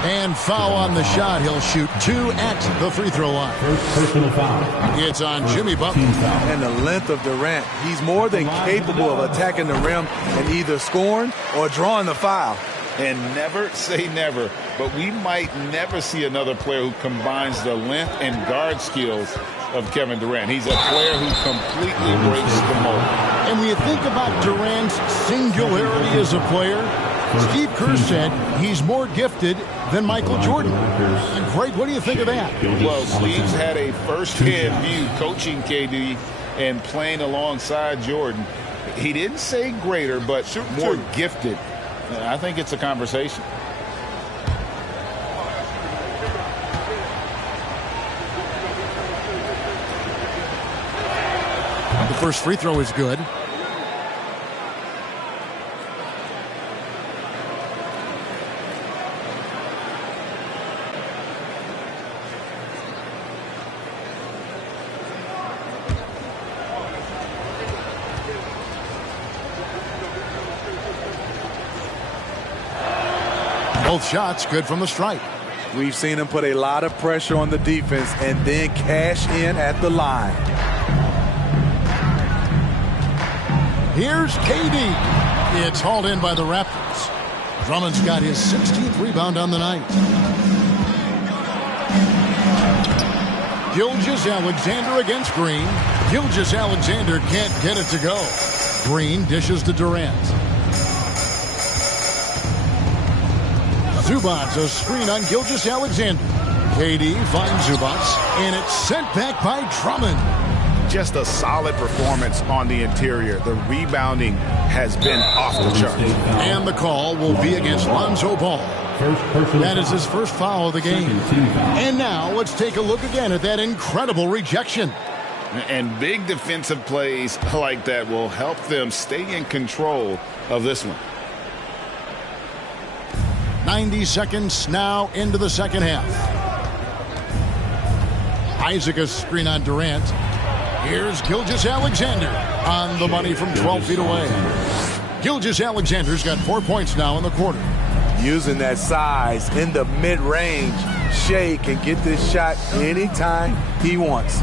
And foul on the shot. He'll shoot 2 at the free throw line. First personal foul. It's on Jimmy Butler. And the length of Durant. He's more than capable of attacking the rim and either scoring or drawing the foul. And never say never, but we might never see another player who combines the length and guard skills of Kevin Durant. He's a player who completely breaks the mold. And when you think about Durant's singularity as a player, Steve Kerr said he's more gifted than Michael Jordan. And Greg, what do you think of that? Well, Steve's had a first-hand view coaching KD and playing alongside Jordan. He didn't say greater, but more gifted. I think it's a conversation. The first free throw is good. Both shots good from the stripe. We've seen him put a lot of pressure on the defense and then cash in at the line. Here's KD. It's hauled in by the Raptors. Drummond's got his 16th rebound on the night. Gilgeous-Alexander against Green. Gilgeous-Alexander can't get it to go. Green dishes to Durant. Zubac, a screen on Gilgeous-Alexander. KD finds Zubac, and it's sent back by Drummond. Just a solid performance on the interior. The rebounding has been off the charts. And the call will be against Lonzo Ball. That is his first foul of the game. And now let's take a look again at that incredible rejection. And big defensive plays like that will help them stay in control of this one. 90 seconds now into the second half. Isaac a screen on Durant. Here's Gilgeous-Alexander on the money from 12 feet away. Gilgeous-Alexander's got 4 points now in the quarter. Using that size in the mid-range, Shea can get this shot anytime he wants.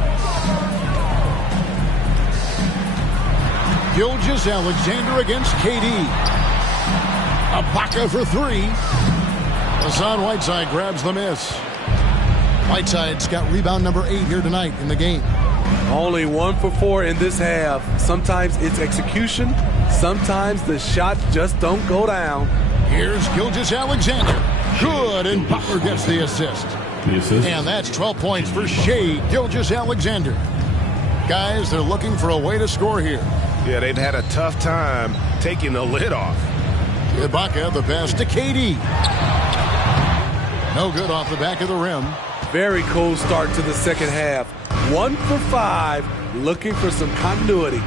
Gilgeous-Alexander against KD. Ibaka for 3. Hassan Whiteside grabs the miss. Whiteside's got rebound number 8 here tonight in the game. Only 1 for 4 in this half. Sometimes it's execution. Sometimes the shots just don't go down. Here's Gilgeous-Alexander. Good, and Butler gets the assist. And that's 12 points for Shea Gilgeous-Alexander. Guys, they're looking for a way to score here. Yeah, they've had a tough time taking the lid off. Ibaka, the pass to KD. No good off the back of the rim. Very cold start to the second half. 1 for 5, looking for some continuity.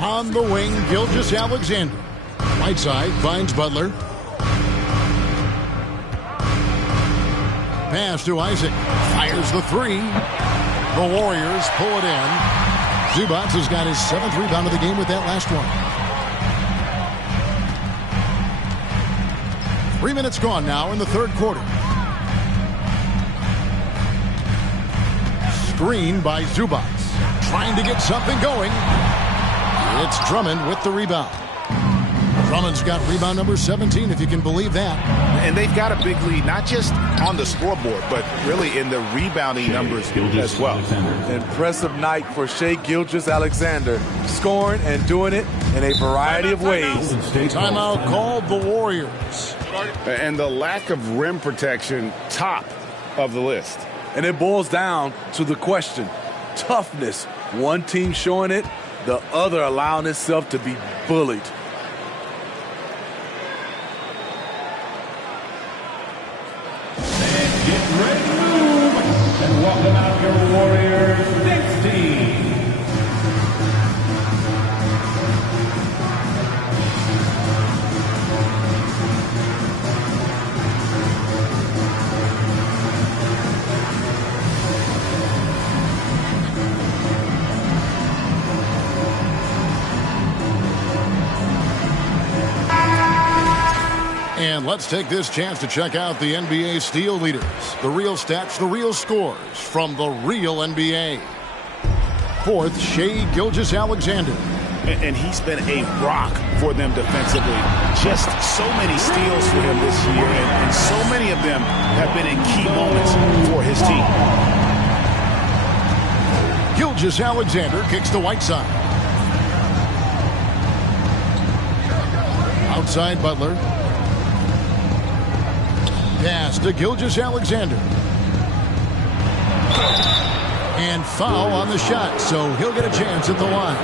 On the wing, Gilgeous-Alexander. Whiteside finds Butler. Pass to Isaac. Fires the 3. The Warriors pull it in. Zubac has got his 7th rebound of the game with that last one. 3 minutes gone now in the third quarter. Screen by Zubac. Trying to get something going. It's Drummond with the rebound. Drummond's got rebound number 17, if you can believe that. And they've got a big lead, not just on the scoreboard, but really in the rebounding numbers as well. Impressive night for Shea Gilgeous-Alexander, scoring and doing it in a variety of ways. Timeout called the Warriors. And the lack of rim protection, top of the list. And it boils down to the question, toughness. One team showing it, the other allowing itself to be bullied. And get ready to move. And welcome out your Warriors next team. And let's take this chance to check out the NBA steal leaders. The real stats, the real scores from the real NBA. Fourth, Shai Gilgeous-Alexander. And he's been a rock for them defensively. Just so many steals for him this year, and so many of them have been in key moments for his team. Gilgeous-Alexander kicks to Whiteside. Outside Butler. Pass to Gilgeous-Alexander. And foul on the shot, so he'll get a chance at the line.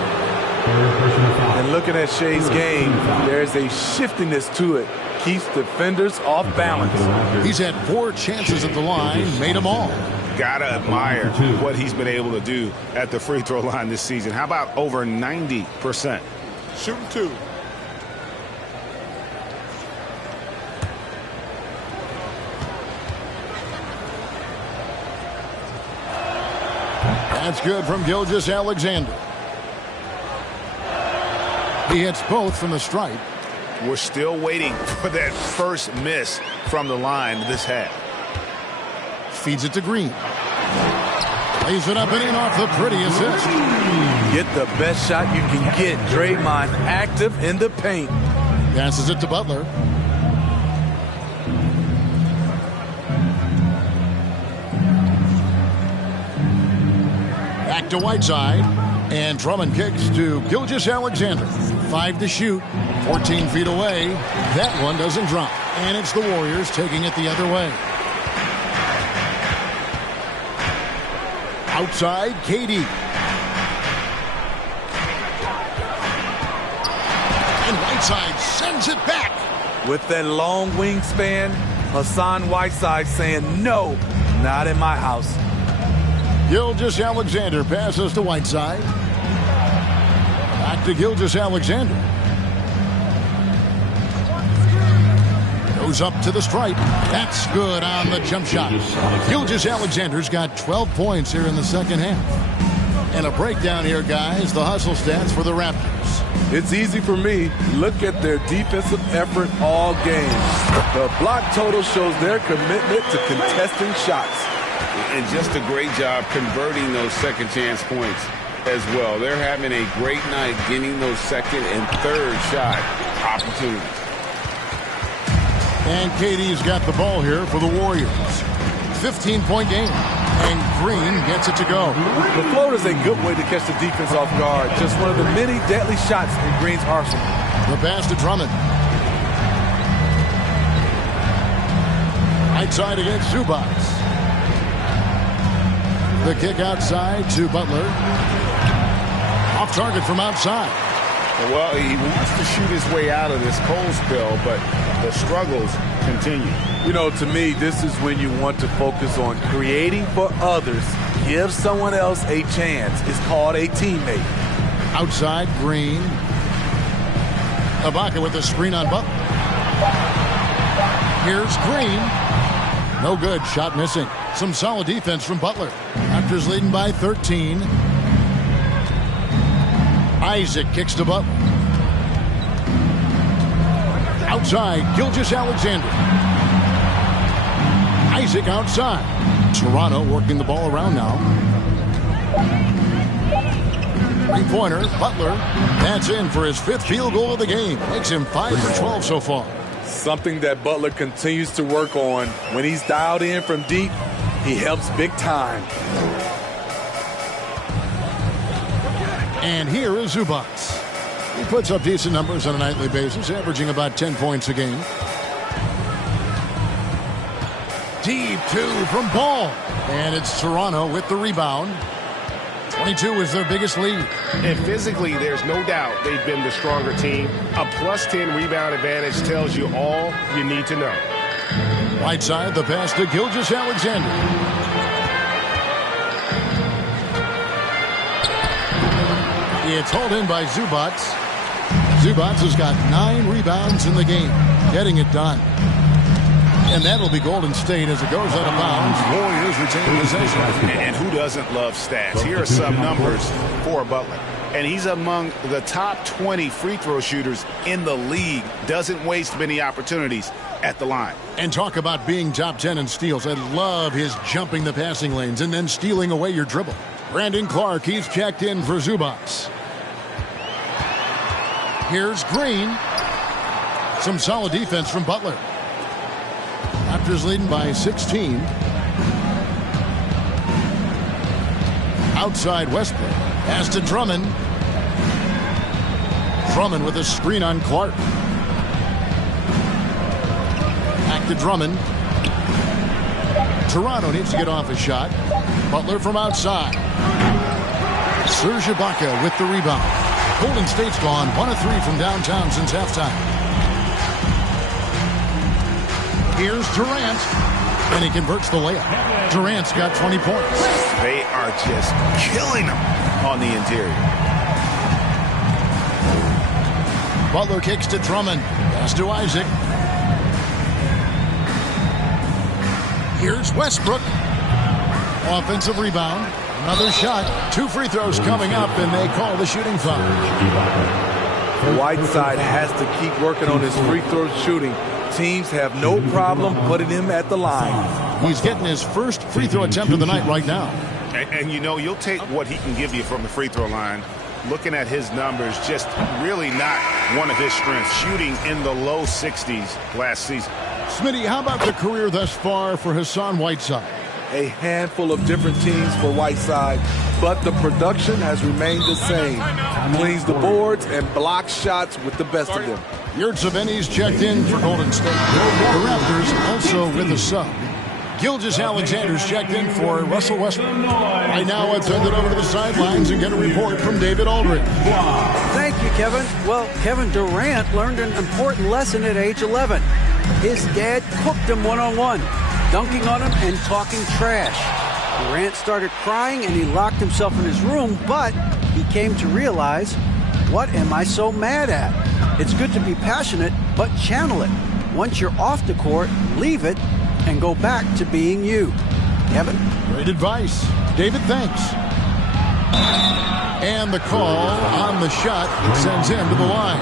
And looking at Shai's game, there's a shiftiness to it. Keeps defenders off balance. He's had 4 chances at the line, made them all. Gotta admire what he's been able to do at the free throw line this season. How about over 90%? Shooting 2. That's good from Gilgeous-Alexander. He hits both from the stripe. We're still waiting for that first miss from the line this half. Feeds it to Green. Lays it up and in off the pretty assist. Get the best shot you can get. Draymond active in the paint. Passes it to Butler. Back to Whiteside. And Drummond kicks to Gilgeous-Alexander. 5 to shoot. 14 feet away. That one doesn't drop. And it's the Warriors taking it the other way. Outside, KD. And Whiteside sends it back. With that long wingspan, Hassan Whiteside saying, no, not in my house. Gilgeous-Alexander passes to Whiteside. Back to Gilgeous-Alexander. Goes up to the stripe. That's good on the jump shot. Gilgeous-Alexander's got 12 points here in the second half. And a breakdown here, guys. The hustle stats for the Raptors. It's easy for me. Look at their defensive effort all game. The block total shows their commitment to contesting shots. And just a great job converting those second chance points as well. They're having a great night getting those second and third shot opportunities. And KD's got the ball here for the Warriors. 15-point game. And Green gets it to go. The floater's a good way to catch the defense off guard. Just one of the many deadly shots in Green's arsenal. The pass to Drummond. Outside against Zubac. The kick outside to Butler. Off target from outside. Well, he wants to shoot his way out of this cold spell, but the struggles continue. You know, to me, this is when you want to focus on creating for others. Give someone else a chance. It's called a teammate. Outside, Green. Ibaka with a screen on Butler. Here's Green. No good. Shot missing. Some solid defense from Butler. Raptors leading by 13. Isaac kicks to Butler. Outside, Gilgeous-Alexander. Isaac outside. Toronto working the ball around now. Three-pointer, Butler. That's in for his 5th field goal of the game. Makes him 5 for 12 so far. Something that Butler continues to work on. When he's dialed in from deep, he helps big time. And here is Zubac. He puts up decent numbers on a nightly basis, averaging about 10 points a game. Deep two from Ball. And it's Toronto with the rebound. 22 is their biggest lead. And physically, there's no doubt they've been the stronger team. A +10 rebound advantage tells you all you need to know. Right side, the pass to Gilgeous-Alexander. It's hauled in by Zubats. Zubats has got 9 rebounds in the game, getting it done. And that'll be Golden State as it goes out of bounds. Warriors retain possession. And who doesn't love stats? Here are some numbers for Butler. And he's among the top 20 free throw shooters in the league. Doesn't waste many opportunities at the line. And talk about being top 10 in steals. I love his jumping the passing lanes and then stealing away your dribble. Brandon Clark, he's checked in for Zubats. Here's Green. Some solid defense from Butler. Raptors leading by 16. Outside Westbrook. Pass to Drummond. Drummond with a screen on Clark. Back to Drummond. Toronto needs to get off a shot. Butler from outside. Serge Ibaka with the rebound. Golden State's gone 1 of 3 from downtown since halftime. Here's Durant, and he converts the layup. Durant's got 20 points. They are just killing them on the interior. Butler kicks to Drummond. Pass to Isaac. Here's Westbrook. Offensive rebound. Another shot. 2 free throws coming up, and they call the shooting foul. Whiteside has to keep working on his free throw shooting. Teams have no problem putting him at the line. He's getting his first free throw attempt of the night right now. And you know, you'll take what he can give you from the free throw line. Looking at his numbers, just really not one of his strengths. Shooting in the low 60s last season. Smitty, how about the career thus far for Hassan Whiteside? A handful of different teams for Whiteside, but the production has remained the same. Cleans the boards and blocks shots with the best of them. Yurtseven's checked in for Golden State. The Raptors also with a sub. Gilgeous-Alexander's checked in for Russell Westbrook. Right now, let's send it over to the sidelines and get a report from David Aldridge. Thank you, Kevin. Well, Kevin Durant learned an important lesson at age 11. His dad cooked him one-on-one, dunking on him and talking trash. Durant started crying and he locked himself in his room, but he came to realize, what am I so mad at? It's good to be passionate, but channel it. Once you're off the court, leave it and go back to being you. Kevin? Great advice. David, thanks. And the call on the shot that sends him to the line.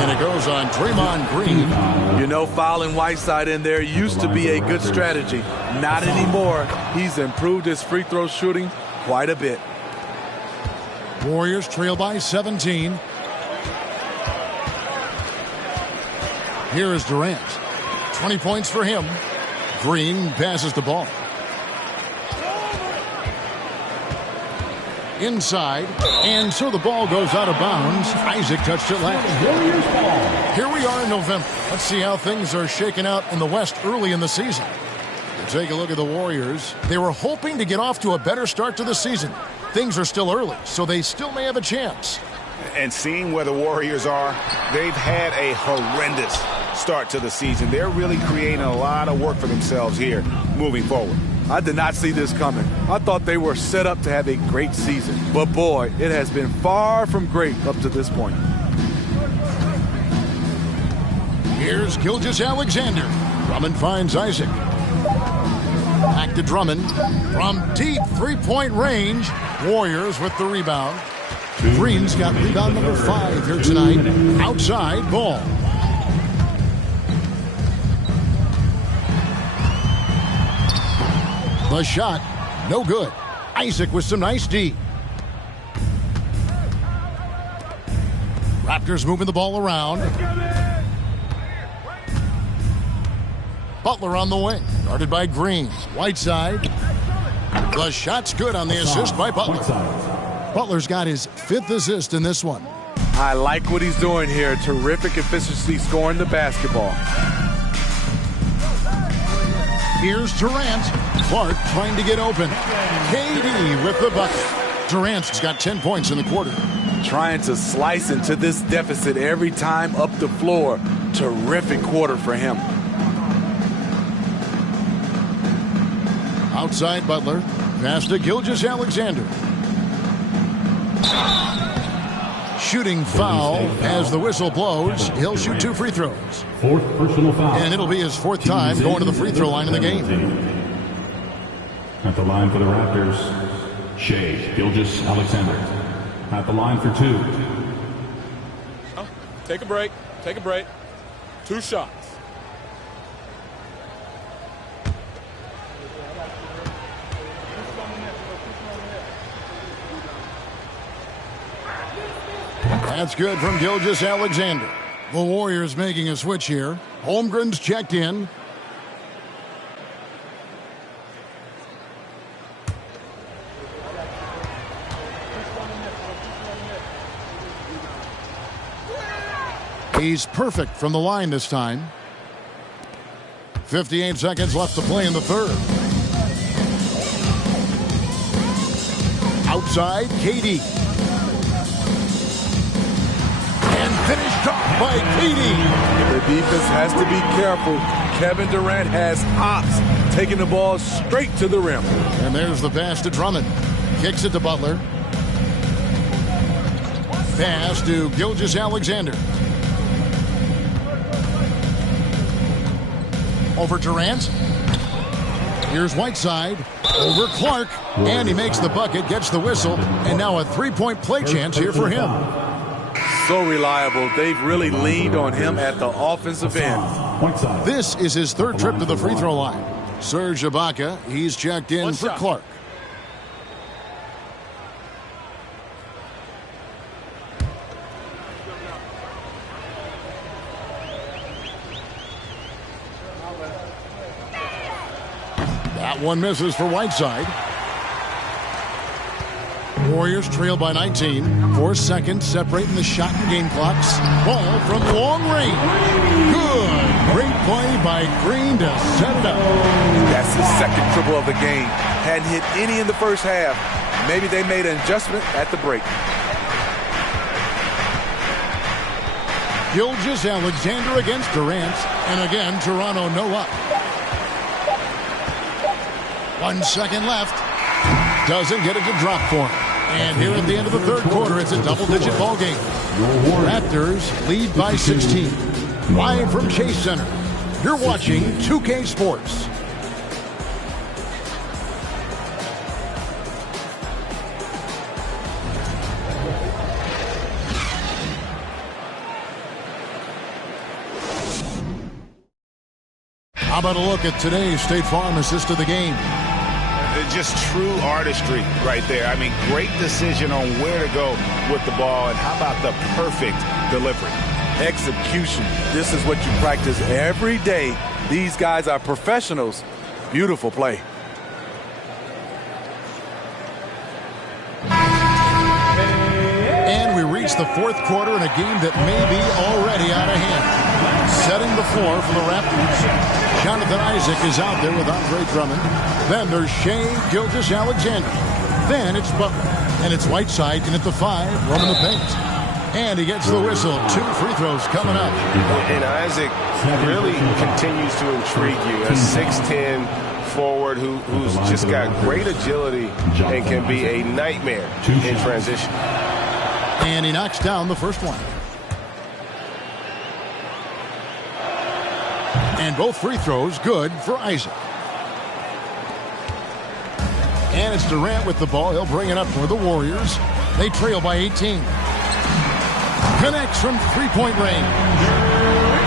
And it goes on Draymond Green. You know, fouling Whiteside in there used to be a good strategy. Not anymore. He's improved his free throw shooting quite a bit. Warriors trail by 17. Here is Durant. 20 points for him. Green passes the ball. Inside, and so the ball goes out of bounds. Isaac touched it last. Here we are in November. Let's see how things are shaking out in the West early in the season. We'll take a look at the Warriors. They were hoping to get off to a better start to the season. Things are still early, so they still may have a chance. And seeing where the Warriors are, they've had a horrendous start to the season. They're really creating a lot of work for themselves here moving forward. I did not see this coming. I thought they were set up to have a great season. But boy, it has been far from great up to this point. Here's Gilgeous-Alexander. Drummond finds Isaac. Back to Drummond. From deep three-point range. Warriors with the rebound. Green's got rebound number 5 here tonight. Outside, Ball. The shot, no good. Isaac with some nice D. Raptors moving the ball around. Butler on the wing, guarded by Green. Whiteside. The shot's good on the assist by Butler. Butler's got his 5th assist in this one. I like what he's doing here. Terrific efficiency scoring the basketball. Here's Durant. Clark trying to get open. KD with the bucket. Durant's got 10 points in the quarter. Trying to slice into this deficit every time up the floor. Terrific quarter for him. Outside Butler. Pass to Gilgeous-Alexander. Shooting foul as the whistle blows. He'll shoot 2 free throws. Fourth personal foul. And it'll be his 4th time going to the free throw line in the game. At the line for the Raptors, Shai Gilgeous-Alexander. At the line for 2. Take a break. Take a break. 2 shots. That's good from Gilgeous-Alexander. The Warriors making a switch here. Holmgren's checked in. He's perfect from the line this time. 58 seconds left to play in the third. Outside, KD. And finished off by KD. The defense has to be careful. Kevin Durant has hops, taking the ball straight to the rim. And there's the pass to Drummond. Kicks it to Butler. Pass to Gilgeous-Alexander. Over Durant. Here's Whiteside. Over Clark. And he makes the bucket, gets the whistle, and now a 3-point play chance here for him. So reliable. They've really leaned on him at the offensive end. This is his 3rd trip to the free throw line. Serge Ibaka, he's checked in for Clark. That one misses for Whiteside. Warriors trail by 19. 4 seconds separating the shot and game clocks. Ball from long range. Good. Great play by Green to set it up. That's his 2nd triple of the game. Hadn't hit any in the first half. Maybe they made an adjustment at the break. Gilgeous-Alexander against Durant. And again, Toronto no up. 1 second left. Doesn't get it to drop for him. And here at the end of the third quarter, it's a double-digit ball game. Raptors lead by 16. Live from Chase Center, you're watching 2K Sports. How about a look at today's State Farm assist of the game? Just true artistry right there. I mean, great decision on where to go with the ball, and how about the perfect delivery? Execution. This is what you practice every day. These guys are professionals. Beautiful play. And we reach the 4th quarter in a game that may be already out of hand. Setting the floor for the Raptors. Jonathan Isaac is out there with Andre Drummond. Then there's Shai Gilgeous-Alexander. Then it's Butler. And it's Whiteside in at the 5, roaming the paint. And he gets the whistle. 2 free throws coming up. And Isaac really continues to intrigue you. A 6'10" forward who's just got great agility and can be a nightmare in transition. And he knocks down the first one. And both free throws good for Isaac. And it's Durant with the ball. He'll bring it up for the Warriors. They trail by 18. Connects from 3-point range.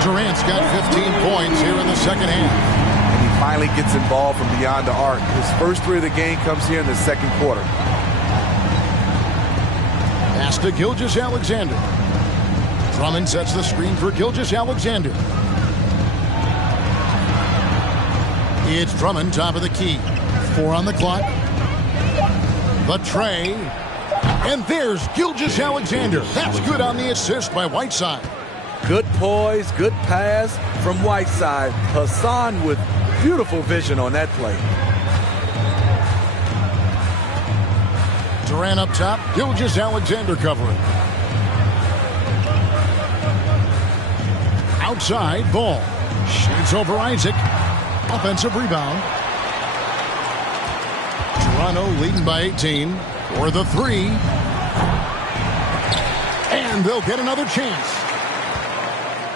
Durant's got 15 points here in the second half. And he finally gets involved from beyond the arc. His first 3 of the game comes here in the second quarter. Pass to Gilgeous-Alexander. Drummond sets the screen for Gilgeous-Alexander. It's Drummond, top of the key. 4 on the clock. The tray. And there's Gilgeous-Alexander. That's good on the assist by Whiteside. Good poise, good pass from Whiteside. Hassan with Beautiful vision on that play. Durant up top. Gilgeous-Alexander covering. Outside, Ball. Shoots over Isaac. Offensive rebound. Toronto leading by 18 for the three. And they'll get another chance.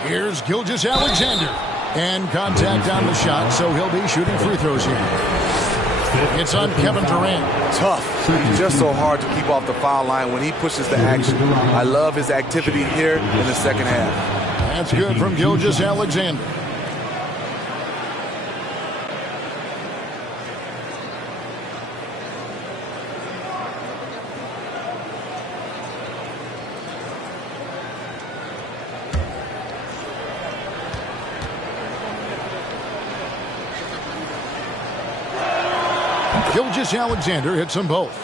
Here's Gilgeous-Alexander. And contact on the shot, so he'll be shooting free throws here. It's on Kevin Durant. Tough. Just so hard to keep off the foul line when he pushes the action. I love his activity here in the second half. That's good from Gilgeous-Alexander. Gilgeous-Alexander hits them both.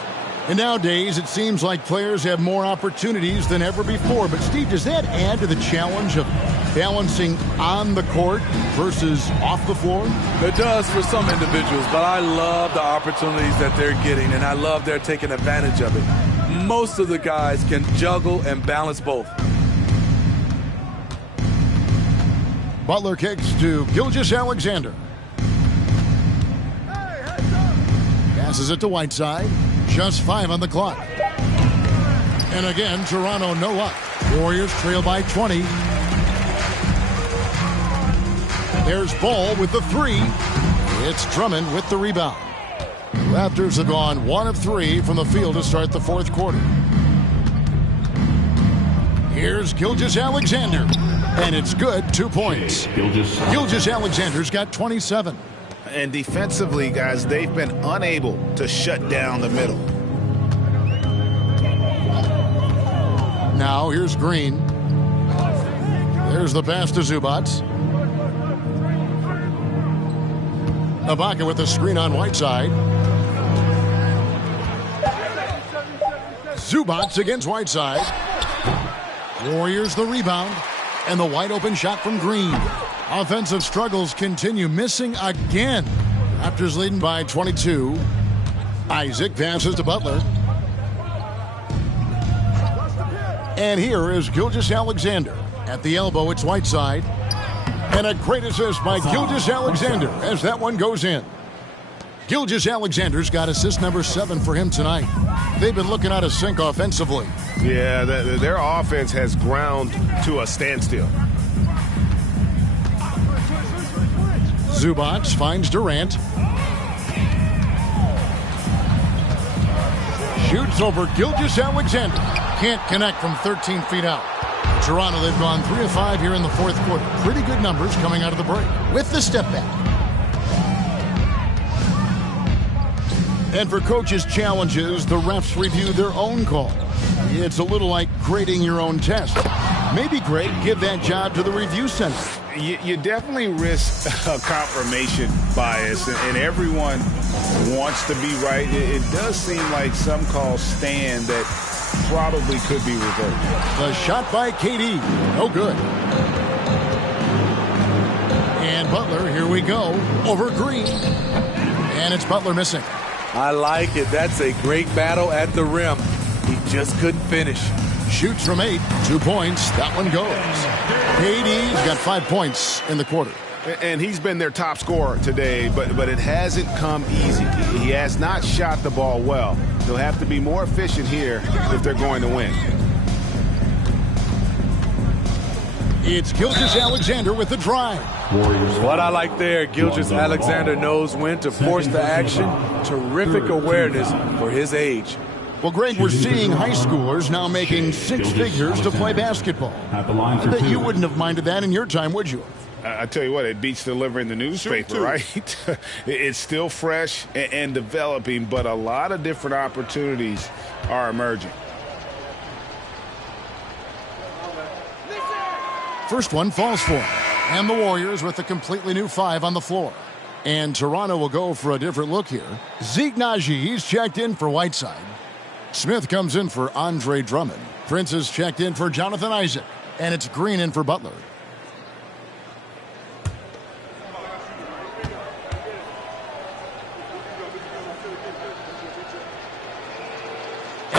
And nowadays, it seems like players have more opportunities than ever before. But, Steve, does that add to the challenge of balancing on the court versus off the floor? It does for some individuals, but I love the opportunities that they're getting, and I love they're taking advantage of it. Most of the guys can juggle and balance both. Butler kicks to Gilgeous-Alexander. Passes it to Whiteside. Just 5 on the clock. And again, Toronto no luck. Warriors trail by 20. There's Ball with the three. It's Drummond with the rebound. Raptors have gone 1 of 3 from the field to start the fourth quarter. Here's Gilgeous-Alexander. And it's good, 2 points. Gilgeous-Alexander's got 27. And defensively, guys, they've been unable to shut down the middle. Now here's Green. There's the pass to Zubac. Ibaka with the screen on Whiteside. Zubac against Whiteside. Warriors the rebound. And the wide open shot from Green. Offensive struggles continue, missing again. Raptors leading by 22. Isaac passes to Butler. And here is Gilgeous-Alexander. At the elbow, it's Whiteside. And a great assist by Gilgeous-Alexander as that one goes in. Gilgeous-Alexander's got assist number 7 for him tonight. They've been looking out of sync offensively. Yeah, their offense has ground to a standstill. Zubac finds Durant. Shoots over Gilgeous-Alexander. Can't connect from 13 feet out. Toronto, they've gone 3 of 5 here in the fourth quarter. Pretty good numbers coming out of the break. With the step back. And for coaches' challenges, the refs review their own call. It's a little like grading your own test. Maybe, Greg, give that job to the review center. You definitely risk a confirmation bias, and everyone wants to be right. It does seem like some calls stand that probably could be reversed. The shot by KD. No good. And Butler, here we go, over Green. And it's Butler missing. I like it. That's a great battle at the rim. He just couldn't finish. Shoots from 8. 2 points. That one goes. KD's got 5 points in the quarter. And he's been their top scorer today, but it hasn't come easy. He has not shot the ball well. They'll have to be more efficient here if they're going to win. It's Gilgeous-Alexander with the drive. What I like there, Gilgeous-Alexander knows when to force the action. Terrific awareness for his age. Well, Greg, we're seeing high schoolers now making 6 figures to play basketball. I bet you wouldn't have minded that in your time, would you? I tell you what, it beats delivering the newspaper, right? It's still fresh and developing, but a lot of different opportunities are emerging. First one falls for him. And the Warriors with a completely new 5 on the floor. And Toronto will go for a different look here. Zeke Naji, he's checked in for Whiteside. Smith comes in for Andre Drummond. Prince is checked in for Jonathan Isaac. And it's Green in for Butler.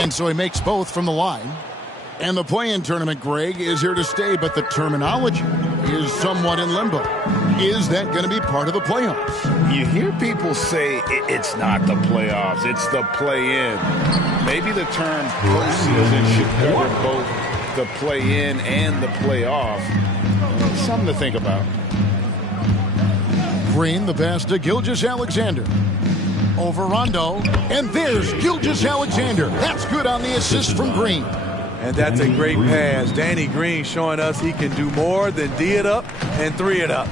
And so he makes both from the line. And the play-in tournament, Greg, is here to stay, but the terminology is somewhat in limbo. Is that going to be part of the playoffs? You hear people say it's not the playoffs, it's the play-in. Maybe the term postseason should cover both the play-in and the playoff. Something to think about. Green, the pass to Gilgeous-Alexander. Over Rondo, and there's Gilgeous-Alexander. That's good on the assist from Green. And that's a great pass. Danny Green showing us he can do more than D it up and 3 it up.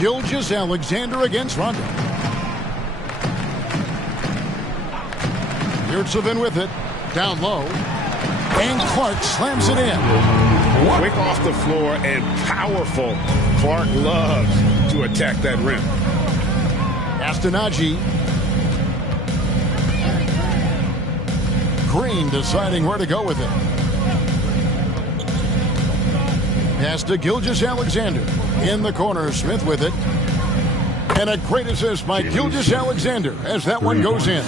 Gilgeous-Alexander against Rondo. Yurtseven with it. Down low. And Clark slams it in. Quick off the floor and powerful. Clark loves to attack that rim. Astonagi. Green deciding where to go with it. Pass to Gilgeous-Alexander. In the corner, Smith with it. And a great assist by Gilgeous-Alexander as that one goes in.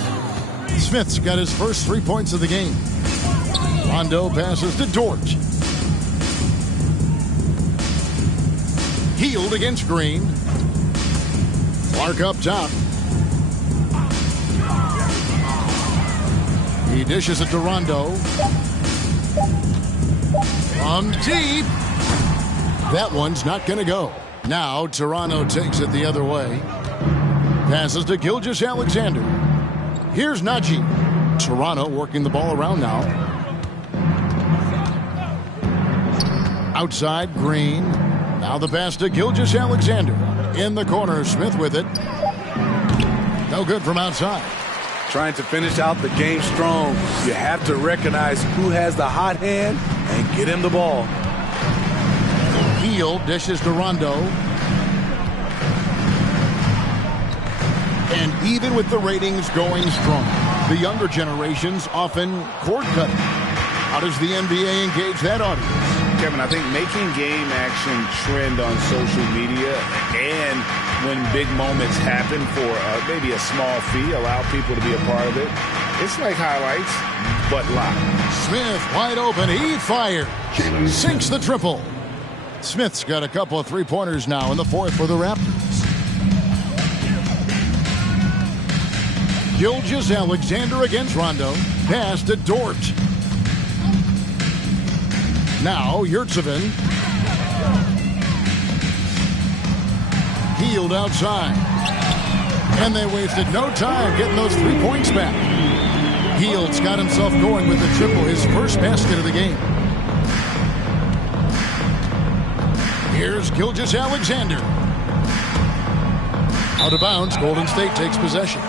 Smith's got his first 3 points of the game. Rondo passes to Dort. Hield against Green. Clark up top. He dishes it to Rondo. From deep. That one's not going to go. Now Toronto takes it the other way. Passes to Gilgeous-Alexander. Here's Nagy. Toronto working the ball around now. Outside, Green. Now the pass to Gilgeous-Alexander. In the corner, Smith with it. No good from outside. Trying to finish out the game strong. You have to recognize who has the hot hand and get him the ball. Hield dishes to Rondo. And even with the ratings going strong, the younger generations often cord cutting. How does the NBA engage that audience? Kevin, I think making game action trend on social media and when big moments happen for maybe a small fee, allow people to be a part of it. It's like highlights, but live. Smith wide open. He fires. Sinks the triple. Smith's got a couple of three-pointers now in the fourth for the Raptors. Gilgeous-Alexander against Rondo. Pass to Dort. Now Yurtseven. Hield outside. And they wasted no time getting those 3 points back. Hield's got himself going with the triple, his first basket of the game. Here's Gilgeous-Alexander. Out of bounds, Golden State takes possession.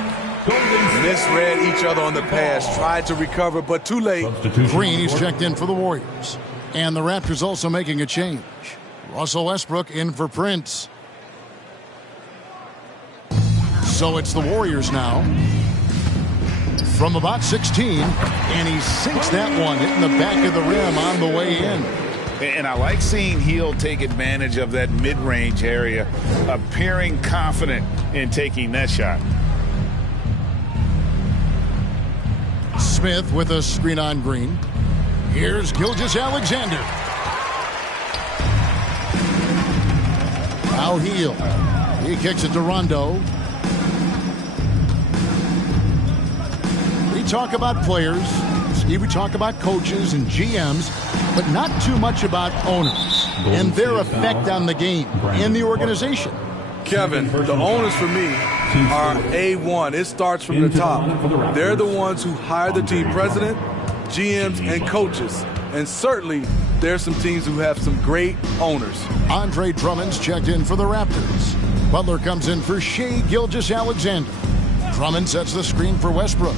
Misread each other on the pass, tried to recover, but too late. Green, he's checked in for the Warriors. And the Raptors also making a change. Russell Westbrook in for Prince. So it's the Warriors now. From about 16, and he sinks that one, hitting the back of the rim on the way in. And I like seeing Hield take advantage of that mid-range area, appearing confident in taking that shot. Smith with a screen on Green. Here's Gilgeous-Alexander. Now Hield. He kicks it to Rondo. We talk about players. We talk about coaches and GMs, but not too much about owners and their effect on the game and the organization. Kevin, the owners for me are A1. It starts from the top. They're the ones who hire the team president, GMs, and coaches. And certainly, there's some teams who have some great owners. Andre Drummond's checked in for the Raptors. Butler comes in for Shai Gilgeous-Alexander. Drummond sets the screen for Westbrook.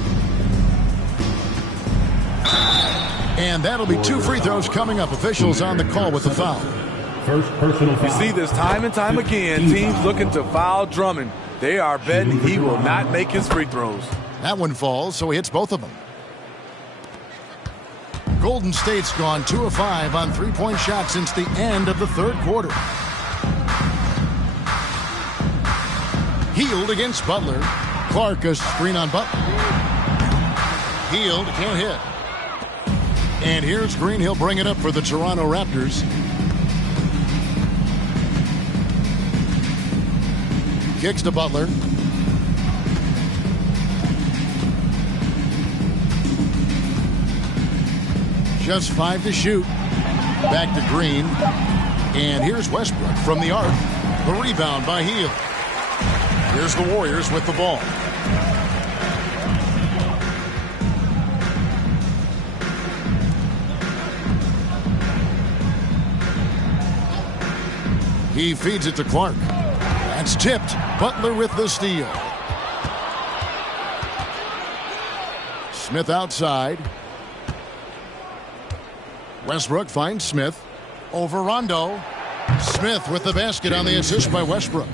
And that'll be 2 free throws coming up. Officials on the call with the foul. First personal foul. You see this time and time again, teams looking to foul Drummond. They are betting he will not make his free throws. That one falls, so he hits both of them. Golden State's gone 2 of 5 on three-point shots since the end of the third quarter. Hield against Butler. Clark, a screen on Butler. Hield can't hit. And here's Green. He'll bring it up for the Toronto Raptors. Kicks to Butler. Just 5 to shoot. Back to Green. And here's Westbrook from the arc. The rebound by Hield. Here's the Warriors with the ball. He feeds it to Clark. That's tipped. Butler with the steal. Smith outside. Westbrook finds Smith. Over Rondo. Smith with the basket on the assist by Westbrook.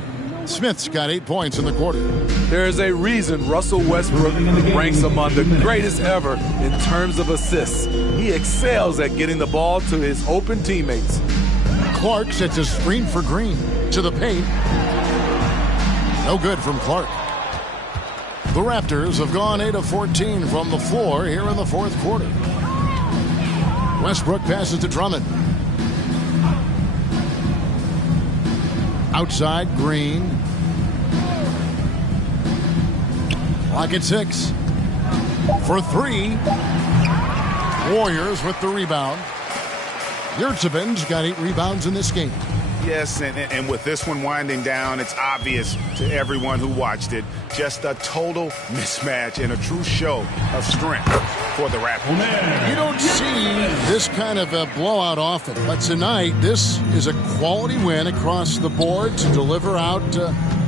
Smith's got 8 points in the quarter. There is a reason Russell Westbrook ranks among the greatest ever in terms of assists. He excels at getting the ball to his open teammates. Clark sets a screen for Green. To the paint. No good from Clark. The Raptors have gone 8 of 14 from the floor here in the fourth quarter. Westbrook passes to Drummond. Outside, Green. Clock at 6. For 3. Warriors with the rebound. Yurtsevic's got 8 rebounds in this game. Yes, and with this one winding down, it's obvious to everyone who watched it. Just a total mismatch and a true show of strength for the Raptors. You don't see this kind of a blowout often, but tonight this is a quality win across the board to deliver out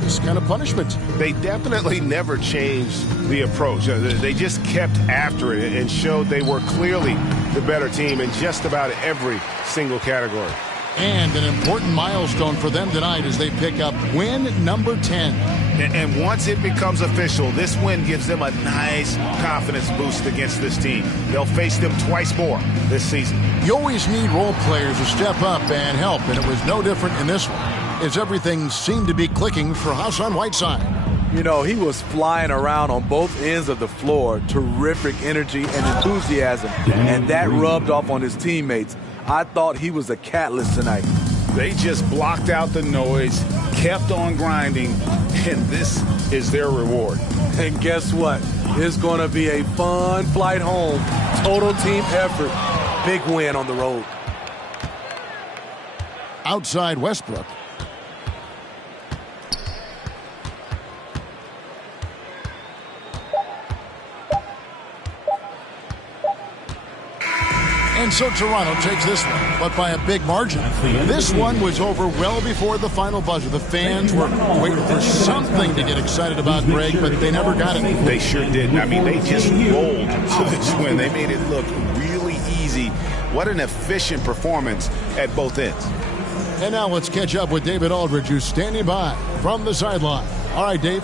this kind of punishment. They definitely never changed the approach. They just kept after it and showed they were clearly the better team in just about every single category. And an important milestone for them tonight as they pick up win number 10. And once it becomes official, this win gives them a nice confidence boost against this team. They'll face them twice more this season. You always need role players to step up and help, and it was no different in this one, as everything seemed to be clicking for Hassan Whiteside. You know, he was flying around on both ends of the floor. Terrific energy and enthusiasm, and that rubbed off on his teammates. I thought he was a catalyst tonight. They just blocked out the noise, kept on grinding, and this is their reward. And guess what? It's going to be a fun flight home. Total team effort. Big win on the road. Outside Westbrook. And so Toronto takes this one, but by a big margin. This one was over well before the final buzzer. The fans were waiting for something to get excited about, Greg, but they never got it. They sure didn't. I mean, they just rolled to this win. They made it look really easy. What an efficient performance at both ends. And now let's catch up with David Aldridge, who's standing by from the sideline. All right, Dave.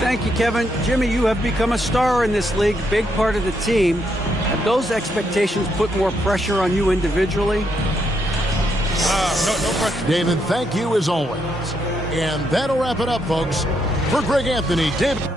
Thank you, Kevin. Jimmy, you have become a star in this league, big part of the team. Have those expectations put more pressure on you individually? No pressure. David, thank you as always. And that'll wrap it up, folks. For Greg Anthony, David.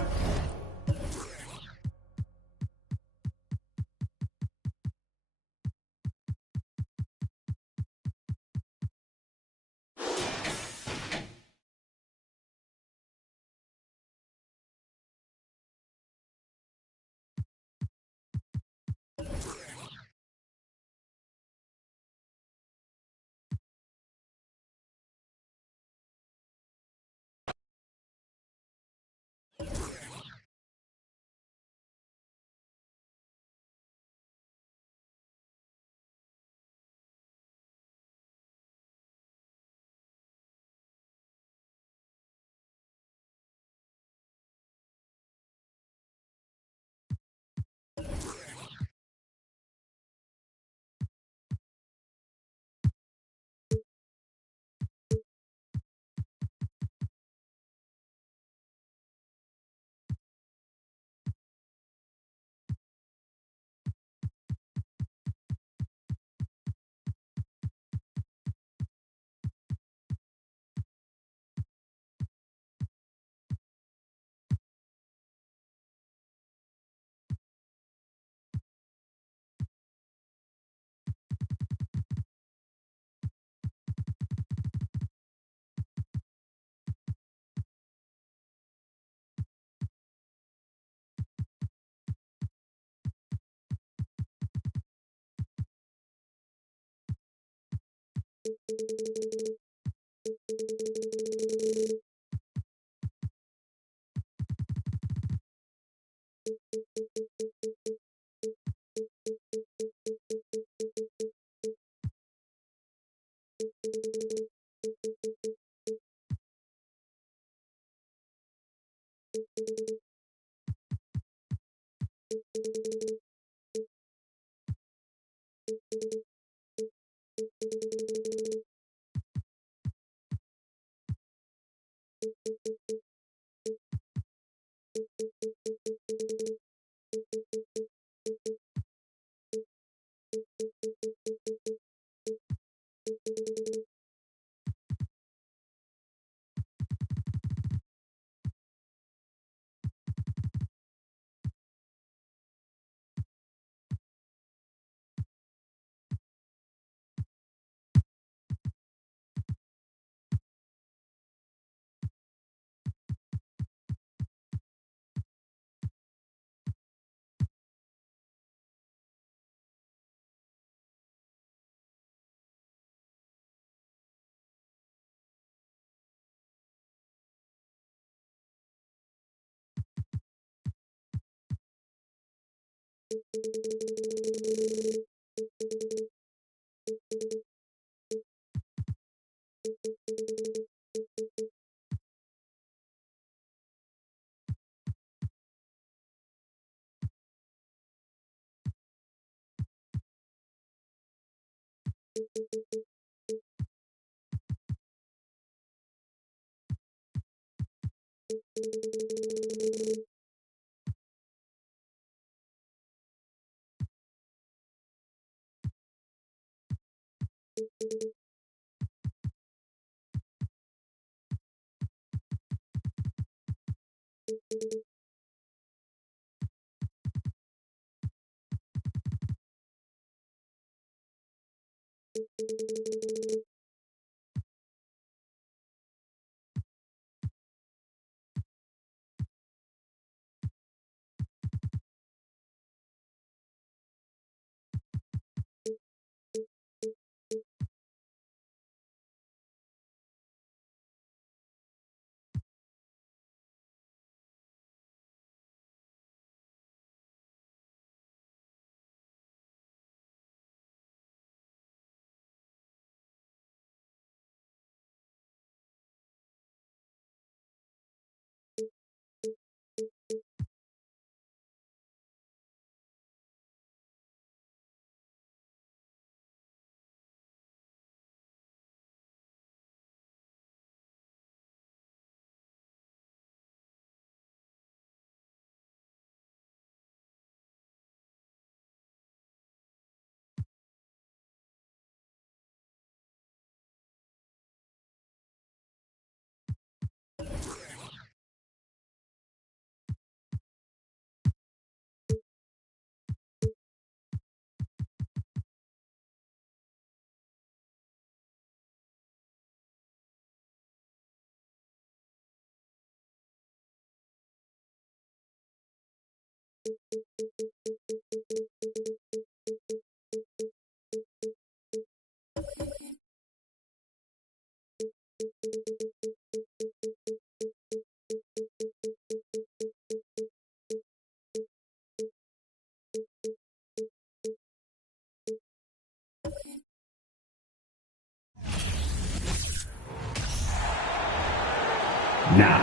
Now.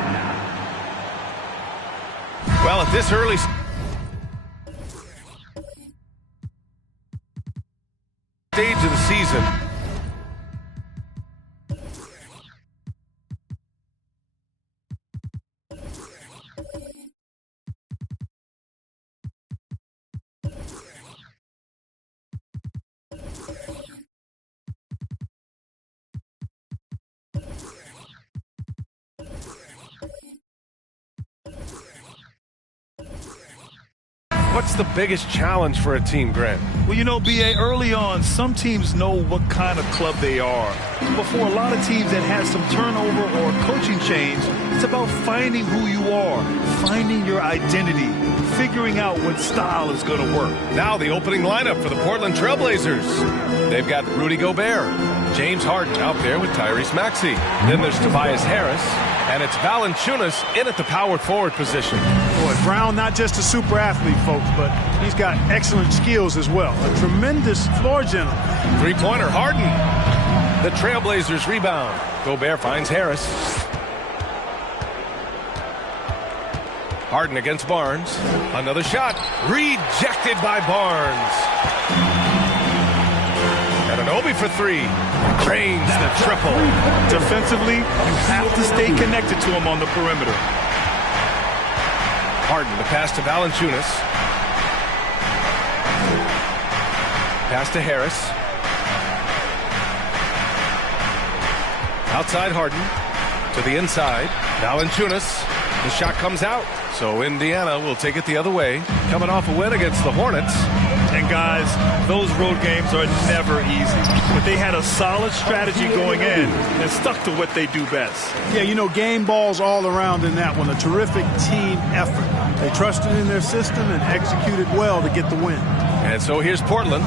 Well, at this early stage of the season, what's the biggest challenge for a team, Grant? Well, you know, B.A., early on, some teams know what kind of club they are. But for a lot of teams that has some turnover or coaching change, it's about finding who you are, finding your identity, figuring out what style is going to work. Now the opening lineup for the Portland Trailblazers. They've got Rudy Gobert, James Harden out there with Tyrese Maxey. Then there's Tobias Harris, and it's Valanciunas in at the power forward position. Boy, Brown not just a super athlete, folks, but he's got excellent skills as well. A tremendous floor general. Three-pointer, Harden. The Trailblazers rebound. Gobert finds Harris. Harden against Barnes. Another shot. Rejected by Barnes. Anunoby for three. Drains the triple. Defensively, you have to stay connected to him on the perimeter. Harden, the pass to Valanciunas. Pass to Harris. Outside Harden. To the inside. Valanciunas. The shot comes out. So Indiana will take it the other way. Coming off a win against the Hornets. And guys, those road games are never easy. But they had a solid strategy going in and stuck to what they do best. Yeah, you know, game balls all around in that one. A terrific team effort. They trusted in their system and executed well to get the win. And so here's Portland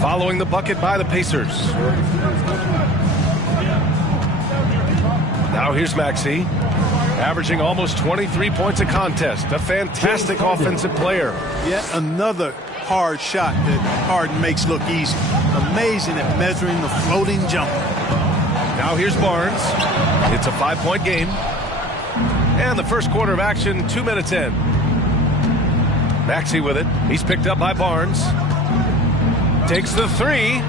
following the bucket by the Pacers. Now here's Maxey, averaging almost 23 points a contest. A fantastic offensive player. Yet another hard shot that Harden makes look easy. Amazing at measuring the floating jumper. Now here's Barnes. It's a 5-point game. And the first quarter of action, 2 minutes in. Maxey with it. He's picked up by Barnes. Takes the three.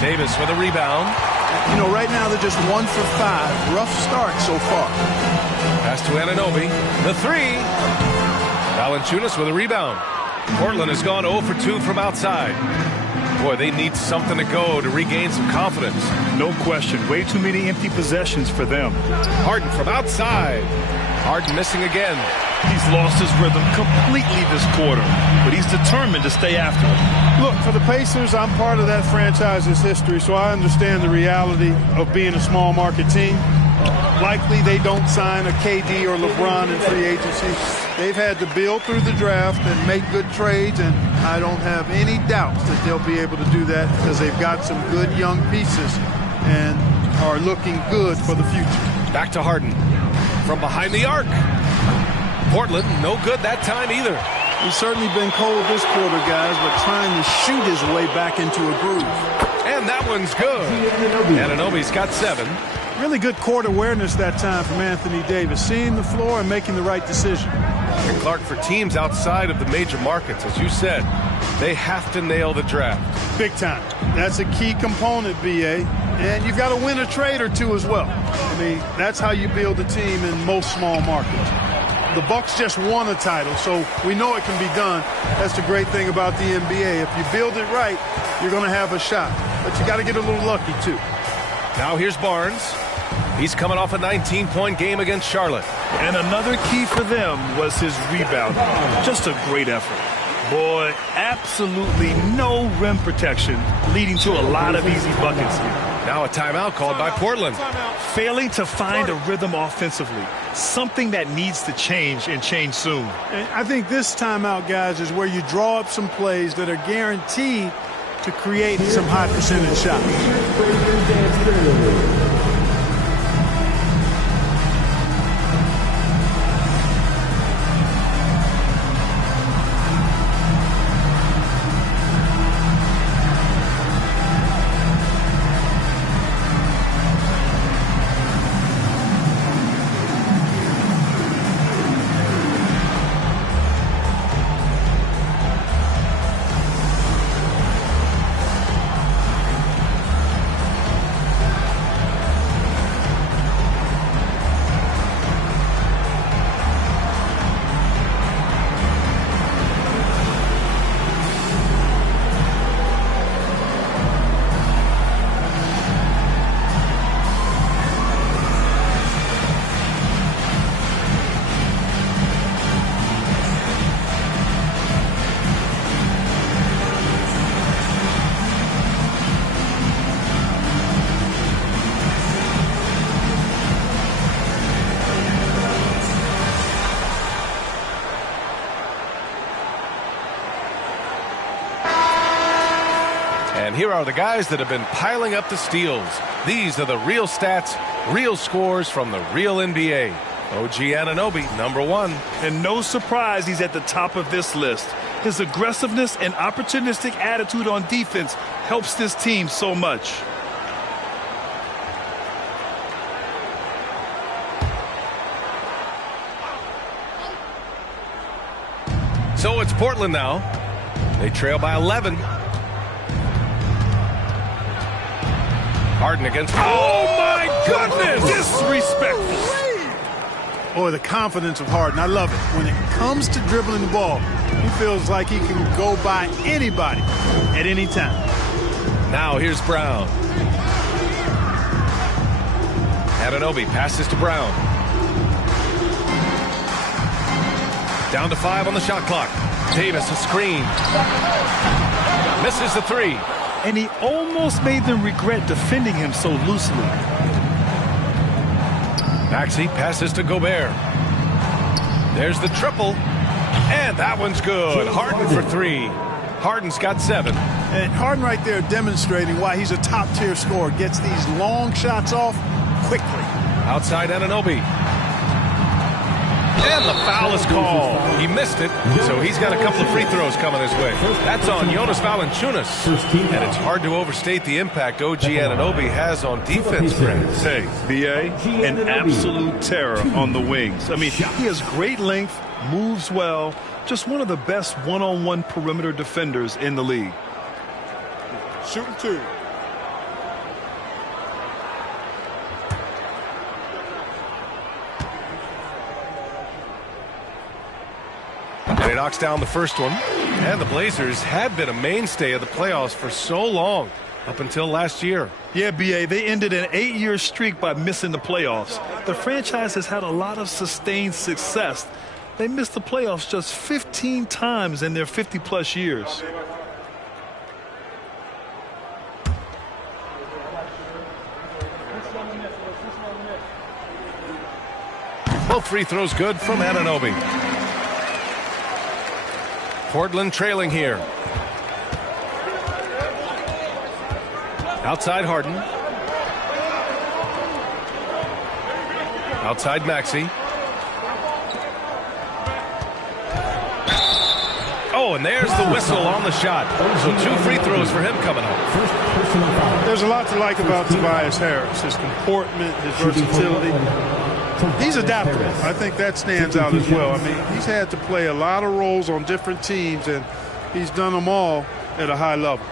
Davis with a rebound. You know, right now they're just 1 for 5. Rough start so far. Pass to Anunoby. The three. Valanciunas with a rebound. Portland has gone 0 for 2 from outside. Boy, they need something to go to regain some confidence. No question. Way too many empty possessions for them. Harden from outside. Harden missing again. He's lost his rhythm completely this quarter, but he's determined to stay after it. Look, for the Pacers, I'm part of that franchise's history, so I understand the reality of being a small market team. Likely they don't sign a KD or LeBron in free agency. They've had to build through the draft and make good trades, and I don't have any doubts that they'll be able to do that because they've got some good young pieces and are looking good for the future. Back to Harden from behind the arc. Portland, no good that time either. He's certainly been cold this quarter, guys, but trying to shoot his way back into a groove. And that one's good. Anunoby's got 7. Really good court awareness that time from Anthony Davis, seeing the floor and making the right decision. And Clark, for teams outside of the major markets, as you said, they have to nail the draft. Big time. That's a key component, B.A. And you've got to win a trade or two as well. I mean, that's how you build a team in most small markets. The Bucks just won a title, so we know it can be done. That's the great thing about the NBA. If you build it right, you're going to have a shot. But you got to get a little lucky, too. Now here's Barnes. He's coming off a 19-point game against Charlotte. And another key for them was his rebound. Just a great effort. Boy, absolutely no rim protection, leading to a lot of easy buckets here. Now a timeout called by Portland. Failing to find a rhythm offensively. Something that needs to change and change soon. And I think this timeout, guys, is where you draw up some plays that are guaranteed to create some high percentage shots. And here are the guys that have been piling up the steals. These are the real stats, real scores from the real NBA. OG Anunoby, #1. And no surprise he's at the top of this list. His aggressiveness and opportunistic attitude on defense helps this team so much. So it's Portland now. They trail by 11. Harden against... Oh, my goodness! Disrespectful. Boy, the confidence of Harden. I love it. When it comes to dribbling the ball, he feels like he can go by anybody at any time. Now here's Brown. Anunoby passes to Brown. Down to 5 on the shot clock. Davis a screen. Misses the 3. And he almost made them regret defending him so loosely. Maxey passes to Gobert. There's the triple. And that one's good. Harden for 3. Harden's got 7. And Harden right there demonstrating why he's a top-tier scorer. Gets these long shots off quickly. Outside Anunoby. And the foul is called. He missed it, so he's got a couple of free throws coming his way. That's on Jonas Valanciunas. And it's hard to overstate the impact OG Anunoby has on defense. Hey, B.A., an absolute terror on the wings. I mean, he has great length, moves well, just one of the best one-on-one perimeter defenders in the league. Shooting 2. And he knocks down the first one. And the Blazers had been a mainstay of the playoffs for so long, up until last year. Yeah, B.A., they ended an 8-year streak by missing the playoffs. The franchise has had a lot of sustained success. They missed the playoffs just 15 times in their 50-plus years. Both free throws good from Anunoby. Portland trailing here. Outside Harden. Outside Maxey. Oh, and there's the whistle on the shot. So 2 free throws for him coming up. There's a lot to like about Tobias Harris. His comportment, his versatility. He's adaptable. I think that stands out as well. I mean, he's had to play a lot of roles on different teams, and he's done them all at a high level.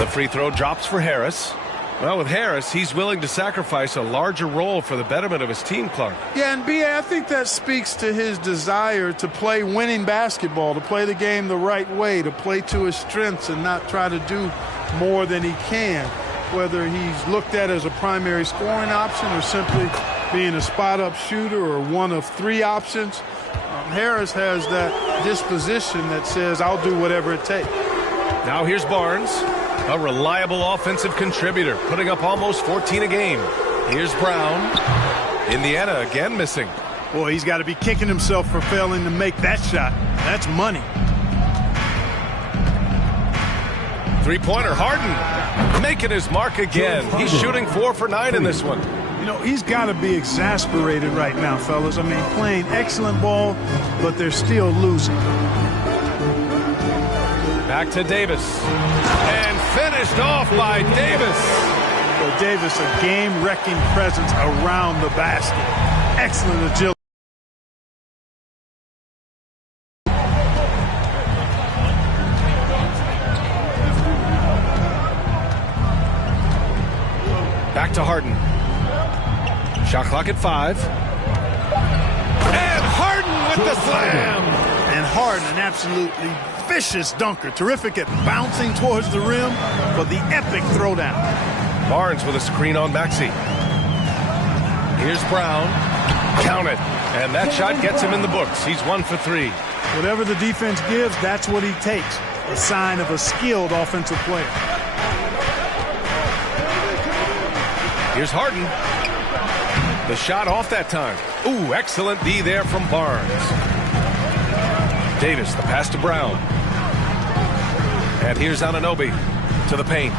The free throw drops for Harris. Well, with Harris, he's willing to sacrifice a larger role for the betterment of his team, Clark. Yeah, and B.A., I think that speaks to his desire to play winning basketball, to play the game the right way, to play to his strengths and not try to do more than he can, whether he's looked at as a primary scoring option or simply being a spot-up shooter or one of 3 options. Harris has that disposition that says, I'll do whatever it takes. Now here's Barnes. A reliable offensive contributor, putting up almost 14 a game. Here's Brown. Indiana again missing. Boy, he's got to be kicking himself for failing to make that shot. That's money. Three-pointer, Harden making his mark again. He's shooting 4 for 9 in this one. You know, he's got to be exasperated right now, fellas. I mean, playing excellent ball, but they're still losing. Back to Davis. And finished off by Davis. Well, Davis, a game-wrecking presence around the basket. Excellent agility. Back to Harden. Shot clock at 5. And Harden with the slam. And Harden, an absolutely vicious dunker. Terrific at bouncing towards the rim for the epic throwdown. Barnes with a screen on Maxey. Here's Brown. Count it. And that shot gets him in the books. He's 1 for 3. Whatever the defense gives, that's what he takes. A sign of a skilled offensive player. Here's Harden. The shot off that time. Ooh, excellent D there from Barnes. Davis, the pass to Brown. And here's Anunoby to the paint.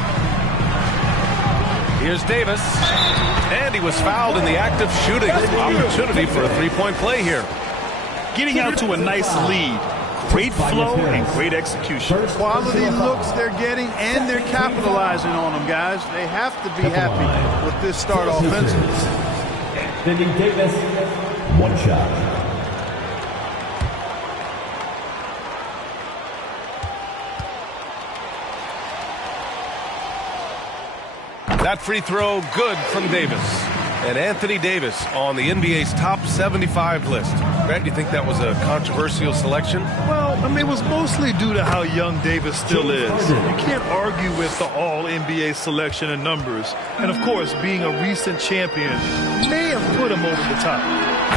Here's Davis. And he was fouled in the act of shooting. Opportunity for a three-point play here. Getting out to a nice lead. Great flow and great execution. Quality looks they're getting, and they're capitalizing on them, guys. They have to be happy with this start offensively. Anthony Davis, one shot. That free throw good from Davis. And Anthony Davis on the NBA's top 75 list. Grant, do you think that was a controversial selection? Well, I mean, it was mostly due to how young Davis still is. You can't argue with the all-NBA selection and numbers. And, of course, being a recent champion may have put him over the top.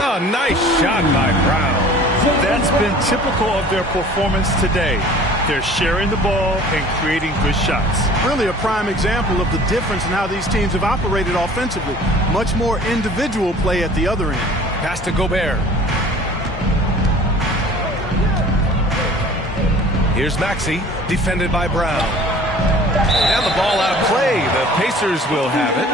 Oh, nice shot by Brown. That's been typical of their performance today. They're sharing the ball and creating good shots. Really a prime example of the difference in how these teams have operated offensively. Much more individual play at the other end. Pass to Gobert. Here's Maxey, defended by Brown. And the ball out of play. The Pacers will have it.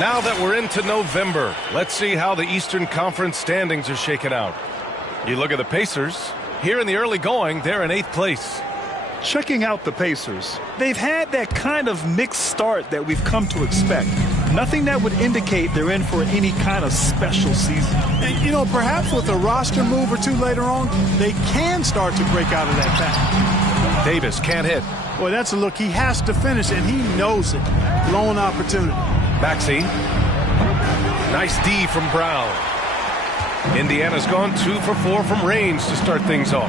Now that we're into November, let's see how the Eastern Conference standings are shaken out. You look at the Pacers. Here in the early going, they're in 8th place. Checking out the Pacers, they've had that kind of mixed start that we've come to expect. Nothing that would indicate they're in for any kind of special season. And, you know, perhaps with a roster move or two later on, they can start to break out of that pattern. Davis can't hit. Boy, that's a look he has to finish, and he knows it. Blown opportunity. Maxey. Nice D from Brown. Indiana's gone 2 for 4 from range to start things off.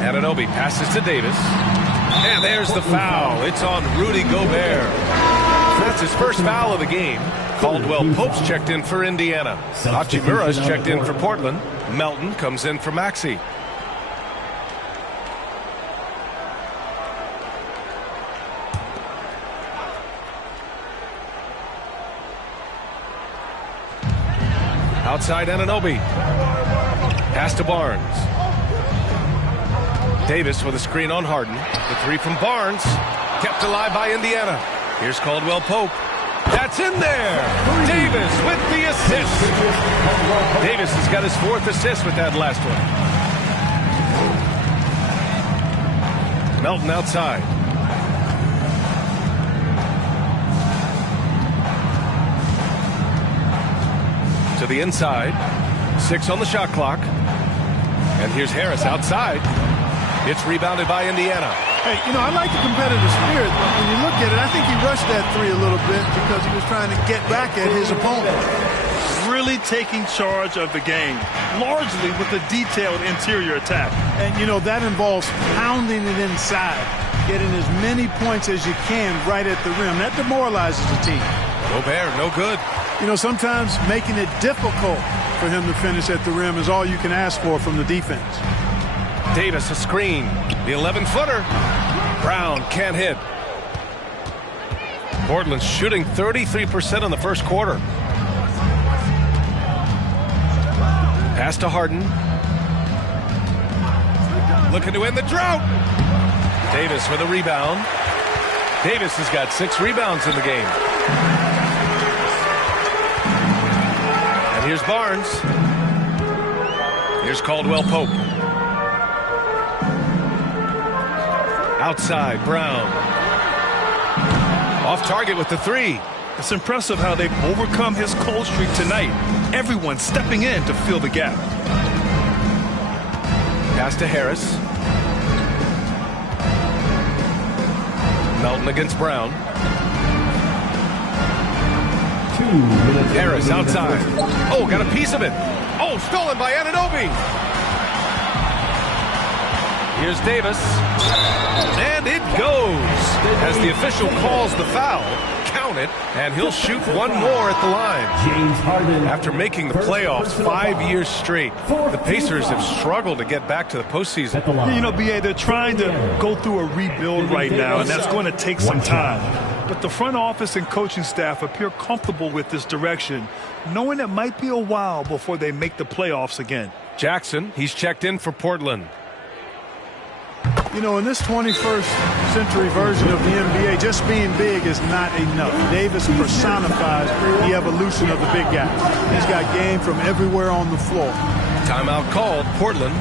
Anunoby passes to Davis. And there's the foul. It's on Rudy Gobert. That's his first foul of the game. Caldwell Pope's checked in for Indiana. Hachimura's checked in for Portland. Melton comes in for Maxey. Outside Anunoby. Pass to Barnes. Davis with a screen on Harden. The three from Barnes. Kept alive by Indiana. Here's Caldwell Pope. That's in there. Davis with the assist. Davis has got his 4th assist with that last one. Melton outside. To the inside. 6 on the shot clock. And here's Harris outside. It's rebounded by Indiana. Hey, you know, I like the competitive spirit, but when you look at it, I think he rushed that three a little bit because he was trying to get back at his opponent. Really taking charge of the game, largely with a detailed interior attack. And, you know, that involves pounding it inside, getting as many points as you can right at the rim. That demoralizes the team. Gobert, no good. You know, sometimes making it difficult for him to finish at the rim is all you can ask for from the defense. Davis, a screen. The 11-footer. Brown can't hit. Portland's shooting 33% in the first quarter. Pass to Harden. Looking to end the drought. Davis with a rebound. Davis has got 6 rebounds in the game. And here's Barnes. Here's Caldwell Pope. Outside, Brown. Off target with the 3. It's impressive how they've overcome his cold streak tonight. Everyone stepping in to fill the gap. Pass to Harris. Melton against Brown. 2 minutes. Harris outside. Oh, got a piece of it. Oh, stolen by Anunoby. Here's Davis. And it goes. As the official calls the foul, count it, and he'll shoot one more at the line. James Harden. After making the playoffs 5 years straight, the Pacers have struggled to get back to the postseason. You know, B.A., they're trying to go through a rebuild right now, and that's going to take some time. But the front office and coaching staff appear comfortable with this direction, knowing it might be a while before they make the playoffs again. Jackson, he's checked in for Portland. You know, in this 21st century version of the NBA, just being big is not enough. Davis personifies the evolution of the big guy. He's got game from everywhere on the floor. Timeout called, Portland.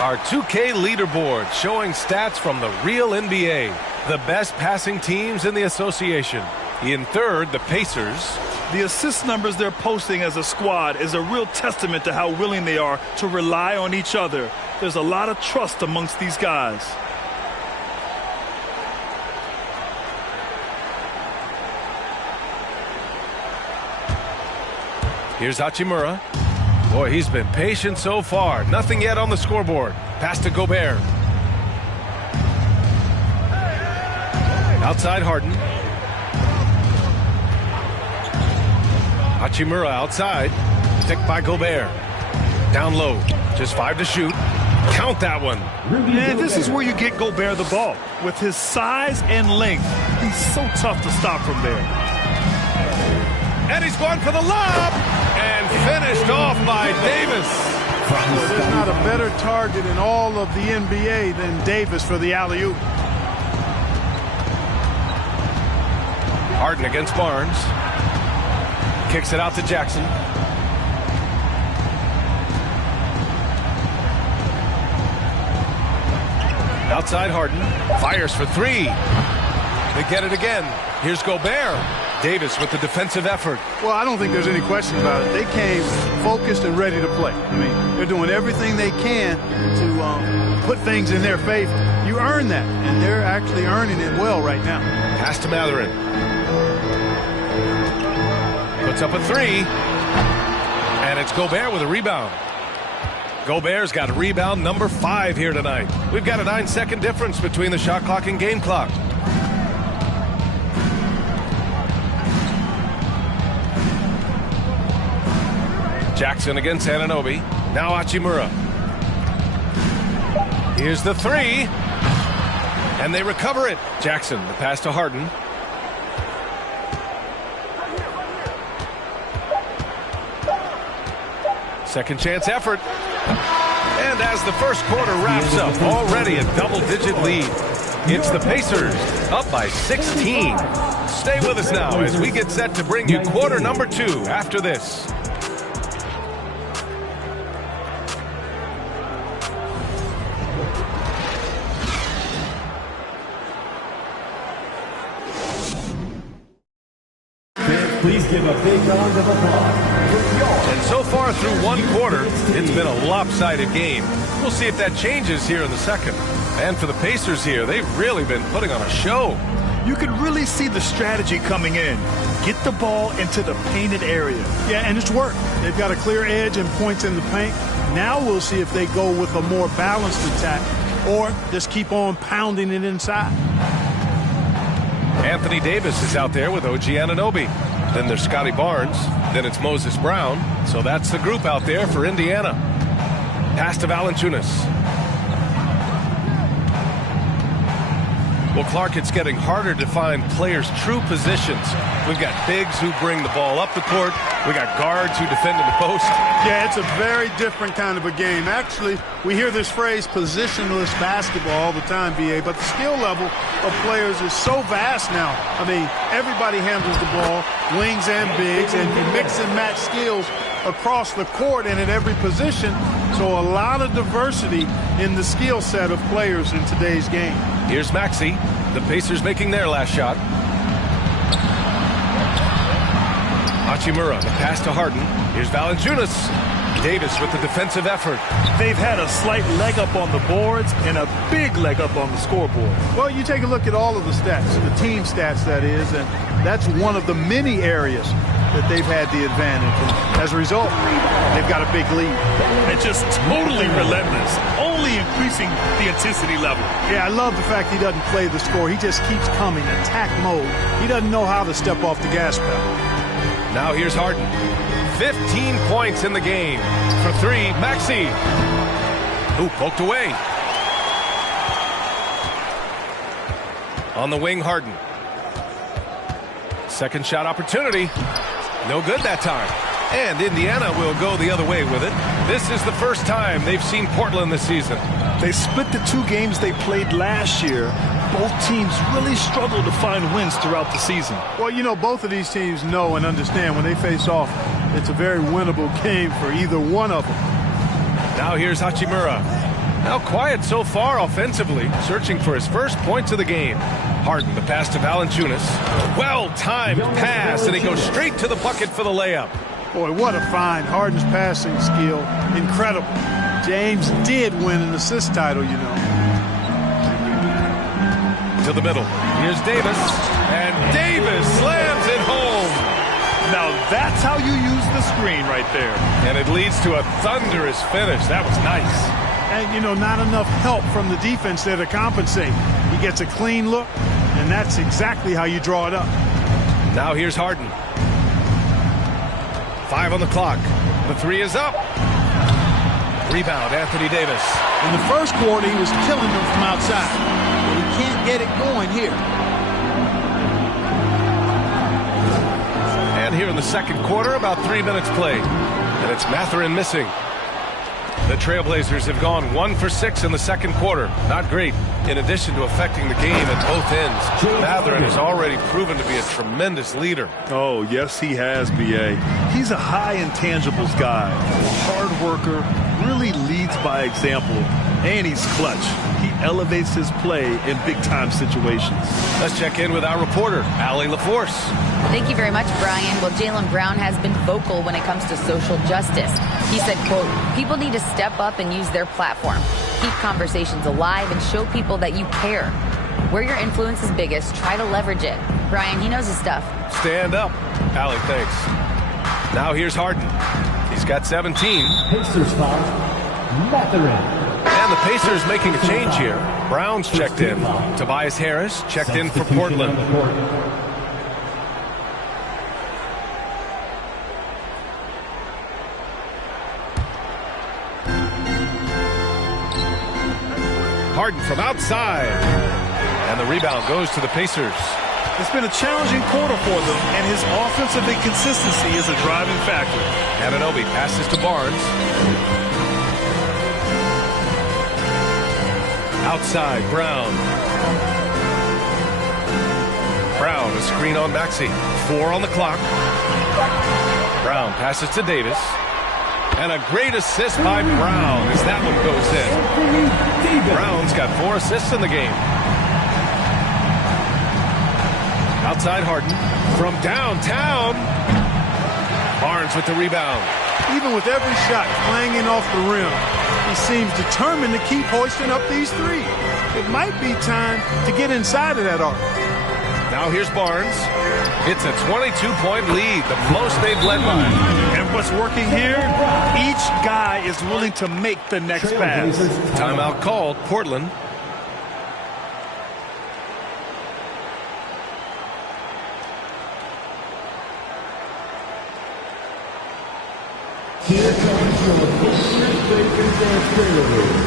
Our 2K leaderboard showing stats from the real NBA. The best passing teams in the association. In third, the Pacers. The assist numbers they're posting as a squad is a real testament to how willing they are to rely on each other. There's a lot of trust amongst these guys. Here's Hachimura. Boy, he's been patient so far. Nothing yet on the scoreboard. Pass to Gobert. Outside Harden. Hachimura outside. Picked by Gobert. Down low. Just 5 to shoot. Count that one. And this is where you get Gobert the ball. With his size and length, he's so tough to stop from there. And he's going for the lob. And finished off by Davis. Well, there's not a better target in all of the NBA than Davis for the alley-oop. Harden against Barnes. Kicks it out to Jackson. Outside Harden. Fires for 3. They get it again. Here's Gobert. Davis with the defensive effort. Well, I don't think there's any question about it. They came focused and ready to play. I mean, they're doing everything they can to put things in their favor. You earn that, and they're actually earning it well right now. Pass to Mathurin. Puts up a 3. And it's Gobert with a rebound. Gobert's got rebound number 5 here tonight. We've got a 9-second difference between the shot clock and game clock. Jackson against Anunoby. Now Hachimura. Here's the 3. And they recover it. Jackson, the pass to Harden. Second chance effort. And as the first quarter wraps up, already a double-digit lead. It's the Pacers up by 16. Stay with us now as we get set to bring you quarter number 2 after this. Please give a big round of applause. And so far through one quarter, it's been a lopsided game. We'll see if that changes here in the second. And for the Pacers here, they've really been putting on a show. You could really see the strategy coming in. Get the ball into the painted area. Yeah, and it's worked. They've got a clear edge and points in the paint. Now we'll see if they go with a more balanced attack or just keep on pounding it inside. Anthony Davis is out there with OG Anunoby. Then there's Scotty Barnes. Then it's Moses Brown. So that's the group out there for Indiana. Pass to Valanciunas. Well, Clark, it's getting harder to find players' true positions. We've got bigs who bring the ball up the court. We got guards who defend in the post. Yeah, it's a very different kind of a game. Actually, we hear this phrase positionless basketball all the time, BA, but the skill level of players is so vast now. I mean, everybody handles the ball, wings and bigs, and you mix and match skills across the court and at every position. So a lot of diversity in the skill set of players in today's game. Here's Maxey. The Pacers making their last shot. Hachimura, the pass to Harden. Here's Valanciunas. Davis with the defensive effort. They've had a slight leg up on the boards and a big leg up on the scoreboard. Well, you take a look at all of the stats, the team stats that is, and that's one of the many areas that they've had the advantage. And as a result, they've got a big lead. And just totally relentless, only increasing the intensity level. Yeah, I love the fact he doesn't play the score. He just keeps coming, attack mode. He doesn't know how to step off the gas pedal. Now here's Harden. 15 points in the game. For three, Maxey. Ooh, poked away. On the wing, Harden. Second shot opportunity. No good that time. And Indiana will go the other way with it. This is the first time they've seen Portland this season. They split the 2 games they played last year. Both teams really struggled to find wins throughout the season. Well, you know, both of these teams know and understand when they face off, it's a very winnable game for either one of them. Now here's Hachimura. Now quiet so far offensively, searching for his first points of the game. Harden, the pass to Valanciunas. Well-timed pass, and he goes straight to the bucket for the layup. Boy, what a find. Harden's passing skill, incredible. James did win an assist title, you know. To the middle. Here's Davis. And Davis slams it home. Now that's how you use the screen right there. And it leads to a thunderous finish. That was nice. And, you know, not enough help from the defense there to compensate. He gets a clean look, and that's exactly how you draw it up. Now here's Harden. 5 on the clock. The 3 is up. Rebound, Anthony Davis. In the first quarter, he was killing them from outside. But he can't get it going here. And here in the second quarter, about 3 minutes played. And it's Mathurin missing. The Trailblazers have gone 1 for 6 in the second quarter. Not great. In addition to affecting the game at both ends, Mathurin has already proven to be a tremendous leader. Oh, yes, he has, B.A. He's a high intangibles guy, hard worker, really leads by example, and he's clutch. He elevates his play in big-time situations. Let's check in with our reporter, Allie LaForce. Thank you very much, Brian. Well, Jaylen Brown has been vocal when it comes to social justice. He said, quote, people need to step up and use their platform. Keep conversations alive and show people that you care. Where your influence is biggest, try to leverage it. Brian, he knows his stuff. Stand up. Allie, thanks. Now here's Harden. He's got 17. Pacers foul. Mathurin. And the Pacers making a change here. Brown's checked in. Tobias Harris checked in for Portland. Harden from outside. And the rebound goes to the Pacers. It's been a challenging quarter for them, and his offensive inconsistency is a driving factor. Anunoby passes to Barnes. Outside, Brown. Brown, a screen on Maxey. 4 on the clock. Brown passes to Davis. And a great assist by Brown as that one goes in. Brown's got 4 assists in the game. Outside Harden. From downtown. Barnes with the rebound. Even with every shot clanging off the rim, he seems determined to keep hoisting up these 3. It might be time to get inside of that arc. Now here's Barnes. It's a 22-point lead, the most they've led by. And what's working here? Each guy is willing to make the next pass. Timeout called, Portland. Here comes your Pacers Lakers and Trailblazers.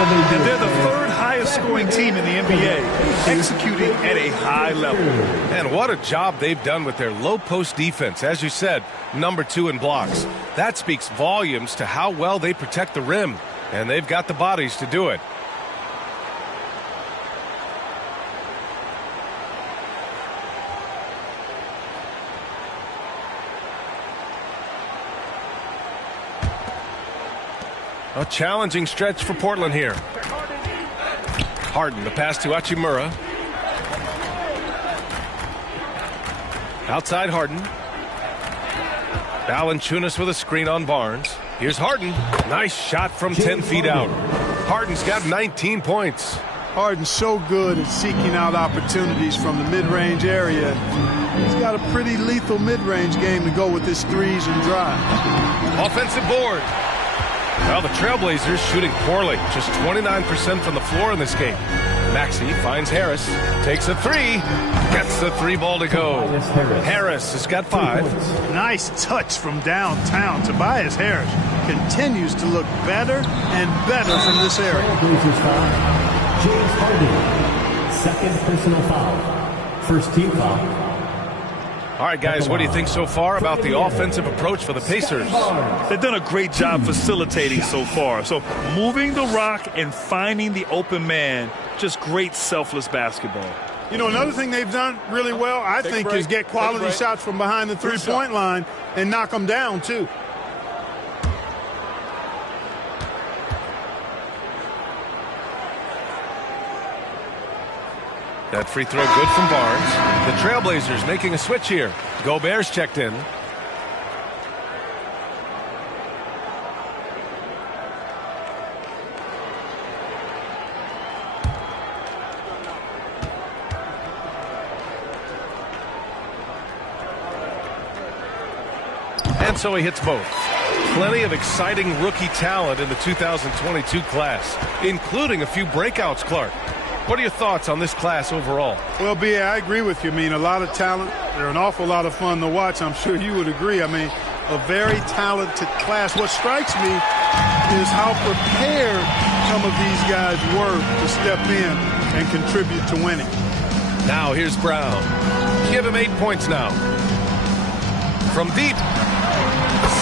And they're the third highest scoring team in the NBA, executing at a high level. And what a job they've done with their low post defense. As you said, number 2 in blocks. That speaks volumes to how well they protect the rim. And they've got the bodies to do it. A challenging stretch for Portland here. Harden, the pass to Hachimura. Outside Harden. Valanciunas with a screen on Barnes. Here's Harden. Nice shot from 10 feet out. Harden's got 19 points. Harden's so good at seeking out opportunities from the mid-range area. He's got a pretty lethal mid-range game to go with his threes and drive. Offensive board. Well, the Trailblazers shooting poorly. Just 29% from the floor in this game. Maxey finds Harris. Takes a three. Gets the 3 ball to go. Harris has got 5. Nice touch from downtown. Tobias Harris continues to look better and better from this area. James Harden, second personal foul. First team foul. All right, guys, what do you think so far about the offensive approach for the Pacers? They've done a great job facilitating so far. So moving the rock and finding the open man, just great selfless basketball. You know, another thing they've done really well, I think, is get quality shots from behind the three-point line and knock them down, too. That free throw good from Barnes. The Trailblazers making a switch here. Gobert's checked in. And so he hits both. Plenty of exciting rookie talent in the 2022 class, including a few breakouts, Clark. What are your thoughts on this class overall? Well, B.A., I agree with you. I mean, a lot of talent. They're an awful lot of fun to watch. I'm sure you would agree. I mean, a very talented class. What strikes me is how prepared some of these guys were to step in and contribute to winning. Now here's Brown. Give him 8 points now. From deep.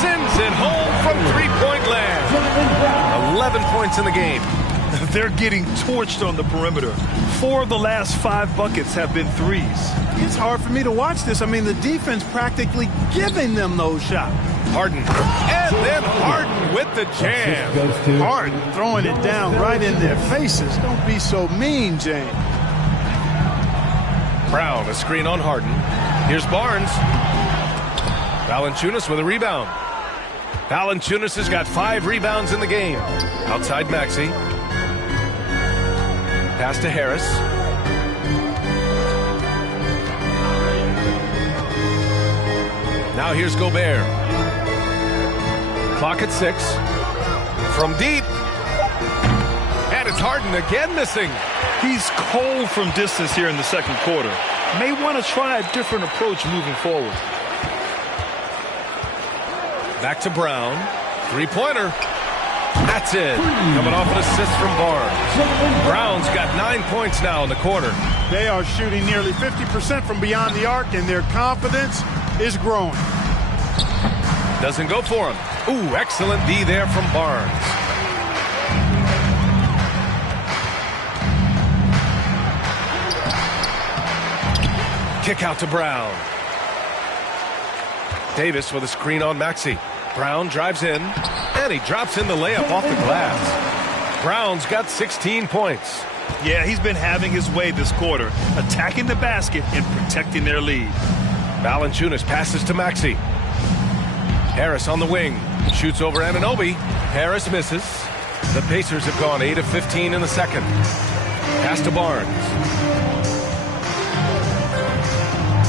Sends it home from three-point land. 11 points in the game. They're getting torched on the perimeter. 4 of the last 5 buckets have been threes. It's hard for me to watch this. I mean, the defense practically giving them those shots. Harden. And then Harden with the jam. Harden throwing it down right in their faces. Don't be so mean, James. Brown, a screen on Harden. Here's Barnes. Valanciunas with a rebound. Valanciunas has got 5 rebounds in the game. Outside Maxey. Pass to Harris. Now here's Gobert. Clock at 6. From deep. And it's Harden again missing. He's cold from distance here in the second quarter. May want to try a different approach moving forward. Back to Brown. 3-pointer. That's it. Coming off an assist from Barnes. Brown's got 9 points now in the quarter. They are shooting nearly 50% from beyond the arc, and their confidence is growing. Doesn't go for him. Ooh, excellent D there from Barnes. Kick out to Brown. Davis with a screen on Maxey. Brown drives in, and he drops in the layup off the glass. Brown's got 16 points. Yeah, he's been having his way this quarter, attacking the basket and protecting their lead. Valanciunas passes to Maxey. Harris on the wing. Shoots over Anunoby. Harris misses. The Pacers have gone 8 of 15 in the second. Pass to Barnes.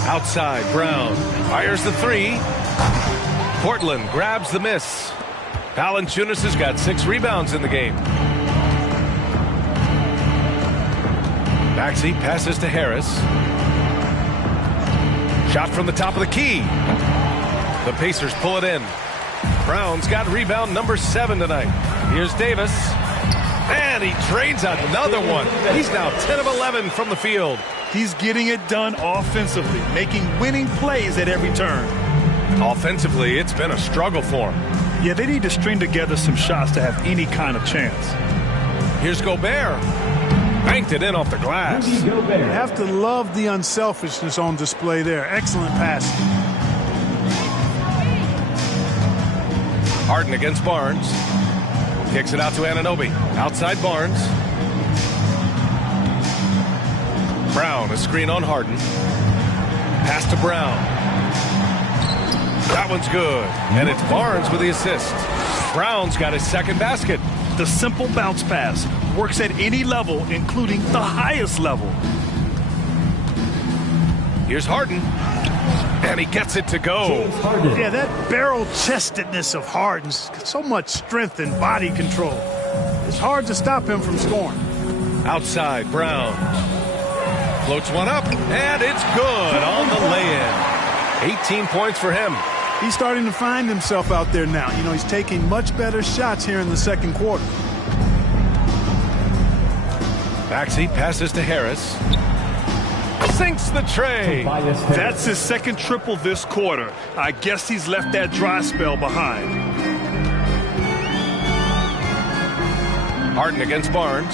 Outside, Brown fires the 3. Portland grabs the miss. Valanciunas has got 6 rebounds in the game. Maxey passes to Harris. Shot from the top of the key. The Pacers pull it in. Brown's got rebound number 7 tonight. Here's Davis. And he drains another one. He's now 10 of 11 from the field. He's getting it done offensively, making winning plays at every turn. Offensively, it's been a struggle for him. Yeah, they need to string together some shots to have any kind of chance. Here's Gobert. Banked it in off the glass. You have to love the unselfishness on display there. Excellent passing. Harden against Barnes. Kicks it out to Anunoby. Outside Barnes. Brown, a screen on Harden. Pass to Brown. That one's good. And it's Barnes with the assist. Brown's got his second basket. The simple bounce pass works at any level, including the highest level. Here's Harden. And he gets it to go. Yeah, that barrel-chestedness of Harden's got so much strength and body control. It's hard to stop him from scoring. Outside, Brown. Floats one up, and it's good on the lay-in. 18 points for him. He's starting to find himself out there now. You know, he's taking much better shots here in the second quarter. Maxey passes to Harris. Sinks the tray. That's his second triple this quarter. I guess he's left that dry spell behind. Harden against Barnes.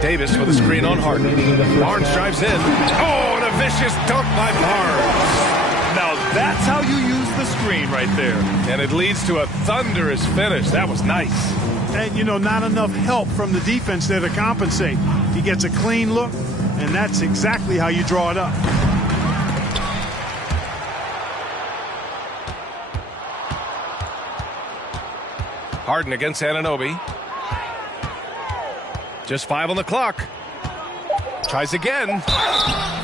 Davis with a screen on Harden. Barnes drives in. Oh, and a vicious dunk by Barnes. Now that's how you use the screen right there. And it leads to a thunderous finish. That was nice. And, you know, not enough help from the defense there to compensate. He gets a clean look, and that's exactly how you draw it up. Harden against Anunoby. Just 5 on the clock. Tries again.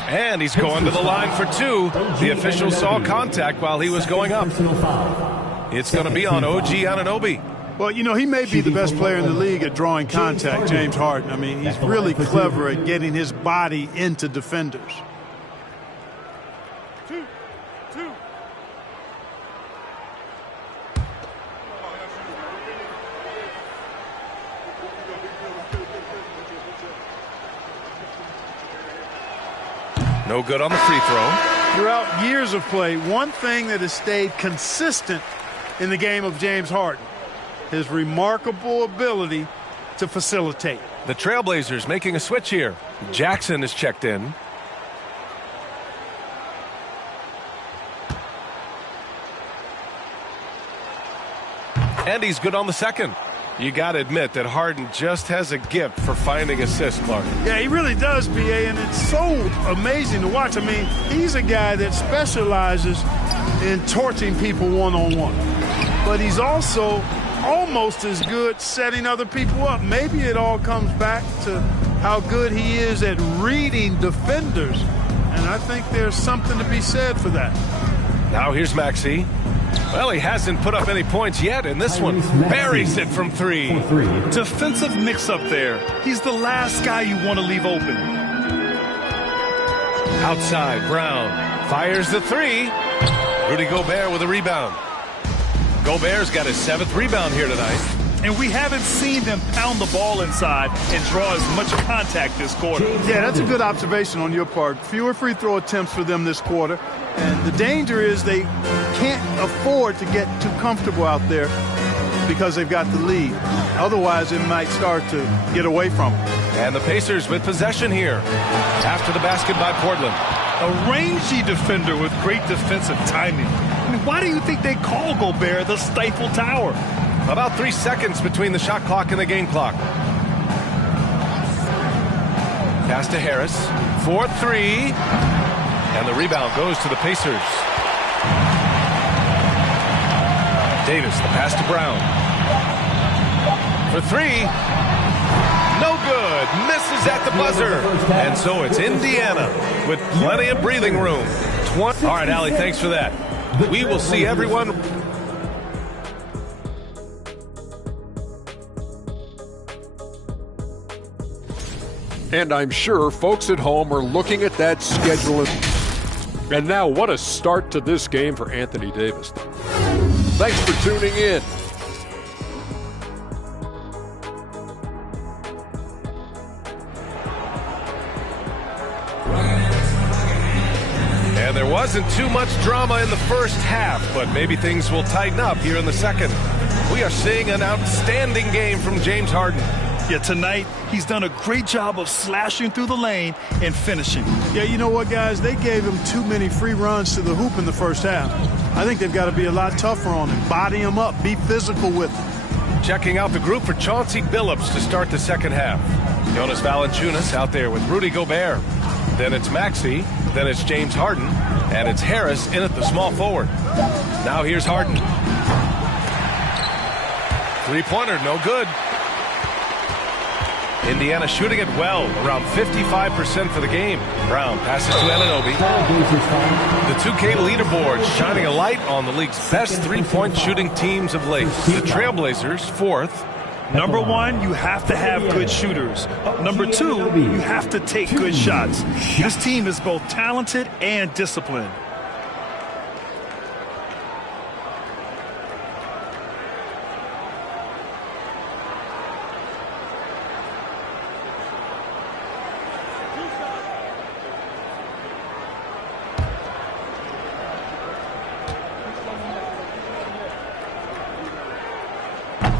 And he's going to the line for 2. The official saw contact while he was going up. It's going to be on OG Anunoby. Well, you know, he may be the best player in the league at drawing contact, James Harden. I mean, he's really clever at getting his body into defenders. No good on the free throw. Throughout years of play, one thing that has stayed consistent in the game of James Harden, his remarkable ability to facilitate. The Trailblazers making a switch here. Jackson is checked in. And he's good on the second. You got to admit that Harden just has a gift for finding assists, Clark. Yeah, he really does, B.A., and it's so amazing to watch. I mean, he's a guy that specializes in torching people one-on-one. But he's also almost as good setting other people up. Maybe it all comes back to how good he is at reading defenders. And I think there's something to be said for that. Now here's Maxey. Well, he hasn't put up any points yet in this one. Buries it from 3. Defensive mix-up there. He's the last guy you want to leave open. Outside, Brown fires the 3. Rudy Gobert with a rebound. Gobert's got his 7th rebound here tonight. And we haven't seen them pound the ball inside and draw as much contact this quarter. Yeah, that's a good observation on your part. Fewer free throw attempts for them this quarter. And the danger is they can't afford to get too comfortable out there because they've got the lead. Otherwise, it might start to get away from them. And the Pacers with possession here after the basket by Portland. A rangy defender with great defensive timing. I mean, why do you think they call Gobert the Stifle Tower? About 3 seconds between the shot clock and the game clock. Pass to Harris. 4-3. And the rebound goes to the Pacers. Davis, the pass to Brown. For 3. No good. Misses at the buzzer. And so it's Indiana with plenty of breathing room. All right, Allie, thanks for that. We will see everyone. And I'm sure folks at home are looking at that schedule. And now, what a start to this game for Anthony Davis. Thanks for tuning in. wasn't too much drama in the first half, but maybe things will tighten up here in the second. We are seeing an outstanding game from James Harden. Yeah, tonight he's done a great job of slashing through the lane and finishing. Yeah, you know what, guys? They gave him too many free runs to the hoop in the first half. I think they've got to be a lot tougher on him. Body him up. Be physical with him. Checking out the group for Chauncey Billups to start the second half. Jonas Valanciunas out there with Rudy Gobert. Then it's Maxey. Then it's James Harden. And it's Harris in at the small forward. Now here's Harden. Three-pointer, no good. Indiana shooting it well, around 55% for the game. Brown passes to Anunoby. The 2K leaderboard shining a light on the league's best three-point shooting teams of late. The Trailblazers, fourth. Number one, you have to have good shooters. Number two, you have to take good shots. This team is both talented and disciplined.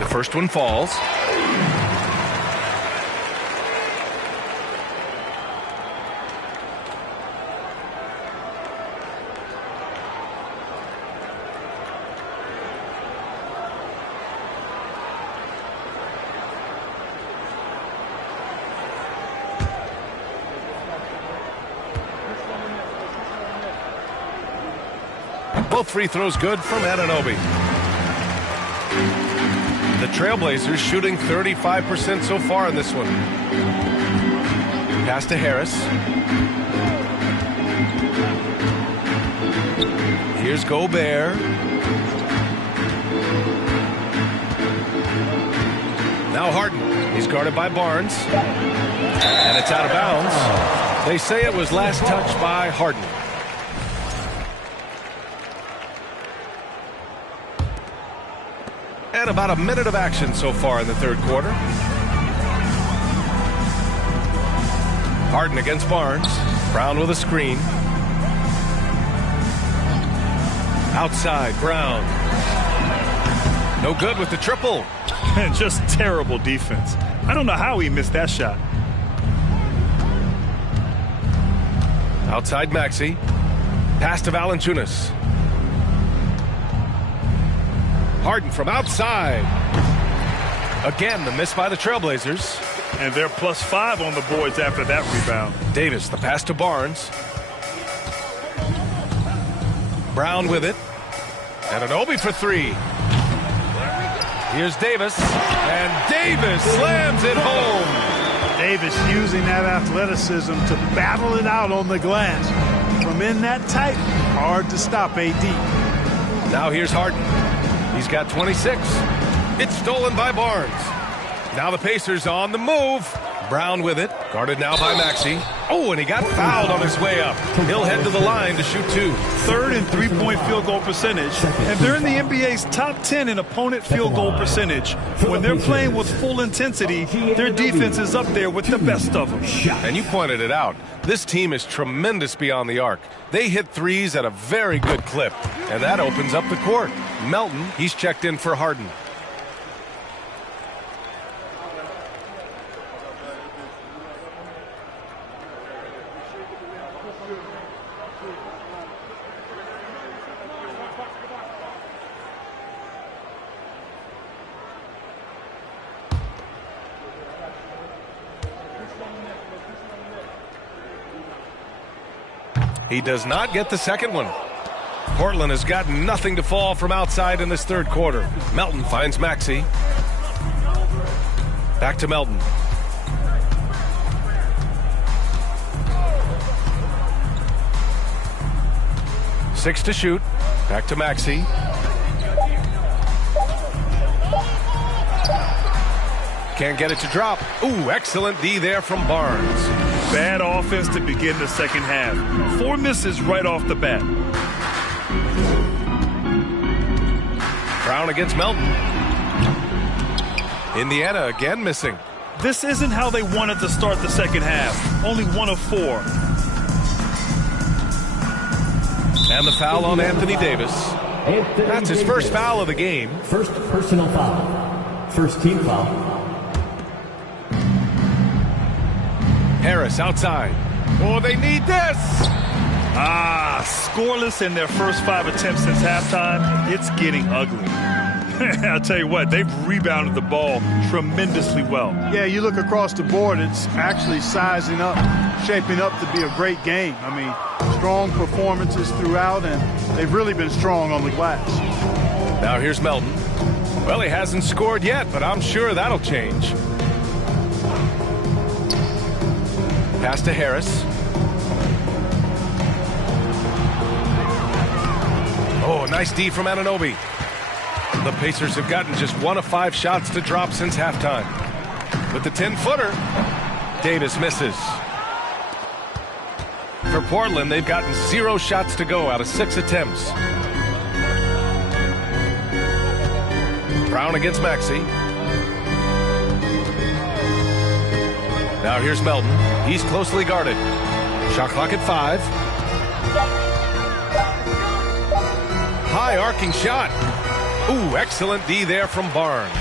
First one falls. Both free throws good from Anunoby. The Trailblazers shooting 35% so far in this one. Pass to Harris. Here's Gobert. Now Harden. He's guarded by Barnes. And it's out of bounds. They say it was last touched by Harden. And about a minute of action so far in the third quarter. Harden against Barnes. Brown with a screen. Outside, Brown. No good with the triple. And just terrible defense. I don't know how he missed that shot. Outside Maxey. Pass to Valanciunas. Harden from outside. Again, the miss by the Trailblazers. And they're +5 on the boards after that rebound. Davis, the pass to Barnes. Brown with it. And Anunoby for three. Here's Davis. And Davis slams it home. Davis using that athleticism to battle it out on the glass. From in that tight, hard to stop AD. Now here's Harden. He's got 26. It's stolen by Barnes. Now the Pacers on the move. Brown with it. Guarded now by Maxey. Oh, and he got fouled on his way up. He'll head to the line to shoot two. Third in three-point field goal percentage. And they're in the NBA's top 10 in opponent field goal percentage. When they're playing with full intensity, their defense is up there with the best of them. And you pointed it out. This team is tremendous beyond the arc. They hit threes at a very good clip. And that opens up the court. Melton, he's checked in for Harden. He does not get the second one. Portland has got nothing to fall from outside in this third quarter. Melton finds Maxey. Back to Melton. Six to shoot. Back to Maxey. Can't get it to drop. Ooh, excellent D there from Barnes. Bad offense to begin the second half. 4 misses right off the bat. Brown against Melton. Indiana again missing. This isn't how they wanted to start the second half. Only 1 of 4. And the foul on Anthony Davis. That's his first foul of the game. First personal foul. First team foul. Harris outside. Oh, they need this. Scoreless in their first 5 attempts since halftime. It's getting ugly. I'll tell you what, they've rebounded the ball tremendously well. Yeah, you look across the board, it's actually sizing up, shaping up to be a great game. I mean, strong performances throughout, and they've really been strong on the glass. Now here's Melton. Well, he hasn't scored yet, but I'm sure that'll change. Pass to Harris. Oh, nice D from Anunoby. The Pacers have gotten just 1 of 5 shots to drop since halftime. With the 10-footer, Davis misses. For Portland, they've gotten 0 shots to go out of 6 attempts. Brown against Maxey. Now here's Melton. He's closely guarded. Shot clock at 5. High arcing shot. Ooh, excellent D there from Barnes.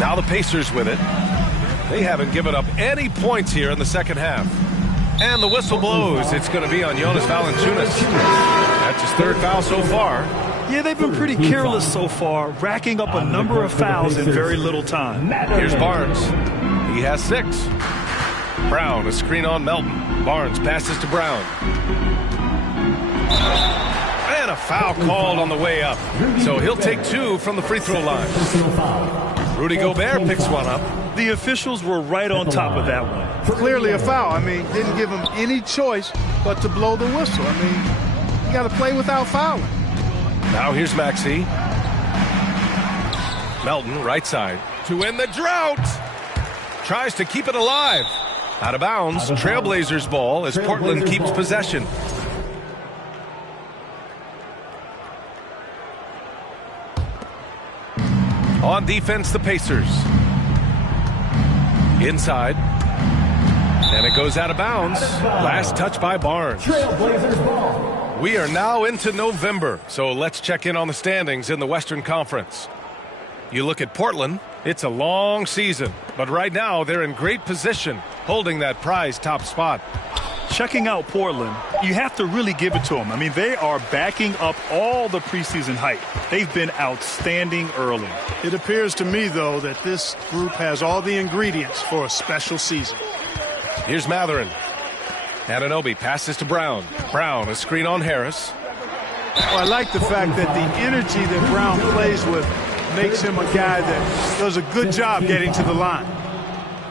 Now the Pacers with it. They haven't given up any points here in the second half. And the whistle blows. It's going to be on Jonas Valanciunas. That's his 3rd foul so far. Yeah, they've been pretty careless so far, racking up a number of fouls in very little time. Here's Barnes. He has 6. Brown, a screen on Melton. Barnes passes to Brown. And a foul called on the way up. So he'll take 2 from the free throw line. Rudy Gobert picks one up. The officials were right on top of that one. Clearly a foul. I mean, didn't give him any choice but to blow the whistle. I mean, you got to play without fouling. Now here's Maxey. Melton, right side. To end the drought. Tries to keep it alive. Out of bounds. Trailblazers ball as Portland keeps possession. On defense, the Pacers. Inside. And it goes out of bounds. Last touch by Barnes. We are now into November, so let's check in on the standings in the Western Conference. You look at Portland, it's a long season, but right now they're in great position, holding that prized top spot. Checking out Portland, you have to really give it to them. I mean, they are backing up all the preseason hype. They've been outstanding early. It appears to me, though, that this group has all the ingredients for a special season. Here's Mathurin. Anunoby passes to Brown. Brown, a screen on Harris. Well, I like the fact that the energy that Brown plays with makes him a guy that does a good job getting to the line.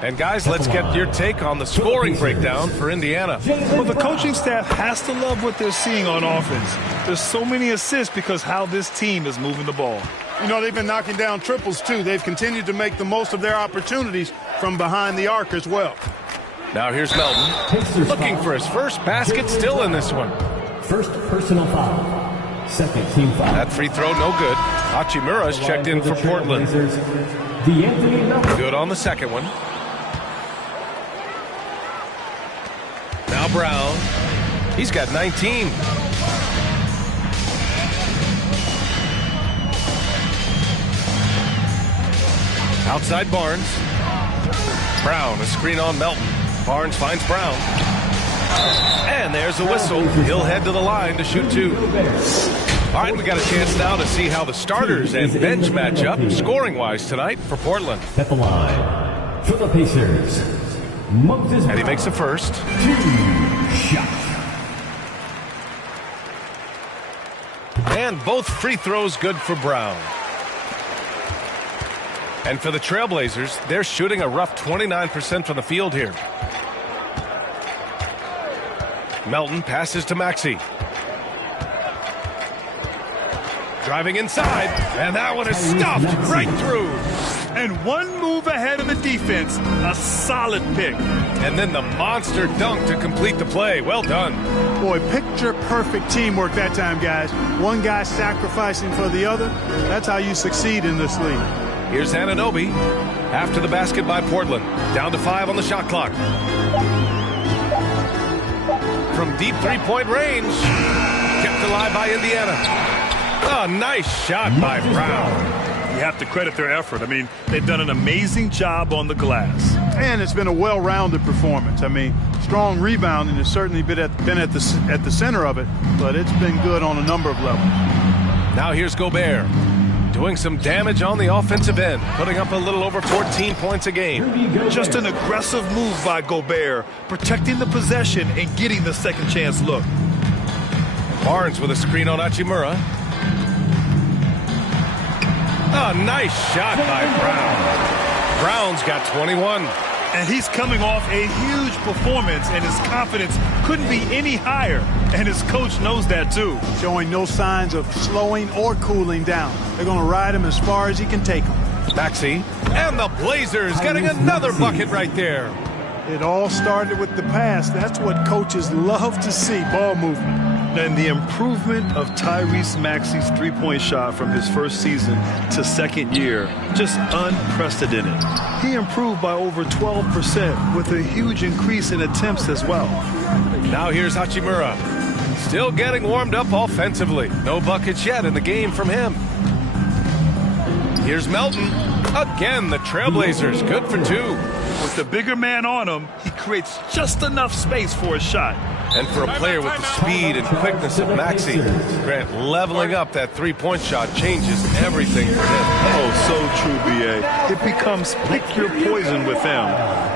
And guys, let's get your take on the scoring breakdown for Indiana. Well, the coaching staff has to love what they're seeing on offense. There's so many assists because how this team is moving the ball. You know, they've been knocking down triples, too. They've continued to make the most of their opportunities from behind the arc as well. Now here's Melton. Looking for his first basket, still in this one. First personal foul. Second team foul. That free throw, no good. Hachimura's checked in for Portland. Good on the second one. Now Brown. He's got 19. Outside Barnes. Brown, a screen on Melton. Barnes finds Brown. And there's a whistle. He'll head to the line to shoot 2. All right, we got a chance now to see how the starters and bench match up scoring-wise tonight for Portland. At the line for the Pacers, Moses. And he makes the first. 2 shots. And both free throws good for Brown. And for the Trailblazers, they're shooting a rough 29% from the field here. Melton passes to Maxey. Driving inside, and that one is stuffed right through. And one move ahead of the defense, a solid pick. And then the monster dunk to complete the play. Well done. Boy, picture-perfect teamwork that time, guys. One guy sacrificing for the other. That's how you succeed in this league. Here's Anunoby after the basket by Portland. Down to 5 on the shot clock. From deep three-point range. Kept kept alive by Indiana. Oh, nice shot by Brown. You have to credit their effort. I mean, they've done an amazing job on the glass. And it's been a well-rounded performance. I mean, strong rebounding has certainly been at the center of it, but it's been good on a number of levels. Now here's Gobert, doing some damage on the offensive end, putting up a little over 14 points a game. Just an aggressive move by Gobert, protecting the possession and getting the second chance look. Barnes with a screen on Hachimura. Oh, nice shot by Brown. Brown's got 21. And he's coming off a huge performance, and his confidence couldn't be any higher. And his coach knows that, too. Showing no signs of slowing or cooling down. They're going to ride him as far as he can take him. Maxey and the Blazers getting another bucket right there. It all started with the pass. That's what coaches love to see, ball movement. And the improvement of Tyrese Maxey's three-point shot from his first season to second year, just unprecedented. He improved by over 12% with a huge increase in attempts as well. Now here's Hachimura. Still getting warmed up offensively. No buckets yet in the game from him. Here's Melton. Again, the Trailblazers good for two. With the bigger man on him, he creates just enough space for a shot. And for a player with the speed and quickness of Maxey, Grant, leveling up that three-point shot changes everything for him. Oh, so true, B.A. It becomes pick your poison with him.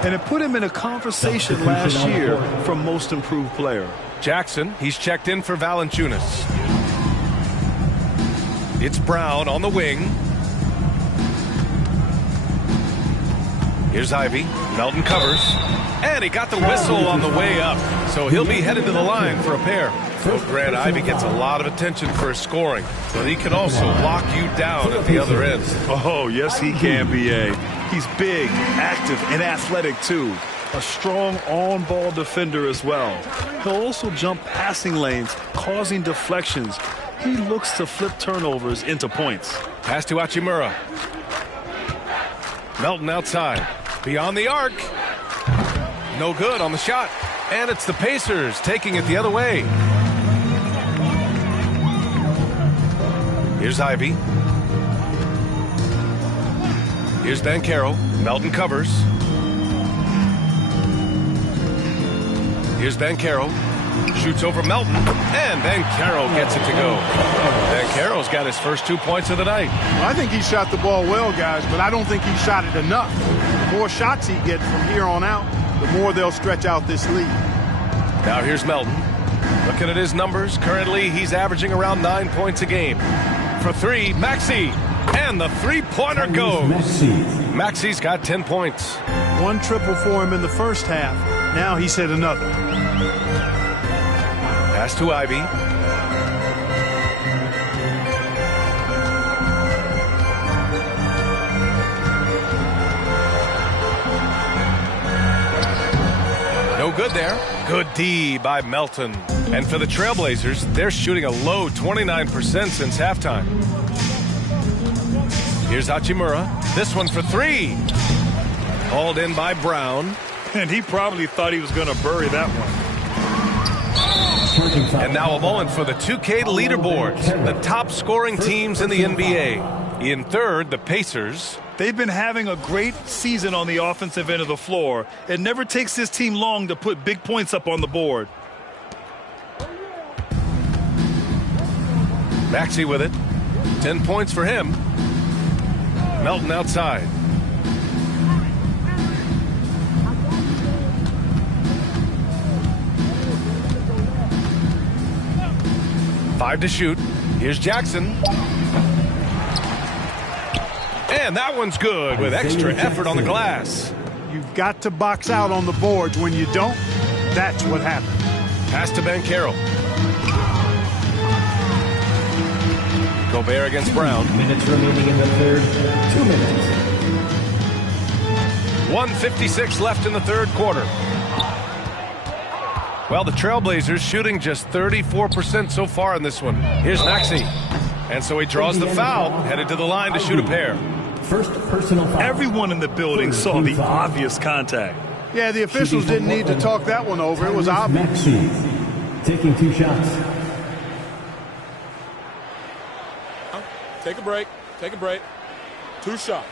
And it put him in a conversation last year for most improved player. Jackson, he's checked in for Valanciunas. It's Brown on the wing. Here's Ivy. Melton covers. And he got the whistle on the way up. So he'll be headed to the line for a pair. So Grant, Ivy gets a lot of attention for his scoring, but he can also lock you down at the other end. Oh, yes, he can, B.A. He's big, active, and athletic, too. A strong on-ball defender as well. He'll also jump passing lanes, causing deflections. He looks to flip turnovers into points. Pass to Hachimura. Melton outside. Beyond the arc. No good on the shot. And it's the Pacers taking it the other way. Here's Ivy. Here's Banchero. Melton covers. Here's Banchero. Shoots over Melton. And Banchero gets it to go. Banchero's got his first 2 points of the night. Well, I think he shot the ball well, guys, but I don't think he shot it enough. The more shots he gets from here on out, the more they'll stretch out this lead. Now here's Melton. Looking at his numbers, currently he's averaging around 9 points a game. For three, Maxey. And the three-pointer goes. Maxey's got 10 points. One triple for him in the first half. Now he's hit another. Pass to Ivy. No good there. Good D by Melton. And for the Trailblazers, they're shooting a low 29% since halftime. Here's Hachimura. This one for three. Hauled in by Brown. And he probably thought he was going to bury that one. And now a moment for the 2K leaderboards. The top scoring teams in the NBA. In third, the Pacers. They've been having a great season on the offensive end of the floor. It never takes this team long to put big points up on the board. Maxey with it. 10 points for him. Melton outside. Five to shoot. Here's Jackson. And that one's good with extra effort on the glass. You've got to box out on the boards. When you don't, that's what happens. Pass to Banchero. Gobert against Brown. Minutes remaining in the third. 2 minutes. 1:56 left in the third quarter. Well, the Trailblazers shooting just 34% so far in this one. Here's Maxey. And so he draws the foul, headed to the line to shoot a pair. First personal foul. Everyone in the building saw the obvious contact. Yeah, the officials didn't need to talk that one over. It was obvious. Maxey taking 2 shots. Take a break. Take a break. 2 shots.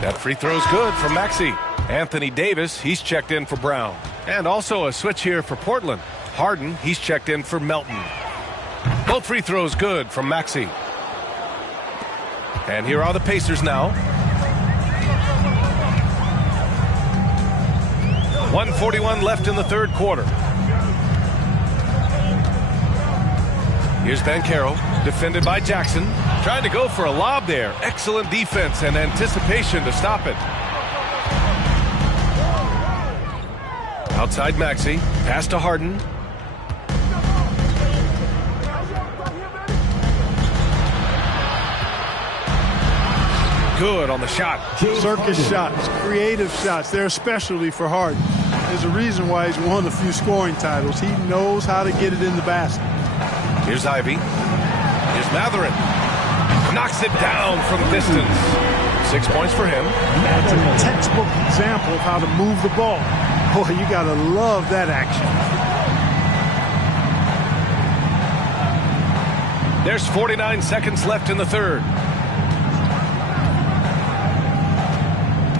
That free throw's good from Maxey. Anthony Davis, he's checked in for Brown. And also a switch here for Portland. Harden, he's checked in for Melton. Both free throws good from Maxey. And here are the Pacers now. 1:41 left in the third quarter. Here's Banchero, defended by Jackson. Trying to go for a lob there. Excellent defense and anticipation to stop it. Outside Maxey, pass to Harden. Good on the shot. Circus shots, creative shots. They're a specialty for Harden. There's a reason why he's won a few scoring titles. He knows how to get it in the basket. Here's Ivy. Here's Mathurin. Knocks it down from distance. 6 points for him. That's a textbook example of how to move the ball. Boy, you got to love that action. There's 49 seconds left in the third.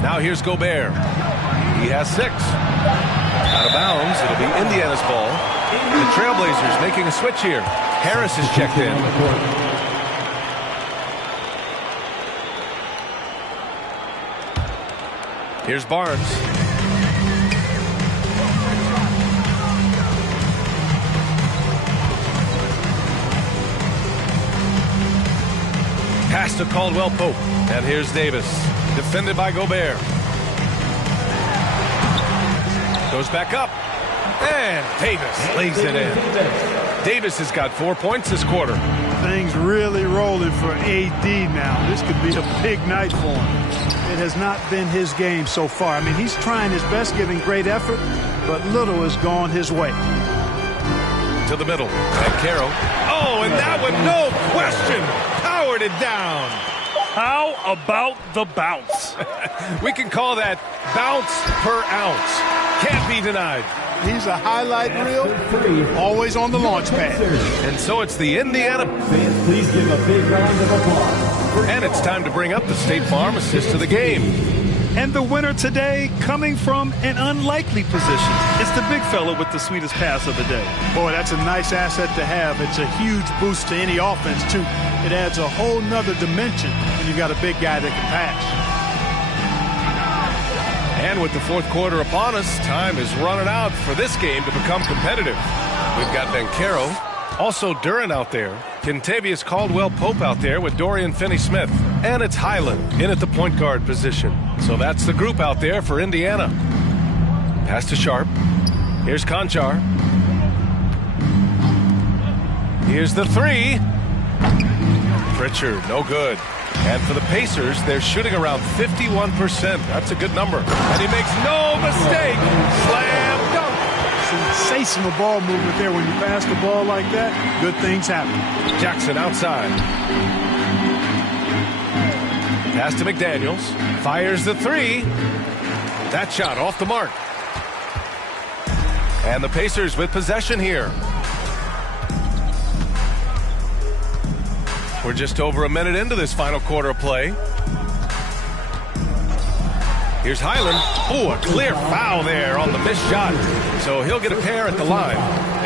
Now here's Gobert. He has 6. Out of bounds. It'll be Indiana's ball. The Trailblazers making a switch here. Harris is checked in. Here's Barnes. Pass to Caldwell Pope. And here's Davis. Defended by Gobert. Goes back up. And Davis lays it in. Davis has got 4 points this quarter. Things really rolling for AD now. This could be a big night for him. It has not been his game so far. I mean, he's trying his best, giving great effort, but little has gone his way. To the middle. Banchero. Oh, and that one, no question, powered it down. How about the bounce? We can call that bounce per ounce. Can't be denied. He's a highlight reel, always on the launch pad. And so it's the Indiana. Fans, please give a big round of applause. And it's time to bring up the State Farm assist of the game. And the winner today coming from an unlikely position. It's the big fella with the sweetest pass of the day. Boy, that's a nice asset to have. It's a huge boost to any offense, too. It adds a whole nother dimension when you've got a big guy that can pass. And with the fourth quarter upon us, time is running out for this game to become competitive. We've got Banchero, also Duren out there, Kentavious Caldwell-Pope out there with Dorian Finney-Smith, and it's Highland in at the point guard position. So that's the group out there for Indiana. Pass to Sharp. Here's Conchar. Here's the three. Pritchard, no good. And for the Pacers, they're shooting around 51%. That's a good number. And he makes no mistake. Slam dunk. Sensational ball movement there. When you pass the ball like that, good things happen. Jackson outside. Pass to McDaniels. Fires the three. That shot off the mark. And the Pacers with possession here. We're just over a minute into this final quarter of play. Here's Highland. Oh, a clear foul there on the missed shot. So he'll get a pair at the line.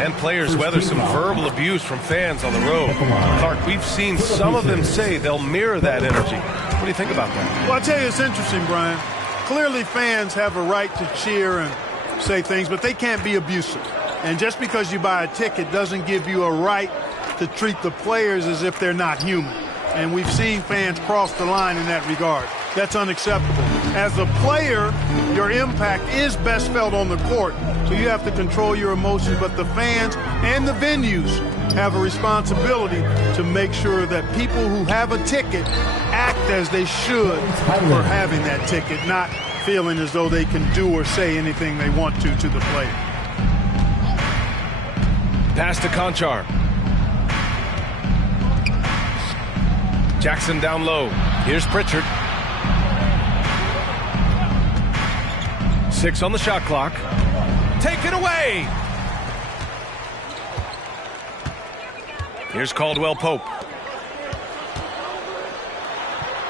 And players weather some verbal abuse from fans on the road. Clark, we've seen some of them say they'll mirror that energy. What do you think about that? Well, I tell you, it's interesting, Brian. Clearly fans have a right to cheer and say things, but they can't be abusive. And just because you buy a ticket doesn't give you a right to treat the players as if they're not human. And we've seen fans cross the line in that regard. That's unacceptable. As a player, your impact is best felt on the court, so you have to control your emotions, but the fans and the venues have a responsibility to make sure that people who have a ticket act as they should for having that ticket, not feeling as though they can do or say anything they want to the player. Pass to Conchar. Jackson down low. Here's Pritchard. 6 on the shot clock. taken away. Here's Caldwell Pope.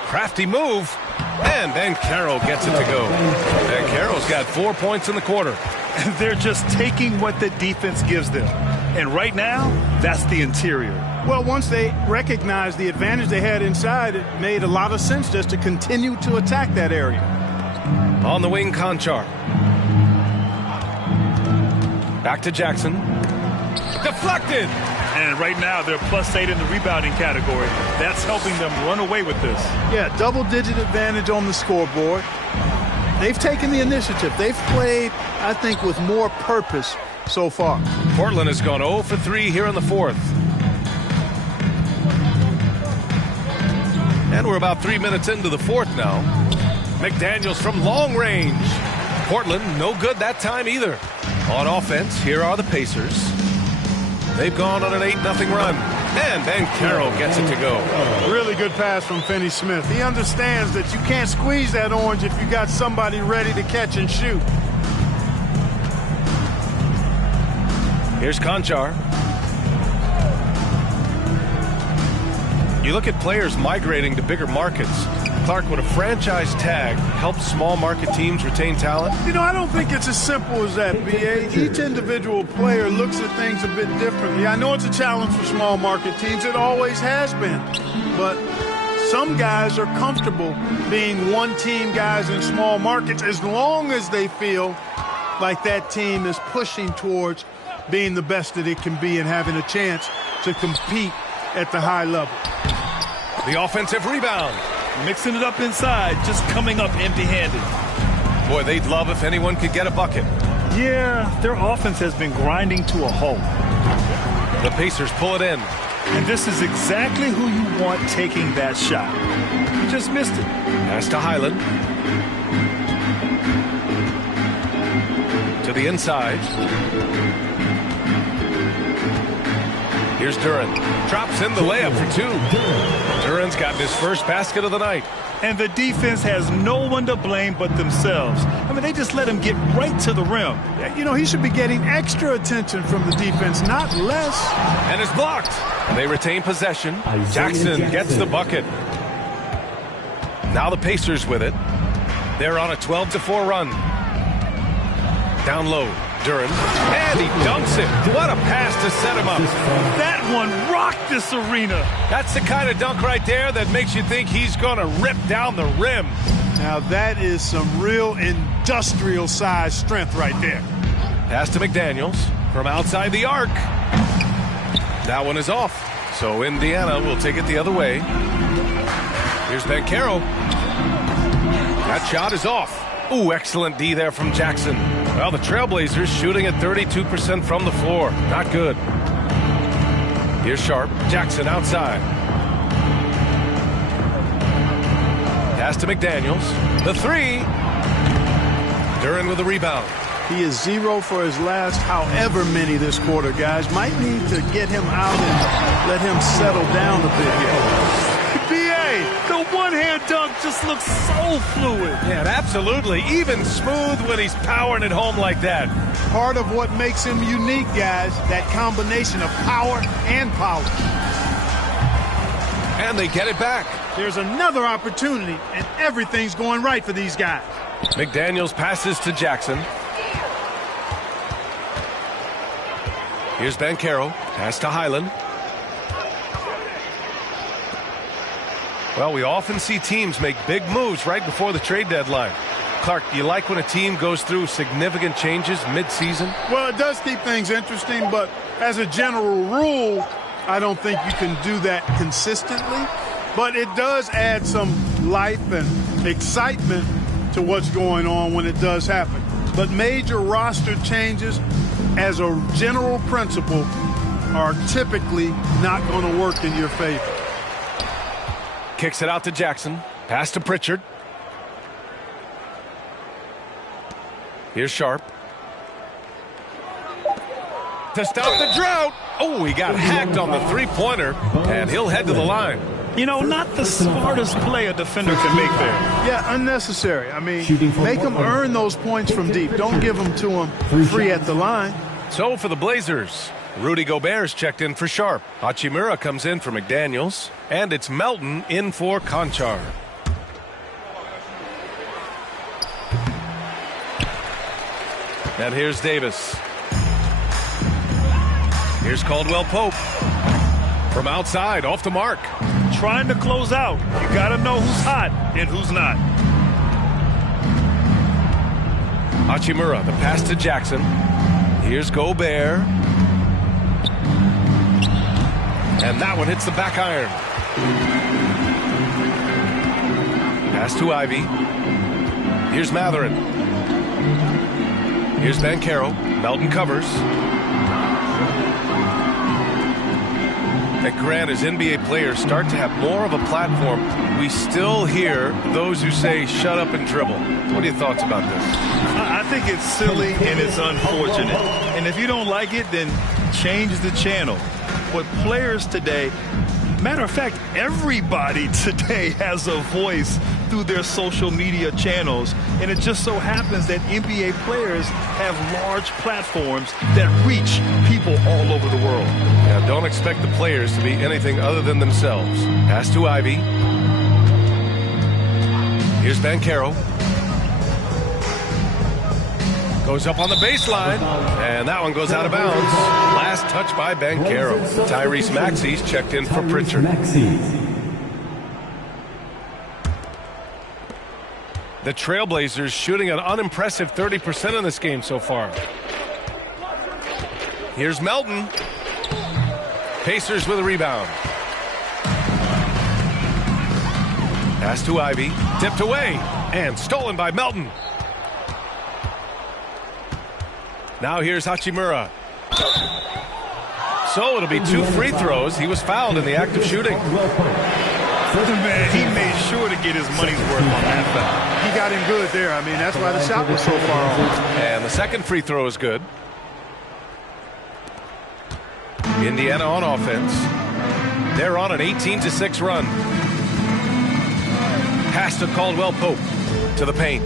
Crafty move. And Banchero gets it to go. Banchero's got 4 points in the quarter. They're just taking what the defense gives them. And right now, that's the interior. Well, once they recognized the advantage they had inside, it made a lot of sense just to continue to attack that area. On the wing, Conchar. Back to Jackson. Deflected. And right now, they're +8 in the rebounding category. That's helping them run away with this. Yeah, double-digit advantage on the scoreboard. They've taken the initiative. They've played, I think, with more purpose so far. Portland has gone 0 for 3 here in the fourth. And we're about 3 minutes into the fourth now. McDaniels from long range. Portland, no good that time either. On offense, here are the Pacers. They've gone on an 8-0 run. And Banchero gets it to go. Really good pass from Finney Smith. He understands that you can't squeeze that orange if you got somebody ready to catch and shoot. Here's Conchar. You look at players migrating to bigger markets. Clark, would a franchise tag help small market teams retain talent? You know, I don't think it's as simple as that, B.A. Each individual player looks at things a bit differently. I know it's a challenge for small market teams. It always has been. But some guys are comfortable being one-team guys in small markets as long as they feel like that team is pushing towards being the best that it can be and having a chance to compete at the high level. The offensive rebound. Mixing it up inside, just coming up empty-handed. Boy, they'd love if anyone could get a bucket. Yeah, their offense has been grinding to a halt. The Pacers pull it in. And this is exactly who you want taking that shot. You just missed it. Pass to Highland. To the inside. Here's Duren. Drops in the layup for 2. Duren's gotten his first basket of the night. And the defense has no one to blame but themselves. I mean, they just let him get right to the rim. You know, he should be getting extra attention from the defense, not less. And is blocked. They retain possession. Jackson gets the bucket. Now the Pacers with it. They're on a 12-4 run. Down low. Duren, and he dunks it. What a pass to set him up. That one rocked this arena. That's the kind of dunk right there that makes you think he's going to rip down the rim. Now that is some real industrial size strength right there. Pass to McDaniels from outside the arc. That one is off. So Indiana will take it the other way. Here's Banchero. That shot is off. Ooh, excellent D there from Jackson. Well, the Trailblazers shooting at 32% from the floor. Not good. Here's Sharp. Jackson outside. Pass to McDaniels. The 3. Duren with the rebound. He is 0 for his last however many this quarter, guys. Might need to get him out and let him settle down a bit here. B.A., the one-hand dunk just looks so fluid. Yeah, absolutely. Even smooth when he's powering it home like that. Part of what makes him unique, guys, that combination of power and power. And they get it back. There's another opportunity, and everything's going right for these guys. McDaniels passes to Jackson. Here's Banchero. Pass to Highland. Well, we often see teams make big moves right before the trade deadline. Clark, do you like when a team goes through significant changes mid-season? Well, it does keep things interesting, but as a general rule, I don't think you can do that consistently. But it does add some life and excitement to what's going on when it does happen. But major roster changes, as a general principle, are typically not going to work in your favor. Kicks it out to Jackson. Pass to Pritchard. Here's Sharp. To stop the drought. Oh, he got hacked on the three-pointer, and he'll head to the line. You know, not the smartest play a defender can make there. Yeah, unnecessary. I mean, make them earn those points from deep. Don't give them to them free at the line. So for the Blazers, Rudy Gobert's checked in for Sharp. Hachimura comes in for McDaniels. And it's Melton in for Conchar. And here's Davis. Here's Caldwell Pope. From outside, off the mark. Trying to close out. You got to know who's hot and who's not. Hachimura, the pass to Jackson. Here's Gobert. And that one hits the back iron. Pass to Ivy. Here's Matherin. Here's Banchero. Melton covers. And Grant, as NBA players start to have more of a platform, we still hear those who say, shut up and dribble. What are your thoughts about this? I think it's silly and it's unfortunate. And if you don't like it, then change the channel. But players today, matter of fact, everybody today has a voice through their social media channels. And it just so happens that NBA players have large platforms that reach people all over the world. Yeah, don't expect the players to be anything other than themselves. Pass to Ivy. Here's Banchero. Goes up on the baseline, and that one goes out of bounds. Last touch by Banchero. Tyrese Maxey's checked in for Pritchard. The Trailblazers shooting an unimpressive 30% in this game so far. Here's Melton. Pacers with a rebound. Pass to Ivy. Tipped away, and stolen by Melton. Now here's Hachimura. So it'll be 2 free throws. He was fouled in the act of shooting. Man, he made sure to get his money's worth on that foul. He got him good there. I mean, that's why the shot was so far off. And the second free throw is good. Indiana on offense. They're on an 18-6 run. Pass to Caldwell Pope to the paint.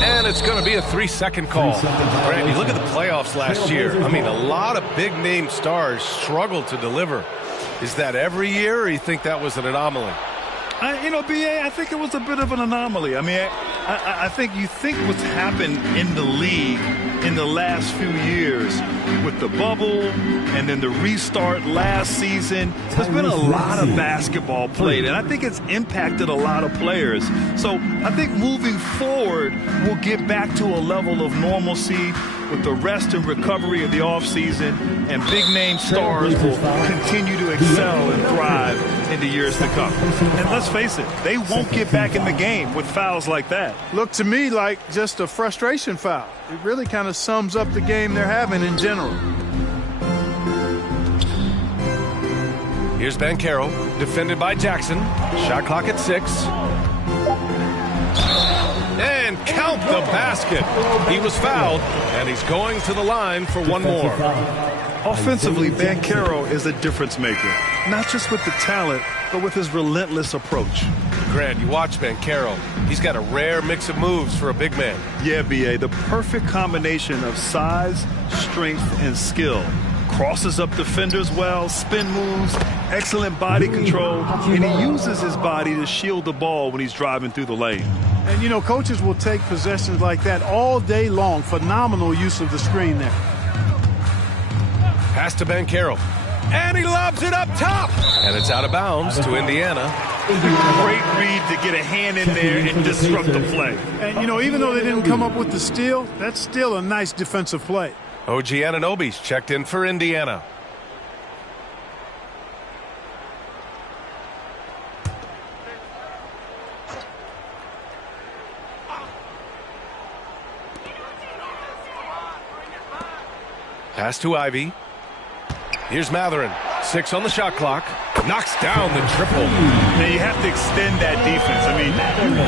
And it's going to be a 3-second call. Grant, you look at the playoffs last year. I mean, a lot of big-name stars struggled to deliver. Is that every year, or you think that was an anomaly? B.A., I think it was a bit of an anomaly. I mean, I think you think what's happened in the league in the last few years with the bubble and then the restart last season, there's been a lot of basketball played, and I think it's impacted a lot of players. So I think moving forward, we'll get back to a level of normalcy with the rest and recovery of the offseason, and big-name stars will continue to excel and thrive in the years to come. And let's face it, they won't get back in the game with fouls like that. Looked to me like just a frustration foul. It really kind of sums up the game they're having in general. Here's Banchero, defended by Jackson. Shot clock at 6. And count the basket. He was fouled, and he's going to the line for one more. Offensively, Banchero is a difference maker, not just with the talent, but with his relentless approach. Grant, you watch Banchero. He's got a rare mix of moves for a big man. Yeah, B.A., the perfect combination of size, strength, and skill. Crosses up defenders well, spin moves, excellent body control, and he uses his body to shield the ball when he's driving through the lane. And, you know, coaches will take possessions like that all day long. Phenomenal use of the screen there. Pass to Banchero. And he lobs it up top. And it's out of bounds to Indiana. Great read to get a hand in there and disrupt the play. And, you know, even though they didn't come up with the steal, that's still a nice defensive play. OG Anunoby's checked in for Indiana. Pass to Ivy. Here's Matherin. 6 on the shot clock. Knocks down the triple. Now you have to extend that defense. I mean,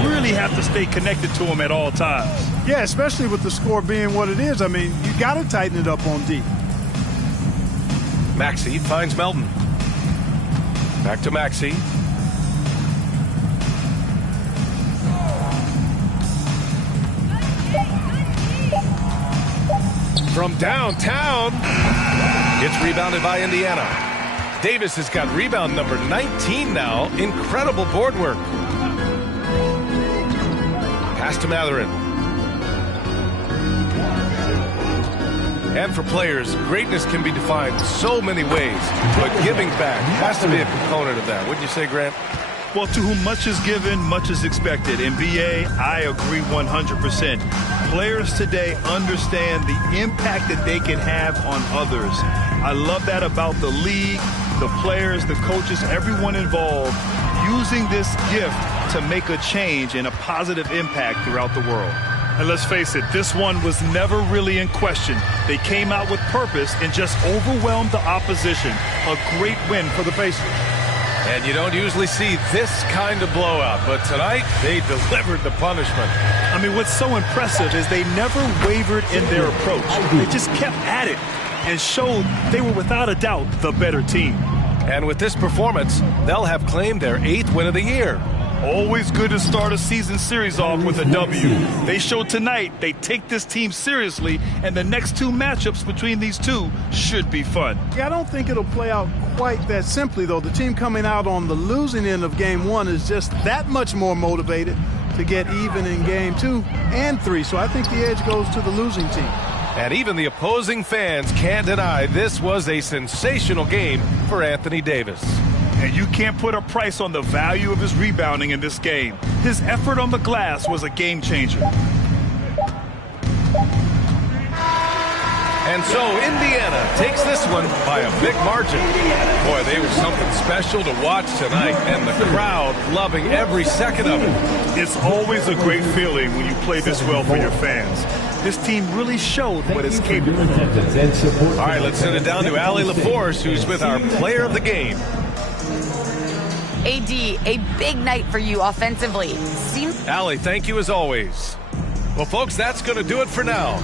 you really have to stay connected to him at all times. Yeah, especially with the score being what it is. I mean, you got to tighten it up on D. Maxey finds Melton. Back to Maxey. From downtown, it's rebounded by Indiana. Davis has got rebound number 19 now. Incredible board work. Pass to Mathurin. And for players, greatness can be defined so many ways, but giving back has to be a component of that. Wouldn't you say, Grant? Well, to whom much is given, much is expected. In BA, I agree 100%. Players today understand the impact that they can have on others. I love that about the league, the players, the coaches, everyone involved, using this gift to make a change and a positive impact throughout the world. And let's face it, this one was never really in question. They came out with purpose and just overwhelmed the opposition. A great win for the Pacers. And you don't usually see this kind of blowout, but tonight they delivered the punishment. I mean, what's so impressive is they never wavered in their approach. They just kept at it and showed they were without a doubt the better team. And with this performance, they'll have claimed their 8th win of the year. Always good to start a season series off with a W. They showed tonight they take this team seriously, and the next 2 matchups between these two should be fun. Yeah, I don't think it'll play out quite that simply, though. The team coming out on the losing end of game 1 is just that much more motivated to get even in game 2 and 3. So I think the edge goes to the losing team. And even the opposing fans can't deny this was a sensational game for Anthony Davis. And you can't put a price on the value of his rebounding in this game. His effort on the glass was a game changer. And so Indiana takes this one by a big margin. Boy, they were something special to watch tonight, and the crowd loving every second of it. It's always a great feeling when you play this well for your fans. This team really showed what it's capable of. All right, let's send it down to Allie LaForce, who's with our player of the game. AD, a big night for you offensively. Allie, thank you as always. Well, folks, that's going to do it for now.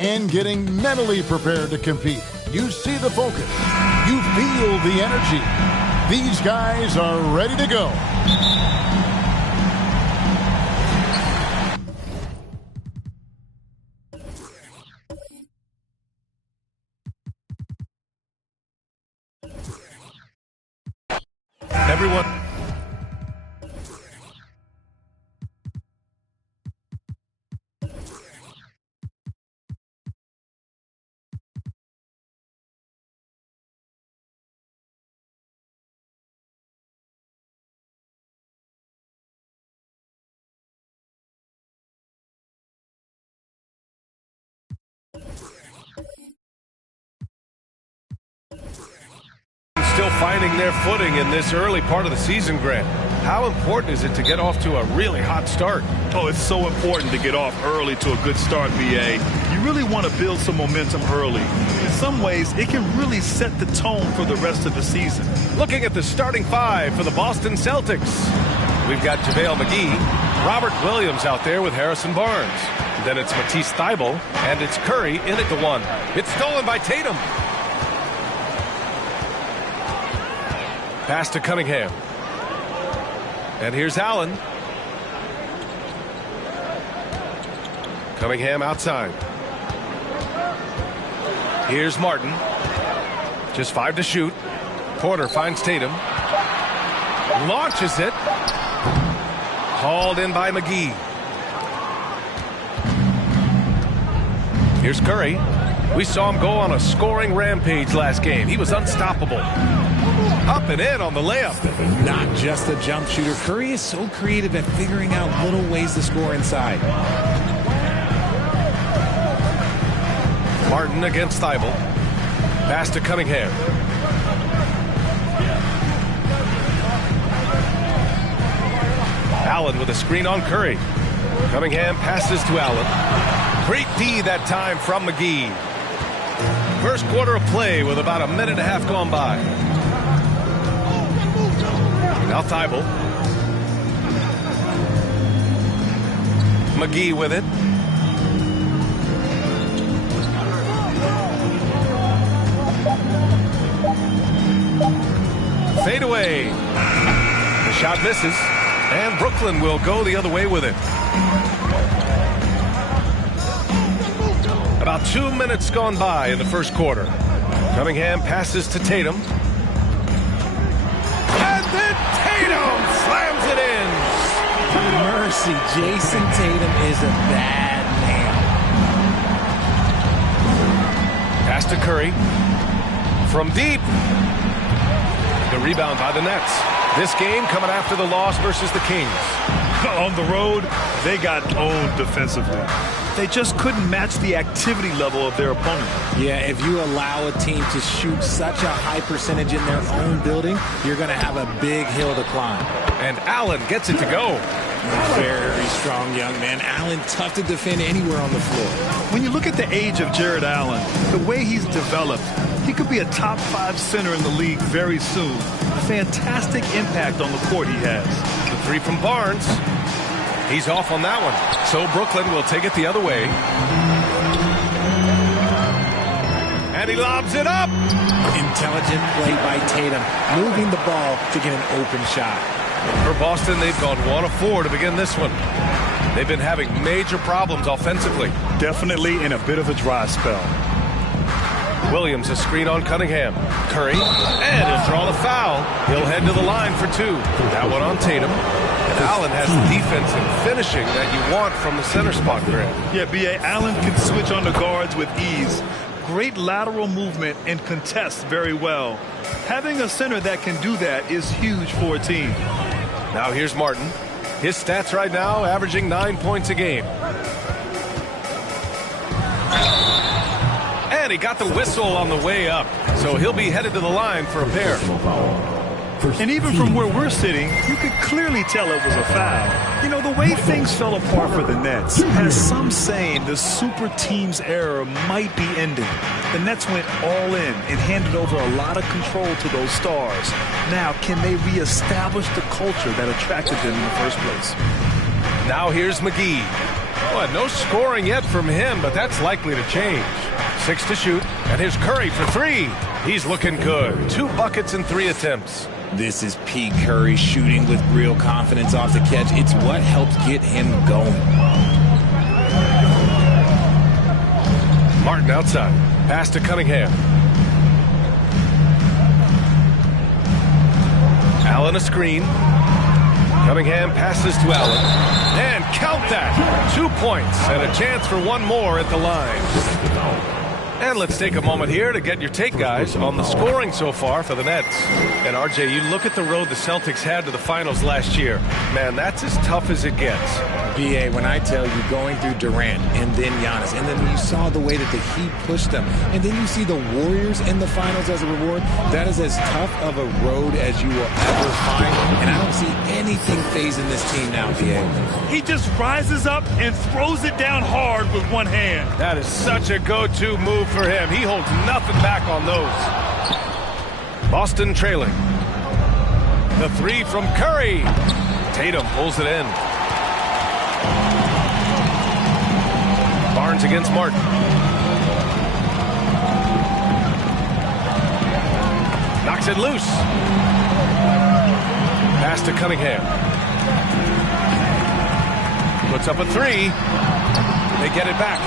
and getting mentally prepared to compete. You see the focus. You feel the energy. These guys are ready to go. Everyone. Still finding their footing in this early part of the season, Grant. How important is it to get off to a really hot start? Oh, it's so important to get off early to a good start, BA. You really want to build some momentum early. In some ways, it can really set the tone for the rest of the season. Looking at the starting five for the Boston Celtics. We've got JaVale McGee, Robert Williams out there with Harrison Barnes. Then it's Matisse Thybulle, and it's Curry in at the one. It's stolen by Tatum. Pass to Cunningham. And here's Allen. Cunningham outside. Here's Martin. Just 5 to shoot. Porter finds Tatum. Launches it. Hauled in by McGee. Here's Curry. We saw him go on a scoring rampage last game. He was unstoppable. Up and in on the layup. Not just a jump shooter. Curry is so creative at figuring out little ways to score inside. Martin against Thybulle. Pass to Cunningham. Allen with a screen on Curry. Cunningham passes to Allen. Great D that time from McGee. First quarter of play with about a minute and a half gone by. Now Thybulle. McGee with it. Fade away. The shot misses. And Brooklyn will go the other way with it. About 2 minutes gone by in the first quarter. Cunningham passes to Tatum. And then Tatum slams it in. Mercy, Jason Tatum is a bad man. Pass to Curry. From deep. The rebound by the Nets. This game coming after the loss versus the Kings. On the road, they got owned defensively. They just couldn't match the activity level of their opponent. Yeah, if you allow a team to shoot such a high percentage in their own building, you're going to have a big hill to climb. And Allen gets it to go. Very strong young man. Allen, tough to defend anywhere on the floor. When you look at the age of Jared Allen, the way he's developed, he could be a top 5 center in the league very soon. Fantastic impact on the court he has. The three from Barnes. He's off on that one. So Brooklyn will take it the other way. And he lobs it up. Intelligent play by Tatum, moving the ball to get an open shot. For Boston, they've gone 1 of 4 to begin this one. They've been having major problems offensively. Definitely in a bit of a dry spell. Williams, a screen on Cunningham. Curry, and he'll draw the foul. He'll head to the line for 2. That one on Tatum. And Allen has the defense and finishing that you want from the center spot, Grant. Yeah, B.A. Allen can switch on the guards with ease. Great lateral movement and contests very well. Having a center that can do that is huge for a team. Now here's Martin. His stats right now averaging 9 points a game. And he got the whistle on the way up, so he'll be headed to the line for a pair. And even from where we're sitting, you could clearly tell it was a foul. You know, the way things fell apart for the Nets has some saying the super team's era might be ending. The Nets went all in and handed over a lot of control to those stars. Now, can they reestablish the culture that attracted them in the first place? Now here's McGee. Well, no scoring yet from him, but that's likely to change. 6 to shoot, and here's Curry for 3. He's looking good. 2 buckets in 3 attempts. This is Pete Curry shooting with real confidence off the catch. It's what helps get him going. Martin outside. Pass to Cunningham. Allen a screen. Cunningham passes to Allen. And count that. 2 points and a chance for one more at the line. And let's take a moment here to get your take, guys, on the scoring so far for the Nets. And, RJ, you look at the road the Celtics had to the finals last year. Man, that's as tough as it gets. BA, when I tell you going through Durant and then Giannis, and then you saw the way that the Heat pushed them, and then you see the Warriors in the finals as a reward, that is as tough of a road as you will ever find. And I don't see anything phasing this team now, BA. He just rises up and throws it down hard with one hand. That is such a go-to move for him. He holds nothing back on those. Boston trailing. The 3 from Curry. Tatum pulls it in. Barnes against Martin. Knocks it loose. Pass to Cunningham. Puts up a 3. They get it back.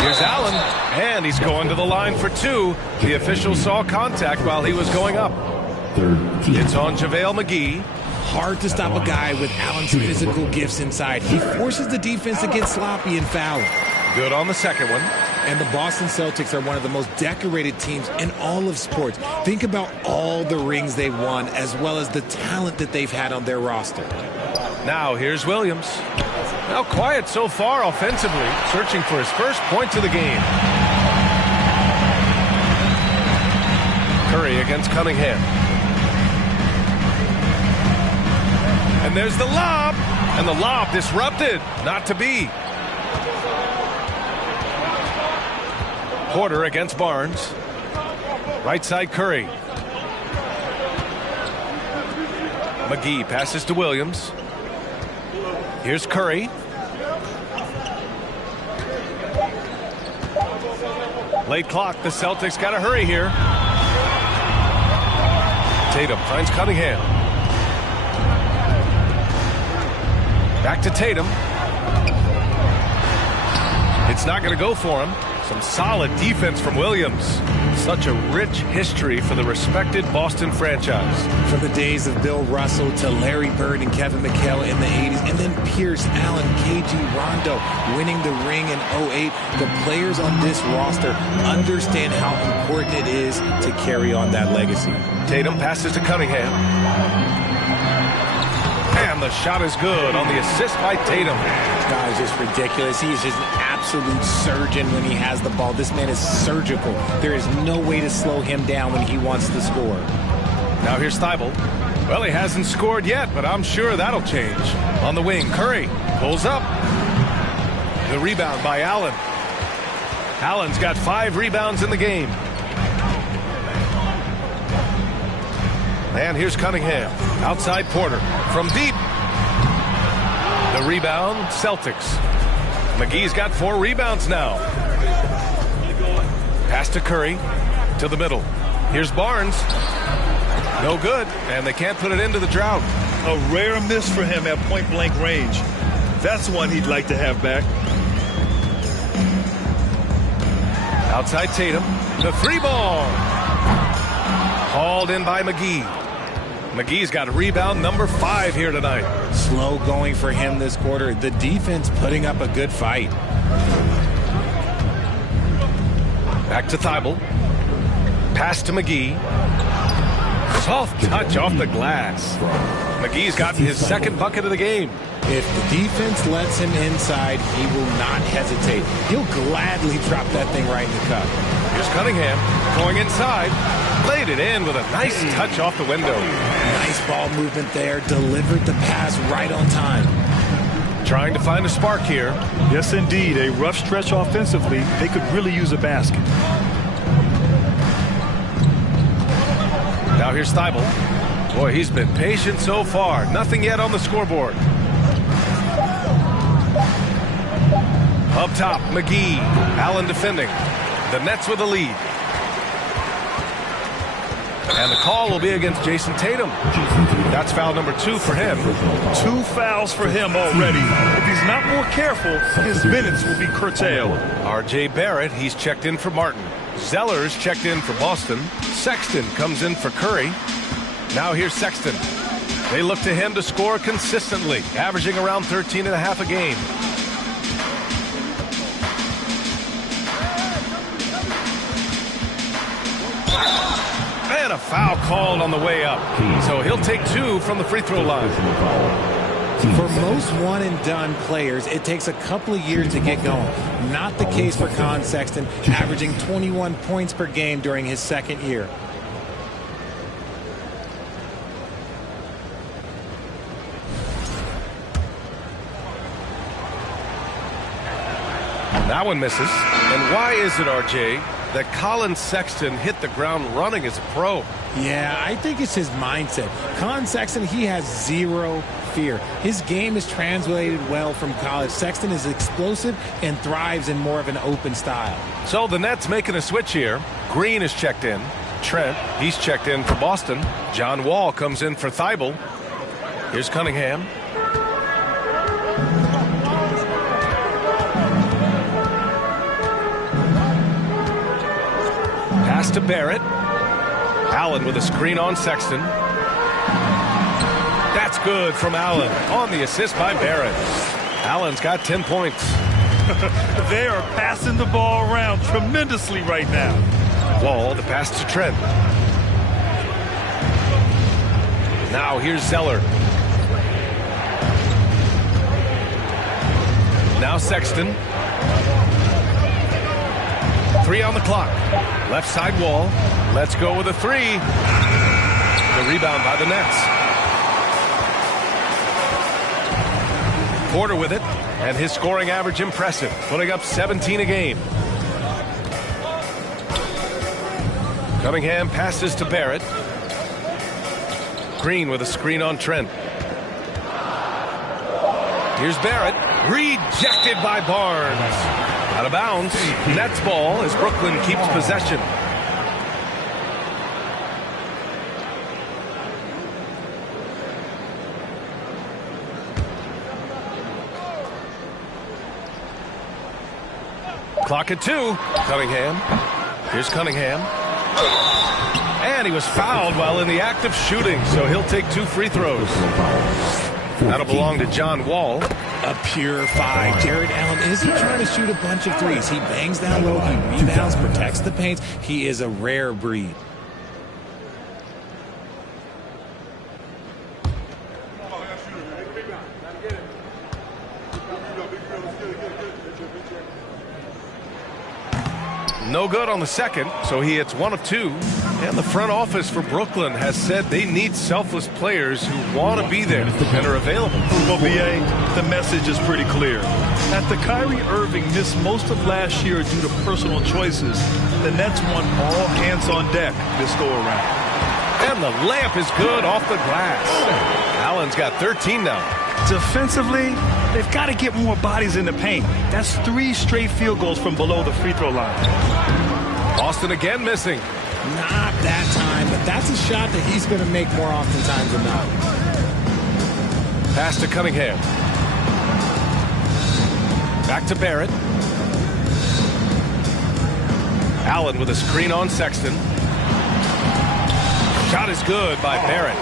Here's Allen, and he's going to the line for 2. The official saw contact while he was going up. It's on JaVale McGee. Hard to stop a guy with Allen's physical gifts inside. He forces the defense to get sloppy and foul. Good on the second one. And the Boston Celtics are one of the most decorated teams in all of sports. Think about all the rings they've won, as well as the talent that they've had on their roster. Now here's Williams. Now quiet so far offensively, searching for his first points of the game. Curry against Cunningham. And there's the lob. And the lob disrupted. Not to be. Porter against Barnes. Right side Curry. McGee passes to Williams. Here's Curry. Late clock. The Celtics got to hurry here. Tatum finds Cunningham. Back to Tatum. It's not going to go for him. Some solid defense from Williams. Such a rich history for the respected Boston franchise. From the days of Bill Russell to Larry Bird and Kevin McHale in the 80s, and then Pierce, Allen, KG, Rondo winning the ring in 08. The players on this roster understand how important it is to carry on that legacy. Tatum passes to Cunningham. And the shot is good on the assist by Tatum. This guy is just ridiculous. He is just an absolute surgeon when he has the ball. This man is surgical. There is no way to slow him down when he wants to score. Now here's Thibault. Well, he hasn't scored yet, but I'm sure that'll change. On the wing, Curry pulls up. The rebound by Allen. Allen's got 5 rebounds in the game. And here's Cunningham. Outside Porter. From deep. The rebound, Celtics. McGee's got 4 rebounds now. Pass to Curry. To the middle. Here's Barnes. No good. And they can't put it into the drought. A rare miss for him at point-blank range. That's one he'd like to have back. Outside Tatum. The 3-ball. Hauled in by McGee. McGee's got rebound number 5 here tonight. Slow going for him this quarter. The defense putting up a good fight. Back to Thibault. Pass to McGee. Soft touch off the glass. McGee's gotten his second bucket of the game. If the defense lets him inside, he will not hesitate. He'll gladly drop that thing right in the cup. Here's Cunningham going inside. Laid it in with a nice touch off the window. Nice ball movement there. Delivered the pass right on time. Trying to find a spark here. Yes, indeed. A rough stretch offensively. They could really use a basket. Now here's Thibault. Boy, he's been patient so far. Nothing yet on the scoreboard. Up top, McGee. Allen defending. The Nets with the lead. And the call will be against Jason Tatum. That's foul number 2 for him. 2 fouls for him already. If he's not more careful, his minutes will be curtailed. R.J. Barrett, he's checked in for Martin. Zeller's checked in for Boston. Sexton comes in for Curry. Now here's Sexton. They look to him to score consistently, averaging around 13.5 a game. And a foul called on the way up. So he'll take 2 from the free throw line. For most one-and-done players, it takes a couple of years to get going. Not the case for Colin Sexton, averaging 21 points per game during his second year. That one misses. And why is it, RJ, that Colin Sexton hit the ground running as a pro? Yeah, I think it's his mindset. Colin Sexton, he has zero fear. His game is translated well from college. Sexton is explosive and thrives in more of an open style. So the Nets making a switch here. Green is checked in. Trent, he's checked in for Boston. John Wall comes in for Thibault. Here's Cunningham. Pass to Barrett. Allen with a screen on Sexton. That's good from Allen on the assist by Barrett. Allen's got 10 points. They are passing the ball around tremendously right now. Wall, the pass to Trent. Now here's Zeller. Now Sexton. 3 on the clock. Left side Wall. Let's go with a 3. The rebound by the Nets. Porter with it, and his scoring average impressive, putting up 17 a game. Cunningham passes to Barrett. Green with a screen on Trent. Here's Barrett, rejected by Barnes. Out of bounds. Nets ball as Brooklyn keeps possession. Clock at 2. Cunningham. Here's Cunningham. And he was fouled while in the act of shooting, so he'll take 2 free throws. That'll belong to John Wall. A pure 5. Jared Allen isn't trying to shoot a bunch of threes. He bangs down low, he rebounds, protects the paint. He is a rare breed. No good on the second, so he hits 1 of 2. And the front office for Brooklyn has said they need selfless players who want to be there and are available. Well, B.A., the message is pretty clear. After Kyrie Irving missed most of last year due to personal choices, the Nets want all hands on deck this go-around. And the layup is good off the glass. Allen's got 13 now. Defensively, they've got to get more bodies in the paint. That's 3 straight field goals from below the free throw line. Boston again missing. Not that time, but that's a shot that he's going to make more oftentimes than not. Pass to Cunningham. Back to Barrett. Allen with a screen on Sexton. Shot is good by Barrett.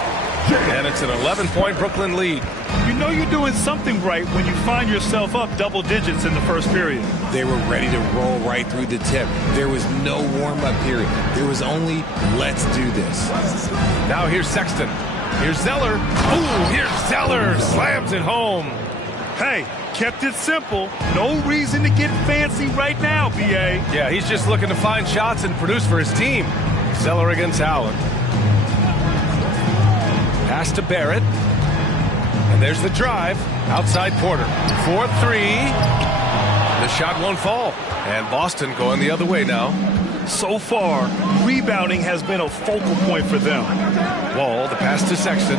And it's an 11-point Brooklyn lead. You know you're doing something right when you find yourself up double digits in the first period. They were ready to roll right through the tip. There was no warm-up period. There was only, let's do this. Now here's Sexton. Here's Zeller. Ooh, here's Zeller. Slams it home. Hey, kept it simple. No reason to get fancy right now, B.A. Yeah, he's just looking to find shots and produce for his team. Zeller against Allen. Pass to Barrett. And there's the drive. Outside Porter. 4-3. The shot won't fall. And Boston going the other way now. So far, rebounding has been a focal point for them. Wall, the pass to Sexton.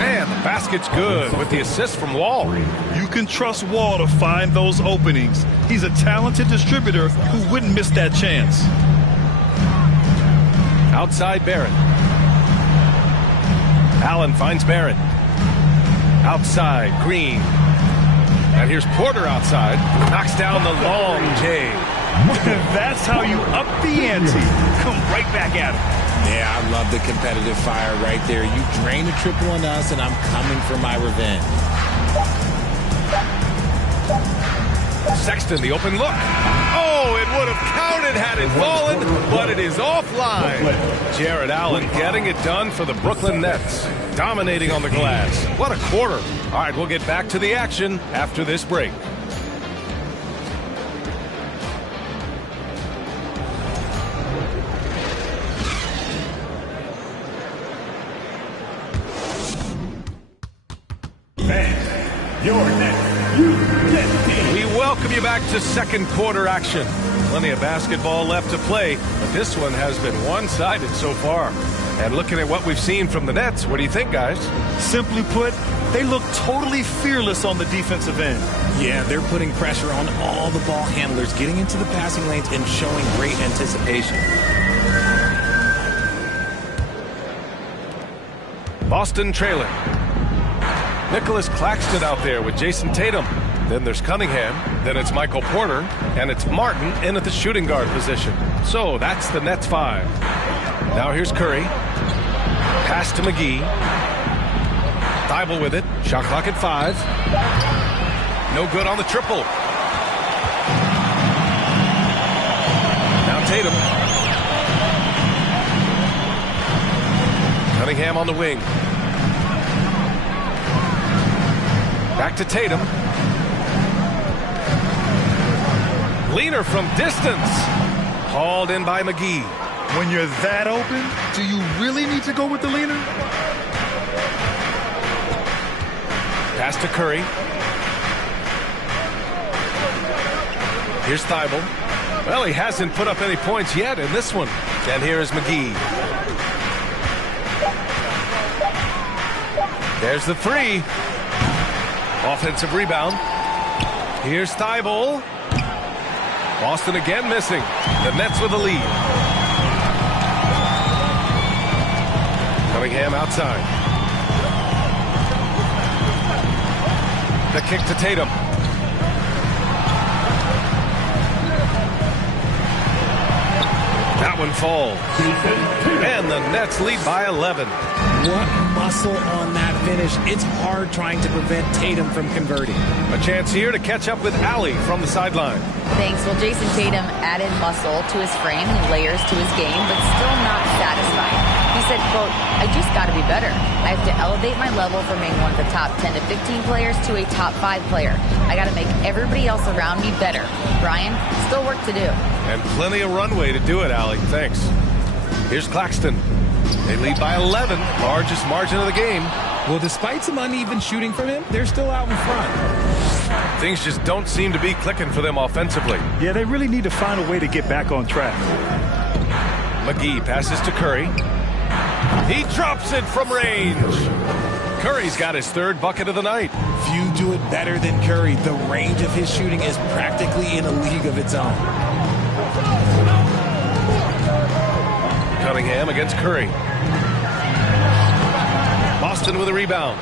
Man, the Basket's good with the assist from Wall. You can trust Wall to find those openings. He's a talented distributor who wouldn't miss that chance. Outside Barrett. Allen finds Barrett. Outside, Green. And here's Porter outside. Knocks down the long J. That's how you up the ante. Come right back at him. Yeah, I love the competitive fire right there. You drain a triple on us, and I'm coming for my revenge. Sexton, the open look. Oh, it would have counted had it fallen, but it is offline. Jared Allen getting it done for the Brooklyn Nets. Dominating on the glass. What a quarter. All right, we'll get back to the action after this break. Your next We welcome you back to second quarter action. Plenty of basketball left to play, but this one has been one-sided so far. And looking at what we've seen from the Nets, what do you think, guys? Simply put, they look totally fearless on the defensive end. Yeah, they're putting pressure on all the ball handlers, getting into the passing lanes and showing great anticipation. Boston trailing. Nicholas Claxton out there with Jason Tatum. Then there's Cunningham. Then it's Michael Porter. And it's Martin in at the shooting guard position. So that's the Nets 5. Now here's Curry. Pass to McGee. Thibault with it. Shot clock at 5. No good on the triple. Now Tatum. Cunningham on the wing. Back to Tatum. Leaner from distance. Hauled in by McGee. When you're that open, do you really need to go with the leaner? Pass to Curry. Here's Thibault. Well, he hasn't put up any points yet in this one. And here is McGee. There's the 3. Offensive rebound. Here's Thibault. Boston again missing. The Nets with the lead. Cunningham outside. The kick to Tatum. That one falls. And the Nets lead by 11. What muscle on that finish. It's hard trying to prevent Tatum from converting. A chance here to catch up with Allie from the sideline. Thanks. Well, Jason Tatum added muscle to his frame and layers to his game, but still not satisfied. He said, quote, I just got to be better. I have to elevate my level from being one of the top 10 to 15 players to a top 5 player. I got to make everybody else around me better. Brian, still work to do. And plenty of runway to do it, Allie. Thanks. Here's Claxton. They lead by 11, largest margin of the game. Well, despite some uneven shooting from him, they're still out in front. Things just don't seem to be clicking for them offensively. Yeah, they really need to find a way to get back on track. McGee passes to Curry. He drops it from range. Curry's got his 3rd bucket of the night. Few do it better than Curry. The range of his shooting is practically in a league of its own. Cunningham against Curry. Boston with a rebound.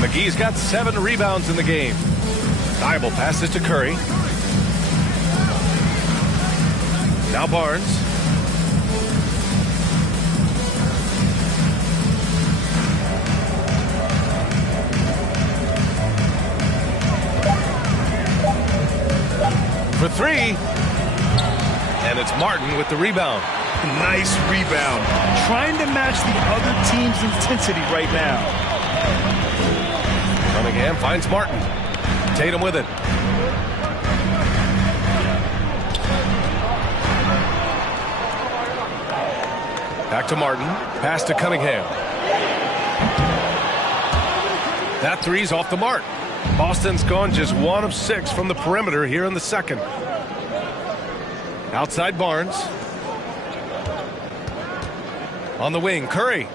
McGee's got 7 rebounds in the game. Thibault passes to Curry. Now Barnes. For 3. And it's Martin with the rebound. Nice rebound. Trying to match the other team's intensity right now. Cunningham finds Martin. Tatum with it. Back to Martin. Pass to Cunningham. That 3's off the mark. Boston's gone just 1 of 6 from the perimeter here in the second. Outside Barnes. On the wing, Curry.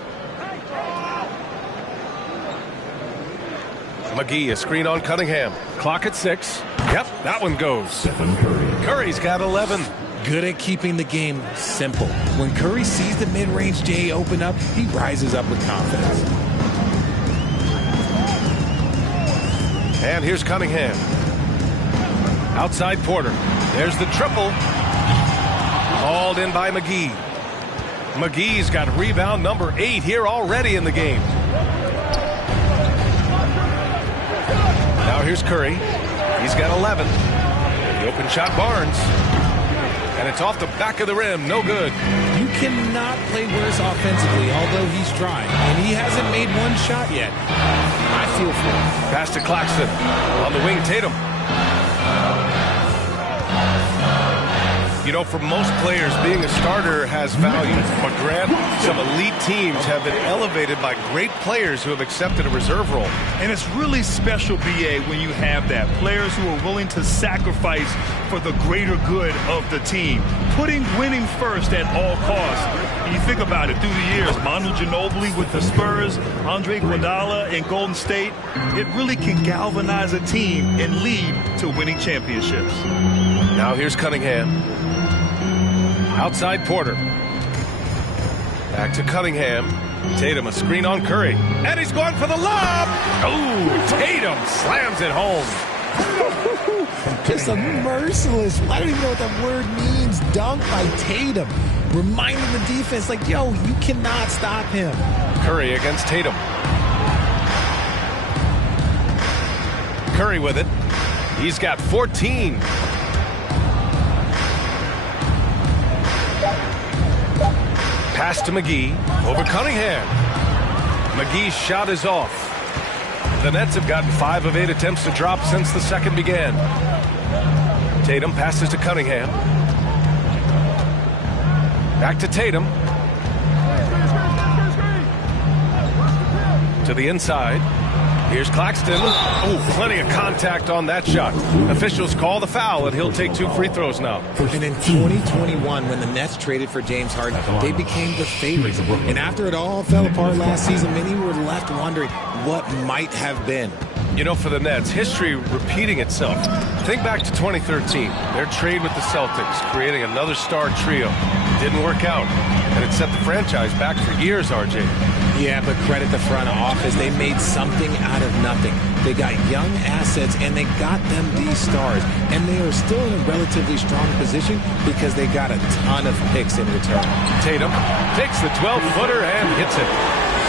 McGee, a screen on Cunningham. Clock at 6. Yep, that one goes. Stephen Curry. Curry's got 11. Good at keeping the game simple. When Curry sees the mid-range J open up, he rises up with confidence. And here's Cunningham. Outside Porter. There's the triple. Hauled in by McGee. McGee's got rebound number 8 here already in the game. Now here's Curry. He's got 11. The open shot, Barnes. And it's off the back of the rim. No good. You cannot play worse offensively, although he's trying. And he hasn't made one shot yet. I feel for him. Pass to Claxton. On the wing, Tatum. You know, for most players, being a starter has value. But Grant, some elite teams have been elevated by great players who have accepted a reserve role. And it's really special, B.A., when you have that. Players who are willing to sacrifice for the greater good of the team. Putting winning first at all costs. And you think about it, through the years, Manu Ginobili with the Spurs, Andre Iguodala in Golden State, it really can galvanize a team and lead to winning championships. Now here's Cunningham. Outside Porter. Back to Cunningham. Tatum, a screen on Curry. And he's going for the lob. Oh, Tatum slams it home. Just a merciless, I don't even know what that word means, dunk by Tatum. Reminding the defense, like, yo, you cannot stop him. Curry against Tatum. Curry with it. He's got 14. Pass to McGee. Over Cunningham. McGee's shot is off. The Nets have gotten 5 of 8 attempts to drop since the second began. Tatum passes to Cunningham. Back to Tatum. To the inside. Here's Claxton. Oh, plenty of contact on that shot. Officials call the foul, and he'll take 2 free throws now. And in 2021, when the Nets traded for James Harden, they became the favorites. And after it all fell apart last season, many were left wondering what might have been. You know, for the Nets, history repeating itself. Think back to 2013. Their trade with the Celtics, creating another star trio. Didn't work out, and it set the franchise back for years, RJ. Yeah, but credit the front office. They made something out of nothing. They got young assets, and they got them these stars. And they are still in a relatively strong position because they got a ton of picks in return. Tatum takes the 12-footer and hits it.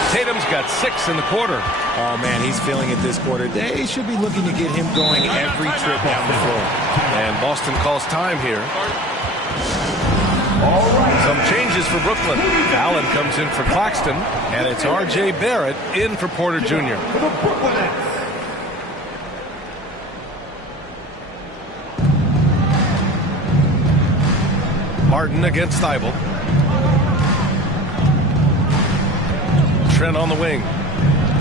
Tatum's got 6 in the quarter. Oh, man, he's feeling it this quarter. They should be looking to get him going every trip down the floor. And Boston calls time here. Some changes for Brooklyn. Allen comes in for Claxton, and it's R.J. Barrett in for Porter Jr. Martin against Thibault. Trent on the wing.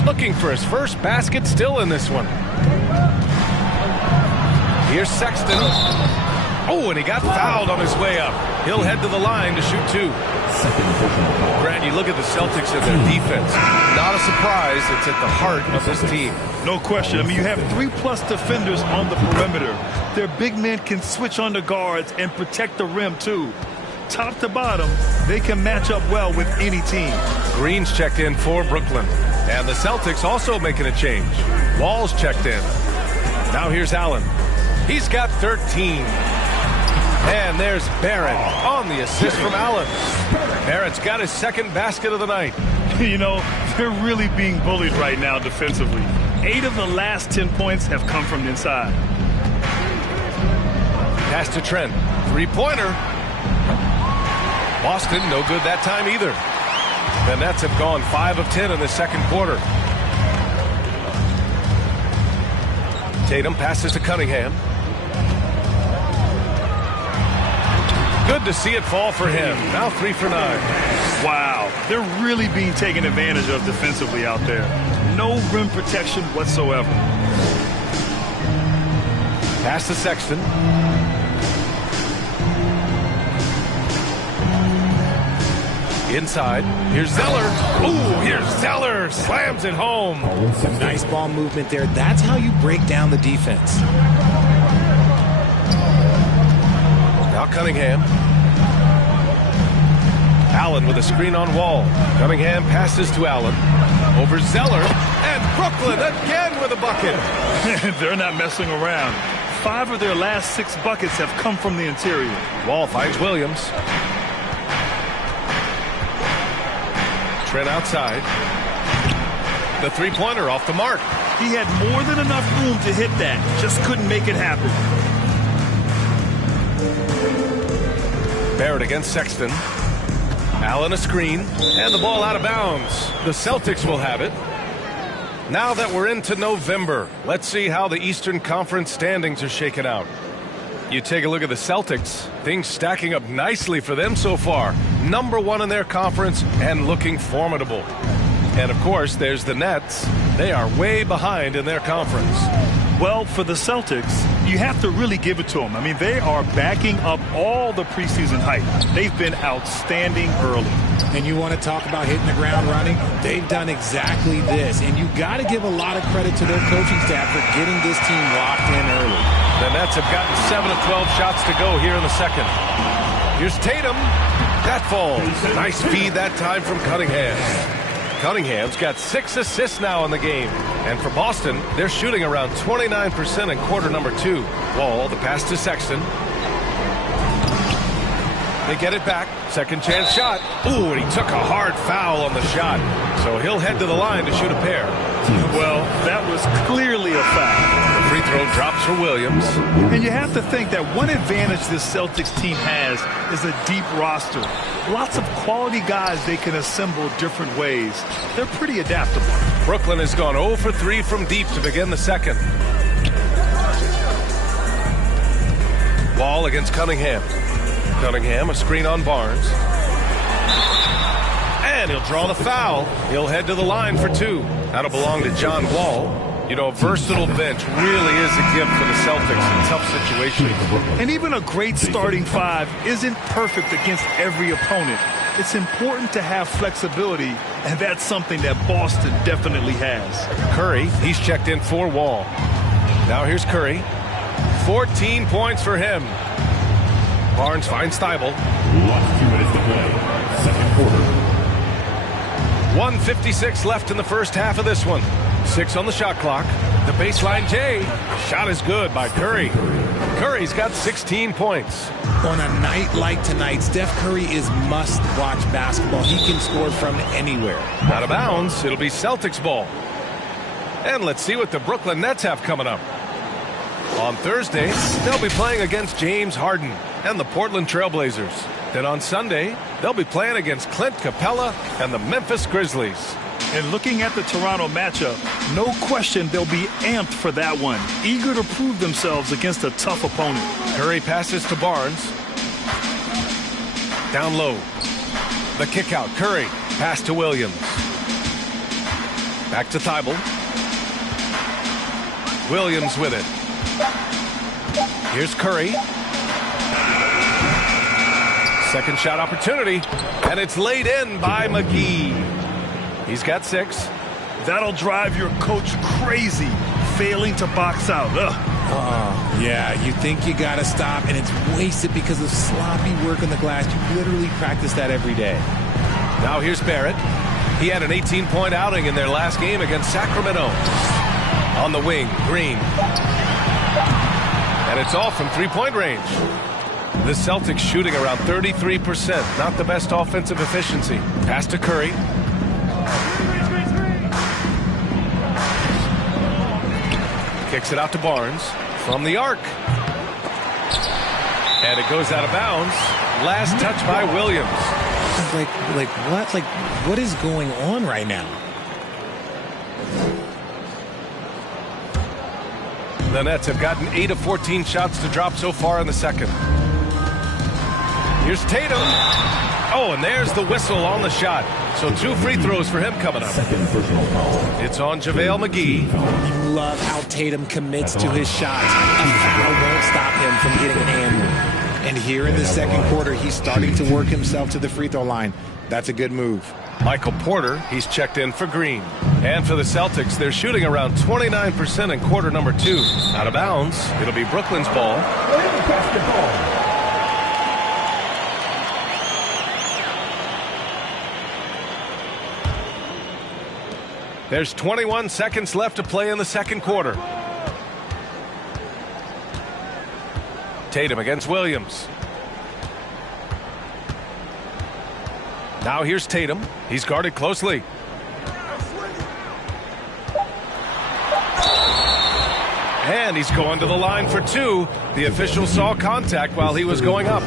Looking for his first basket, still in this one. Here's Sexton. Oh, and he got fouled on his way up. He'll head to the line to shoot 2. Grant, you look at the Celtics and their defense. Not a surprise. It's at the heart of this team. No question. I mean, you have 3+ defenders on the perimeter. Their big men can switch on the guards and protect the rim, too. Top to bottom, they can match up well with any team. Green's checked in for Brooklyn. And the Celtics also making a change. Wall's checked in. Now here's Allen. He's got 13. And there's Barrett on the assist from Allen. Barrett's got his second basket of the night. You know, they're really being bullied right now defensively. 8 of the last 10 points have come from inside. Pass to Trent. 3-pointer. Boston, no good that time either. The Nets have gone 5 of 10 in the second quarter. Tatum passes to Cunningham. Good to see it fall for him. Now 3 for 9. Wow, they're really being taken advantage of defensively out there. No rim protection whatsoever. Pass to Sexton. Inside. Here's Zeller. Ooh, here's Zeller. Slams it home. Nice ball movement there. That's how you break down the defense. Now Cunningham. Allen with a screen on Wall. Cunningham passes to Allen. Over Zeller. And Brooklyn again with a bucket. They're not messing around. 5 of their last 6 buckets have come from the interior. Wall finds Williams. Trent outside. The three-pointer off the mark. He had more than enough room to hit that. Just couldn't make it happen. Barrett against Sexton. Allen a screen. And the ball out of bounds. The Celtics will have it. Now that we're into November, let's see how the Eastern Conference standings are shaken out. You take a look at the Celtics, things stacking up nicely for them so far. Number 1 in their conference and looking formidable. And of course, there's the Nets. They are way behind in their conference. Well, for the Celtics, you have to really give it to them. I mean, they are backing up all the preseason hype. They've been outstanding early. And you want to talk about hitting the ground running? They've done exactly this. And you got to give a lot of credit to their coaching staff for getting this team locked in early. The Nets have gotten 7 of 12 shots to go here in the second. Here's Tatum. That falls. Nice feed that time from Cunningham. Cunningham's got 6 assists now in the game. And for Boston, they're shooting around 29% in quarter number 2. Wall, the pass to Sexton. They get it back. Second chance shot. Ooh, and he took a hard foul on the shot. So he'll head to the line to shoot a pair. Well, that was clearly a foul. The free throw drops for Williams. And you have to think that one advantage this Celtics team has is a deep roster. Lots of quality guys they can assemble different ways. They're pretty adaptable. Brooklyn has gone 0 for 3 from deep to begin the second. Wall against Cunningham. Cunningham, a screen on Barnes. And he'll draw the foul. He'll head to the line for 2. That'll belong to John Wall. You know, a versatile bench really is a gift for the Celtics in tough situations. And even a great starting 5 isn't perfect against every opponent. It's important to have flexibility, and that's something that Boston definitely has. Curry, he's checked in for Wall. Now here's Curry. 14 points for him. Barnes finds Thibault. Last 2 minutes to play. Second quarter. 1:56 left in the first half of this one. 6 on the shot clock. The baseline J. Shot is good by Curry. Curry's got 16 points. On a night like tonight, Steph Curry is must-watch basketball. He can score from anywhere. Out of bounds, it'll be Celtics ball. And let's see what the Brooklyn Nets have coming up. On Thursday, they'll be playing against James Harden and the Portland Trailblazers. Then on Sunday, they'll be playing against Clint Capella and the Memphis Grizzlies. And looking at the Toronto matchup, no question they'll be amped for that one. Eager to prove themselves against a tough opponent. Curry passes to Barnes. Down low. The kick out. Curry. Pass to Williams. Back to Thibault. Williams with it. Here's Curry. Second shot opportunity. And it's laid in by McGee. He's got 6. That'll drive your coach crazy, failing to box out. Yeah, you think you got to stop, and it's wasted because of sloppy work on the glass. You literally practice that every day. Now here's Barrett. He had an 18-point outing in their last game against Sacramento. On the wing, Green. And it's off from three-point range. The Celtics shooting around 33%. Not the best offensive efficiency. Pass to Curry. Kicks it out to Barnes from the arc. And it goes out of bounds. Last touch by Williams. Like what? Like, what is going on right now? The Nets have gotten 8 of 14 shots to drop so far in the second. Here's Tatum. Oh, and there's the whistle on the shot. So 2 free throws for him coming up. It's on JaVale McGee. You love how Tatum commits to his shots. A foul won't stop him from getting an and one. And here in the second quarter, he's starting to work himself to the free throw line. That's a good move. Michael Porter, he's checked in for Green. And for the Celtics, they're shooting around 29% in quarter number 2. Out of bounds, it'll be Brooklyn's ball. There's 21 seconds left to play in the second quarter. Tatum against Williams. Now here's Tatum. He's guarded closely. And he's going to the line for 2. The official saw contact while he was going up.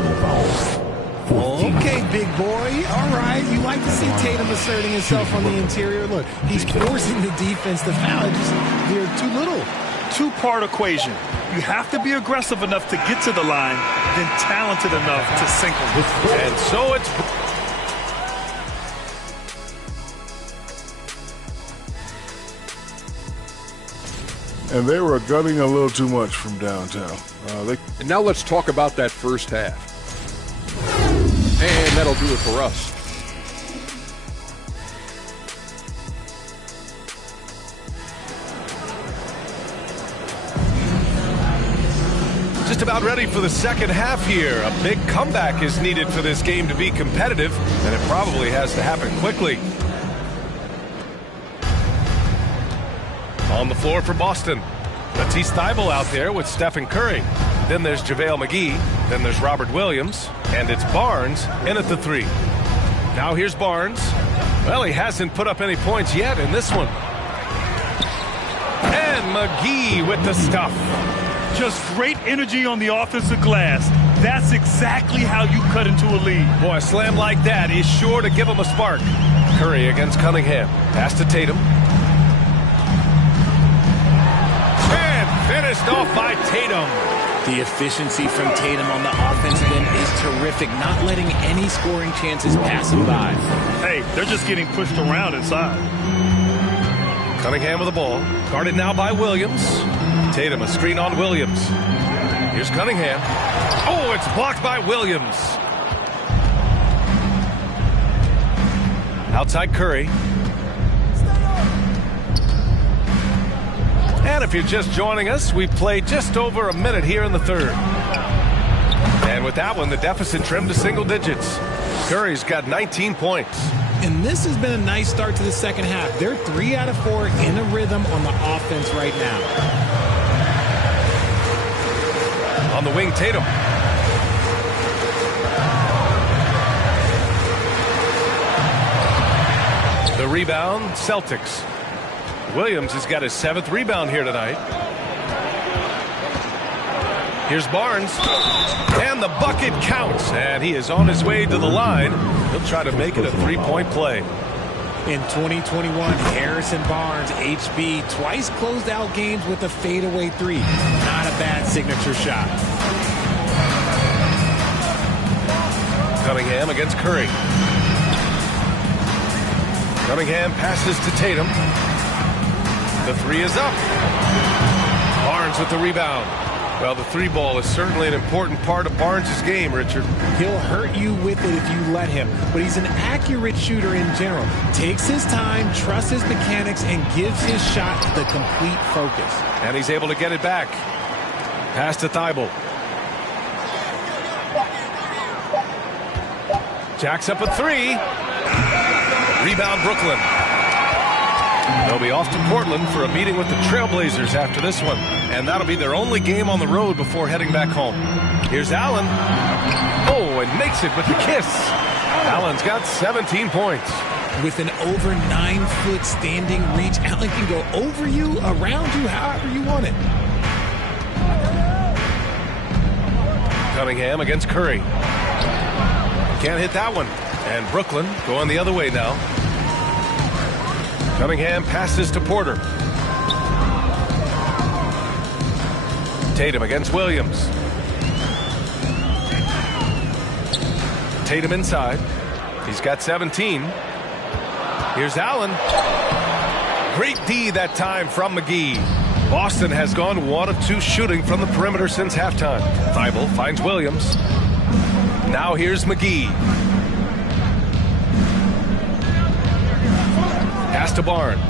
Okay, big boy. All right. You like to see Tatum asserting himself on the interior. Look, he's forcing the defense to foul. They're too little. Two-part equation. You have to be aggressive enough to get to the line, then talented enough to sink them. And so it's... And they were gunning a little too much from downtown. And now let's talk about that first half. And that'll do it for us. Just about ready for the second half here. A big comeback is needed for this game to be competitive, and it probably has to happen quickly. On the floor for Boston. Matisse Thybulle out there with Stephen Curry. Then there's JaVale McGee. Then there's Robert Williams. And it's Barnes in at the 3. Now here's Barnes. Well, he hasn't put up any points yet in this one. And McGee with the stuff. Just great energy on the offensive glass. That's exactly how you cut into a lead. Boy, a slam like that is sure to give him a spark. Curry against Cunningham. Pass to Tatum. Finished off by Tatum. The efficiency from Tatum on the offensive end is terrific, not letting any scoring chances pass him by. Hey, they're just getting pushed around inside. Cunningham with the ball. Guarded now by Williams. Tatum, a screen on Williams. Here's Cunningham. Oh, it's blocked by Williams. Outside Curry. And if you're just joining us, we've played just over a minute here in the third. And with that one, the deficit trimmed to single digits. Curry's got 19 points. And this has been a nice start to the second half. They're 3 out of 4 in a rhythm on the offense right now. On the wing, Tatum. The rebound, Celtics. Williams has got his 7th rebound here tonight. Here's Barnes. And the bucket counts. And he is on his way to the line. He'll try to make it a 3-point play. In 2021, Harrison Barnes, HB, twice closed out games with a fadeaway 3. Not a bad signature shot. Cunningham against Curry. Cunningham passes to Tatum. The 3 is up. Barnes with the rebound. Well, the 3 ball is certainly an important part of Barnes' game, Richard. He'll hurt you with it if you let him, but he's an accurate shooter in general. Takes his time, trusts his mechanics, and gives his shot the complete focus. And he's able to get it back. Pass to Thybulle. Jacks up a 3. Rebound, Brooklyn. They'll be off to Portland for a meeting with the Trailblazers after this one. And that'll be their only game on the road before heading back home. Here's Allen. Oh, and makes it with the kiss. Allen's got 17 points. With an over 9-foot standing reach, Allen can go over you, around you, however you want it. Cunningham against Curry. Can't hit that one. And Brooklyn going the other way now. Cunningham passes to Porter. Tatum against Williams. Tatum inside. He's got 17. Here's Allen. Great D that time from McGee. Boston has gone 1 of 2 shooting from the perimeter since halftime. Thybulle finds Williams. Now here's McGee. Pass to Barnes.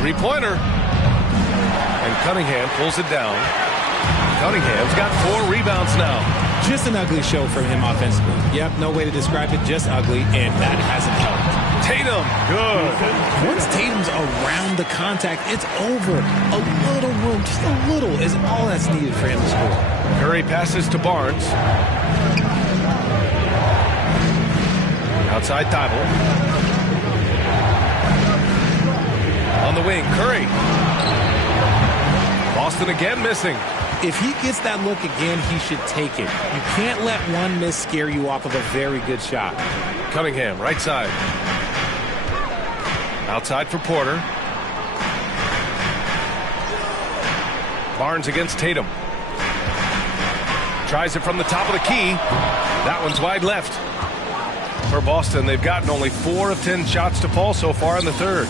Three-pointer. And Cunningham pulls it down. Cunningham's got 4 rebounds now. Just an ugly show from him offensively. Yep, no way to describe it, just ugly, and that hasn't helped. Tatum, good. Once Tatum's around the contact, it's over. A little room, just a little, is all that's needed for him to score. Curry passes to Barnes. Outside Thibault. On the wing, Curry. Boston again missing. If he gets that look again, he should take it. You can't let one miss scare you off of a very good shot. Cunningham, right side. Outside for Porter. Barnes against Tatum. Tries it from the top of the key. That one's wide left. For Boston, they've gotten only 4 of 10 shots to fall so far in the third.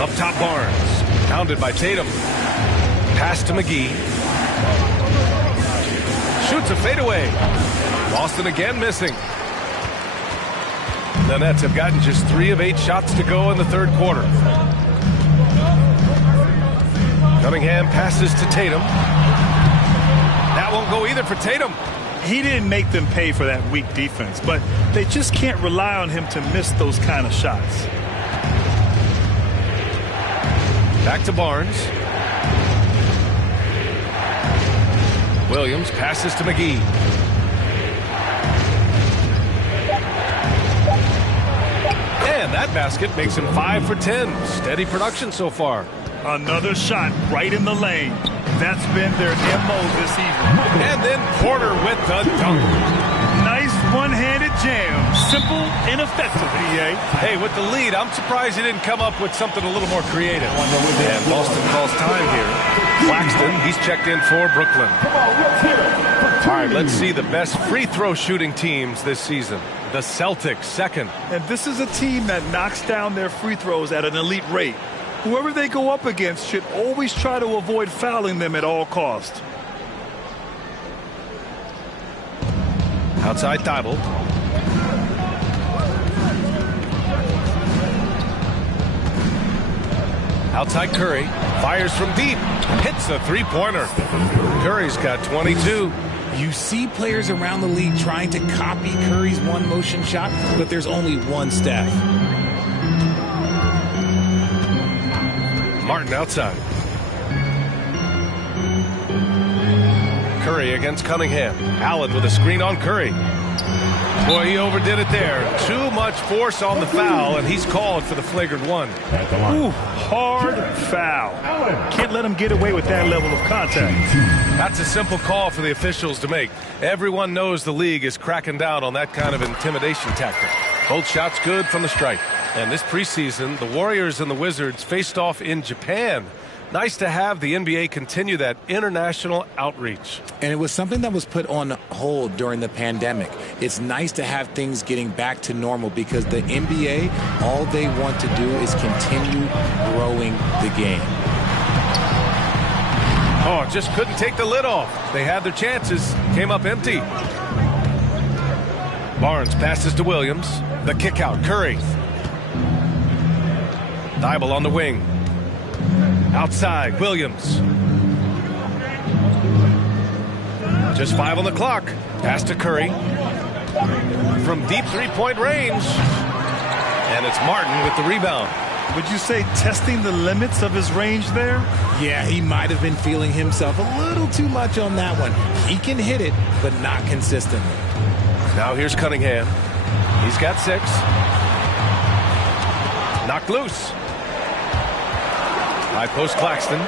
Up top, Barnes. Pounded by Tatum. Pass to McGee. Shoots a fadeaway. Boston again missing. The Nets have gotten just 3 of 8 shots to go in the third quarter. Cunningham passes to Tatum. That won't go either for Tatum. He didn't make them pay for that weak defense, but they just can't rely on him to miss those kind of shots. Back to Barnes. Williams passes to McGee. And that basket makes him 5 for 10. Steady production so far. Another shot right in the lane. That's been their MO this season. And then Porter with the dunk. Nice one-handed jam. Simple and effective, PA. Hey, with the lead, I'm surprised he didn't come up with something a little more creative. And Boston calls time here. Claxton, he's checked in for Brooklyn. All right, let's see the best free throw shooting teams this season. The Celtics, second. And this is a team that knocks down their free throws at an elite rate. Whoever they go up against should always try to avoid fouling them at all costs. Outside Thibault. Outside Curry. Fires from deep. Hits a three-pointer. Curry's got 22. You see players around the league trying to copy Curry's one-motion shot, but there's only one Steph. Martin outside. Curry against Cunningham. Allen with a screen on Curry. Boy, he overdid it there. Too much force on the foul, and he's called for the flagrant one. Ooh, hard foul. Can't let him get away with that level of contact. That's a simple call for the officials to make. Everyone knows the league is cracking down on that kind of intimidation tactic. Both shots good from the stripe. And this preseason, the Warriors and the Wizards faced off in Japan. Nice to have the NBA continue that international outreach. And it was something that was put on hold during the pandemic. It's nice to have things getting back to normal because the NBA, all they want to do is continue growing the game. Oh, just couldn't take the lid off. They had their chances, came up empty. Barnes passes to Williams. The kick out, Curry. Thibault on the wing. Outside, Williams. Just 5 on the clock. Pass to Curry. From deep three-point range. And it's Martin with the rebound. Would you say testing the limits of his range there? Yeah, he might have been feeling himself a little too much on that one. He can hit it, but not consistently. Now here's Cunningham. He's got 6. Knocked loose. High post Claxton.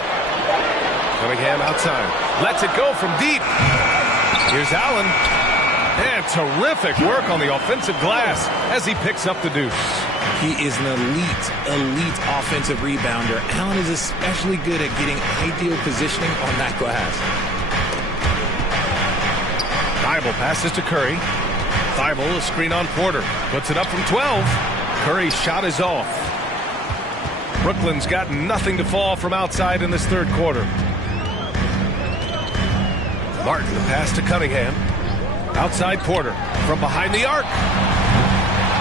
Cunningham outside. Lets it go from deep. Here's Allen. And terrific work on the offensive glass as he picks up the deuce. He is an elite offensive rebounder. Allen is especially good at getting ideal positioning on that glass. Thibault passes to Curry. Thibault, a screen on Porter. Puts it up from 12. Curry's shot is off. Brooklyn's got nothing to fall from outside in this third quarter. Martin, the pass to Cunningham. Outside Porter from behind the arc.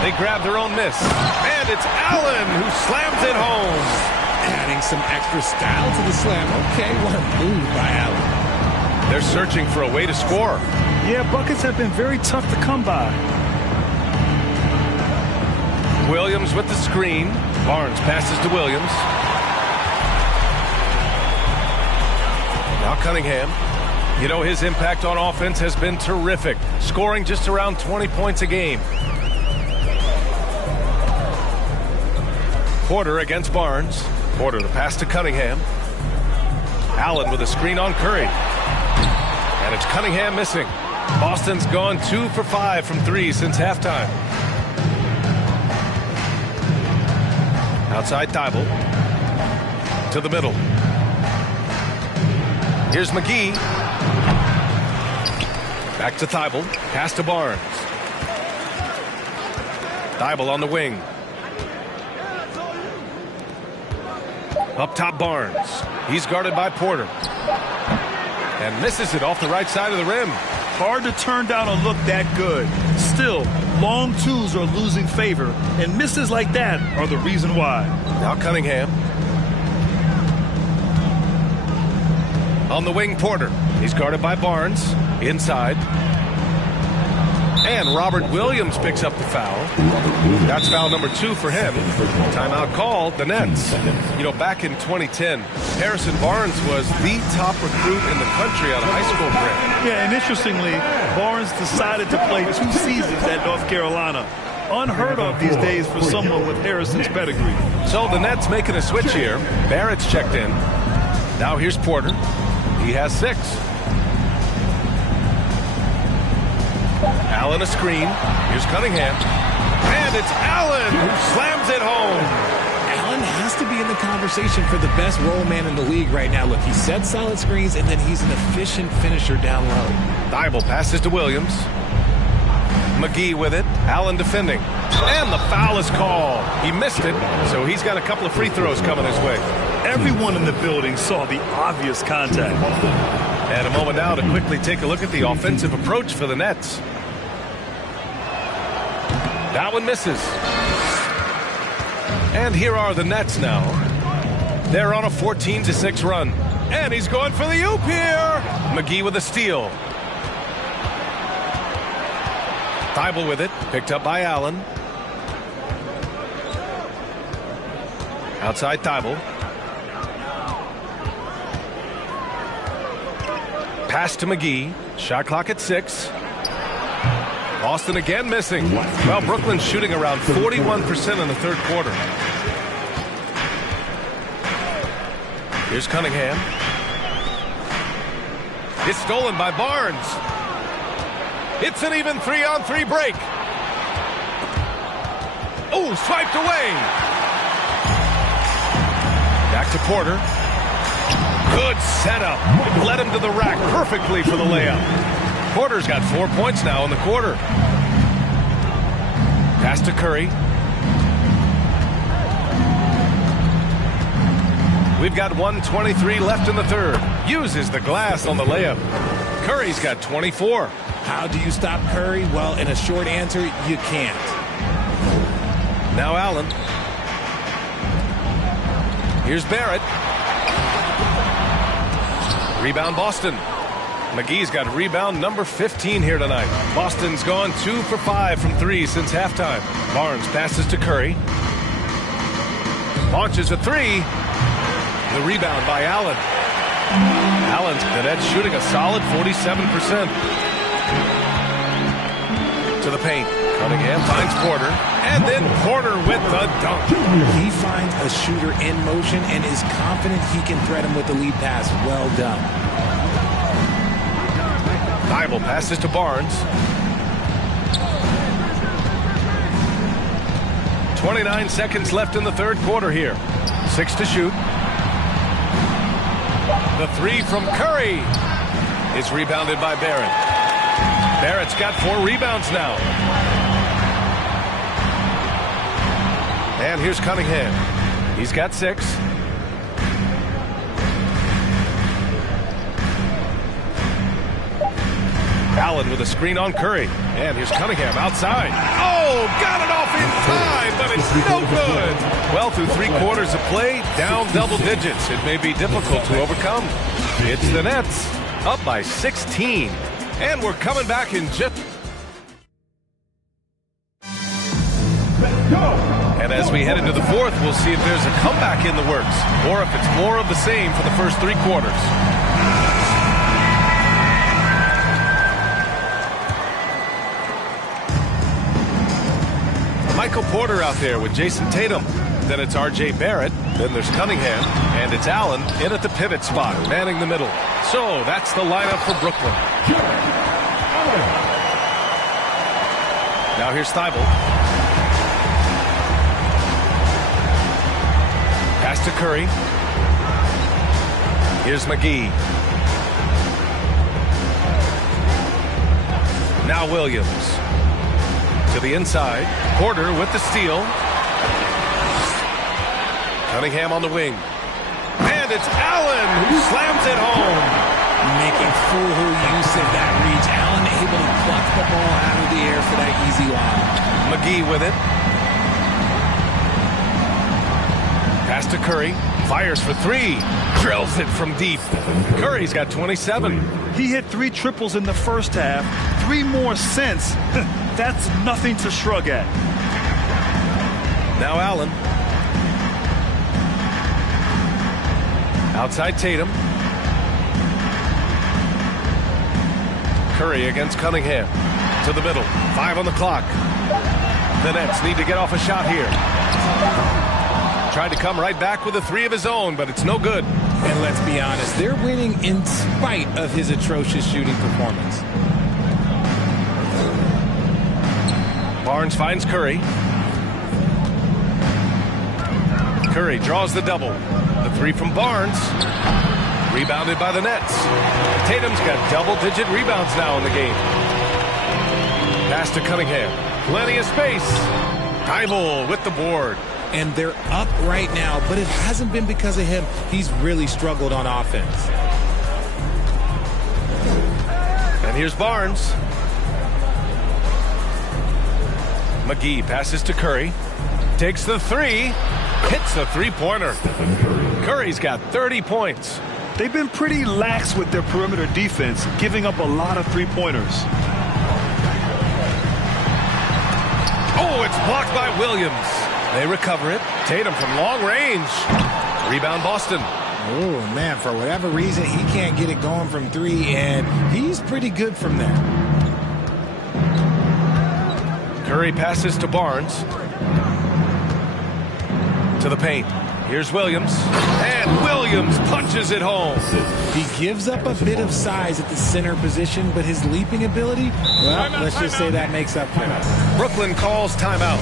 They grab their own miss. And it's Allen who slams it home. Adding some extra style to the slam. Okay, what a move by Allen. They're searching for a way to score. Yeah, buckets have been very tough to come by. Williams with the screen. Barnes passes to Williams. Now Cunningham. You know, his impact on offense has been terrific, scoring just around 20 points a game. Porter against Barnes. Porter the pass to Cunningham. Allen with a screen on Curry. And it's Cunningham missing. Boston's gone 2 for 5 from 3 since halftime. Outside Thibault. To the middle. Here's McGee. Back to Thibault. Pass to Barnes. Thibault on the wing. Up top Barnes. He's guarded by Porter. And misses it off the right side of the rim. Hard to turn down a look that good. Still, long twos are losing favor, and misses like that are the reason why. Now Cunningham. On the wing, Porter. He's guarded by Barnes. Inside. And Robert Williams picks up the foul. That's foul number 2 for him. Timeout called, the Nets. You know, back in 2010, Harrison Barnes was the top recruit in the country out of high school grad. Yeah, and interestingly, Barnes decided to play 2 seasons at North Carolina. Unheard of these days for someone with Harrison's pedigree. So the Nets making a switch here. Barrett's checked in. Now here's Porter. He has 6. Allen a screen. Here's Cunningham. And it's Allen who slams it home. Allen has to be in the conversation for the best roll man in the league right now. Look, he sets solid screens, and then he's an efficient finisher down low. Thibault passes to Williams. McGee with it. Allen defending. And the foul is called. He missed it, so he's got a couple of free throws coming his way. Everyone in the building saw the obvious contact. And a moment now to quickly take a look at the offensive approach for the Nets. That one misses. And here are the Nets now. They're on a 14-6 run. And he's going for the oop here. McGee with a steal. Thibault with it. Picked up by Allen. Outside Thibault. Pass to McGee. Shot clock at 6. Boston again missing. Well, Brooklyn's shooting around 41% in the third quarter. Here's Cunningham. It's stolen by Barnes. It's an even 3-on-3 break. Oh, swiped away. Back to Porter. Good setup. Led him to the rack perfectly for the layup. Porter's got 4 points now in the quarter. Pass to Curry. We've got 1:23 left in the third. Uses the glass on the layup. Curry's got 24. How do you stop Curry? Well, in a short answer, you can't. Now Allen. Here's Barrett. Rebound Boston. McGee's got rebound number 15 here tonight. Boston's gone 2 for 5 from 3 since halftime. Barnes passes to Curry. Launches a 3. The rebound by Allen. Allen's the net shooting a solid 47%. To the paint. Cunningham finds Porter. And then Porter with the dunk. He finds a shooter in motion and is confident he can thread him with the lead pass. Well done. Thibault passes to Barnes. 29 seconds left in the third quarter here. 6 to shoot. The 3 from Curry is rebounded by Barrett. Barrett's got 4 rebounds now. And here's Cunningham. He's got 6. Allen with a screen on Curry. And here's Cunningham outside. Oh, got it off in time, but it's no good. Well, through 3 quarters of play, down double digits. It may be difficult to overcome. It's the Nets up by 16. And we're coming back in just... And as we head into the fourth, we'll see if there's a comeback in the works or if it's more of the same for the first 3 quarters. Michael Porter out there with Jason Tatum. Then it's R.J. Barrett. Then there's Cunningham. And it's Allen in at the pivot spot, manning the middle. So that's the lineup for Brooklyn. Now here's Thibault. Pass to Curry. Here's McGee. Now Williams. To the inside. Porter with the steal. Cunningham on the wing. And it's Allen who slams it home. Making full use of that reach. Allen able to pluck the ball out of the air for that easy line. McGee with it. Pass to Curry. Fires for 3. Drills it from deep. Curry's got 27. He hit 3 triples in the first half. 3 more since. That's nothing to shrug at. Now Allen. Outside Tatum. Curry against Cunningham. To the middle. 5 on the clock. The Nets need to get off a shot here. Tried to come right back with a 3 of his own, but it's no good. And let's be honest, they're winning in spite of his atrocious shooting performance. Barnes finds Curry. Curry draws the double. The 3 from Barnes. Rebounded by the Nets. Tatum's got double-digit rebounds now in the game. Pass to Cunningham. Plenty of space. Thibault with the board. And they're up right now, but it hasn't been because of him. He's really struggled on offense. And here's Barnes. McGee passes to Curry. Takes the 3. Hits the 3-pointer. Curry's got 30 points. They've been pretty lax with their perimeter defense, giving up a lot of 3-pointers. Oh, it's blocked by Williams. They recover it. Tatum from long range. Rebound Boston. Oh, man, for whatever reason, he can't get it going from 3, and he's pretty good from there. Curry passes to Barnes. To the paint. Here's Williams. And Williams punches it home. He gives up a bit of size at the center position, but his leaping ability, well, let's just say that makes up for it. Brooklyn calls timeout.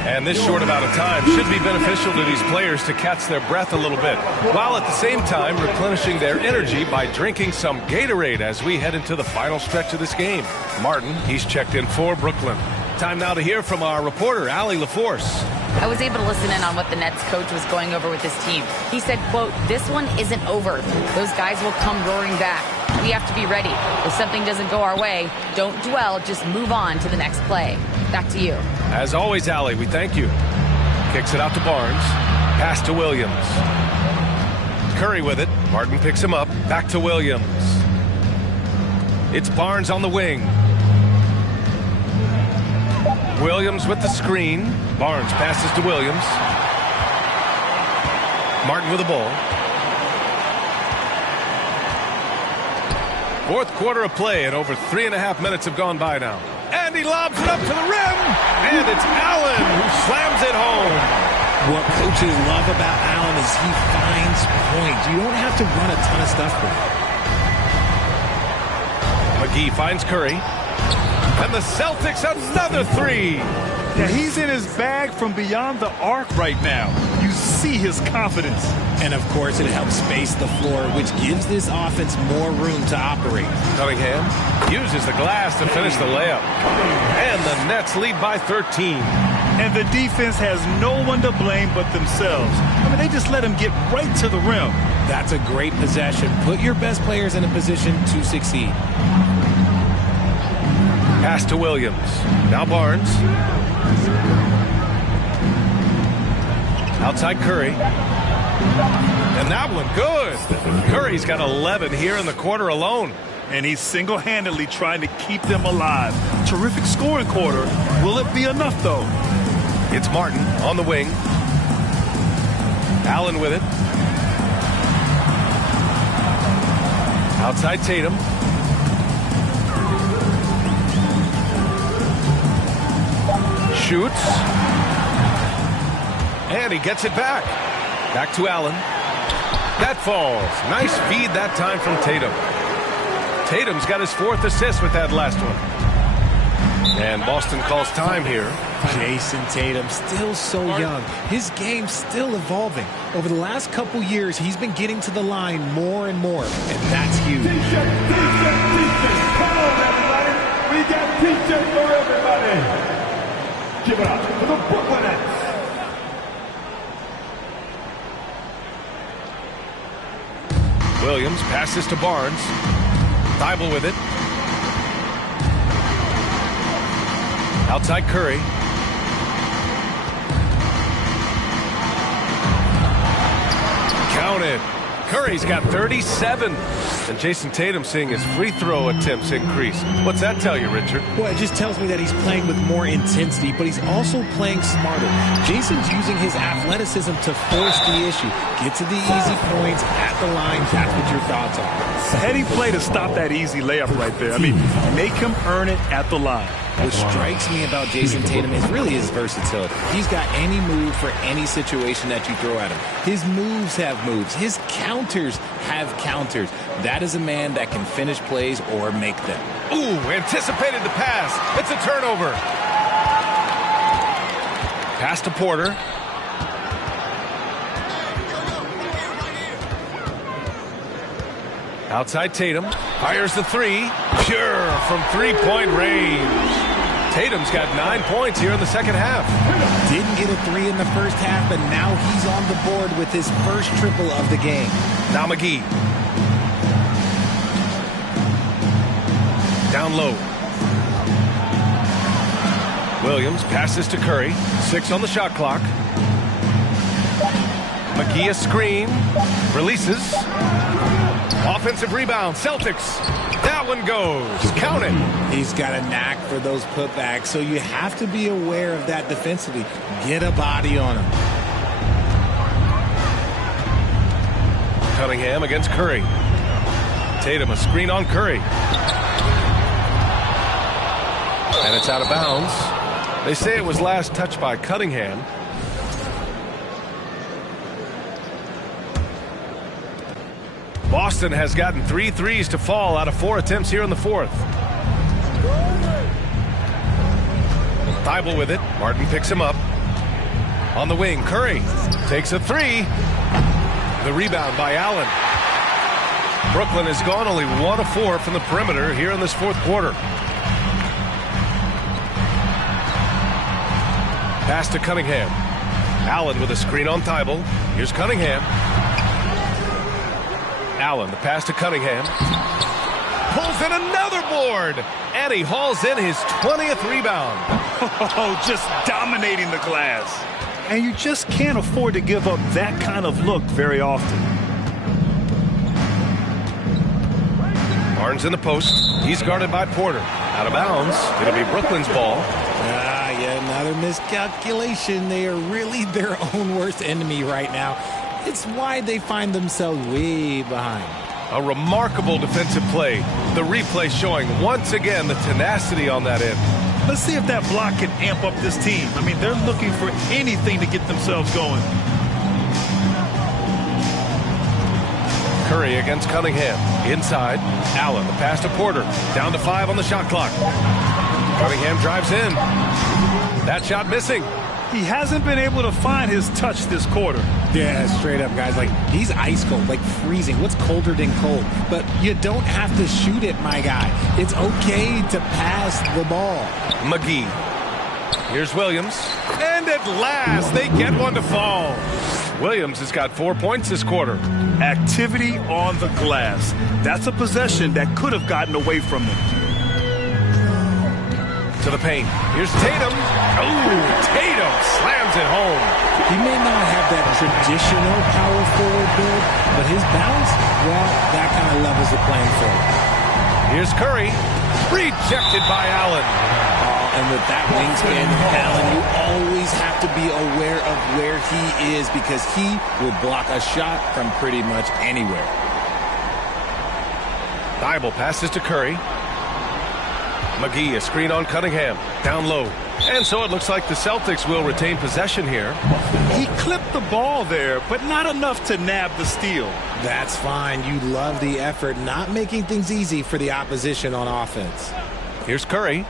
And this short amount of time should be beneficial to these players to catch their breath a little bit, while at the same time replenishing their energy by drinking some Gatorade as we head into the final stretch of this game. Martin, he's checked in for Brooklyn. Time now to hear from our reporter, Allie LaForce. I was able to listen in on what the Nets coach was going over with his team. He said, quote, "This one isn't over. Those guys will come roaring back. We have to be ready. If something doesn't go our way, don't dwell, just move on to the next play." Back to you. As always, Allie, we thank you. Kicks it out to Barnes. Pass to Williams. Curry with it. Martin picks him up. Back to Williams. It's Barnes on the wing. Williams with the screen. Barnes passes to Williams. Martin with the ball. Fourth quarter of play, and over 3.5 minutes have gone by now. And he lobs it up to the rim. And it's Allen who slams it home. What coaches love about Allen is he finds points. You don't have to run a ton of stuff with him. McGee finds Curry. And the Celtics another 3. Yeah, he's in his bag from beyond the arc right now. You see his confidence. And, of course, it helps space the floor, which gives this offense more room to operate. Cunningham uses the glass to finish the layup. And the Nets lead by 13. And the defense has no one to blame but themselves. I mean, they just let him get right to the rim. That's a great possession. Put your best players in a position to succeed. Pass to Williams. Now Barnes. Outside Curry. And that one good. Curry's got 11 here in the quarter alone. And he's single-handedly trying to keep them alive. Terrific scoring quarter. Will it be enough, though? It's Martin on the wing. Allen with it. Outside Tatum. Shoots. And he gets it back. Back to Allen. That falls. Nice feed that time from Tatum. Tatum's got his 4th assist with that last one. And Boston calls time here. Jason Tatum, still so young. His game's still evolving. Over the last couple years, he's been getting to the line more and more, and that's huge. T-shirt. Come on, everybody. We got T-shirts for everybody. Give it up for the Brooklyn Nets. Williams passes to Barnes. Thibault with it. Outside Curry. Counted. Curry's got 37. And Jason Tatum seeing his free throw attempts increase. What's that tell you, Richard? Well, it just tells me that he's playing with more intensity, but he's also playing smarter. Jason's using his athleticism to force the issue. Get to the easy points at the line. That's what your thoughts are. Heady play to stop that easy layup right there. I mean, make him earn it at the line. What strikes me about Jason Tatum is really his versatility. He's got any move for any situation that you throw at him. His moves have moves. His counters have counters. That is a man that can finish plays or make them. Ooh, anticipated the pass. It's a turnover. Pass to Porter. Outside Tatum. Fires the three. Pure from three-point range. Tatum's got 9 points here in the second half. Didn't get a three in the first half, but now he's on the board with his first triple of the game. Now McGee. Down low. Williams passes to Curry. 6 on the shot clock. McGee a screen. Releases. Offensive rebound. Celtics. That one goes. Count it. He's got a knack for those putbacks, so you have to be aware of that defensively. Get a body on him. Cunningham against Curry. Tatum a screen on Curry. And it's out of bounds. They say it was last touched by Cunningham. Boston has gotten 3 threes to fall out of 4 attempts here in the fourth. Thibault with it. Martin picks him up. On the wing, Curry takes a 3. The rebound by Allen. Brooklyn has gone only 1 of 4 from the perimeter here in this fourth quarter. Pass to Cunningham. Allen with a screen on Thibault. Here's Cunningham. Allen, the pass to Cunningham. Pulls in another board. And he hauls in his 20th rebound. Oh, just dominating the glass. And you just can't afford to give up that kind of look very often. Barnes in the post. He's guarded by Porter. Out of bounds. It'll be Brooklyn's ball. Yeah, another miscalculation. They are really their own worst enemy right now. It's why they find themselves way behind. A remarkable defensive play. The replay showing once again the tenacity on that end. Let's see if that block can amp up this team. I mean, they're looking for anything to get themselves going. Curry against Cunningham. Inside. Allen, the pass to Porter. Down to 5 on the shot clock. Cunningham drives in. That shot missing. He hasn't been able to find his touch this quarter. Yeah, straight up, guys. Like, he's ice cold, like freezing. What's colder than cold? But you don't have to shoot it, my guy. It's okay to pass the ball. McGee. Here's Williams. And at last, they get one to fall. Williams has got 4 points this quarter. Activity on the glass. That's a possession that could have gotten away from them. To the paint. Here's Tatum. Oh, Tatum slams it home. He may not have that traditional power forward build, but his balance, well, that kind of levels the playing field. Here's Curry. Rejected by Allen. And with that wingspan of Allen, you always have to be aware of where he is because he will block a shot from pretty much anywhere. Thibault passes to Curry. McGee, a screen on Cunningham. Down low. And so it looks like the Celtics will retain possession here. He clipped the ball there, but not enough to nab the steal. That's fine. You love the effort, not making things easy for the opposition on offense. Here's Curry.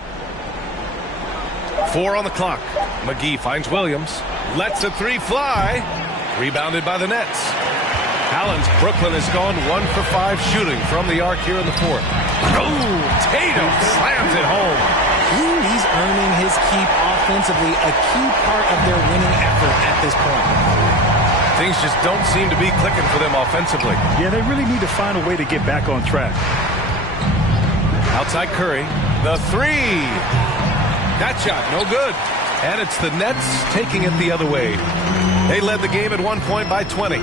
4 on the clock. McGee finds Williams. Lets a three fly. Rebounded by the Nets. Allen's Brooklyn has gone 1 for 5 shooting from the arc here in the fourth. Oh, Tatum slams it home. He's earning his keep offensively, a key part of their winning effort at this point. Things just don't seem to be clicking for them offensively. Yeah, they really need to find a way to get back on track. Outside Curry. The three. That shot, no good. And it's the Nets taking it the other way. They led the game at 1 point by 20.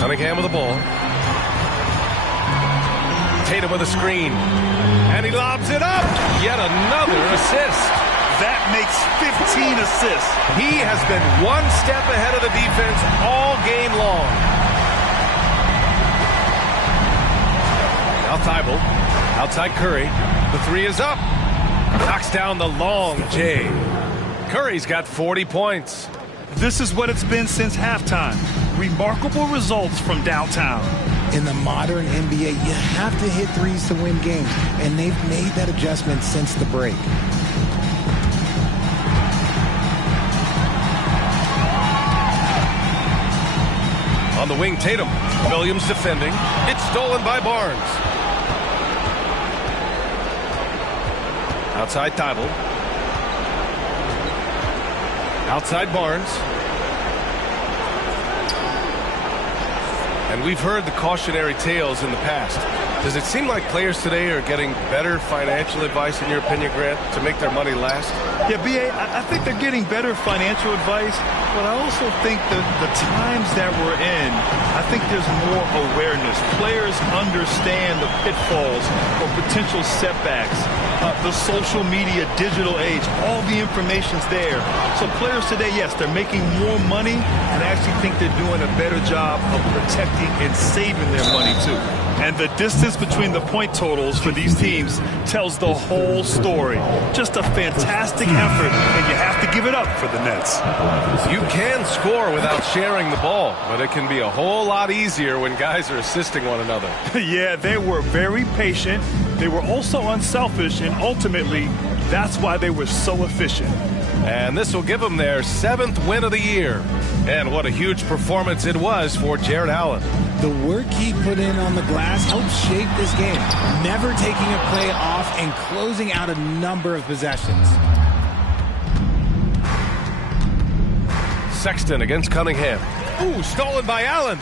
Cunningham with the ball. Tatum with a screen. And he lobs it up. Yet another assist. That makes 15 assists. He has been one step ahead of the defense all game long. Now Thibault. Outside Curry. The three is up. Knocks down the long J. Curry's got 40 points. This is what it's been since halftime. Remarkable results from downtown. In the modern NBA, you have to hit threes to win games, and they've made that adjustment since the break. On the wing, Tatum. Williams defending. It's stolen by Barnes. Outside Thibault. Outside Barnes. And we've heard the cautionary tales in the past. Does it seem like players today are getting better financial advice, in your opinion, Grant, to make their money last? Yeah, B.A., I think they're getting better financial advice, but I also think that the times that we're in, I think there's more awareness. Players understand the pitfalls or potential setbacks, the social media, digital age, all the information's there. So players today, yes, they're making more money, and I actually think they're doing a better job of protecting and saving their money, too. And the distance between the point totals for these teams tells the whole story. Just a fantastic effort, and you have to give it up for the Nets. You can score without sharing the ball, but it can be a whole lot easier when guys are assisting one another. Yeah, they were very patient. They were also unselfish, and ultimately, that's why they were so efficient. And this will give them their 7th win of the year. And what a huge performance it was for Jarrett Allen. The work he put in on the glass helped shape this game, never taking a play off and closing out a number of possessions. Sexton against Cunningham. Ooh, stolen by Allen.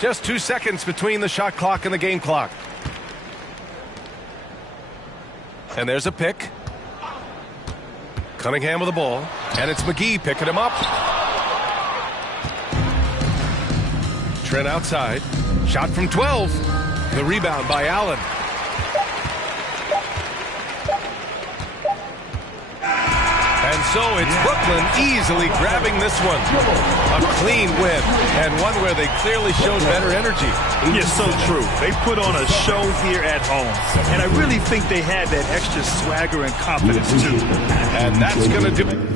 Just 2 seconds between the shot clock and the game clock. And there's a pick. Cunningham with the ball. And it's McGee picking him up. Trent outside. Shot from 12. The rebound by Allen. And so it's Brooklyn easily grabbing this one. A clean win, and one where they clearly showed better energy. Yeah, so true. They put on a show here at home. And I really think they had that extra swagger and confidence, too. And that's going to do it.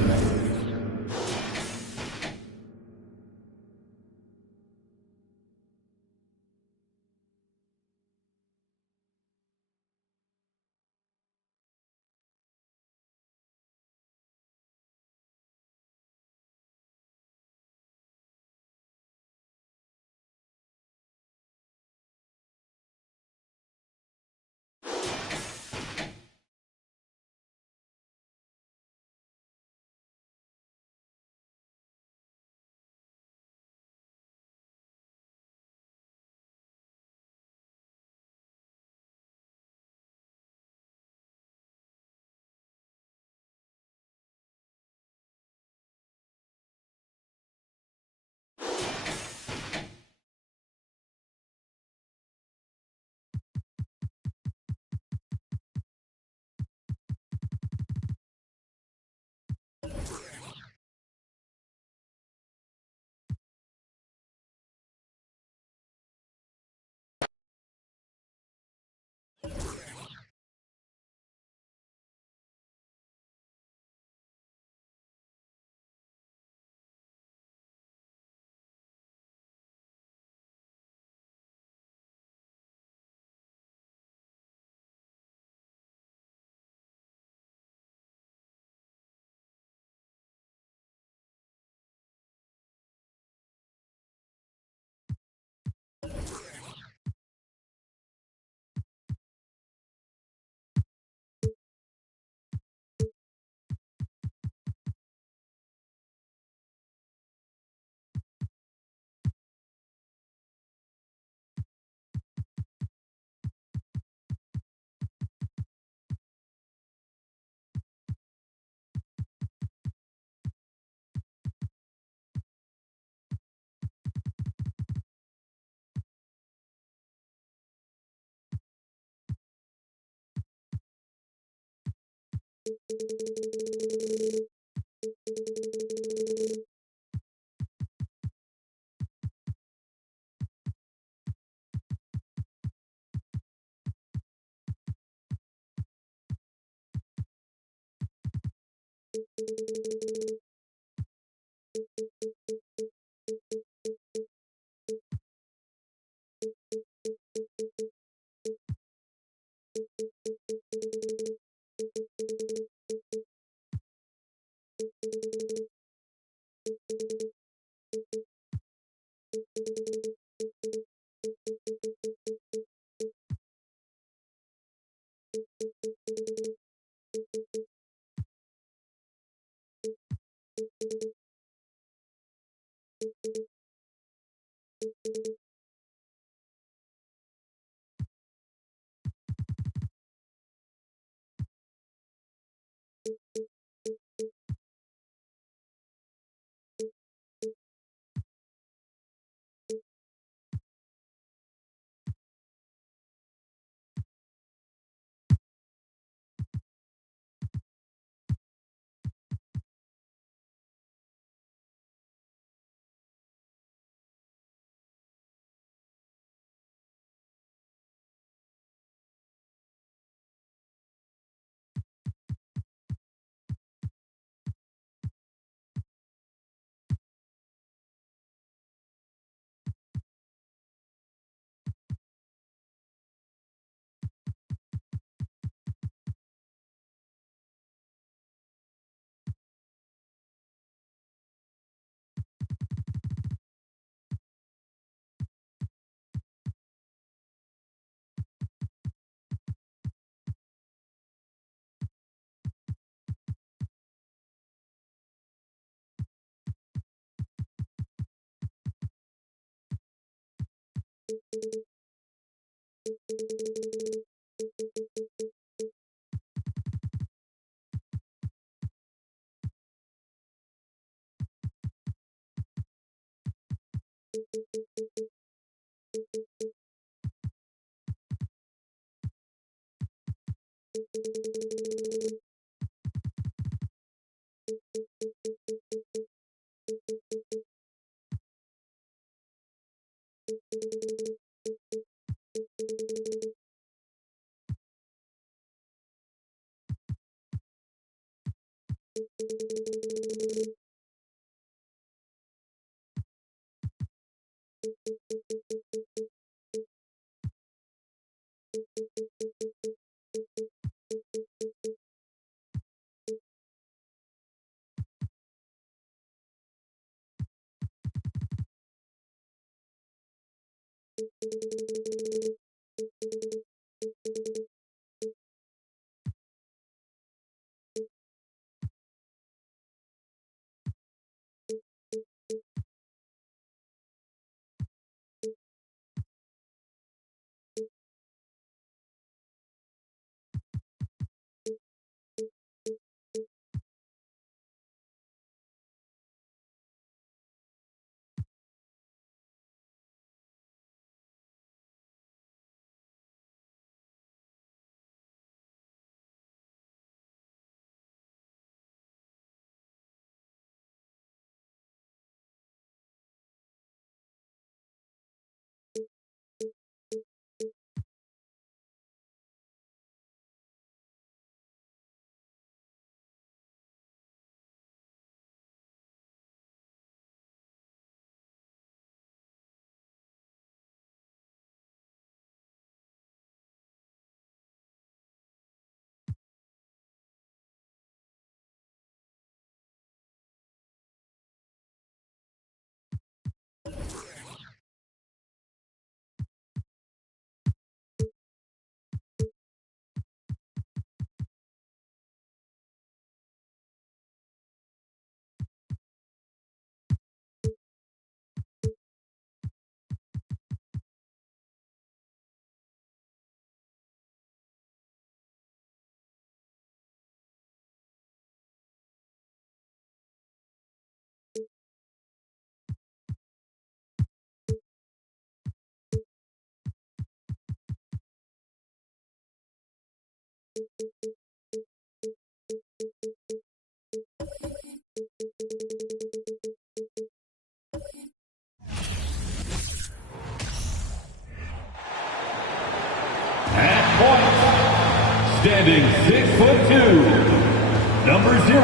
Standing 6'2", number 0,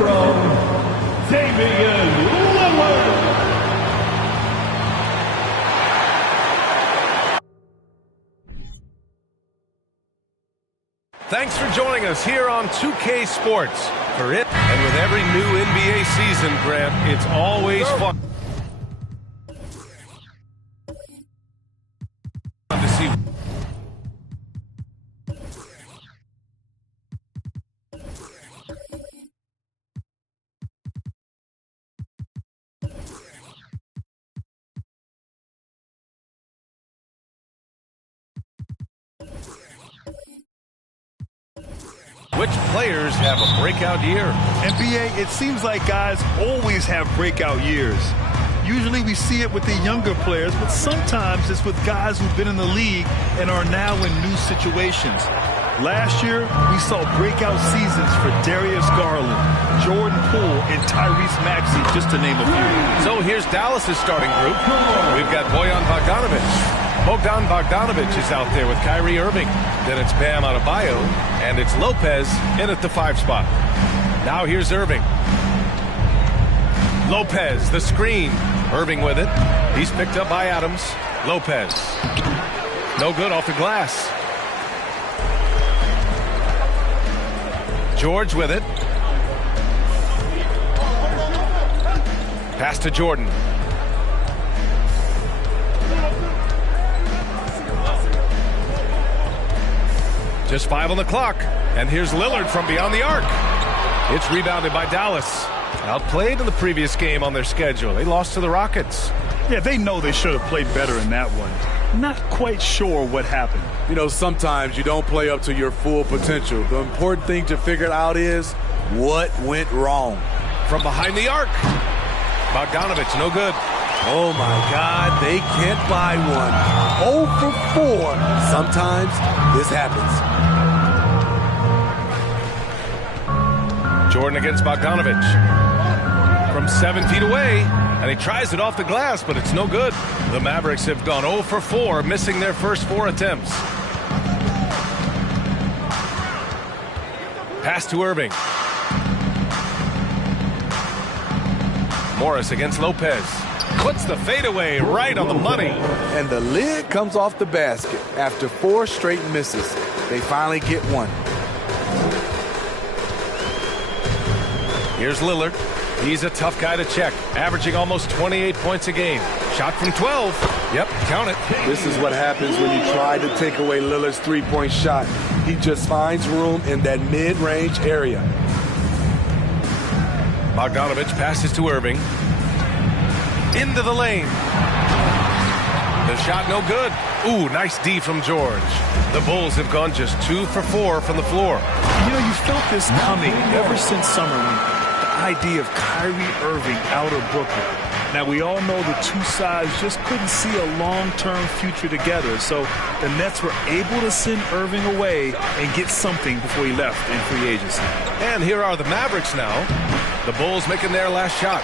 Damian Lillard. Thanks for joining us here on 2K Sports. For it, and with every new NBA season, Grant, it's always fun to see. Which players have a breakout year? NBA, it seems like guys always have breakout years. Usually we see it with the younger players, but sometimes it's with guys who've been in the league and are now in new situations. Last year, we saw breakout seasons for Darius Garland, Jordan Poole, and Tyrese Maxey, just to name a few. So here's Dallas's starting group. We've got Bojan Bogdanovic. Bogdan Bogdanovic is out there with Kyrie Irving. Then it's Bam Adebayo, and it's Lopez in at the 5 spot. Now here's Irving. Lopez, the screen. Irving with it. He's picked up by Adams. Lopez. No good off the glass. George with it. Pass to Jordan. Just 5 on the clock. And here's Lillard from beyond the arc. It's rebounded by Dallas. Outplayed in the previous game on their schedule. They lost to the Rockets. Yeah, they know they should have played better in that one. Not quite sure what happened. You know, sometimes you don't play up to your full potential. The important thing to figure out is what went wrong. From behind the arc. Bogdanovic, no good. Oh, my God, they can't buy one. 0 for 4. Sometimes this happens. Jordan against Bogdanovic. From 7 feet away, and he tries it off the glass, but it's no good. The Mavericks have gone 0 for 4, missing their first 4 attempts. Pass to Irving. Morris against Lopez. Puts the fadeaway right on the money. And the lid comes off the basket after 4 straight misses. They finally get one. Here's Lillard. He's a tough guy to check, averaging almost 28 points a game. Shot from 12. Yep, count it. This is what happens when you try to take away Lillard's three-point shot. He just finds room in that mid-range area. Bogdanovic passes to Irving. Into the lane. The shot no good. Ooh, nice D from George. The Bulls have gone just 2 for 4 from the floor. You know, you felt this coming ever since summer when the idea of Kyrie Irving out of Brooklyn. Now, we all know the two sides just couldn't see a long-term future together, so the Nets were able to send Irving away and get something before he left in free agency. And here are the Mavericks now. The Bulls making their last shot.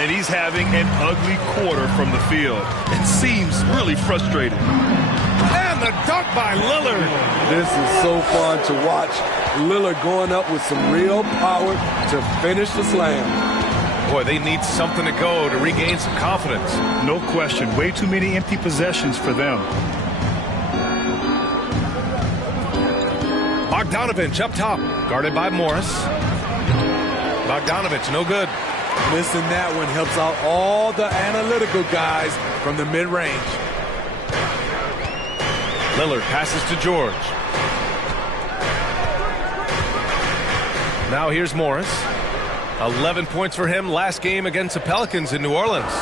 And he's having an ugly quarter from the field. It seems really frustrated. And the dunk by Lillard. This is so fun to watch. Lillard going up with some real power to finish the slam. Boy, they need something to go to regain some confidence. No question. Way too many empty possessions for them. Bogdanovic up top. Guarded by Morris. Bogdanovic, no good. Missing that one helps out all the analytical guys from the mid-range. Lillard passes to George. Now here's Morris. 11 points for him last game against the Pelicans in New Orleans.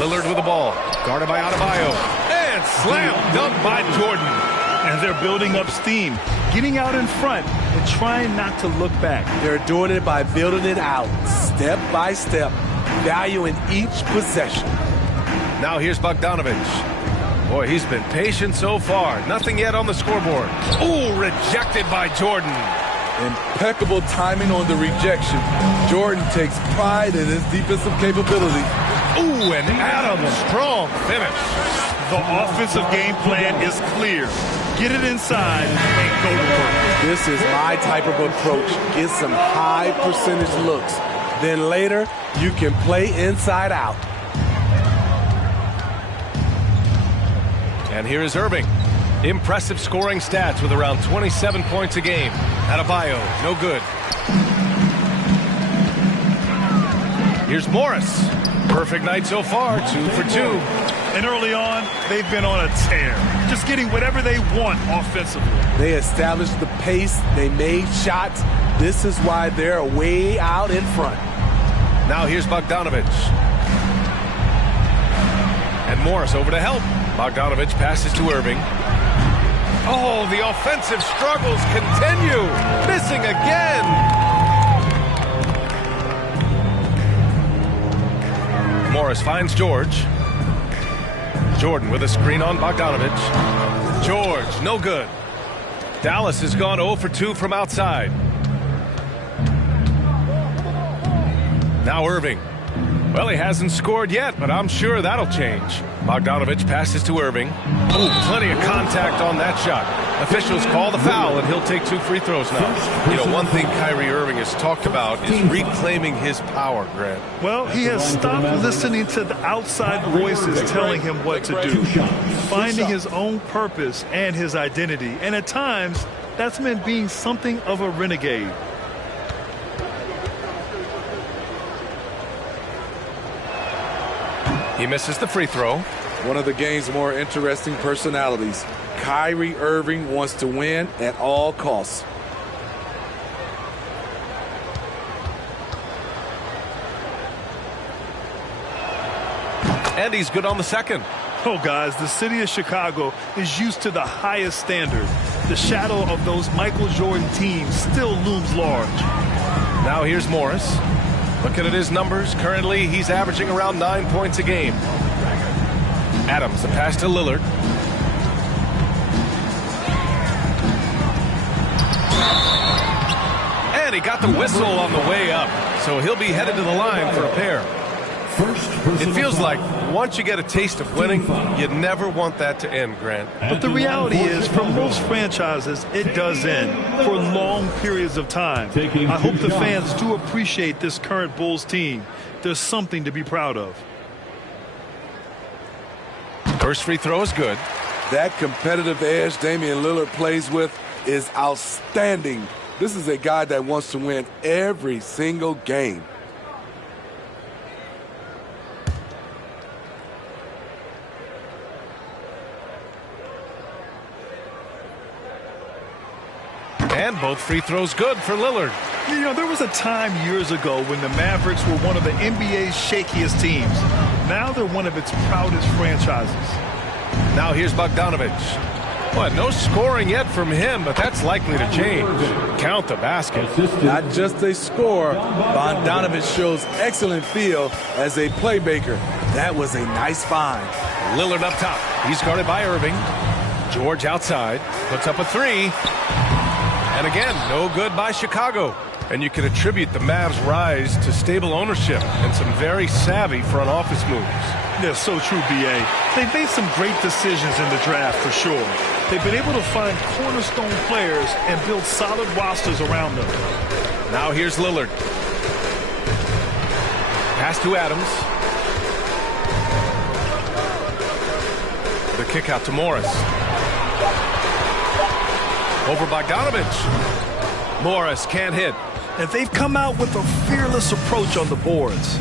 Lillard with the ball. Guarded by Adebayo. And slam dunk by Jordan. And they're building up steam, getting out in front and trying not to look back. They're doing it by building it out, step by step, valuing each possession. Now here's Bogdanovic. Boy, he's been patient so far. Nothing yet on the scoreboard. Ooh, rejected by Jordan. Impeccable timing on the rejection. Jordan takes pride in his defensive capability. Ooh, and Adams, strong finish. The offensive game plan is clear. Get it inside and go to work. This is my type of approach. Get some high percentage looks. Then later, you can play inside out. And here is Irving. Impressive scoring stats with around 27 points a game. Adebayo, no good. Here's Morris. Perfect night so far, 2 for 2. And early on, they've been on a tear. Just getting whatever they want offensively. They established the pace. They made shots. This is why they're way out in front. Now here's Bogdanovich. And Morris over to help. Bogdanovich passes to Irving. Oh, the offensive struggles continue. Missing again. Morris finds George. Jordan with a screen on Bogdanovich. George, no good. Dallas has gone 0 for 2 from outside. Now Irving. Well, he hasn't scored yet, but I'm sure that'll change. Bogdanovich passes to Irving. Ooh, plenty of contact on that shot. Officials call the foul, and he'll take 2 free throws now. You know, one thing Kyrie Irving has talked about is reclaiming his power, Grant. Well, he has stopped listening to the outside voices telling him what to do. Finding his own purpose and his identity. And at times, that's meant being something of a renegade. He misses the free throw. One of the game's more interesting personalities. Kyrie Irving wants to win at all costs. And he's good on the second. Oh, guys, the city of Chicago is used to the highest standard. The shadow of those Michael Jordan teams still looms large. Now here's Morris. Looking at his numbers, currently he's averaging around 9 points a game. Adams, the pass to Lillard. And he got the whistle on the way up, so he'll be headed to the line for a pair. It feels like once you get a taste of winning, you never want that to end, Grant. But the reality is, for most franchises, it does end for long periods of time. I hope the fans do appreciate this current Bulls team. There's something to be proud of. First free throw is good. That competitive edge Damian Lillard plays with is outstanding. This is a guy that wants to win every single game. And both free throws good for Lillard. You know, there was a time years ago when the Mavericks were one of the NBA's shakiest teams. Now they're one of its proudest franchises. Now here's Bogdanovich. Well, no scoring yet from him, but that's likely to change. Count the basket. Not just a scorer, Bogdanovich shows excellent feel as a playmaker. That was a nice find. Lillard up top. He's guarded by Irving. George outside. Puts up a three. And again, no good by Chicago. And you can attribute the Mavs' rise to stable ownership and some very savvy front office moves. Yeah, so true, B.A. They've made some great decisions in the draft, for sure. They've been able to find cornerstone players and build solid rosters around them. Now here's Lillard. Pass to Adams. The kick out to Morris. Over Bogdanovich. Morris can't hit. And they've come out with a fearless approach on the boards.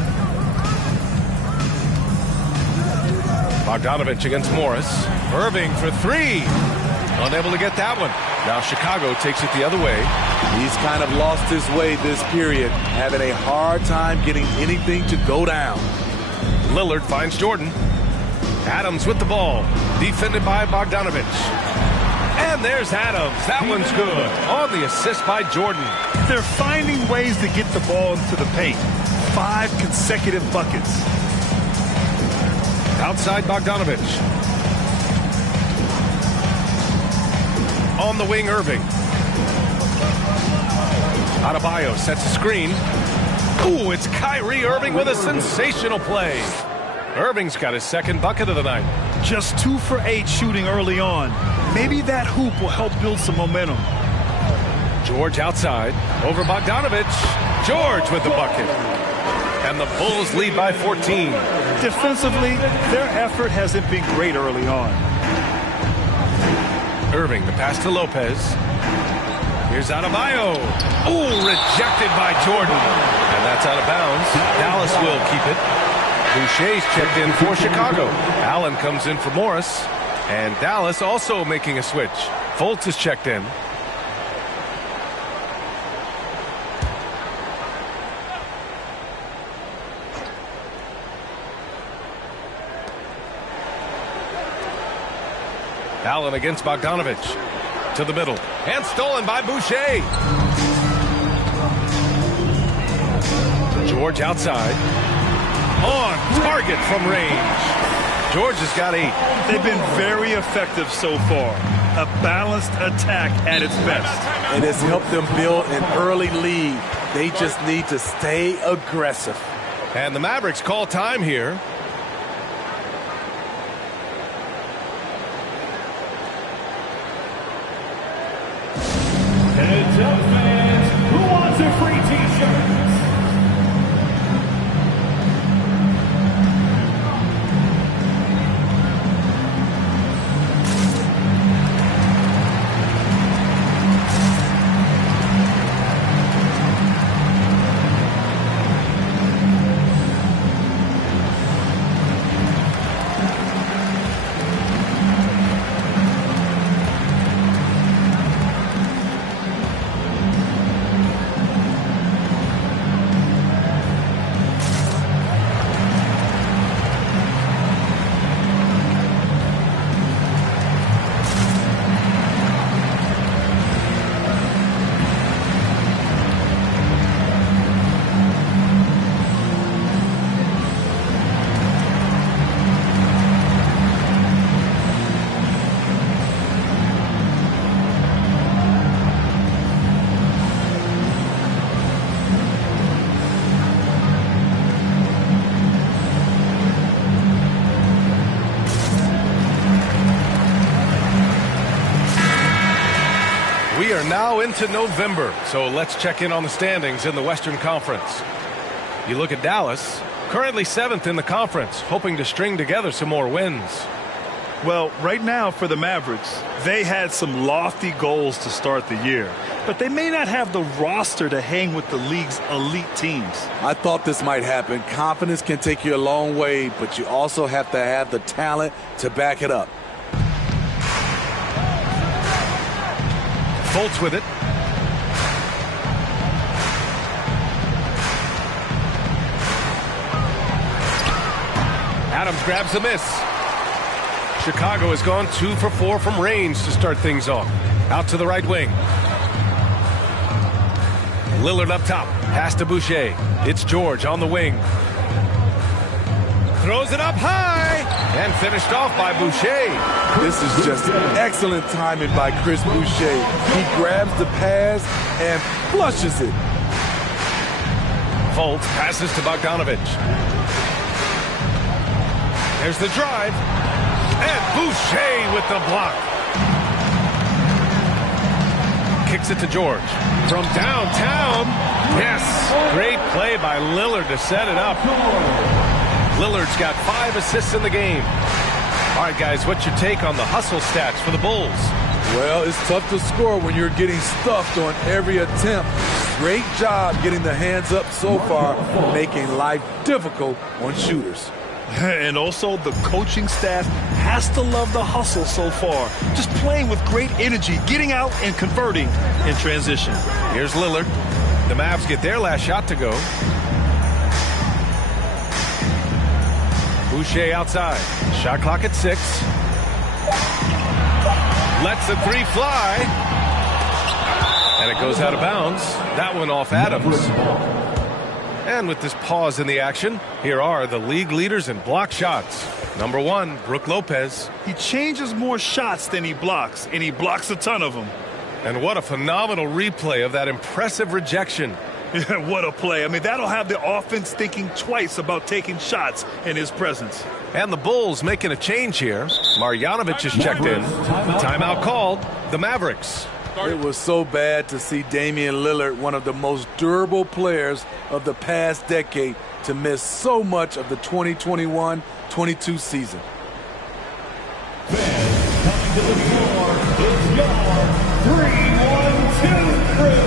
Bogdanovich against Morris. Irving for three. Unable to get that one. Now Chicago takes it the other way. He's kind of lost his way this period, having a hard time getting anything to go down. Lillard finds Jordan. Adams with the ball. Defended by Bogdanovich. And there's Adams. That one's good. On the assist by Jordan. They're finding ways to get the ball into the paint. 5 consecutive buckets. Outside Bogdanovich. On the wing, Irving. Adebayo sets a screen. Ooh, it's Kyrie Irving with a sensational play. Irving's got his second bucket of the night. Just 2 for 8 shooting early on. Maybe that hoop will help build some momentum. George outside. Over Bogdanovich. George with the bucket. And the Bulls lead by 14. Defensively, their effort hasn't been great early on. Irving, the pass to Lopez. Here's Adebayo. Ooh, rejected by Jordan. And that's out of bounds. Dallas will keep it. Boucher's checked in for Chicago. Allen comes in for Morris. And Dallas also making a switch. Fultz is checked in. Allen against Bogdanovich. To the middle. And stolen by Boucher. George outside. On target from range. George has got 8. They've been very effective so far. A balanced attack at its best. And it's helped them build an early lead. They just need to stay aggressive. And the Mavericks call time here. And tell fans who wants a free t-shirt. We are now into November, so let's check in on the standings in the Western Conference. You look at Dallas, currently 7th in the conference, hoping to string together some more wins. Well, right now for the Mavericks, they had some lofty goals to start the year, but they may not have the roster to hang with the league's elite teams. I thought this might happen. Confidence can take you a long way, but you also have to have the talent to back it up. Fultz with it. Adams grabs the miss. Chicago has gone 2 for 4 from range to start things off. Out to the right wing. Lillard up top. Pass to Boucher. It's George on the wing. Throws it up high. And finished off by Boucher. This is just excellent timing by Chris Boucher. He grabs the pass and flushes it. Fultz passes to Bogdanovich. There's the drive. And Boucher with the block. Kicks it to George. From downtown. Yes. Great play by Lillard to set it up. Lillard's got 5 assists in the game. All right, guys, what's your take on the hustle stats for the Bulls? Well, it's tough to score when you're getting stuffed on every attempt. Great job getting the hands up so far, making life difficult on shooters. And also, the coaching staff has to love the hustle so far. Just playing with great energy, getting out and converting in transition. Here's Lillard. The Mavs get their last shot to go. Boucher outside. Shot clock at 6. Lets the 3 fly. And it goes out of bounds. That one off Adams. And with this pause in the action, here are the league leaders in block shots. Number 1, Brook Lopez. He changes more shots than he blocks, and he blocks a ton of them. And what a phenomenal replay of that impressive rejection. Yeah, what a play. I mean, that'll have the offense thinking twice about taking shots in his presence. And the Bulls making a change here. Marjanovic is checked in. Timeout called. The Mavericks. It was so bad to see Damian Lillard, one of the most durable players of the past decade, to miss so much of the 2021-22 season. Coming to the floor, it's your 3-1-2 crew.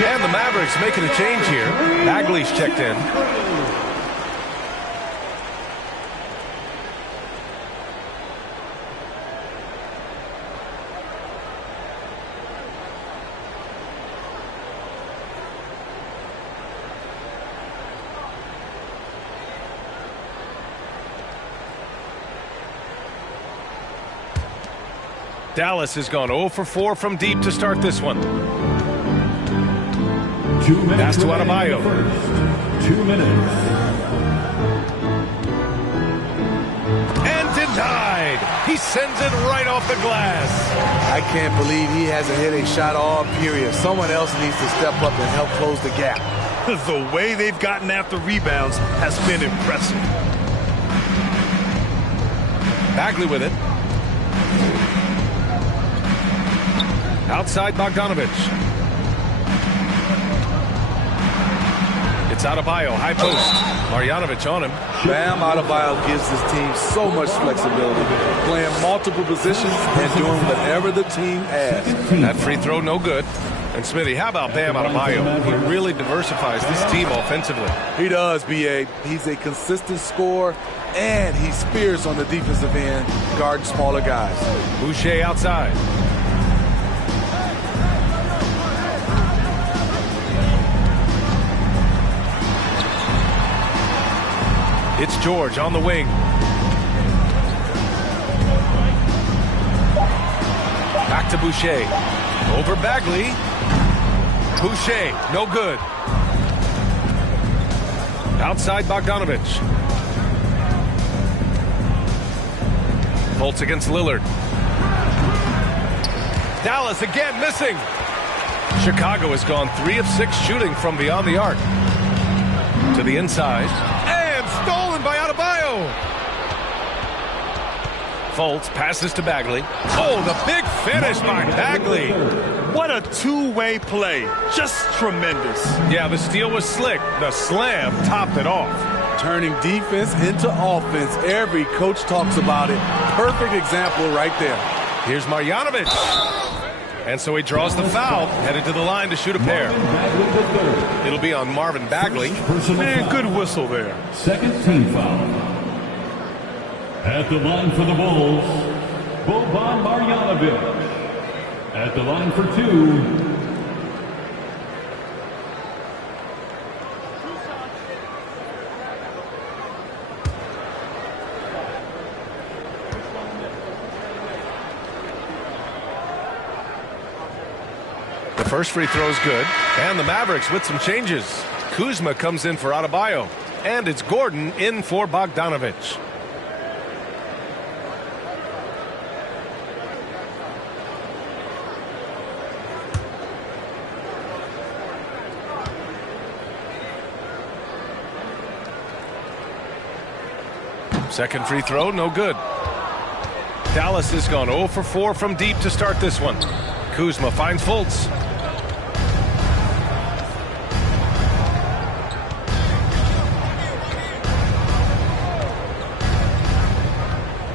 And the Mavericks making a change here. Bagley's checked in. Dallas has gone 0 for 4 from deep to start this one. Pass to Adebayo. 2 minutes. And denied. He sends it right off the glass. I can't believe he hasn't hit a shot all period. Someone else needs to step up and help close the gap. The way they've gotten after rebounds has been impressive. Bagley with it. Outside Bogdanovich. It's Adebayo, high post. Marjanovic on him. Bam Adebayo gives his team so much flexibility, playing multiple positions and doing whatever the team asks. That free throw, no good. And Smithy, how about Bam Adebayo? He really diversifies this team offensively. He does, B.A. He's a consistent scorer, and he spears on the defensive end, guarding smaller guys. Boucher outside. It's George on the wing. Back to Boucher. Over Bagley. Boucher, no good. Outside Bogdanovich. Bolts against Lillard. Dallas again missing. Chicago has gone 3 of 6 shooting from beyond the arc. To the inside. Stolen by Adebayo. Fultz passes to Bagley. Oh, the big finish by Bagley. What a two-way play. Just tremendous. Yeah, the steal was slick. The slam topped it off. Turning defense into offense. Every coach talks about it. Perfect example right there. Here's Marjanovic. And so he draws the foul, headed to the line to shoot a pair. It'll be on Marvin Bagley. Man, good whistle there. Second team foul. At the line for the Bulls, Boban Marjanovic. At the line for 2. The first free throw is good. And the Mavericks with some changes. Kuzma comes in for Adebayo. And it's Gordon in for Bogdanovich. Second free throw, no good. Dallas has gone 0 for 4 from deep to start this one. Kuzma finds Fultz.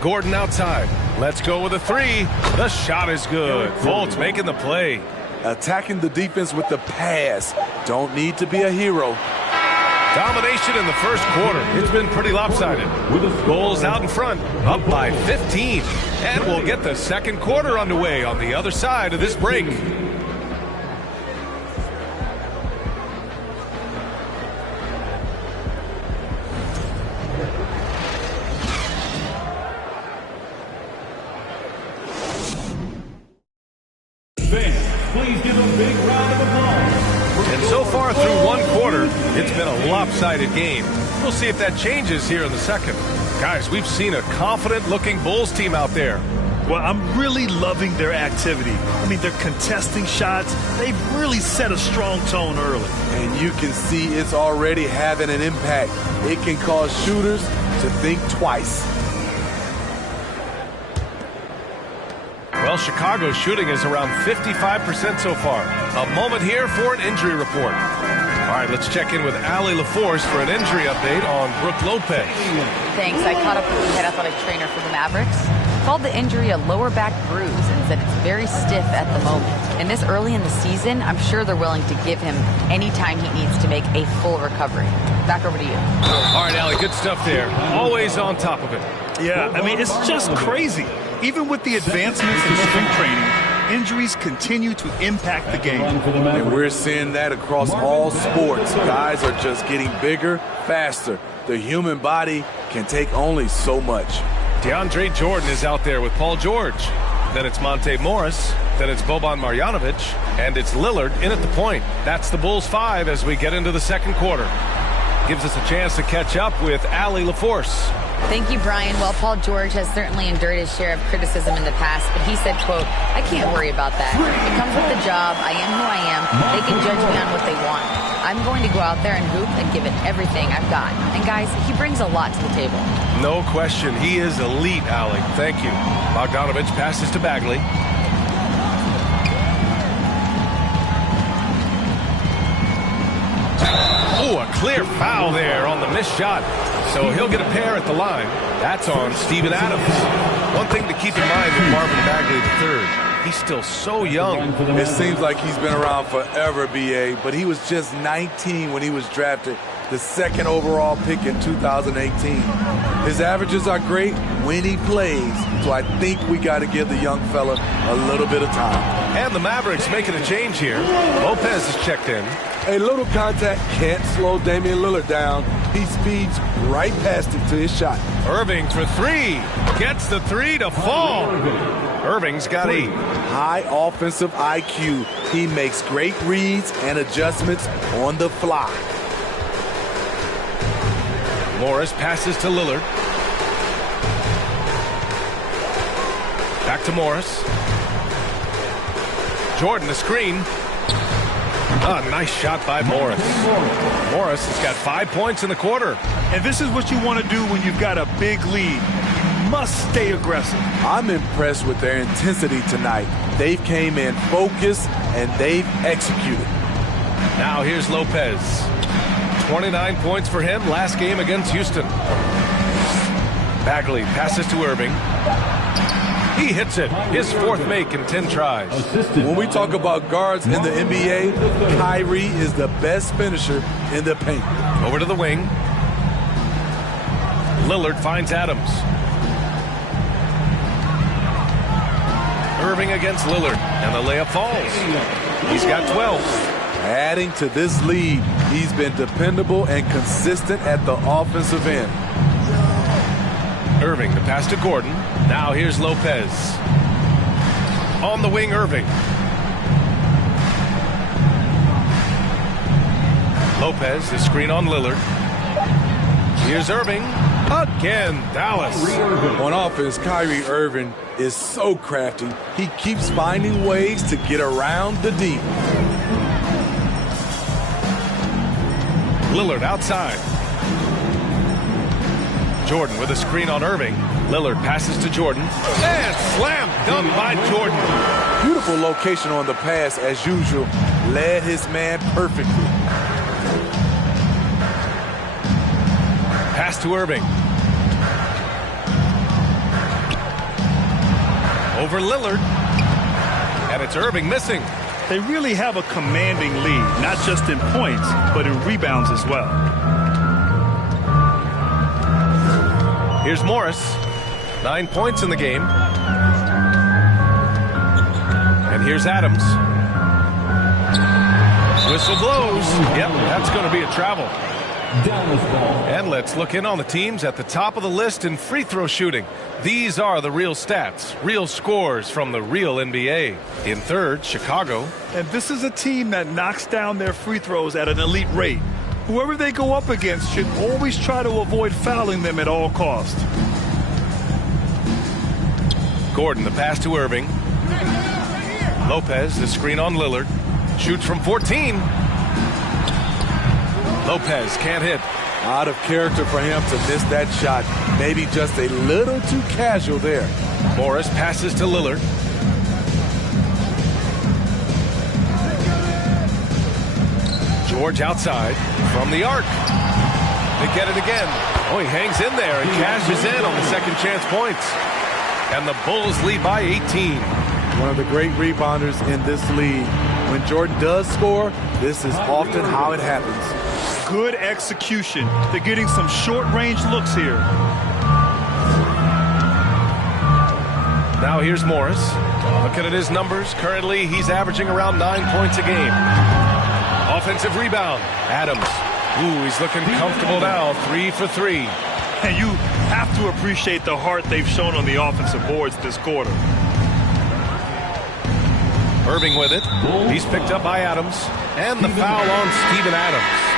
Gordon outside. Let's go with a three. The shot is good. Fultz making the play. Attacking the defense with the pass. Don't need to be a hero. Domination in the first quarter. It's been pretty lopsided. Bulls out in front, up by 15. And we'll get the second quarter underway on the other side of this break. Please give a big round of applause. And so far through one quarter, it's been a lopsided game. We'll see if that changes here in the second. Guys, we've seen a confident-looking Bulls team out there. Well, I'm really loving their activity. I mean, they're contesting shots. They've really set a strong tone early. And you can see it's already having an impact. It can cause shooters to think twice. Well, Chicago's shooting is around 55% so far. A moment here for an injury report. All right, let's check in with Allie LaForce for an injury update on Brooke Lopez. Thanks. I caught up with the head athletic trainer for the Mavericks. Called the injury a lower back bruise and said it's very stiff at the moment. And this early in the season, I'm sure they're willing to give him any time he needs to make a full recovery. Back over to you. All right, Allie, good stuff there. Always on top of it. Yeah, I mean, it's just crazy. Even with the advancements in strength training, injuries continue to impact the game. And we're seeing that across all sports. Guys are just getting bigger, faster. The human body can take only so much. DeAndre Jordan is out there with Paul George. Then it's Monte Morris. Then it's Boban Marjanovic. And it's Lillard in at the point. That's the Bulls 5 as we get into the second quarter. Gives us a chance to catch up with Allie LaForce. Thank you, Brian. Well, Paul George has certainly endured his share of criticism in the past, but he said, quote, I can't worry about that. It comes with the job. I am who I am. They can judge me on what they want. I'm going to go out there and hoop and give it everything I've got. And guys, he brings a lot to the table. No question. He is elite, Allie. Thank you. Bogdanovic passes to Bagley. Oh, a clear foul there on the missed shot. So he'll get a pair at the line. That's on Steven Adams. One thing to keep in mind with Marvin Bagley III, he's still so young. It seems like he's been around forever, B.A., but he was just 19 when he was drafted, the second overall pick in 2018. His averages are great when he plays, so I think we got to give the young fella a little bit of time. And the Mavericks making a change here. Lopez is checked in. A little contact can't slow Damian Lillard down. He speeds right past it to his shot. Irving for three. Gets the three to fall. Irving's got 8. High offensive IQ. He makes great reads and adjustments on the fly. Morris passes to Lillard. Back to Morris. Jordan, the screen. Nice shot by Morris. Morris has got 5 points in the quarter. And this is what you want to do when you've got a big lead. You must stay aggressive. I'm impressed with their intensity tonight. They came in focused and they've executed. Now here's Lopez. 29 points for him last game against Houston. Bagley passes to Irving. He hits it. His 4th make in 10 tries. When we talk about guards in the NBA, Kyrie is the best finisher in the paint. Over to the wing. Lillard finds Adams. Irving against Lillard, and the layup falls. He's got 12. Adding to this lead, he's been dependable and consistent at the offensive end. Irving, the pass to Gordon. Now here's Lopez. On the wing, Irving. Lopez, the screen on Lillard. Here's Irving. Again, Dallas. On offense, Kyrie Irving is so crafty. He keeps finding ways to get around the D. Lillard outside. Jordan with a screen on Irving. Lillard passes to Jordan. And slam dunk by Jordan. Beautiful location on the pass as usual. Led his man perfectly. Pass to Irving. over Lillard. And it's Irving missing. They really have a commanding lead, not just in points, but in rebounds as well. Here's Morris. 9 points in the game. And here's Adams. Whistle blows. Yep, that's going to be a travel. And let's look in on the teams at the top of the list in free throw shooting. These are the real stats, real scores from the real NBA. In third, Chicago. And this is a team that knocks down their free throws at an elite rate. Whoever they go up against should always try to avoid fouling them at all costs. Gordon, the pass to Irving. Lopez, the screen on Lillard. Shoots from 14. Lopez can't hit. Out of character for him to miss that shot. Maybe just a little too casual there. Morris passes to Lillard. George outside from the arc. They get it again. Oh, he hangs in there and cashes in on the second chance points. And the Bulls lead by 18. One of the great rebounders in this league. When Jordan does score, this is often how it happens. Good execution. They're getting some short-range looks here. Now here's Morris. Looking at his numbers, currently he's averaging around 9 points a game. Offensive rebound. Adams. Ooh, he's looking comfortable now. 3 for 3. And you have to appreciate the heart they've shown on the offensive boards this quarter. Irving with it. He's picked up by Adams. And the foul on Steven Adams.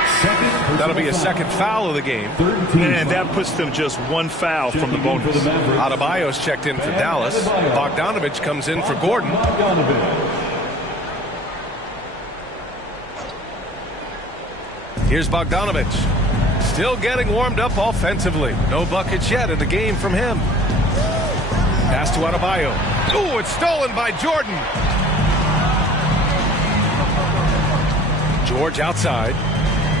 That'll be a second foul of the game. And that puts them just one foul from the bonus. Adebayo's checked in for Dallas. Bogdanovich comes in for Gordon. Here's Bogdanovich. Still getting warmed up offensively. No buckets yet in the game from him. Pass to Adebayo. Ooh, it's stolen by Jordan. George outside.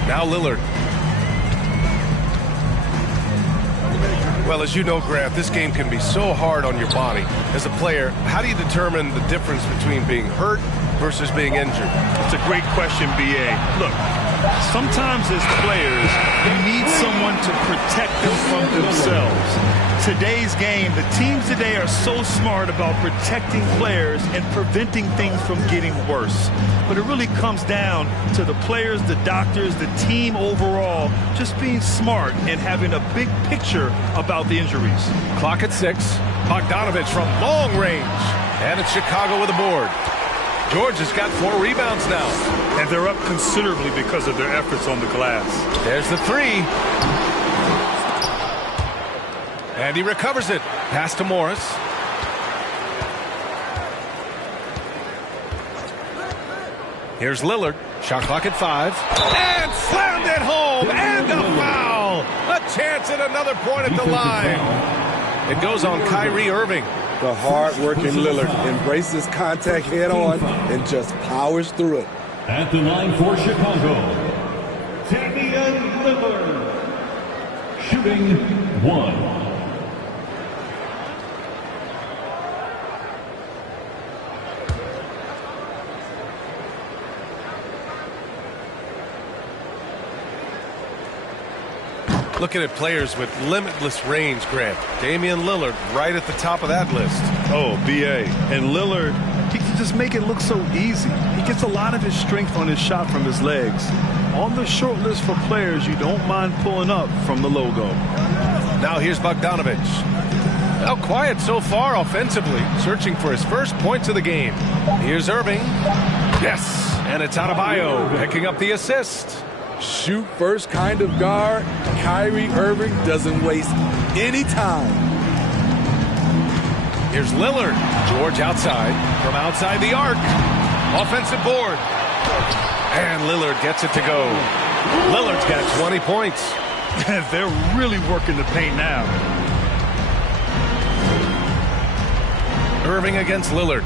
Now Lillard. Well, as you know, Grant, this game can be so hard on your body. As a player, how do you determine the difference between being hurt versus being injured? It's a great question, B.A. Look, sometimes as players, you need someone to protect them from themselves. Today's game, the teams today are so smart about protecting players and preventing things from getting worse. But it really comes down to the players, the doctors, the team overall, just being smart and having a big picture about the injuries. Clock at 6. Bogdanovich from long range. And it's Chicago with a board. George has got 4 rebounds now. And they're up considerably because of their efforts on the glass. There's the 3. And he recovers it. Pass to Morris. Here's Lillard. Shot clock at 5. And slammed it home. And a foul. A chance at another point at the line. It goes on Kyrie Irving. The hard-working Lillard embraces contact head-on and just powers through it. At the line for Chicago, Damian Lillard, shooting 1. Looking at players with limitless range, Grant. Damian Lillard right at the top of that list. Oh, B.A. And Lillard, he can just make it look so easy. He gets a lot of his strength on his shot from his legs. On the short list for players you don't mind pulling up from the logo. Now here's Bogdanovich. Well, quiet so far offensively, searching for his first points of the game. Here's Irving. Yes, and it's Adebayo picking up the assist. Shoot first kind of guard. Kyrie Irving doesn't waste any time. Here's Lillard. George outside. From outside the arc. Offensive board. And Lillard gets it to go. Lillard's got 20 points. They're really working the paint now. Irving against Lillard.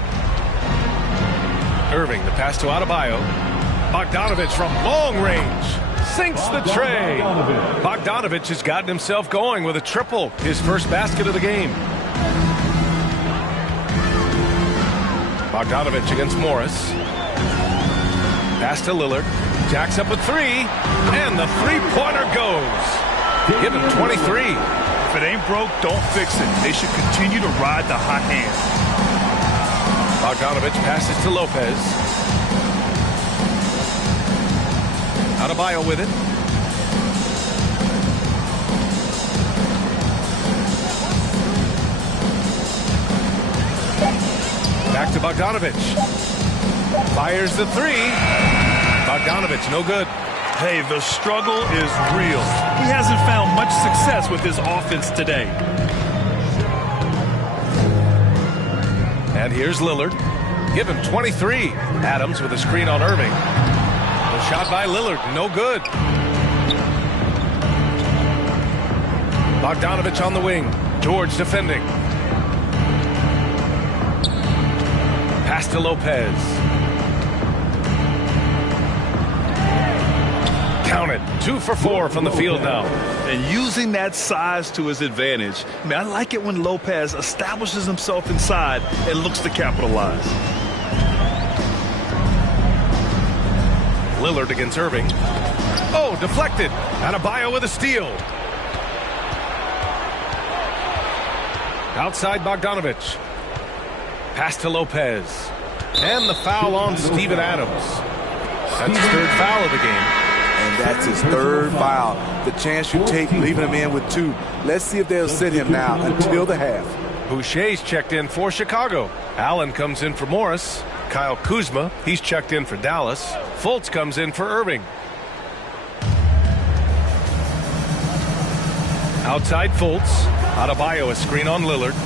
Irving, the pass to Adebayo. Bogdanovich from long range. Sinks the tray. Bogdanovich has gotten himself going with a triple. His first basket of the game. Bogdanovich against Morris. Pass to Lillard. Jacks up a three, and the three-pointer goes. Give him 23. If it ain't broke, don't fix it. They should continue to ride the hot hand. Bogdanovich passes to Lopez. Adebayo with it. Back to Bogdanovich. Fires the three. Bogdanovich, no good. Hey, the struggle is real. He hasn't found much success with his offense today. And here's Lillard. Give him 23. Adams with a screen on Irving. The shot by Lillard, no good. Bogdanovich on the wing. George defending. Pass to Lopez. Count it. 2 for 4 from the field now. And using that size to his advantage. I mean, I like it when Lopez establishes himself inside and looks to capitalize. Lillard against Irving. Oh, deflected. Adebayo with a steal. Outside Bogdanovich. Pass to Lopez. And the foul on Steven Adams. That's his third foul of the game. And that's his third foul. The chance you take leaving him in with 2. Let's see if they'll sit him now until the half. Boucher's checked in for Chicago. Allen comes in for Morris. Kyle Kuzma, he's checked in for Dallas. Fultz comes in for Irving. Outside Fultz. Adebayo a screen on Lillard.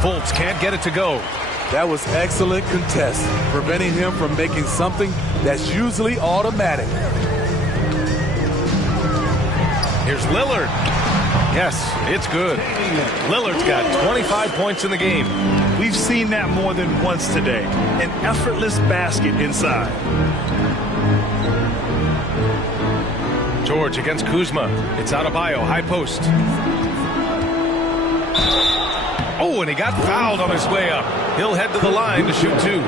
Fultz can't get it to go. That was excellent contest, preventing him from making something that's usually automatic. Here's Lillard. Yes, it's good. Lillard's got 25 points in the game. We've seen that more than once today. An effortless basket inside. George against Kuzma. It's Adebayo, high post. Oh, and he got fouled on his way up. He'll head to the line to shoot 2.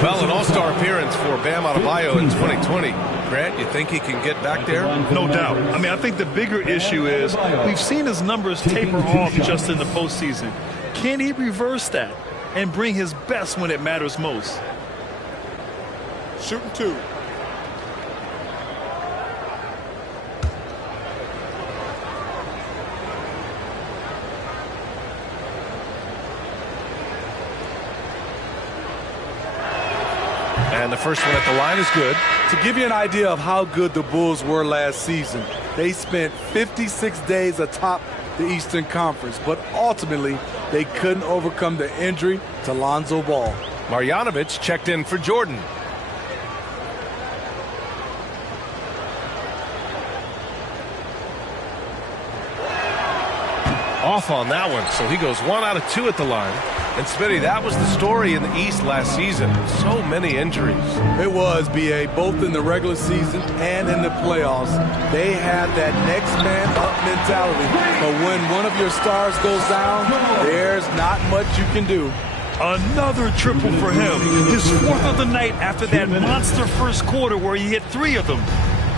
Well, an all-star appearance for Bam Adebayo in 2020. Grant, you think he can get back there? No doubt. I mean, I think the bigger issue is we've seen his numbers taper off just in the postseason. Can he reverse that and bring his best when it matters most? Shooting 2. And the first one at the line is good. To give you an idea of how good the Bulls were last season, they spent 56 days atop the Eastern Conference, but ultimately they couldn't overcome the injury to Lonzo Ball. Marjanovic checked in for Jordan. Off on that one, so he goes 1 out of 2 at the line. And Smitty, that was the story in the East last season. So many injuries. It was, B.A., both in the regular season and in the playoffs. They have that next man up mentality. But when one of your stars goes down, there's not much you can do. Another triple for him. His 4th of the night after that monster first quarter where he hit 3 of them.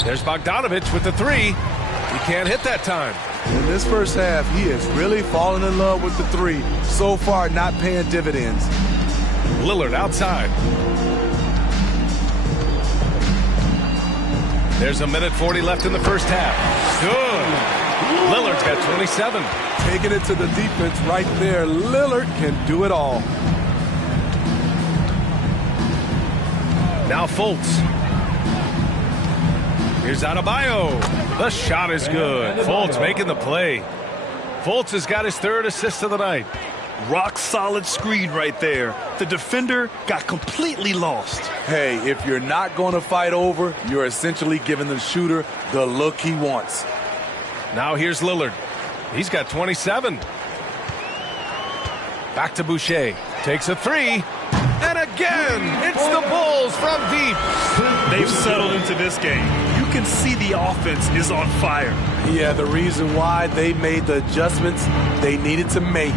There's Bogdanovich with the 3. He can't hit that time. In this first half, he has really fallen in love with the 3. So far, not paying dividends. Lillard outside. There's 1:40 left in the first half. Good. Lillard's got 27. Taking it to the defense right there. Lillard can do it all. Now Fultz. Here's Adebayo. The shot is good. Fultz making the play. Fultz has got his 3rd assist of the night. Rock solid screen right there. The defender got completely lost. Hey, if you're not going to fight over, you're essentially giving the shooter the look he wants. Now here's Lillard. He's got 27. Back to Boucher. Takes a 3. And again, it's the Bulls from deep. They've settled into this game. You can see the offense is on fire. Yeah, the reason why they made the adjustments they needed to make.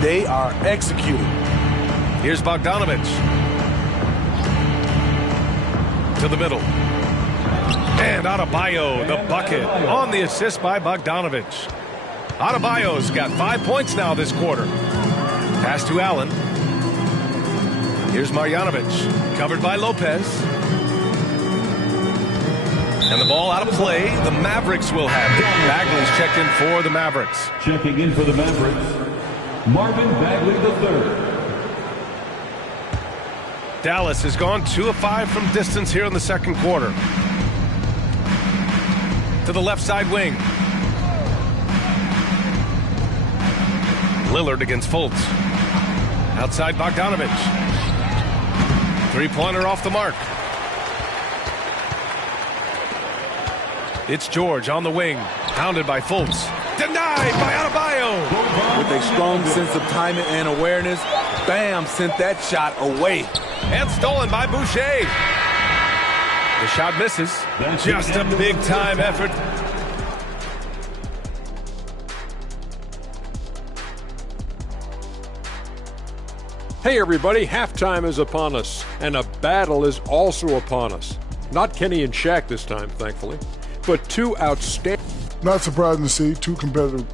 They are executing. Here's Bogdanovich. To the middle. And Adebayo, the bucket, on the assist by Bogdanovich. Adebayo's got 5 points now this quarter. Pass to Allen. Here's Marjanovic, covered by Lopez. And the ball out of play. The Mavericks will have it. Bagley's checked in for the Mavericks. Checking in for the Mavericks, Marvin Bagley III. Dallas has gone 2 of 5 from distance here in the second quarter. To the left side wing. Lillard against Fultz. Outside Bogdanovich. Three-pointer off the mark. It's George on the wing. Pounded by Fultz. Denied by Adebayo. With a strong sense of timing and awareness, Bam sent that shot away. And stolen by Boucher. The shot misses. Just a big-time effort. Hey everybody, halftime is upon us, and a battle is also upon us. Not Kenny and Shaq this time, thankfully, but two outstanding. Not surprising to see, two competitive.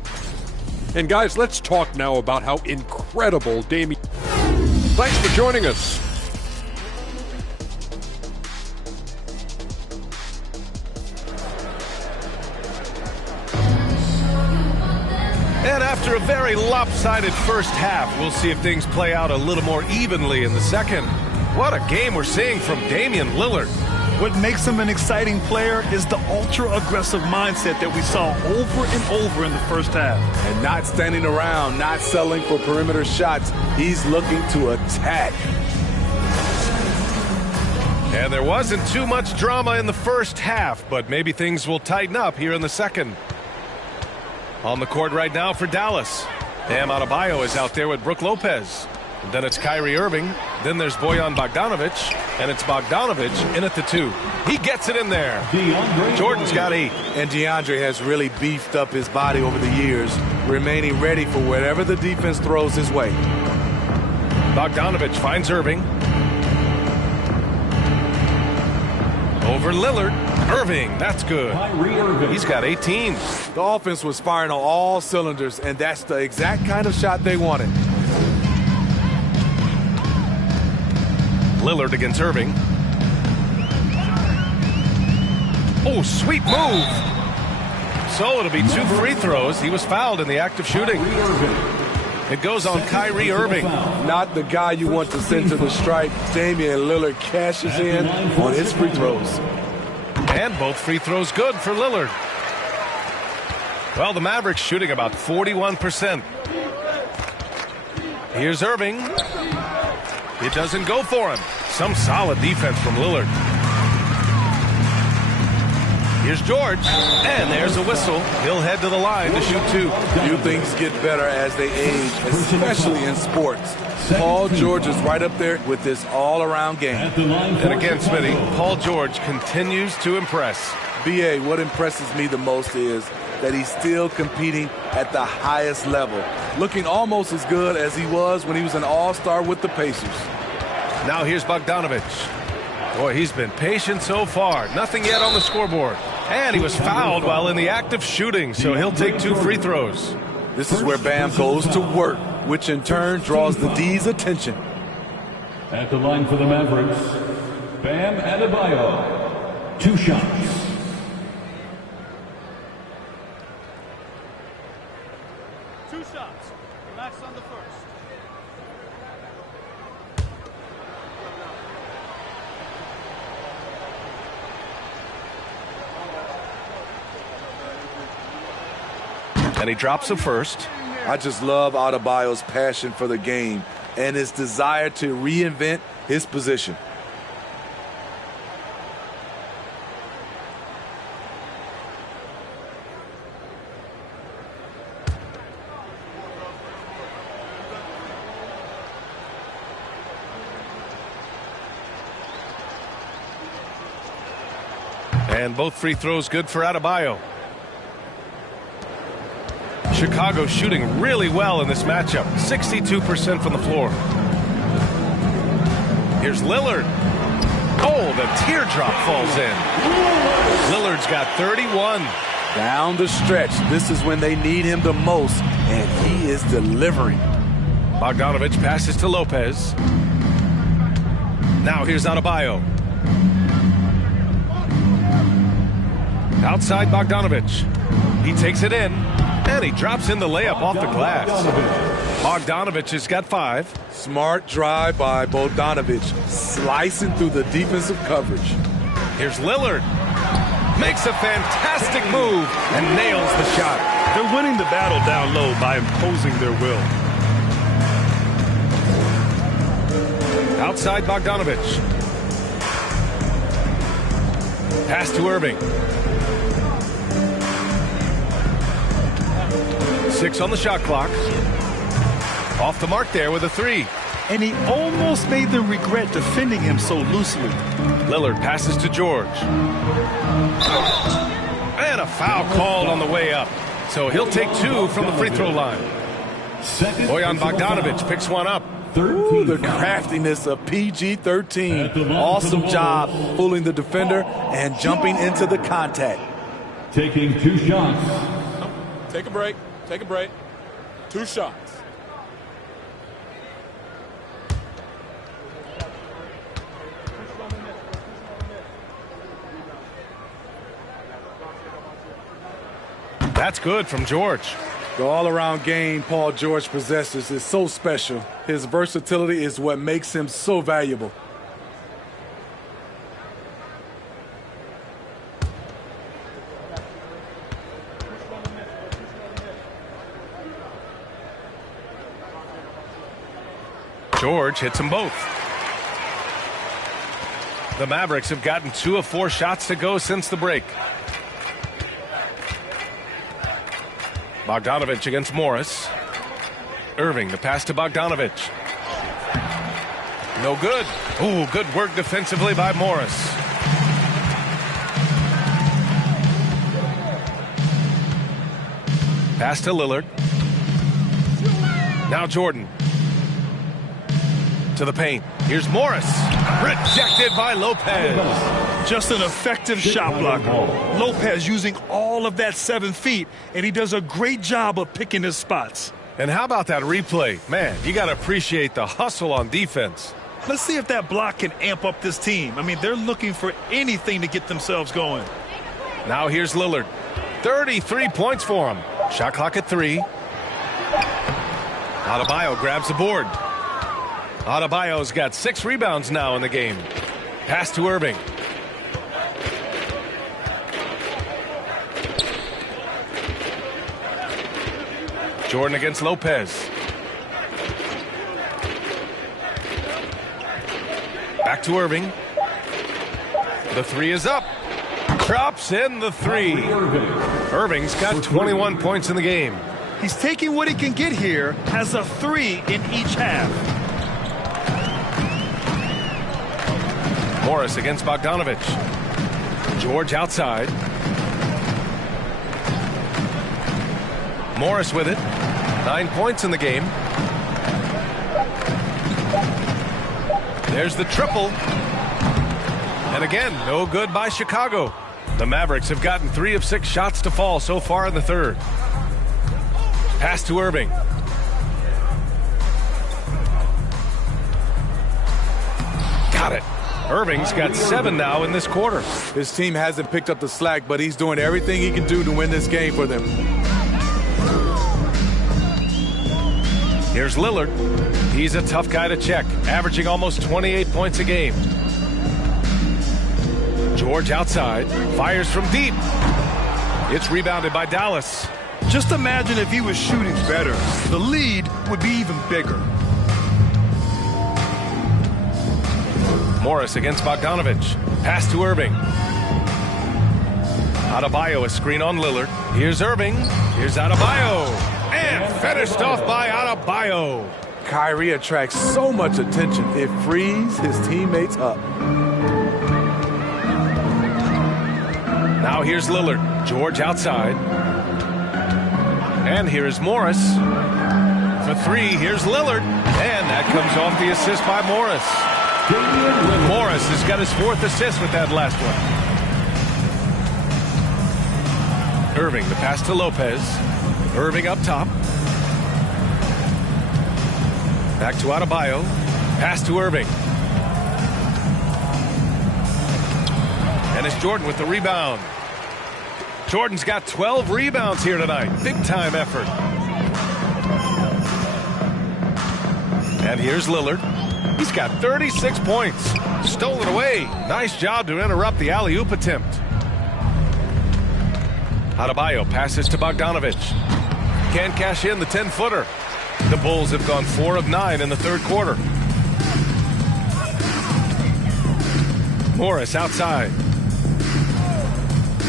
And guys, let's talk now about how incredible Damian. Thanks for joining us. And after a very lopsided first half, we'll see if things play out a little more evenly in the second. What a game we're seeing from Damian Lillard. What makes him an exciting player is the ultra-aggressive mindset that we saw over and over in the first half. And not standing around, not settling for perimeter shots. He's looking to attack. And there wasn't too much drama in the first half, but maybe things will tighten up here in the second. On the court right now for Dallas. Bam Adebayo is out there with Brook Lopez. And then it's Kyrie Irving. Then there's Bojan Bogdanovic. And it's Bogdanovic in at the 2. He gets it in there. Jordan's got 8. And DeAndre has really beefed up his body over the years, remaining ready for whatever the defense throws his way. Bogdanovic finds Irving. Over Lillard. Irving, that's good. He's got 18. The offense was firing on all cylinders, and that's the exact kind of shot they wanted. Lillard against Irving. Oh, sweet move. So it'll be 2 free throws. He was fouled in the act of shooting. It goes on Kyrie Irving. Not the guy you want to send to the stripe. Damian Lillard cashes in on his free throws. And both free throws good for Lillard. Well, the Mavericks shooting about 41%. Here's Irving. It doesn't go for him. Some solid defense from Lillard. Here's George. And there's a whistle. He'll head to the line to shoot 2. Few things get better as they age, especially in sports. Paul George is right up there with this all-around game. And again, Smitty, Paul George continues to impress. B.A., what impresses me the most is that he's still competing at the highest level, looking almost as good as he was when he was an all-star with the Pacers. Now here's Bogdanovic. Boy, he's been patient so far. Nothing yet on the scoreboard. And he was fouled while in the act of shooting, so he'll take 2 free throws. This is where Bam goes to work, which in turn draws the D's attention. At the line for the Mavericks, Bam Adebayo. 2 shots. Relax on the first. And he drops the first. I just love Adebayo's passion for the game and his desire to reinvent his position. And both free throws good for Adebayo. Chicago shooting really well in this matchup. 62% from the floor. Here's Lillard. Oh, the teardrop falls in. Lillard's got 31. Down the stretch. This is when they need him the most, and he is delivering. Bogdanovich passes to Lopez. Now here's Adebayo. Outside Bogdanovich. He takes it in, and he drops in the layup off the glass. Bogdanovich has got 5. Smart drive by Bogdanovich, slicing through the defensive coverage. Here's Lillard. Makes a fantastic move and nails the shot. They're winning the battle down low by imposing their will. Outside Bogdanovich. Pass to Irving. 6 on the shot clock. Off the mark there with a 3. And he almost made them regret defending him so loosely. Lillard passes to George. And a foul called on the way up. So he'll take 2 from the free throw line. Bojan Bogdanovich picks one up. Ooh, the craftiness of PG-13. Awesome job fooling the defender and jumping into the contact. Taking 2 shots. Take a break. Take a break. 2 shots. That's good from George. The all-around game Paul George possesses is so special. His versatility is what makes him so valuable. George hits them both. The Mavericks have gotten 2 of 4 shots to go since the break. Bogdanovich against Morris. Irving, the pass to Bogdanovich. No good. Ooh, good work defensively by Morris. Pass to Lillard. Now Jordan. To the paint. Here's Morris. Rejected by Lopez. Just an effective shot blocker. Lopez using all of that 7 feet, and he does a great job of picking his spots. And how about that replay? Man, you got to appreciate the hustle on defense. Let's see if that block can amp up this team. I mean, they're looking for anything to get themselves going. Now here's Lillard. 33 points for him. Shot clock at 3. Adebayo grabs the board. Adebayo's got 6 rebounds now in the game. Pass to Irving. Jordan against Lopez. Back to Irving. The 3 is up. Drops in the 3. Irving's got 21 points in the game. He's taking what he can get here as a 3 in each half. Morris against Bogdanovich. George outside. Morris with it. 9 points in the game. There's the triple. And again, no good by Chicago. The Mavericks have gotten 3 of 6 shots to fall so far in the third. Pass to Irving. Got it. Irving's got 7 now in this quarter. His team hasn't picked up the slack, but he's doing everything he can do to win this game for them. Here's Lillard. He's a tough guy to check, averaging almost 28 points a game. George outside, fires from deep. It's rebounded by Dallas. Just imagine if he was shooting better. The lead would be even bigger. Morris against Bogdanovich. Pass to Irving. Adebayo, a screen on Lillard. Here's Irving. Here's Adebayo. And finished off by Adebayo. Kyrie attracts so much attention, it frees his teammates up. Now here's Lillard. George outside. And here is Morris. For 3, here's Lillard. And that comes off the assist by Morris. Morris has got his 4th assist with that last one. Irving, the pass to Lopez. Irving up top. Back to Adebayo. Pass to Irving. And it's Jordan with the rebound. Jordan's got 12 rebounds here tonight. Big time effort. And here's Lillard. He's got 36 points. Stolen away. Nice job to interrupt the alley-oop attempt. Adebayo passes to Bogdanovic. Can't cash in the 10-footer. The Bulls have gone 4 of 9 in the 3rd quarter. Morris outside.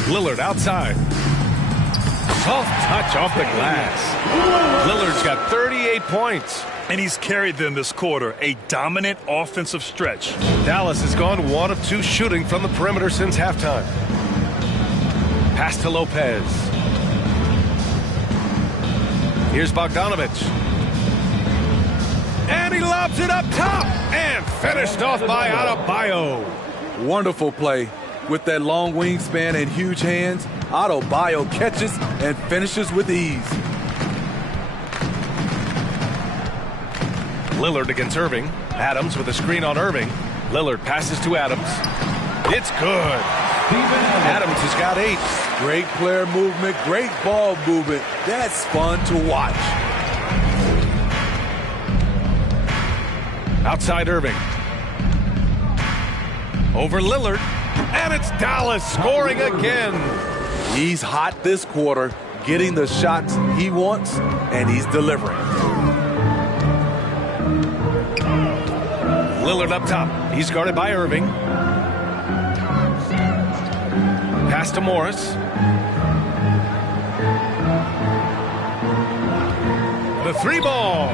Lillard outside. Soft touch off the glass. Lillard's got 38 points. And he's carried them this quarter. A dominant offensive stretch. Dallas has gone 1 of 2 shooting from the perimeter since halftime. Pass to Lopez. Here's Bogdanovic. And he lobs it up top. And finished off by Adebayo. Wonderful play. With that long wingspan and huge hands, Adebayo catches and finishes with ease. Lillard against Irving. Adams with a screen on Irving. Lillard passes to Adams. It's good. Adams has got 8. Great player movement, great ball movement. That's fun to watch. Outside Irving. Over Lillard. And it's Dallas scoring again. He's hot this quarter, getting the shots he wants, and he's delivering. Lillard up top. He's guarded by Irving. Pass to Morris. The 3 ball.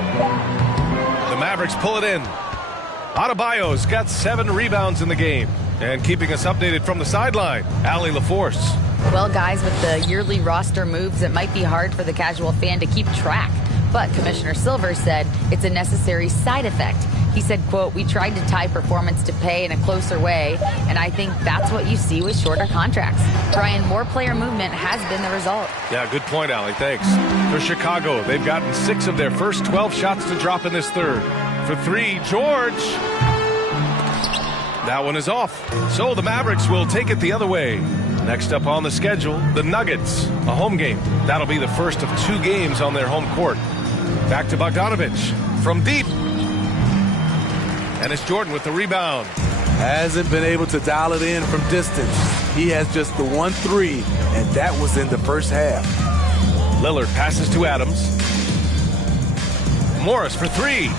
The Mavericks pull it in. Adebayo's got 7 rebounds in the game. And keeping us updated from the sideline, Allie LaForce. Well, guys, with the yearly roster moves, it might be hard for the casual fan to keep track. But Commissioner Silver said it's a necessary side effect. He said, quote, "We tried to tie performance to pay in a closer way, and I think that's what you see with shorter contracts." Brian, more player movement has been the result. Yeah, good point, Allie. Thanks. For Chicago, they've gotten 6 of their first 12 shots to drop in this 3rd. For 3, George. That one is off. So the Mavericks will take it the other way. Next up on the schedule, the Nuggets, a home game. That'll be the first of 2 games on their home court. Back to Bogdanovic from deep. And it's Jordan with the rebound. Hasn't been able to dial it in from distance. He has just the 1 3, and that was in the first half. Lillard passes to Adams. Morris for 3.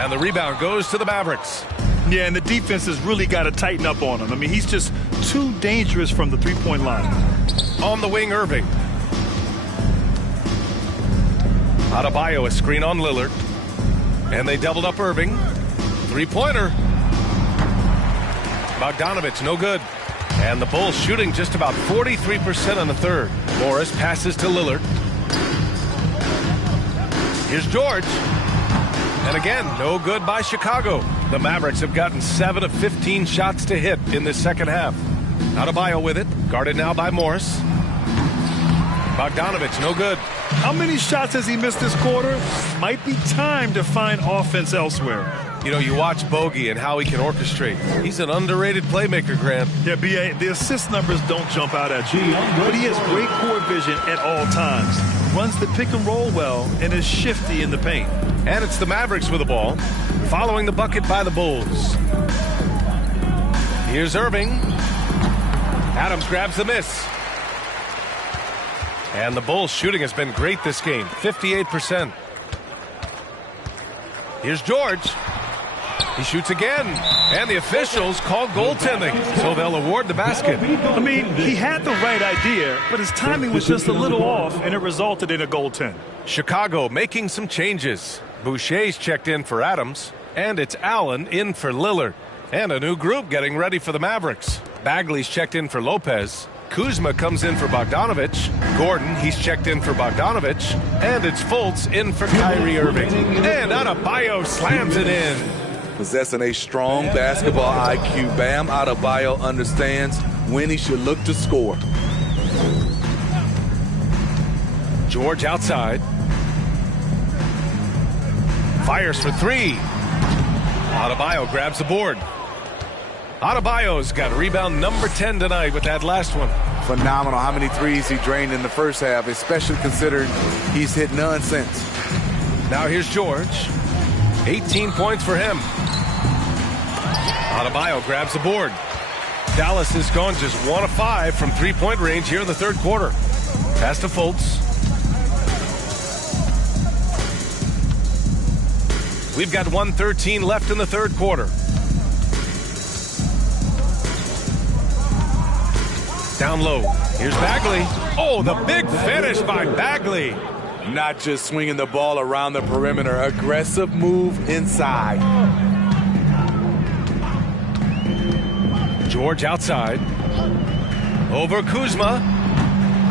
And the rebound goes to the Mavericks. Yeah, and the defense has really got to tighten up on him. I mean, he's just too dangerous from the 3-point line. On the wing, Irving. Adebayo, a screen on Lillard. And they doubled up Irving. 3-pointer. Bogdanovic, no good. And the Bulls shooting just about 43% in the 3rd. Morris passes to Lillard. Here's George. And again, no good by Chicago. The Mavericks have gotten 7 of 15 shots to hit in this 2nd half. Adebayo with it, guarded now by Morris. Bogdanovic, no good. How many shots has he missed this quarter? Might be time to find offense elsewhere. You know, you watch Bogey and how he can orchestrate. He's an underrated playmaker, Grant. Yeah, B.A., the assist numbers don't jump out at you, but he has great court vision at all times. Runs the pick and roll well and is shifty in the paint. And it's the Mavericks with the ball, following the bucket by the Bulls. Here's Irving. Adams grabs the miss. And the Bulls shooting has been great this game, 58%. Here's George. He shoots again. And the officials call goaltending, so they'll award the basket. I mean, he had the right idea, but his timing was just a little off, and it resulted in a goaltend. Chicago making some changes. Boucher's checked in for Adams, and it's Allen in for Lillard. And a new group getting ready for the Mavericks. Bagley's checked in for Lopez. Kuzma comes in for Bogdanovic. Gordon, he's checked in for Bogdanovic. And it's Fultz in for Kyrie Irving. And Adebayo slams it in. Possessing a strong basketball IQ, Bam Adebayo understands when he should look to score. George outside. Fires for three. Adebayo grabs the board. Adebayo's got rebound number 10 tonight with that last one. Phenomenal how many threes he drained in the first half, especially considering he's hit none since. Now here's George. 18 points for him. Adebayo grabs the board. Dallas has gone just 1 of 5 from three-point range here in the third quarter. Pass to Fultz. We've got 1:13 left in the third quarter. Down low. Here's Bagley. Oh, the big finish by Bagley. Not just swinging the ball around the perimeter, aggressive move inside. George outside. Over Kuzma.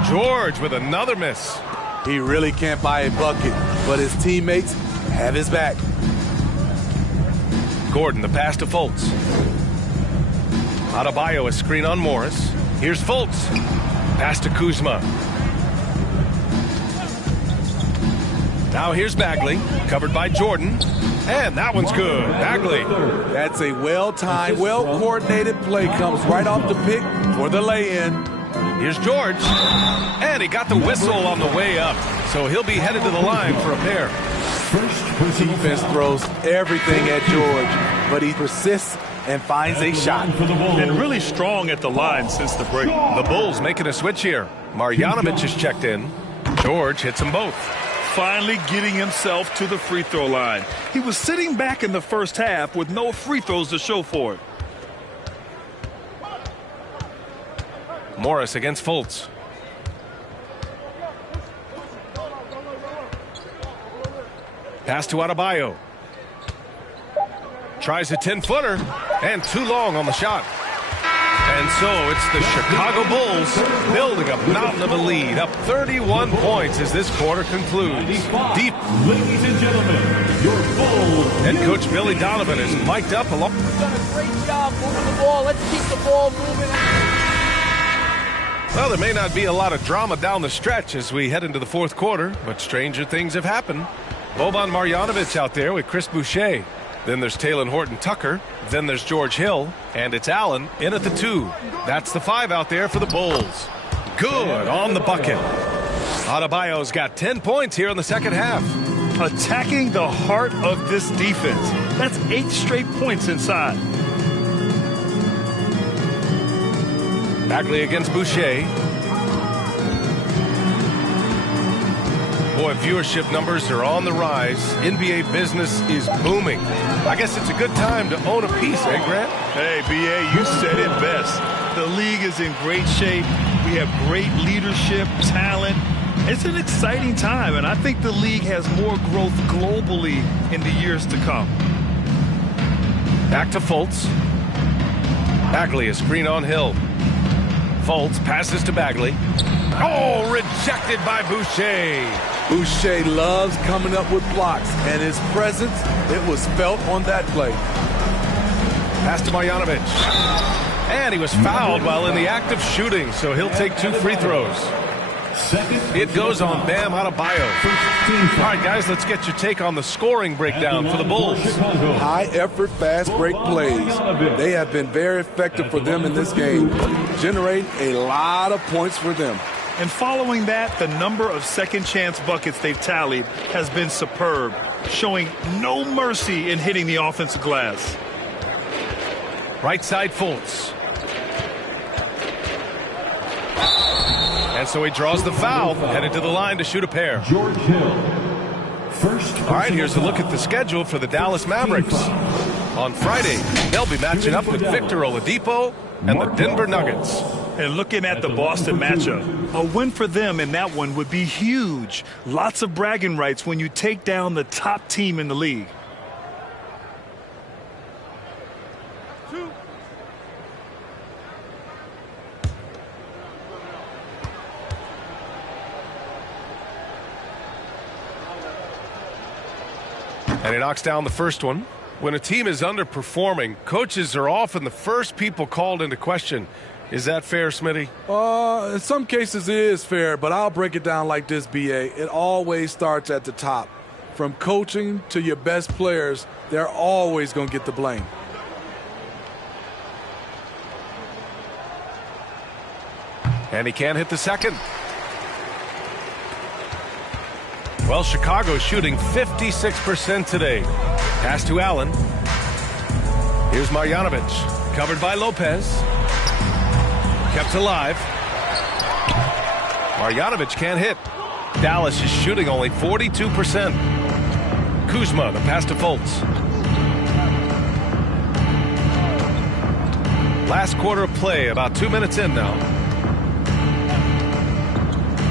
George with another miss. He really can't buy a bucket, but his teammates have his back. Gordon, the pass to Fultz. Adebayo, a screen on Morris. Here's Fultz. Pass to Kuzma. Now here's Bagley, covered by Jordan. And that one's good. Bagley. That's a well-timed, well-coordinated play. Comes right off the pick for the lay-in. Here's George. And he got the whistle on the way up. So he'll be headed to the line for a pair. Defense throws everything at George, but he persists and finds a shot. Been really strong at the line since the break. The Bulls making a switch here. Marjanovic is checked in. George hits them both. Finally getting himself to the free throw line. He was sitting back in the first half with no free throws to show for it. Morris against Fultz. Pass to Adebayo. Tries a 10-footer and too long on the shot. And so it's the Chicago Bulls building a mountain of a lead, up 31 points as this quarter concludes. Deep. Ladies and gentlemen, your Bulls. Head coach Billy Donovan is mic'd up along. We've done a great job moving the ball. Let's keep the ball moving. Well, there may not be a lot of drama down the stretch as we head into the fourth quarter, but stranger things have happened. Boban Marjanovic out there with Chris Boucher. Then there's Talen Horton-Tucker. Then there's George Hill. And it's Allen in at the 2. That's the 5 out there for the Bulls. Good on the bucket. Adebayo's got 10 points here in the second half. Attacking the heart of this defense. That's 8 straight points inside. Bagley against Boucher. Boy, viewership numbers are on the rise. NBA business is booming. I guess it's a good time to own a piece, eh, Grant? Hey, B.A., you said it best. The league is in great shape. We have great leadership, talent. It's an exciting time, and I think the league has more growth globally in the years to come. Back to Fultz. Bagley, a screen on Hill. Fultz passes to Bagley. Oh, rejected by Boucher. Boucher loves coming up with blocks, and his presence, it was felt on that play. Pass to Marjanovic. And he was fouled while in the act of shooting, so he'll take 2 free throws. It goes on Bam Adebayo. All right, guys, let's get your take on the scoring breakdown for the Bulls. High-effort, fast-break plays. They have been very effective for them in this game, generating a lot of points for them. And following that, the number of second-chance buckets they've tallied has been superb, showing no mercy in hitting the offensive glass. Right side Fultz. And so he draws the foul, headed to the line to shoot a pair. George Hill. First. All right, here's a look at the schedule for the Dallas Mavericks. On Friday, they'll be matching up with Victor Oladipo and the Denver Nuggets. And looking at the Boston matchup, a win for them in that one would be huge. Lots of bragging rights when you take down the top team in the league. And he knocks down the first one. When a team is underperforming, coaches are often the first people called into question. Is that fair, Smitty? In some cases it is fair, but I'll break it down like this, B.A. It always starts at the top. From coaching to your best players, they're always going to get the blame. And he can't hit the second. Well, Chicago's shooting 56% today. Pass to Allen. Here's Marjanovic. Covered by Lopez. Kept alive. Marjanovic can't hit. Dallas is shooting only 42%. Kuzma, the pass to Fultz. Last quarter of play, about 2 minutes in now.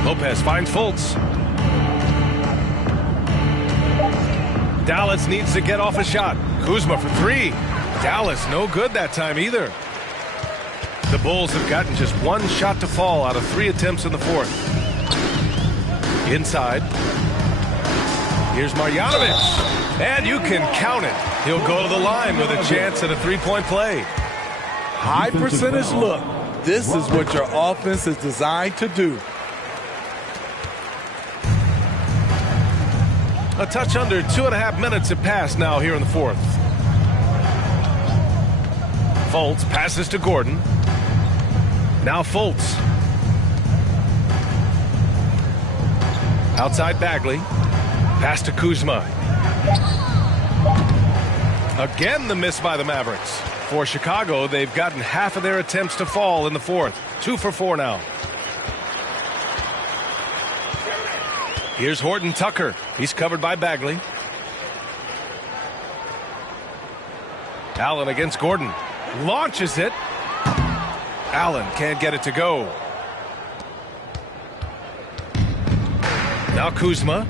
Lopez finds Fultz. Dallas needs to get off a shot. Kuzma for three. Dallas no good that time either. The Bulls have gotten just one shot to fall out of 3 attempts in the fourth. Inside. Here's Marjanovic. And you can count it. He'll go to the line with a chance at a three-point play. High percentage look. This is what your offense is designed to do. A touch under 2.5 minutes have passed now here in the fourth. Fultz passes to Gordon. Now Fultz. Outside Bagley. Pass to Kuzma. Again the miss by the Mavericks. For Chicago, they've gotten half of their attempts to fall in the fourth. 2 for 4 now. Here's Horton Tucker. He's covered by Bagley. Allen against Gordon. Launches it. Allen can't get it to go. Now Kuzma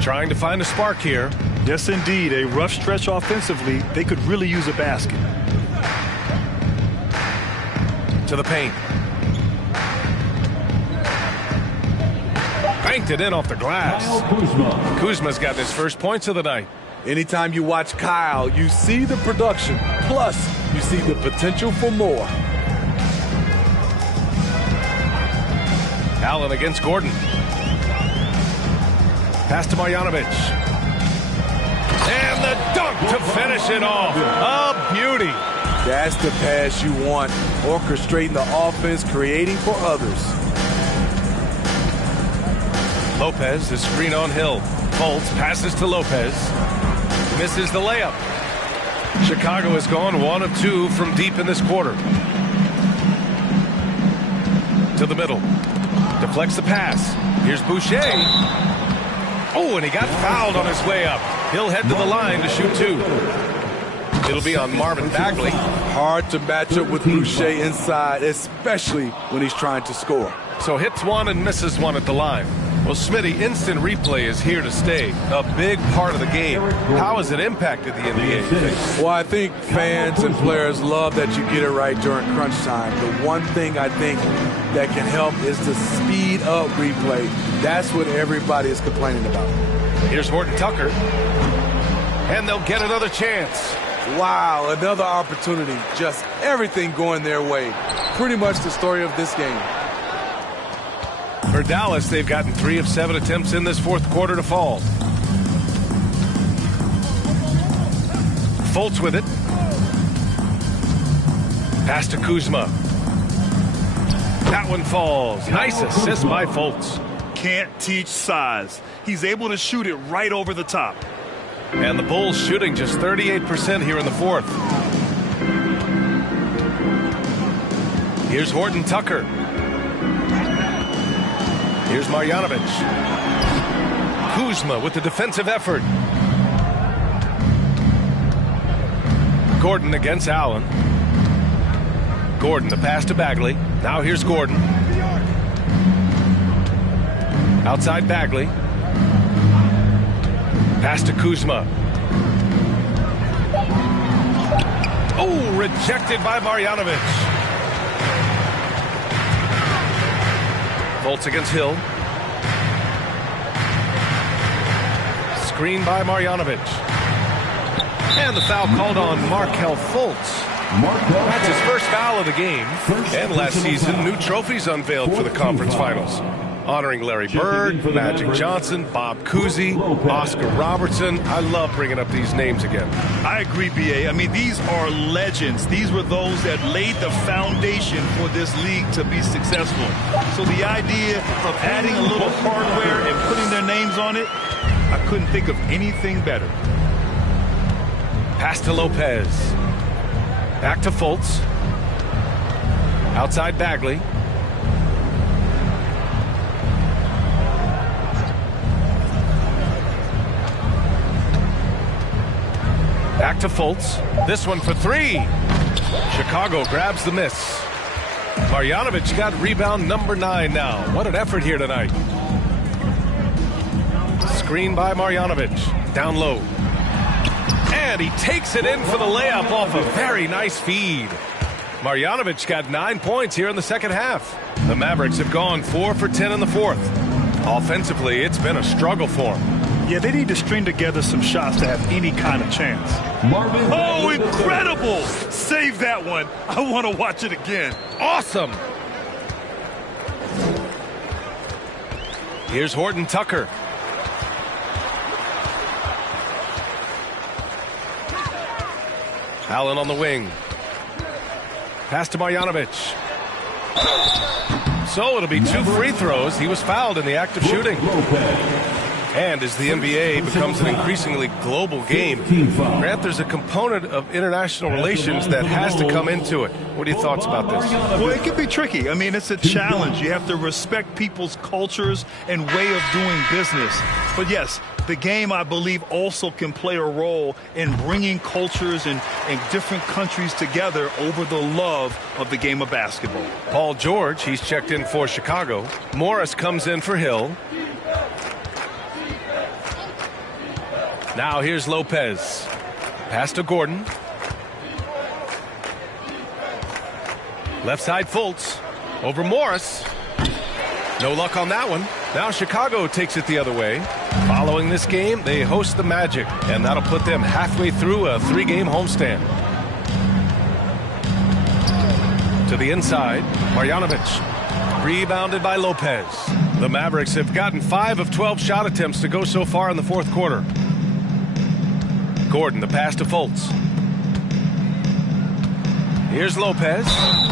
trying to find a spark here. Yes, indeed. A rough stretch offensively. They could really use a basket. To the paint. Banked it in off the glass. Kuzma's got his first points of the night. Anytime you watch Kyle, you see the production. Plus, you see the potential for more. Allen against Gordon. Pass to Marjanovic. And the dunk to finish it off. A beauty. That's the pass you want. Orchestrating the offense, creating for others. Lopez, the screen on Hill. Fultz passes to Lopez. Misses the layup. Chicago has gone 1 of 2 from deep in this quarter. To the middle. Deflects the pass. Here's Boucher. Oh, and he got fouled on his way up. He'll head to the line to shoot 2. It'll be on Marvin Bagley. Hard to match up with Boucher inside, especially when he's trying to score. So hits 1 and misses 1 at the line. Well, Smitty, instant replay is here to stay. A big part of the game. How has it impacted the NBA? Well, I think fans and players love that you get it right during crunch time. The one thing I think that can help is to speed up replay. That's what everybody is complaining about. Here's Horton Tucker. And they'll get another chance. Wow, another opportunity. Just everything going their way. Pretty much the story of this game. For Dallas, they've gotten 3 of 7 attempts in this fourth quarter to fall. Fultz with it. Pass to Kuzma. That one falls. Nice assist by Fultz. Can't teach size. He's able to shoot it right over the top. And the Bulls shooting just 38% here in the fourth. Here's Horton Tucker. Here's Marjanovic. Kuzma with the defensive effort. Gordon against Allen. Gordon, the pass to Bagley. Now here's Gordon. Outside Bagley. Pass to Kuzma. Oh, rejected by Marjanovic. Fultz against Hill. Screen by Marjanovic. And the foul called on Markelle Fultz. That's his first foul of the game. And last season, new trophies unveiled for the conference finals, honoring Larry Bird, Magic Johnson, Bob Cousy, Oscar Robertson. I love bringing up these names again. I agree, B.A. I mean, these are legends. These were those that laid the foundation for this league to be successful. So the idea of adding a little hardware and putting their names on it, I couldn't think of anything better. Pass to Lopez. Back to Fultz. Outside Bagley. Back to Fultz. This one for three. Chicago grabs the miss. Marjanovic got rebound number 9 now. What an effort here tonight. Screen by Marjanovic. Down low. And he takes it in for the layup off a very nice feed. Marjanovic got 9 points here in the second half. The Mavericks have gone 4 for 10 in the fourth. Offensively, it's been a struggle for them. Yeah, they need to string together some shots to have any kind of chance. Oh, incredible! Save that one. I want to watch it again. Awesome! Here's Horton Tucker. Allen on the wing. Pass to Marjanovic. So it'll be 2 free throws. He was fouled in the act of shooting. And as the NBA becomes an increasingly global game, Grant, there's a component of international relations that has to come into it. What are your thoughts about this? Well, it can be tricky. I mean, it's a challenge. You have to respect people's cultures and way of doing business. But yes, the game, I believe, also can play a role in bringing cultures and different countries together over the love of the game of basketball. Paul George, he's checked in for Chicago. Morris comes in for Hill. Now here's Lopez. Pass to Gordon. Left side Fultz. Over Morris. No luck on that one. Now Chicago takes it the other way. Following this game, they host the Magic, and that'll put them halfway through a 3-game homestand. To the inside, Marjanovic. Rebounded by Lopez. The Mavericks have gotten 5 of 12 shot attempts to go so far in the fourth quarter. Gordon, the pass to Fultz. Here's Lopez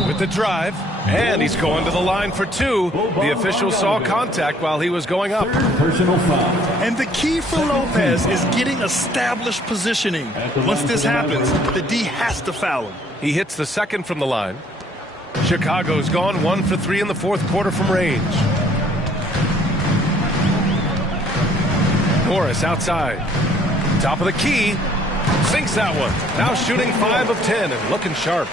with the drive, and he's going to the line for 2. The official saw contact while he was going up. Personal foul. And the key for Lopez is getting established positioning. Once this happens, the D has to foul him. He hits the second from the line. Chicago's gone 1 for 3 in the fourth quarter from range. Morris outside. Top of the key. Sinks that one. Now shooting 5 of 10 and looking sharp.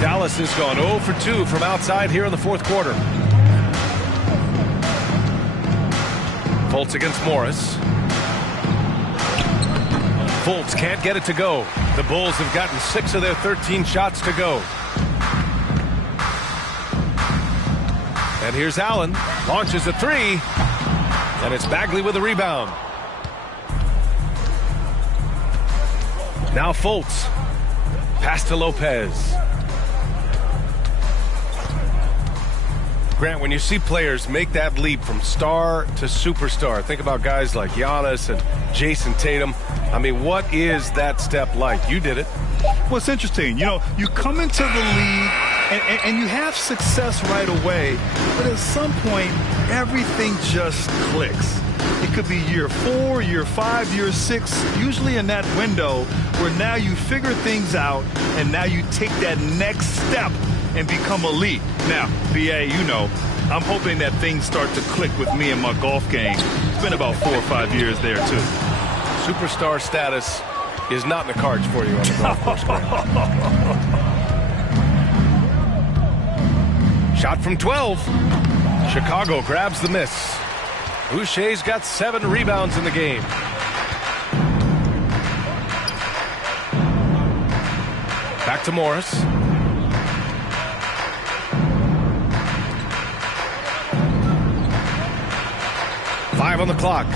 Dallas has gone 0 for 2 from outside here in the fourth quarter. Fultz against Morris. Fultz can't get it to go. The Bulls have gotten 6 of their 13 shots to go. And here's Allen. Launches a 3. And it's Bagley with a rebound. Now Fultz. Pass to Lopez. Grant, when you see players make that leap from star to superstar, think about guys like Giannis and Jason Tatum. I mean, what is that step like? You did it. Well, it's interesting. You know, you come into the league and you have success right away, but at some point, everything just clicks. It could be year 4, year 5, year 6, usually in that window where now you figure things out and now you take that next step and become elite. Now, BA, you know, I'm hoping that things start to click with me and my golf game. It's been about 4 or 5 years there, too. Superstar status is not in the cards for you on the golf course, Grant. Shot from 12. Chicago grabs the miss. Boucher's got 7 rebounds in the game. Back to Morris. Five on the clock.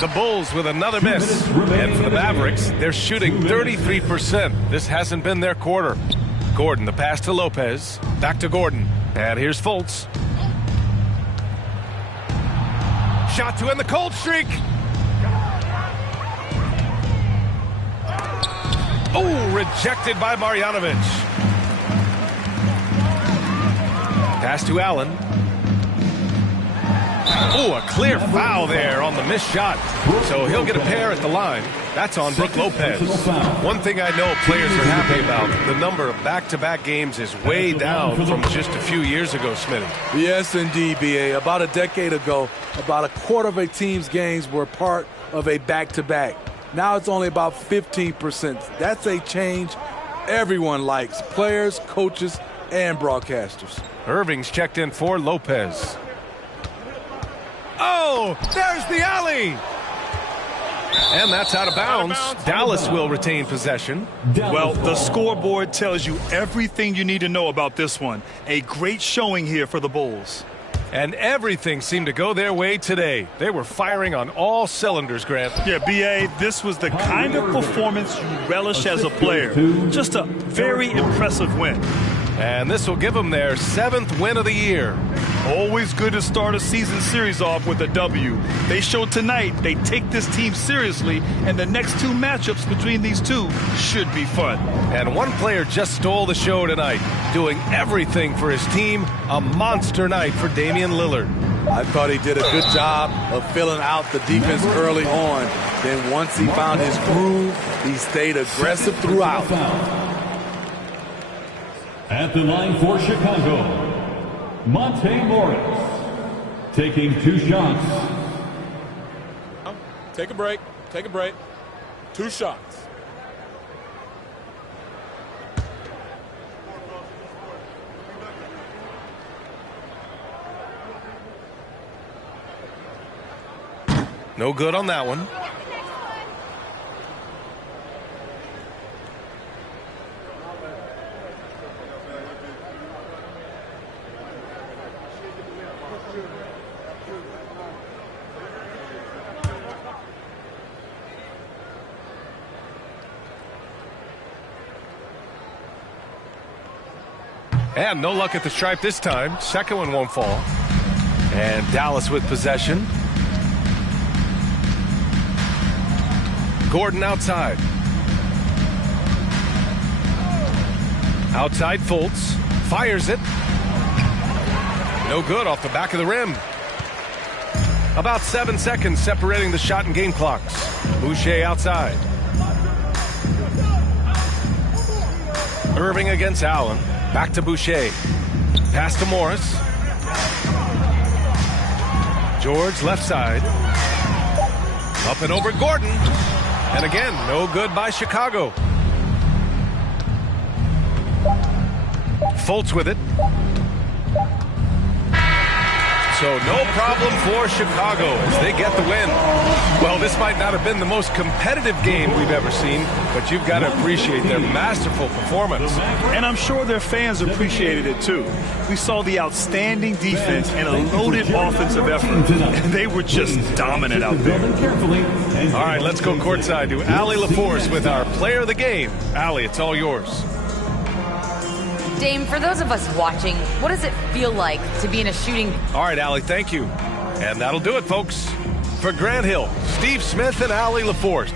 The Bulls with another miss. And for the Mavericks, they're shooting 33%. This hasn't been their quarter. Gordon, the pass to Lopez. Back to Gordon. And here's Fultz. Shot to end the cold streak. Oh, rejected by Marjanovic. Pass to Allen. Oh, a clear foul there on the missed shot. So he'll get a pair at the line. That's on Brook Lopez. One thing I know players are happy about, the number of back-to-back games is way down from just a few years ago, Smitty. Yes, indeed, B.A. About a decade ago, about a quarter of a team's games were part of a back-to-back. Now it's only about 15%. That's a change everyone likes, players, coaches, and broadcasters. Irving's checked in for Lopez. Oh, there's the alley. And that's out of bounds. Dallas will retain possession. Well, the scoreboard tells you everything you need to know about this one. A great showing here for the Bulls. And everything seemed to go their way today. They were firing on all cylinders, Grant. Yeah, B.A., this was the kind of performance you relish as a player. Just a very impressive win. And this will give them their 7th win of the year. Always good to start a season series off with a W. They showed tonight they take this team seriously, and the next 2 matchups between these two should be fun. And one player just stole the show tonight, doing everything for his team. A monster night for Damian Lillard. I thought he did a good job of filling out the defense early on. Then once he found his groove, he stayed aggressive throughout. At the line for Chicago, Monte Morris, taking 2 shots. Take a break. Take a break. 2 shots. No good on that one. And no luck at the stripe this time. Second one won't fall. And Dallas with possession. Gordon outside. Outside Fultz. Fires it. No good off the back of the rim. About 7 seconds separating the shot and game clocks. Boucher outside. Irving against Allen. Back to Boucher. Pass to Morris. George left side. Up and over Gordon. And again, no good by Chicago. Fultz with it. So no problem for Chicago as they get the win. Well, this might not have been the most competitive game we've ever seen, but you've got to appreciate their masterful performance. And I'm sure their fans appreciated it too. We saw the outstanding defense and a loaded offensive effort. And they were just dominant out there. All right, let's go courtside to Allie LaForce with our player of the game. Allie, it's all yours. Dame, for those of us watching, what does it feel like to be in a shooting? All right, Allie, thank you. And that'll do it, folks. For Grant Hill, Steve Smith, and Allie LaForce.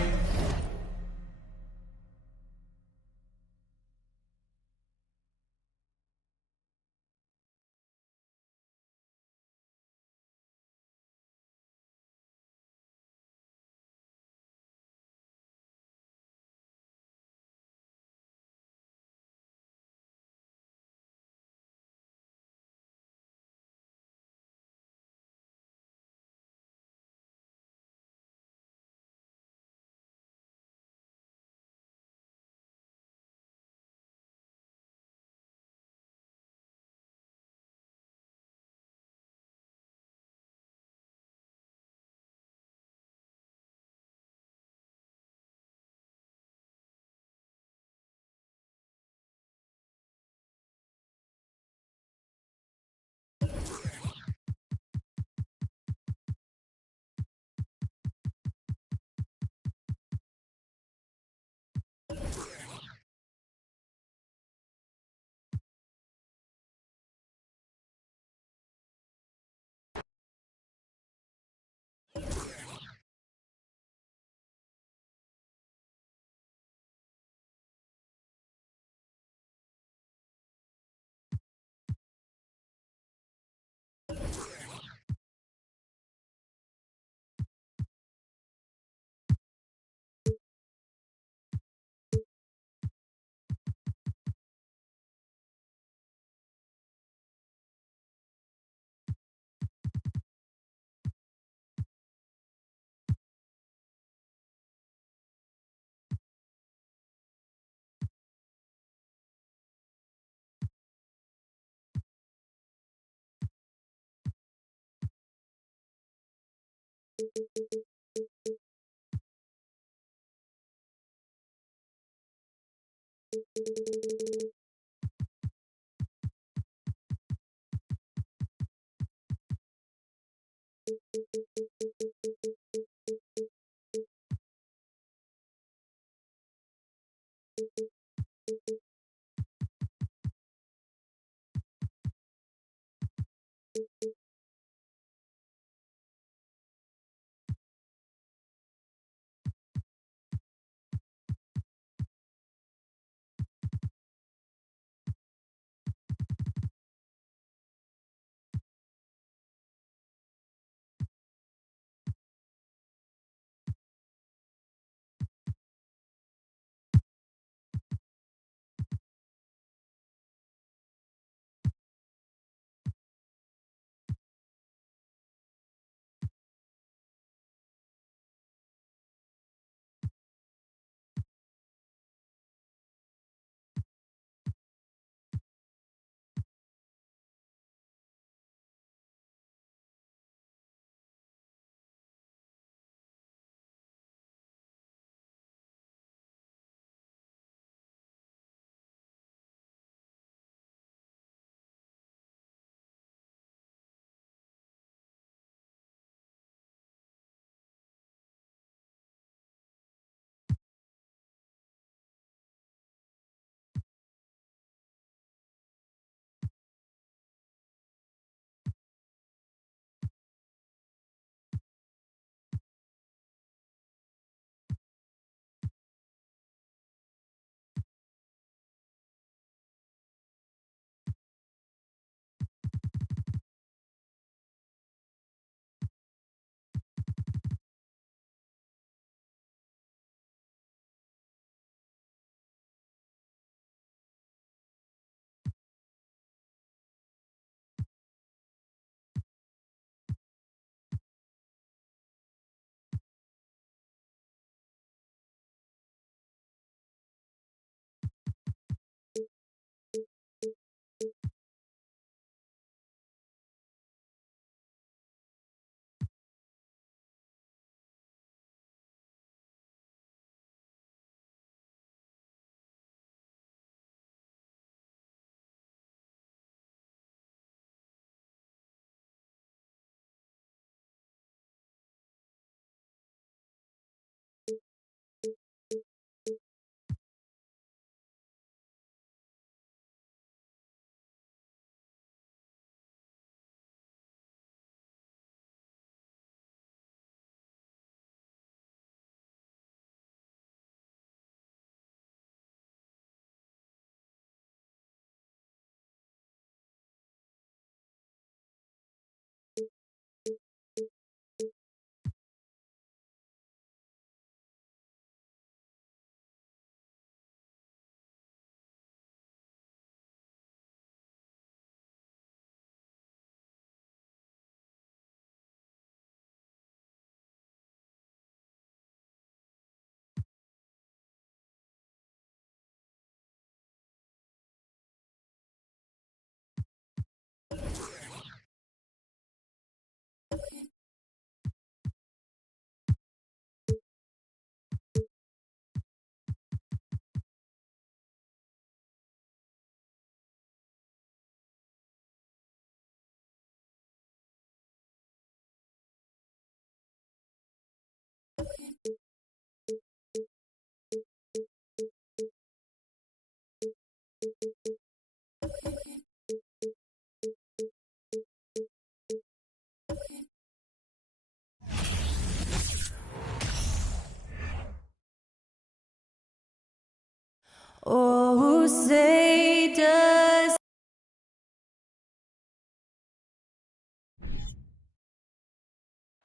Oh, say does.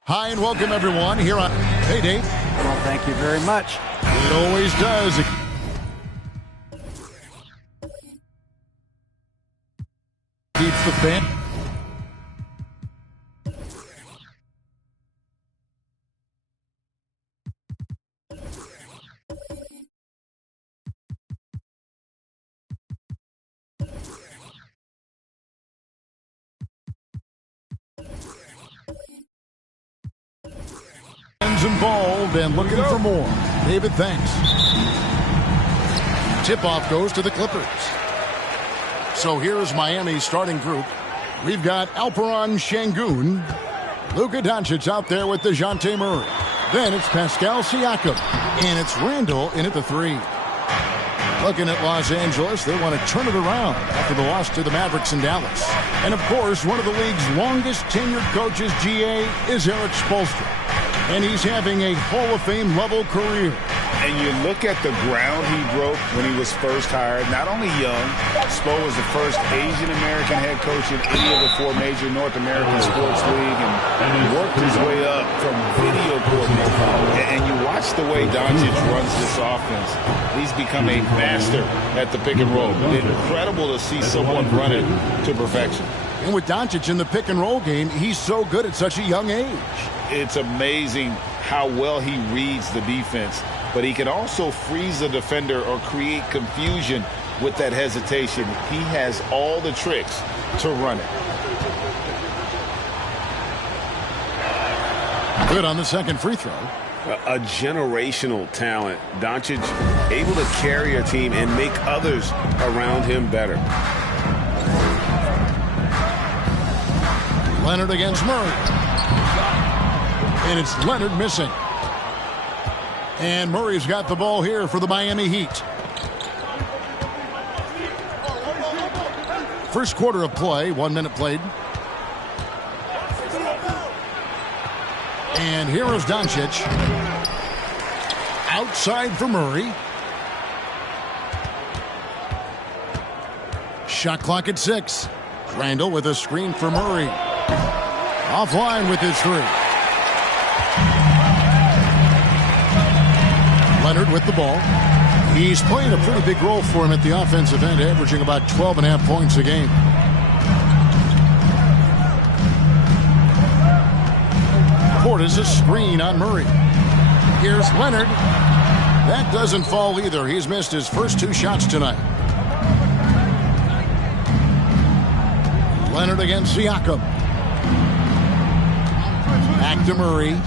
Hi, and welcome, everyone, here on Hey, Dave. Well, thank you very much. It always does. Keeps the fan. He's involved and looking for more. David, thanks. Tip-off goes to the Clippers. So here's Miami's starting group. We've got Alperen Şengün. Luka Doncic out there with DeJounte Murray. Then it's Pascal Siakam. And it's Randle in at the 3. Looking at Los Angeles, they want to turn it around after the loss to the Mavericks in Dallas. And of course, one of the league's longest tenured coaches, GA, is Eric Spoelstra. And he's having a Hall of Fame level career. And you look at the ground he broke when he was first hired. Not only young, Spo was the first Asian-American head coach in any of the 4 major North American sports league and worked his way up from video coordinator. And you watch the way Doncic runs this offense. He's become a master at the pick and roll. Incredible to see someone run it to perfection. And with Doncic in the pick and roll game, he's so good at such a young age. It's amazing how well he reads the defense. But he can also freeze the defender or create confusion with that hesitation. He has all the tricks to run it. Good on the second free throw. A generational talent. Doncic able to carry a team and make others around him better. Leonard against Murray. And it's Leonard missing. And Murray's got the ball here for the Miami Heat. First quarter of play, 1 minute played. And here is Doncic. Outside for Murray. Shot clock at 6. Randle with a screen for Murray. Offline with his 3. Leonard with the ball. He's playing a pretty big role for him at the offensive end, averaging about 12.5 points a game. Portis a screen on Murray. Here's Leonard. That doesn't fall either. He's missed his first 2 shots tonight. Leonard against Siakam. Back to Murray.